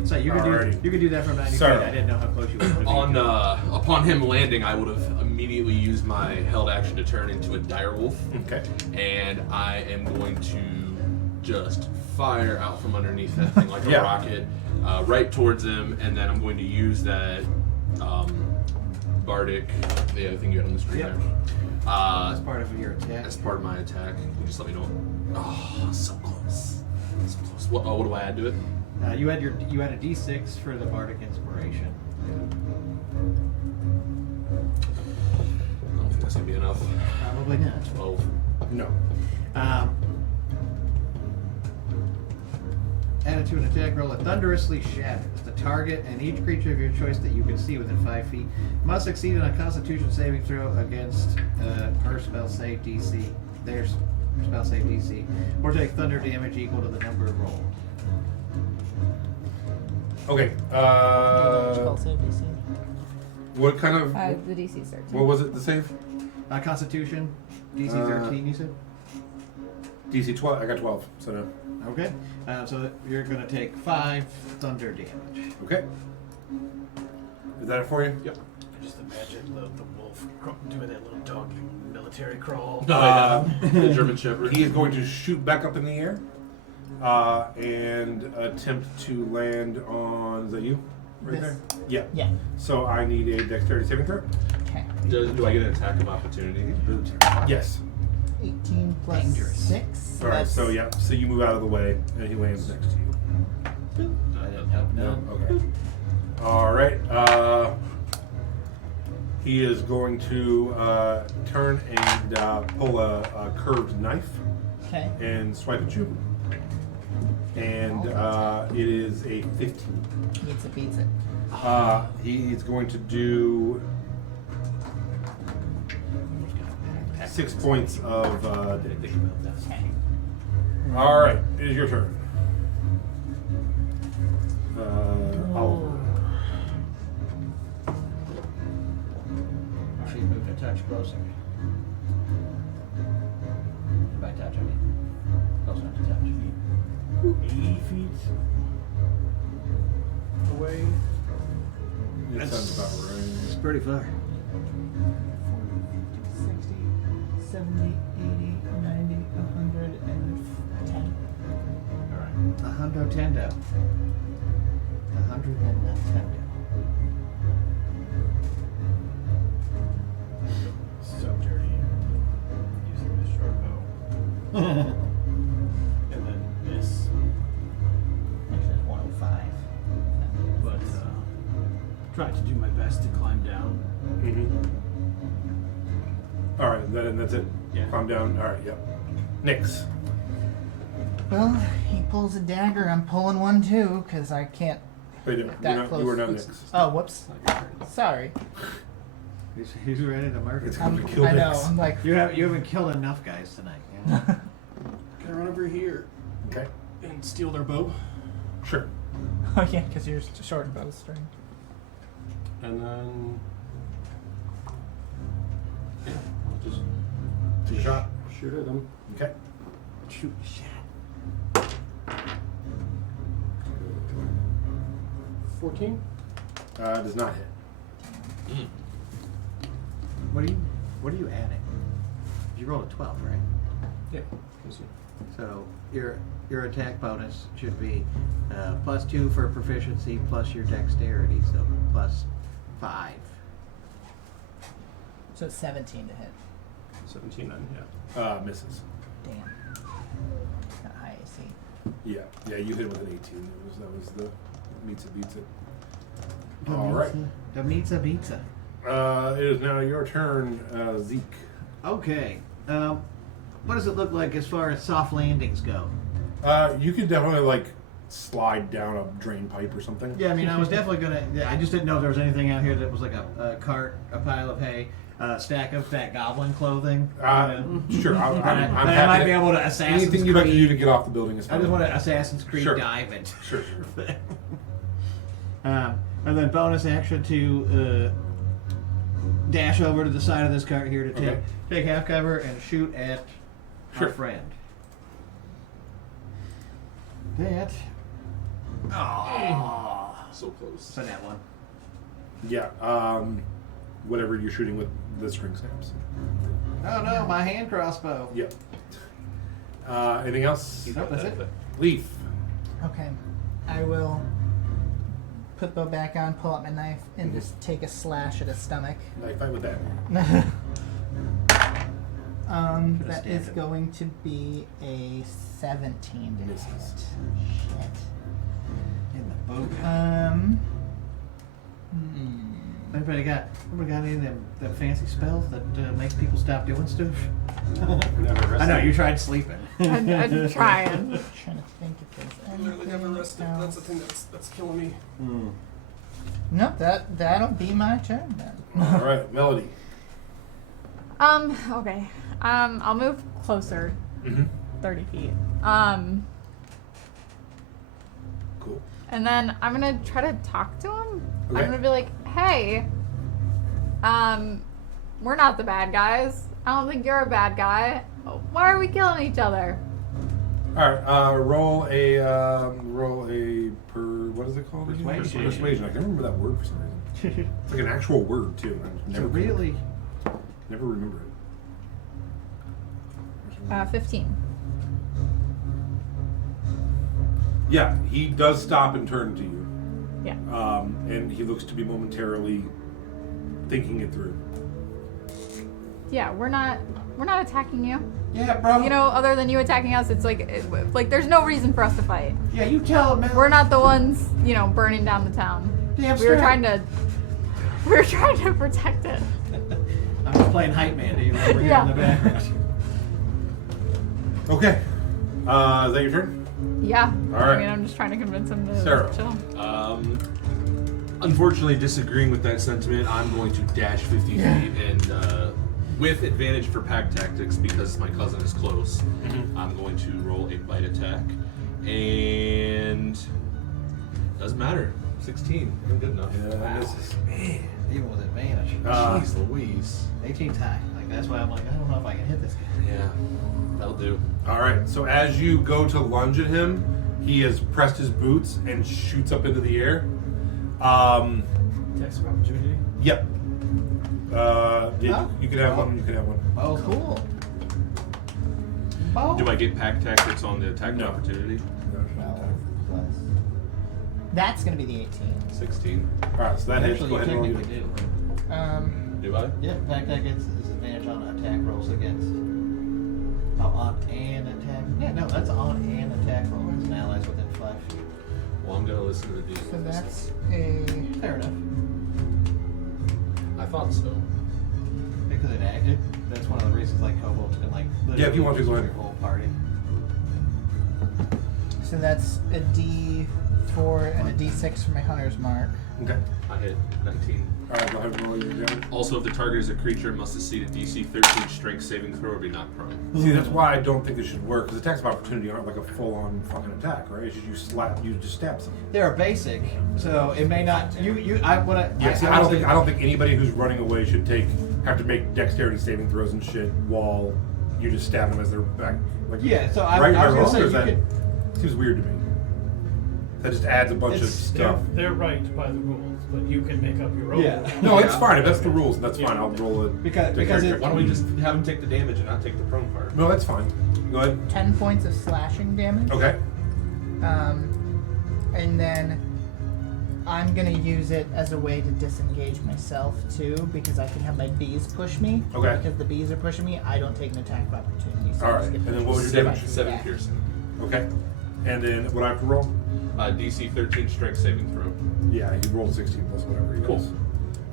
So you Alrighty. could do that from 90 Sir. feet. I didn't know how close you were. On upon him landing, I would have immediately used my held action to turn into a direwolf, Okay. and I am going to just fire out from underneath that thing like a Yeah. rocket, right towards him, and then I'm going to use that bardic, the other thing you had on the screen Yep. there. That's part of your attack. As part of my attack, you just let me know. Oh, so close, so close. What do I add to it? You had a d6 for the bardic inspiration. I don't think that's gonna be enough. Probably not. 12. No. Added to an attack roll, it thunderously shatters. The target and each creature of your choice that you can see within 5 feet must succeed on a Constitution saving throw against her spell save DC. Their spell save DC, or take thunder damage equal to the number rolled. Okay. Spell save DC. What kind of? The DC 13. What was it? The save? Constitution DC 13. You said. DC 12. I got 12. So no. Okay. So you're gonna take 5 thunder damage. Okay. Is that it for you? Yep. Just imagine the wolf doing that little dog military crawl. The German Shepherd. He is going to shoot back up in the air and attempt to land on. Is that you? Right This. there? Yeah. Yeah. So I need a dexterity saving throw. Okay. Do I get an attack of opportunity? Yes. 18 plus Dangerous. 6. All right. So yeah. So you move out of the way, and he lands next to you. I didn't help none. Okay. All right. He is going to turn and pull a curved knife Okay. and swipe at you. And it is a 15. Meets it, beats it. He is going to do 6 points of damage. Okay. All right, it is your turn. Oliver. She moved a touch closer. By touch, I mean close enough to touch. 80 feet away. That sounds about It's right. pretty far. 60, 70, 80, 90, 110. Alright. 110. 110. So dirty. Using this short bow. And then this. Actually, it's 105. But tried to do my best to climb down. All right, that's it. Yeah. Calm down. All right, yep. Nix. Well, he pulls a dagger. I'm pulling one too, because I can't. Wait, That you were close. not Nix. Oh, whoops. Sorry. He's ready to murder. It's you. gonna be kill I know. Nix. I'm like. You haven't killed enough guys tonight. You know? Can I run over here Okay. and steal their bow? Sure. Oh yeah, because you're short bowstring. And then. Yeah, I'll just Take a shot. shoot at them. Okay. Shoot shot. 14? Does not hit. What are you adding? You rolled a 12, right? Yeah. Let's see. So your attack bonus should be +2 for proficiency plus your dexterity, so +5. So it's 17 to hit. 17 then, yeah. Misses. Damn. Not high AC. Yeah, you hit it with an 18. That was the meets it beats it. All right. The pizza. It is now your turn, Zeke. Okay. What does it look like as far as soft landings go? You could definitely like slide down a drain pipe or something. Yeah, I mean, I was definitely gonna. Yeah, I just didn't know if there was anything out here that was like a cart, a pile of hay, a stack of fat goblin clothing. Sure, I'm I happy might to- be able to Assassin's anything you'd like to do Creed. to get off the building is I fine. just want to Assassin's Creed Sure. dive it. Sure. And then bonus action to dash over to the side of this cart here to Okay. take half cover and shoot at Sure. our friend. That. Oh. So close. So that one. Yeah. Whatever you're shooting with the string snaps. Oh no, my hand crossbow. Yep. Anything else? Nope, that's it. Leaf. Okay. I will put bow back on, pull out my knife, and just take a slash at his stomach. Knife fight with that. Could've That stabbed is him. going to be a 17 to Misses. hit. In the boat. Shit. Anybody got any of them fancy spells that make people stop doing stuff? I know you tried sleeping. I'm trying. Trying to think if there's I literally never anything rested. That's the else. thing that's killing me. Nope, that'll be my turn then. All right, Melody. Okay. I'll move closer, Mm-hmm. 30 feet. Cool. And then I'm gonna try to talk to him. Okay. I'm gonna be like, hey, we're not the bad guys. I don't think you're a bad guy. Why are we killing each other? All right. Roll a what is it called? Persuasion. Persuasion. I can't remember that word for some reason. It's like an actual word too. I So never really, never remember it. 15. Yeah, he does stop and turn to you. Yeah. And he looks to be momentarily thinking it through. Yeah, we're not attacking you. yeah, bro. You know, other than you attacking us, it's like there's no reason for us to fight. Yeah, you tell him, man. We're not the ones, burning down the town. Damn We were straight. trying to protect it. I'm just playing hype man to you over here Yeah. in the background. Okay. Is that your turn? Yeah. All right. I mean, I'm just trying to convince him to Sarah. chill. Unfortunately, disagreeing with that sentiment, I'm going to dash 50 feet and with advantage for pack tactics because my cousin is close. I'm going to roll a bite attack, and doesn't matter. 16, isn't good enough. Yeah, misses. Even with advantage. Jeez Louise. 18's high. Like that's why I'm like, I don't know if I can hit this guy. Yeah, that'll do. All right. So as you go to lunge at him, he has pressed his boots and shoots up into the air. Attacks of opportunity. Yep. Oh. You can have one. You can have one. Oh, Cool. Oh. Do I get pack tactics on the attack No. of opportunity? 12 plus. That's going to be the 18. 16. Alright, so that hits. Actually, Go you ahead and roll technically your... do. Do I? Yeah, in fact, that gets disadvantage on attack rolls against. Oh, on an attack. Yeah, no, that's on an attack roll. It's an allies within 5 feet. Well, I'm gonna listen to the D. So that's a. Fair enough. I thought so. Because it acted. That's one of the reasons, like, kobolds can, like, Yeah, if you want to, go literally ahead. your whole party. So that's a D4 and a D6 for my hunter's mark. Okay. I hit 19. Alright, go ahead and roll your damage. Also, if the target is a creature, it must succeed a DC 13 strength saving throw or be knocked prone. See, that's why I don't think this should work, because attacks of opportunity aren't like a full-on fucking attack, right? It's just you just stab someone. They're basic, so it may not. I wanna. Yeah, see, I don't think anybody who's running away should have to make dexterity saving throws and shit while you just stab them as they're back. Like, Yeah, so I, right? I was Am I gonna wrong, say or you is that could. seems weird to me? That just adds a bunch of It's- stuff. They're right by the rules, but you can make up your own. Yeah. rules. No, it's Yeah. fine. If that's the rules, that's Yeah. fine. I'll roll it. Because Why it, don't we just have him take the damage and not take the prone part? No, that's fine. Go ahead. 10 points of slashing damage. Okay. And then I'm going to use it as a way to disengage myself too, because I can have my bees push me. Okay. Because the bees are pushing me, I don't take an attack of opportunity. So I All just right. get And then what was your pushed damage? back. 7 Yeah. piercing. Okay. And then what I have to roll? DC 13 strength saving throw. Yeah, he rolled 16 plus whatever he Cool. does.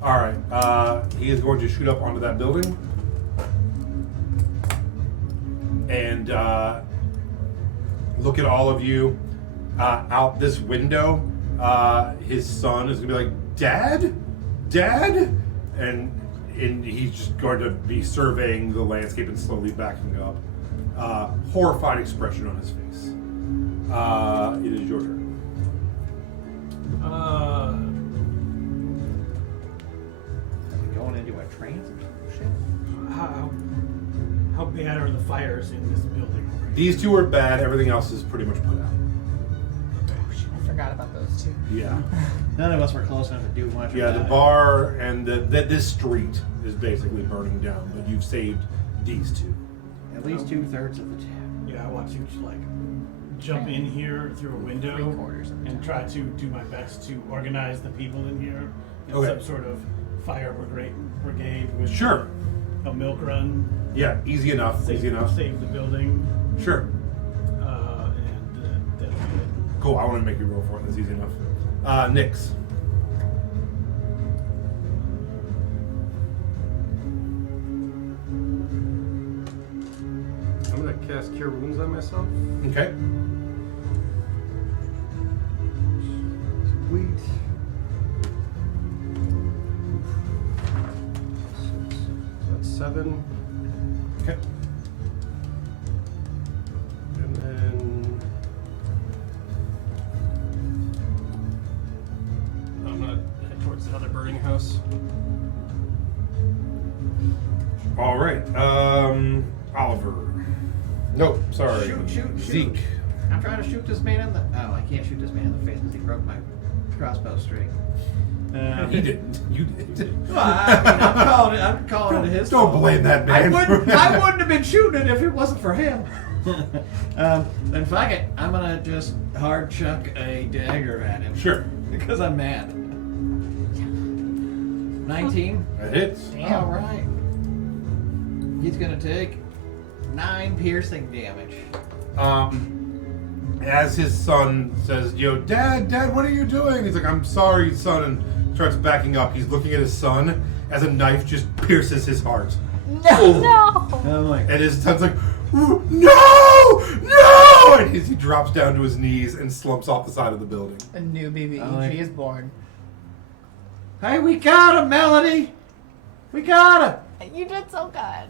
All right. He is going to shoot up onto that building. And look at all of you out this window. His son is going to be like, Dad? Dad? And he's just going to be surveying the landscape and slowly backing up. Horrified expression on his face. It is your turn. Going into a trance or some shit. How bad are the fires in this building? These two are bad. Everything else is pretty much put out. I forgot about those two. Yeah. None of us were close enough to do much. Yeah, of the that. bar and this street is basically burning down, but you've saved these two. At least 2/3 of the town. Yeah, I want to like jump in here through a window 3/4 of the and try to do my best to organize the people in here in Okay. some sort of fire brigade with Sure. a milk run. Yeah, easy enough. Easy enough. Save the building, Sure. and that'll be it. Cool. I want to make you roll for it. That's easy enough. Nyx. I'm gonna cast Cure Wounds on myself. Okay. Sweet. So that's 7. Okay. And then I'm gonna head towards the other burning house. All right. Oliver. Nope. Sorry. Shoot. Zeke. I'm trying to shoot this man in the. Oh, I can't shoot this man in the face because he broke my crossbow string. He didn't. You did. Well, I mean, I'm calling it his Don't fault. blame that man. I wouldn't have been shooting it if it wasn't for him. Then fuck it. I'm gonna just hard chuck a dagger at him. Sure. Because I'm mad. 19. That hits. Damn. All right. He's gonna take 9 piercing damage. As his son says, Dad, what are you doing? He's like, I'm sorry, son, and starts backing up. He's looking at his son as a knife just pierces his heart. No. I'm like, And his son's like, no! And he drops down to his knees and slumps off the side of the building. A new BBEG I like- is born. hey, we got him, Melody. We got him. You did so good.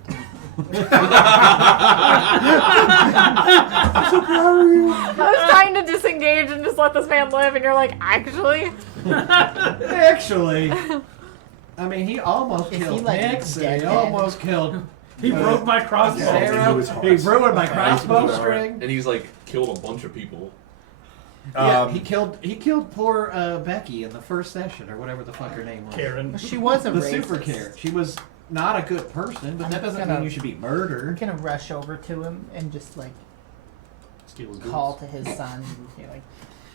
I was trying to disengage and just let this man live, and you're like, actually? Actually, I mean, he almost Is he, killed like, Nix, and he dead? almost killed He broke my crossbow. Sarah. into his heart. He ruined my Yeah, crossbow he's- string. And he's like killed a bunch of people. Yeah, he killed poor Becky in the first session, or whatever the fuck her name was. Karen. She was a The racist. super care. She was not a good person, but I'm that doesn't gonna- mean you should be I'm murdered. gonna rush over to him and just like Steal his call boots. to his son. And, you know, like,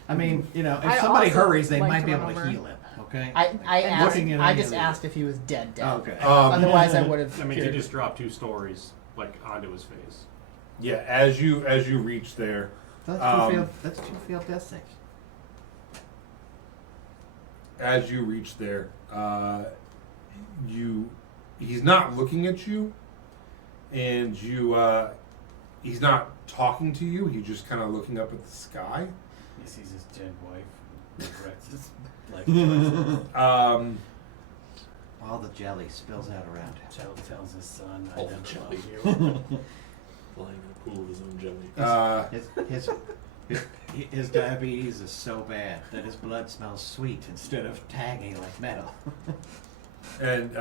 I mean, you know, if I somebody also hurries, they like might to be run able to over. heal him. Okay. I And asked. looking at I any just of asked if he was dead. Oh, okay. Otherwise, I would have. I mean, he just dropped 2 stories like onto his face. Yeah, as you reach there, That's two failed death saves. as you reach there, he's not looking at you, and he's not talking to you. He's just kind of looking up at the sky. He sees his dead wife. Regrets his life choices. All the jelly spills out around him. Tells his son, I All never the loved you. Flying in a pool of his own jelly. His diabetes is so bad that his blood smells sweet instead of tangy like metal. And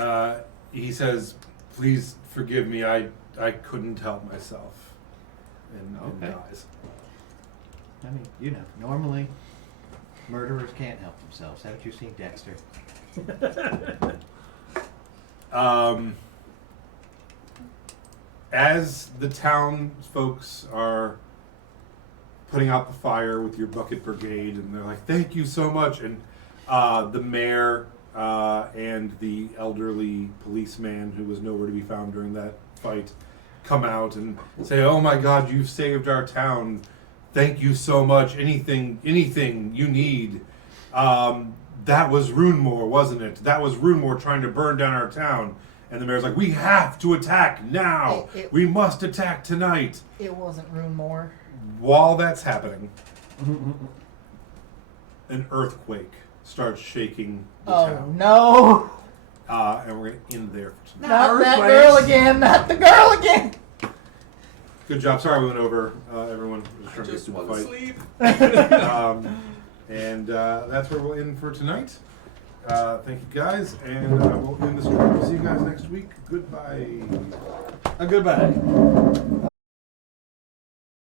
he says, "Please forgive me. I couldn't help myself." And Okay. dies. I mean, you know, normally murderers can't help themselves. Haven't you seen Dexter? As the town folks are putting out the fire with your bucket brigade, and they're like, "Thank you so much," and the mayor and the elderly policeman who was nowhere to be found during that fight come out and say, "Oh my God, you've saved our town. Thank you so much. Anything you need." That was Runemore, wasn't it? That was Runemore trying to burn down our town. And the mayor's like, "We have to attack now. We must attack tonight." It wasn't Runemore. While that's happening, an earthquake starts shaking the Oh town. no! And we're going to end there for tonight. Not that girl again! Not the girl again! Good job. Sorry we went over, everyone. We're I trying to just get want through to the sleep. fight. And that's where we'll end for tonight. Thank you guys, and we'll end the stream. See you guys next week. Goodbye. Goodbye.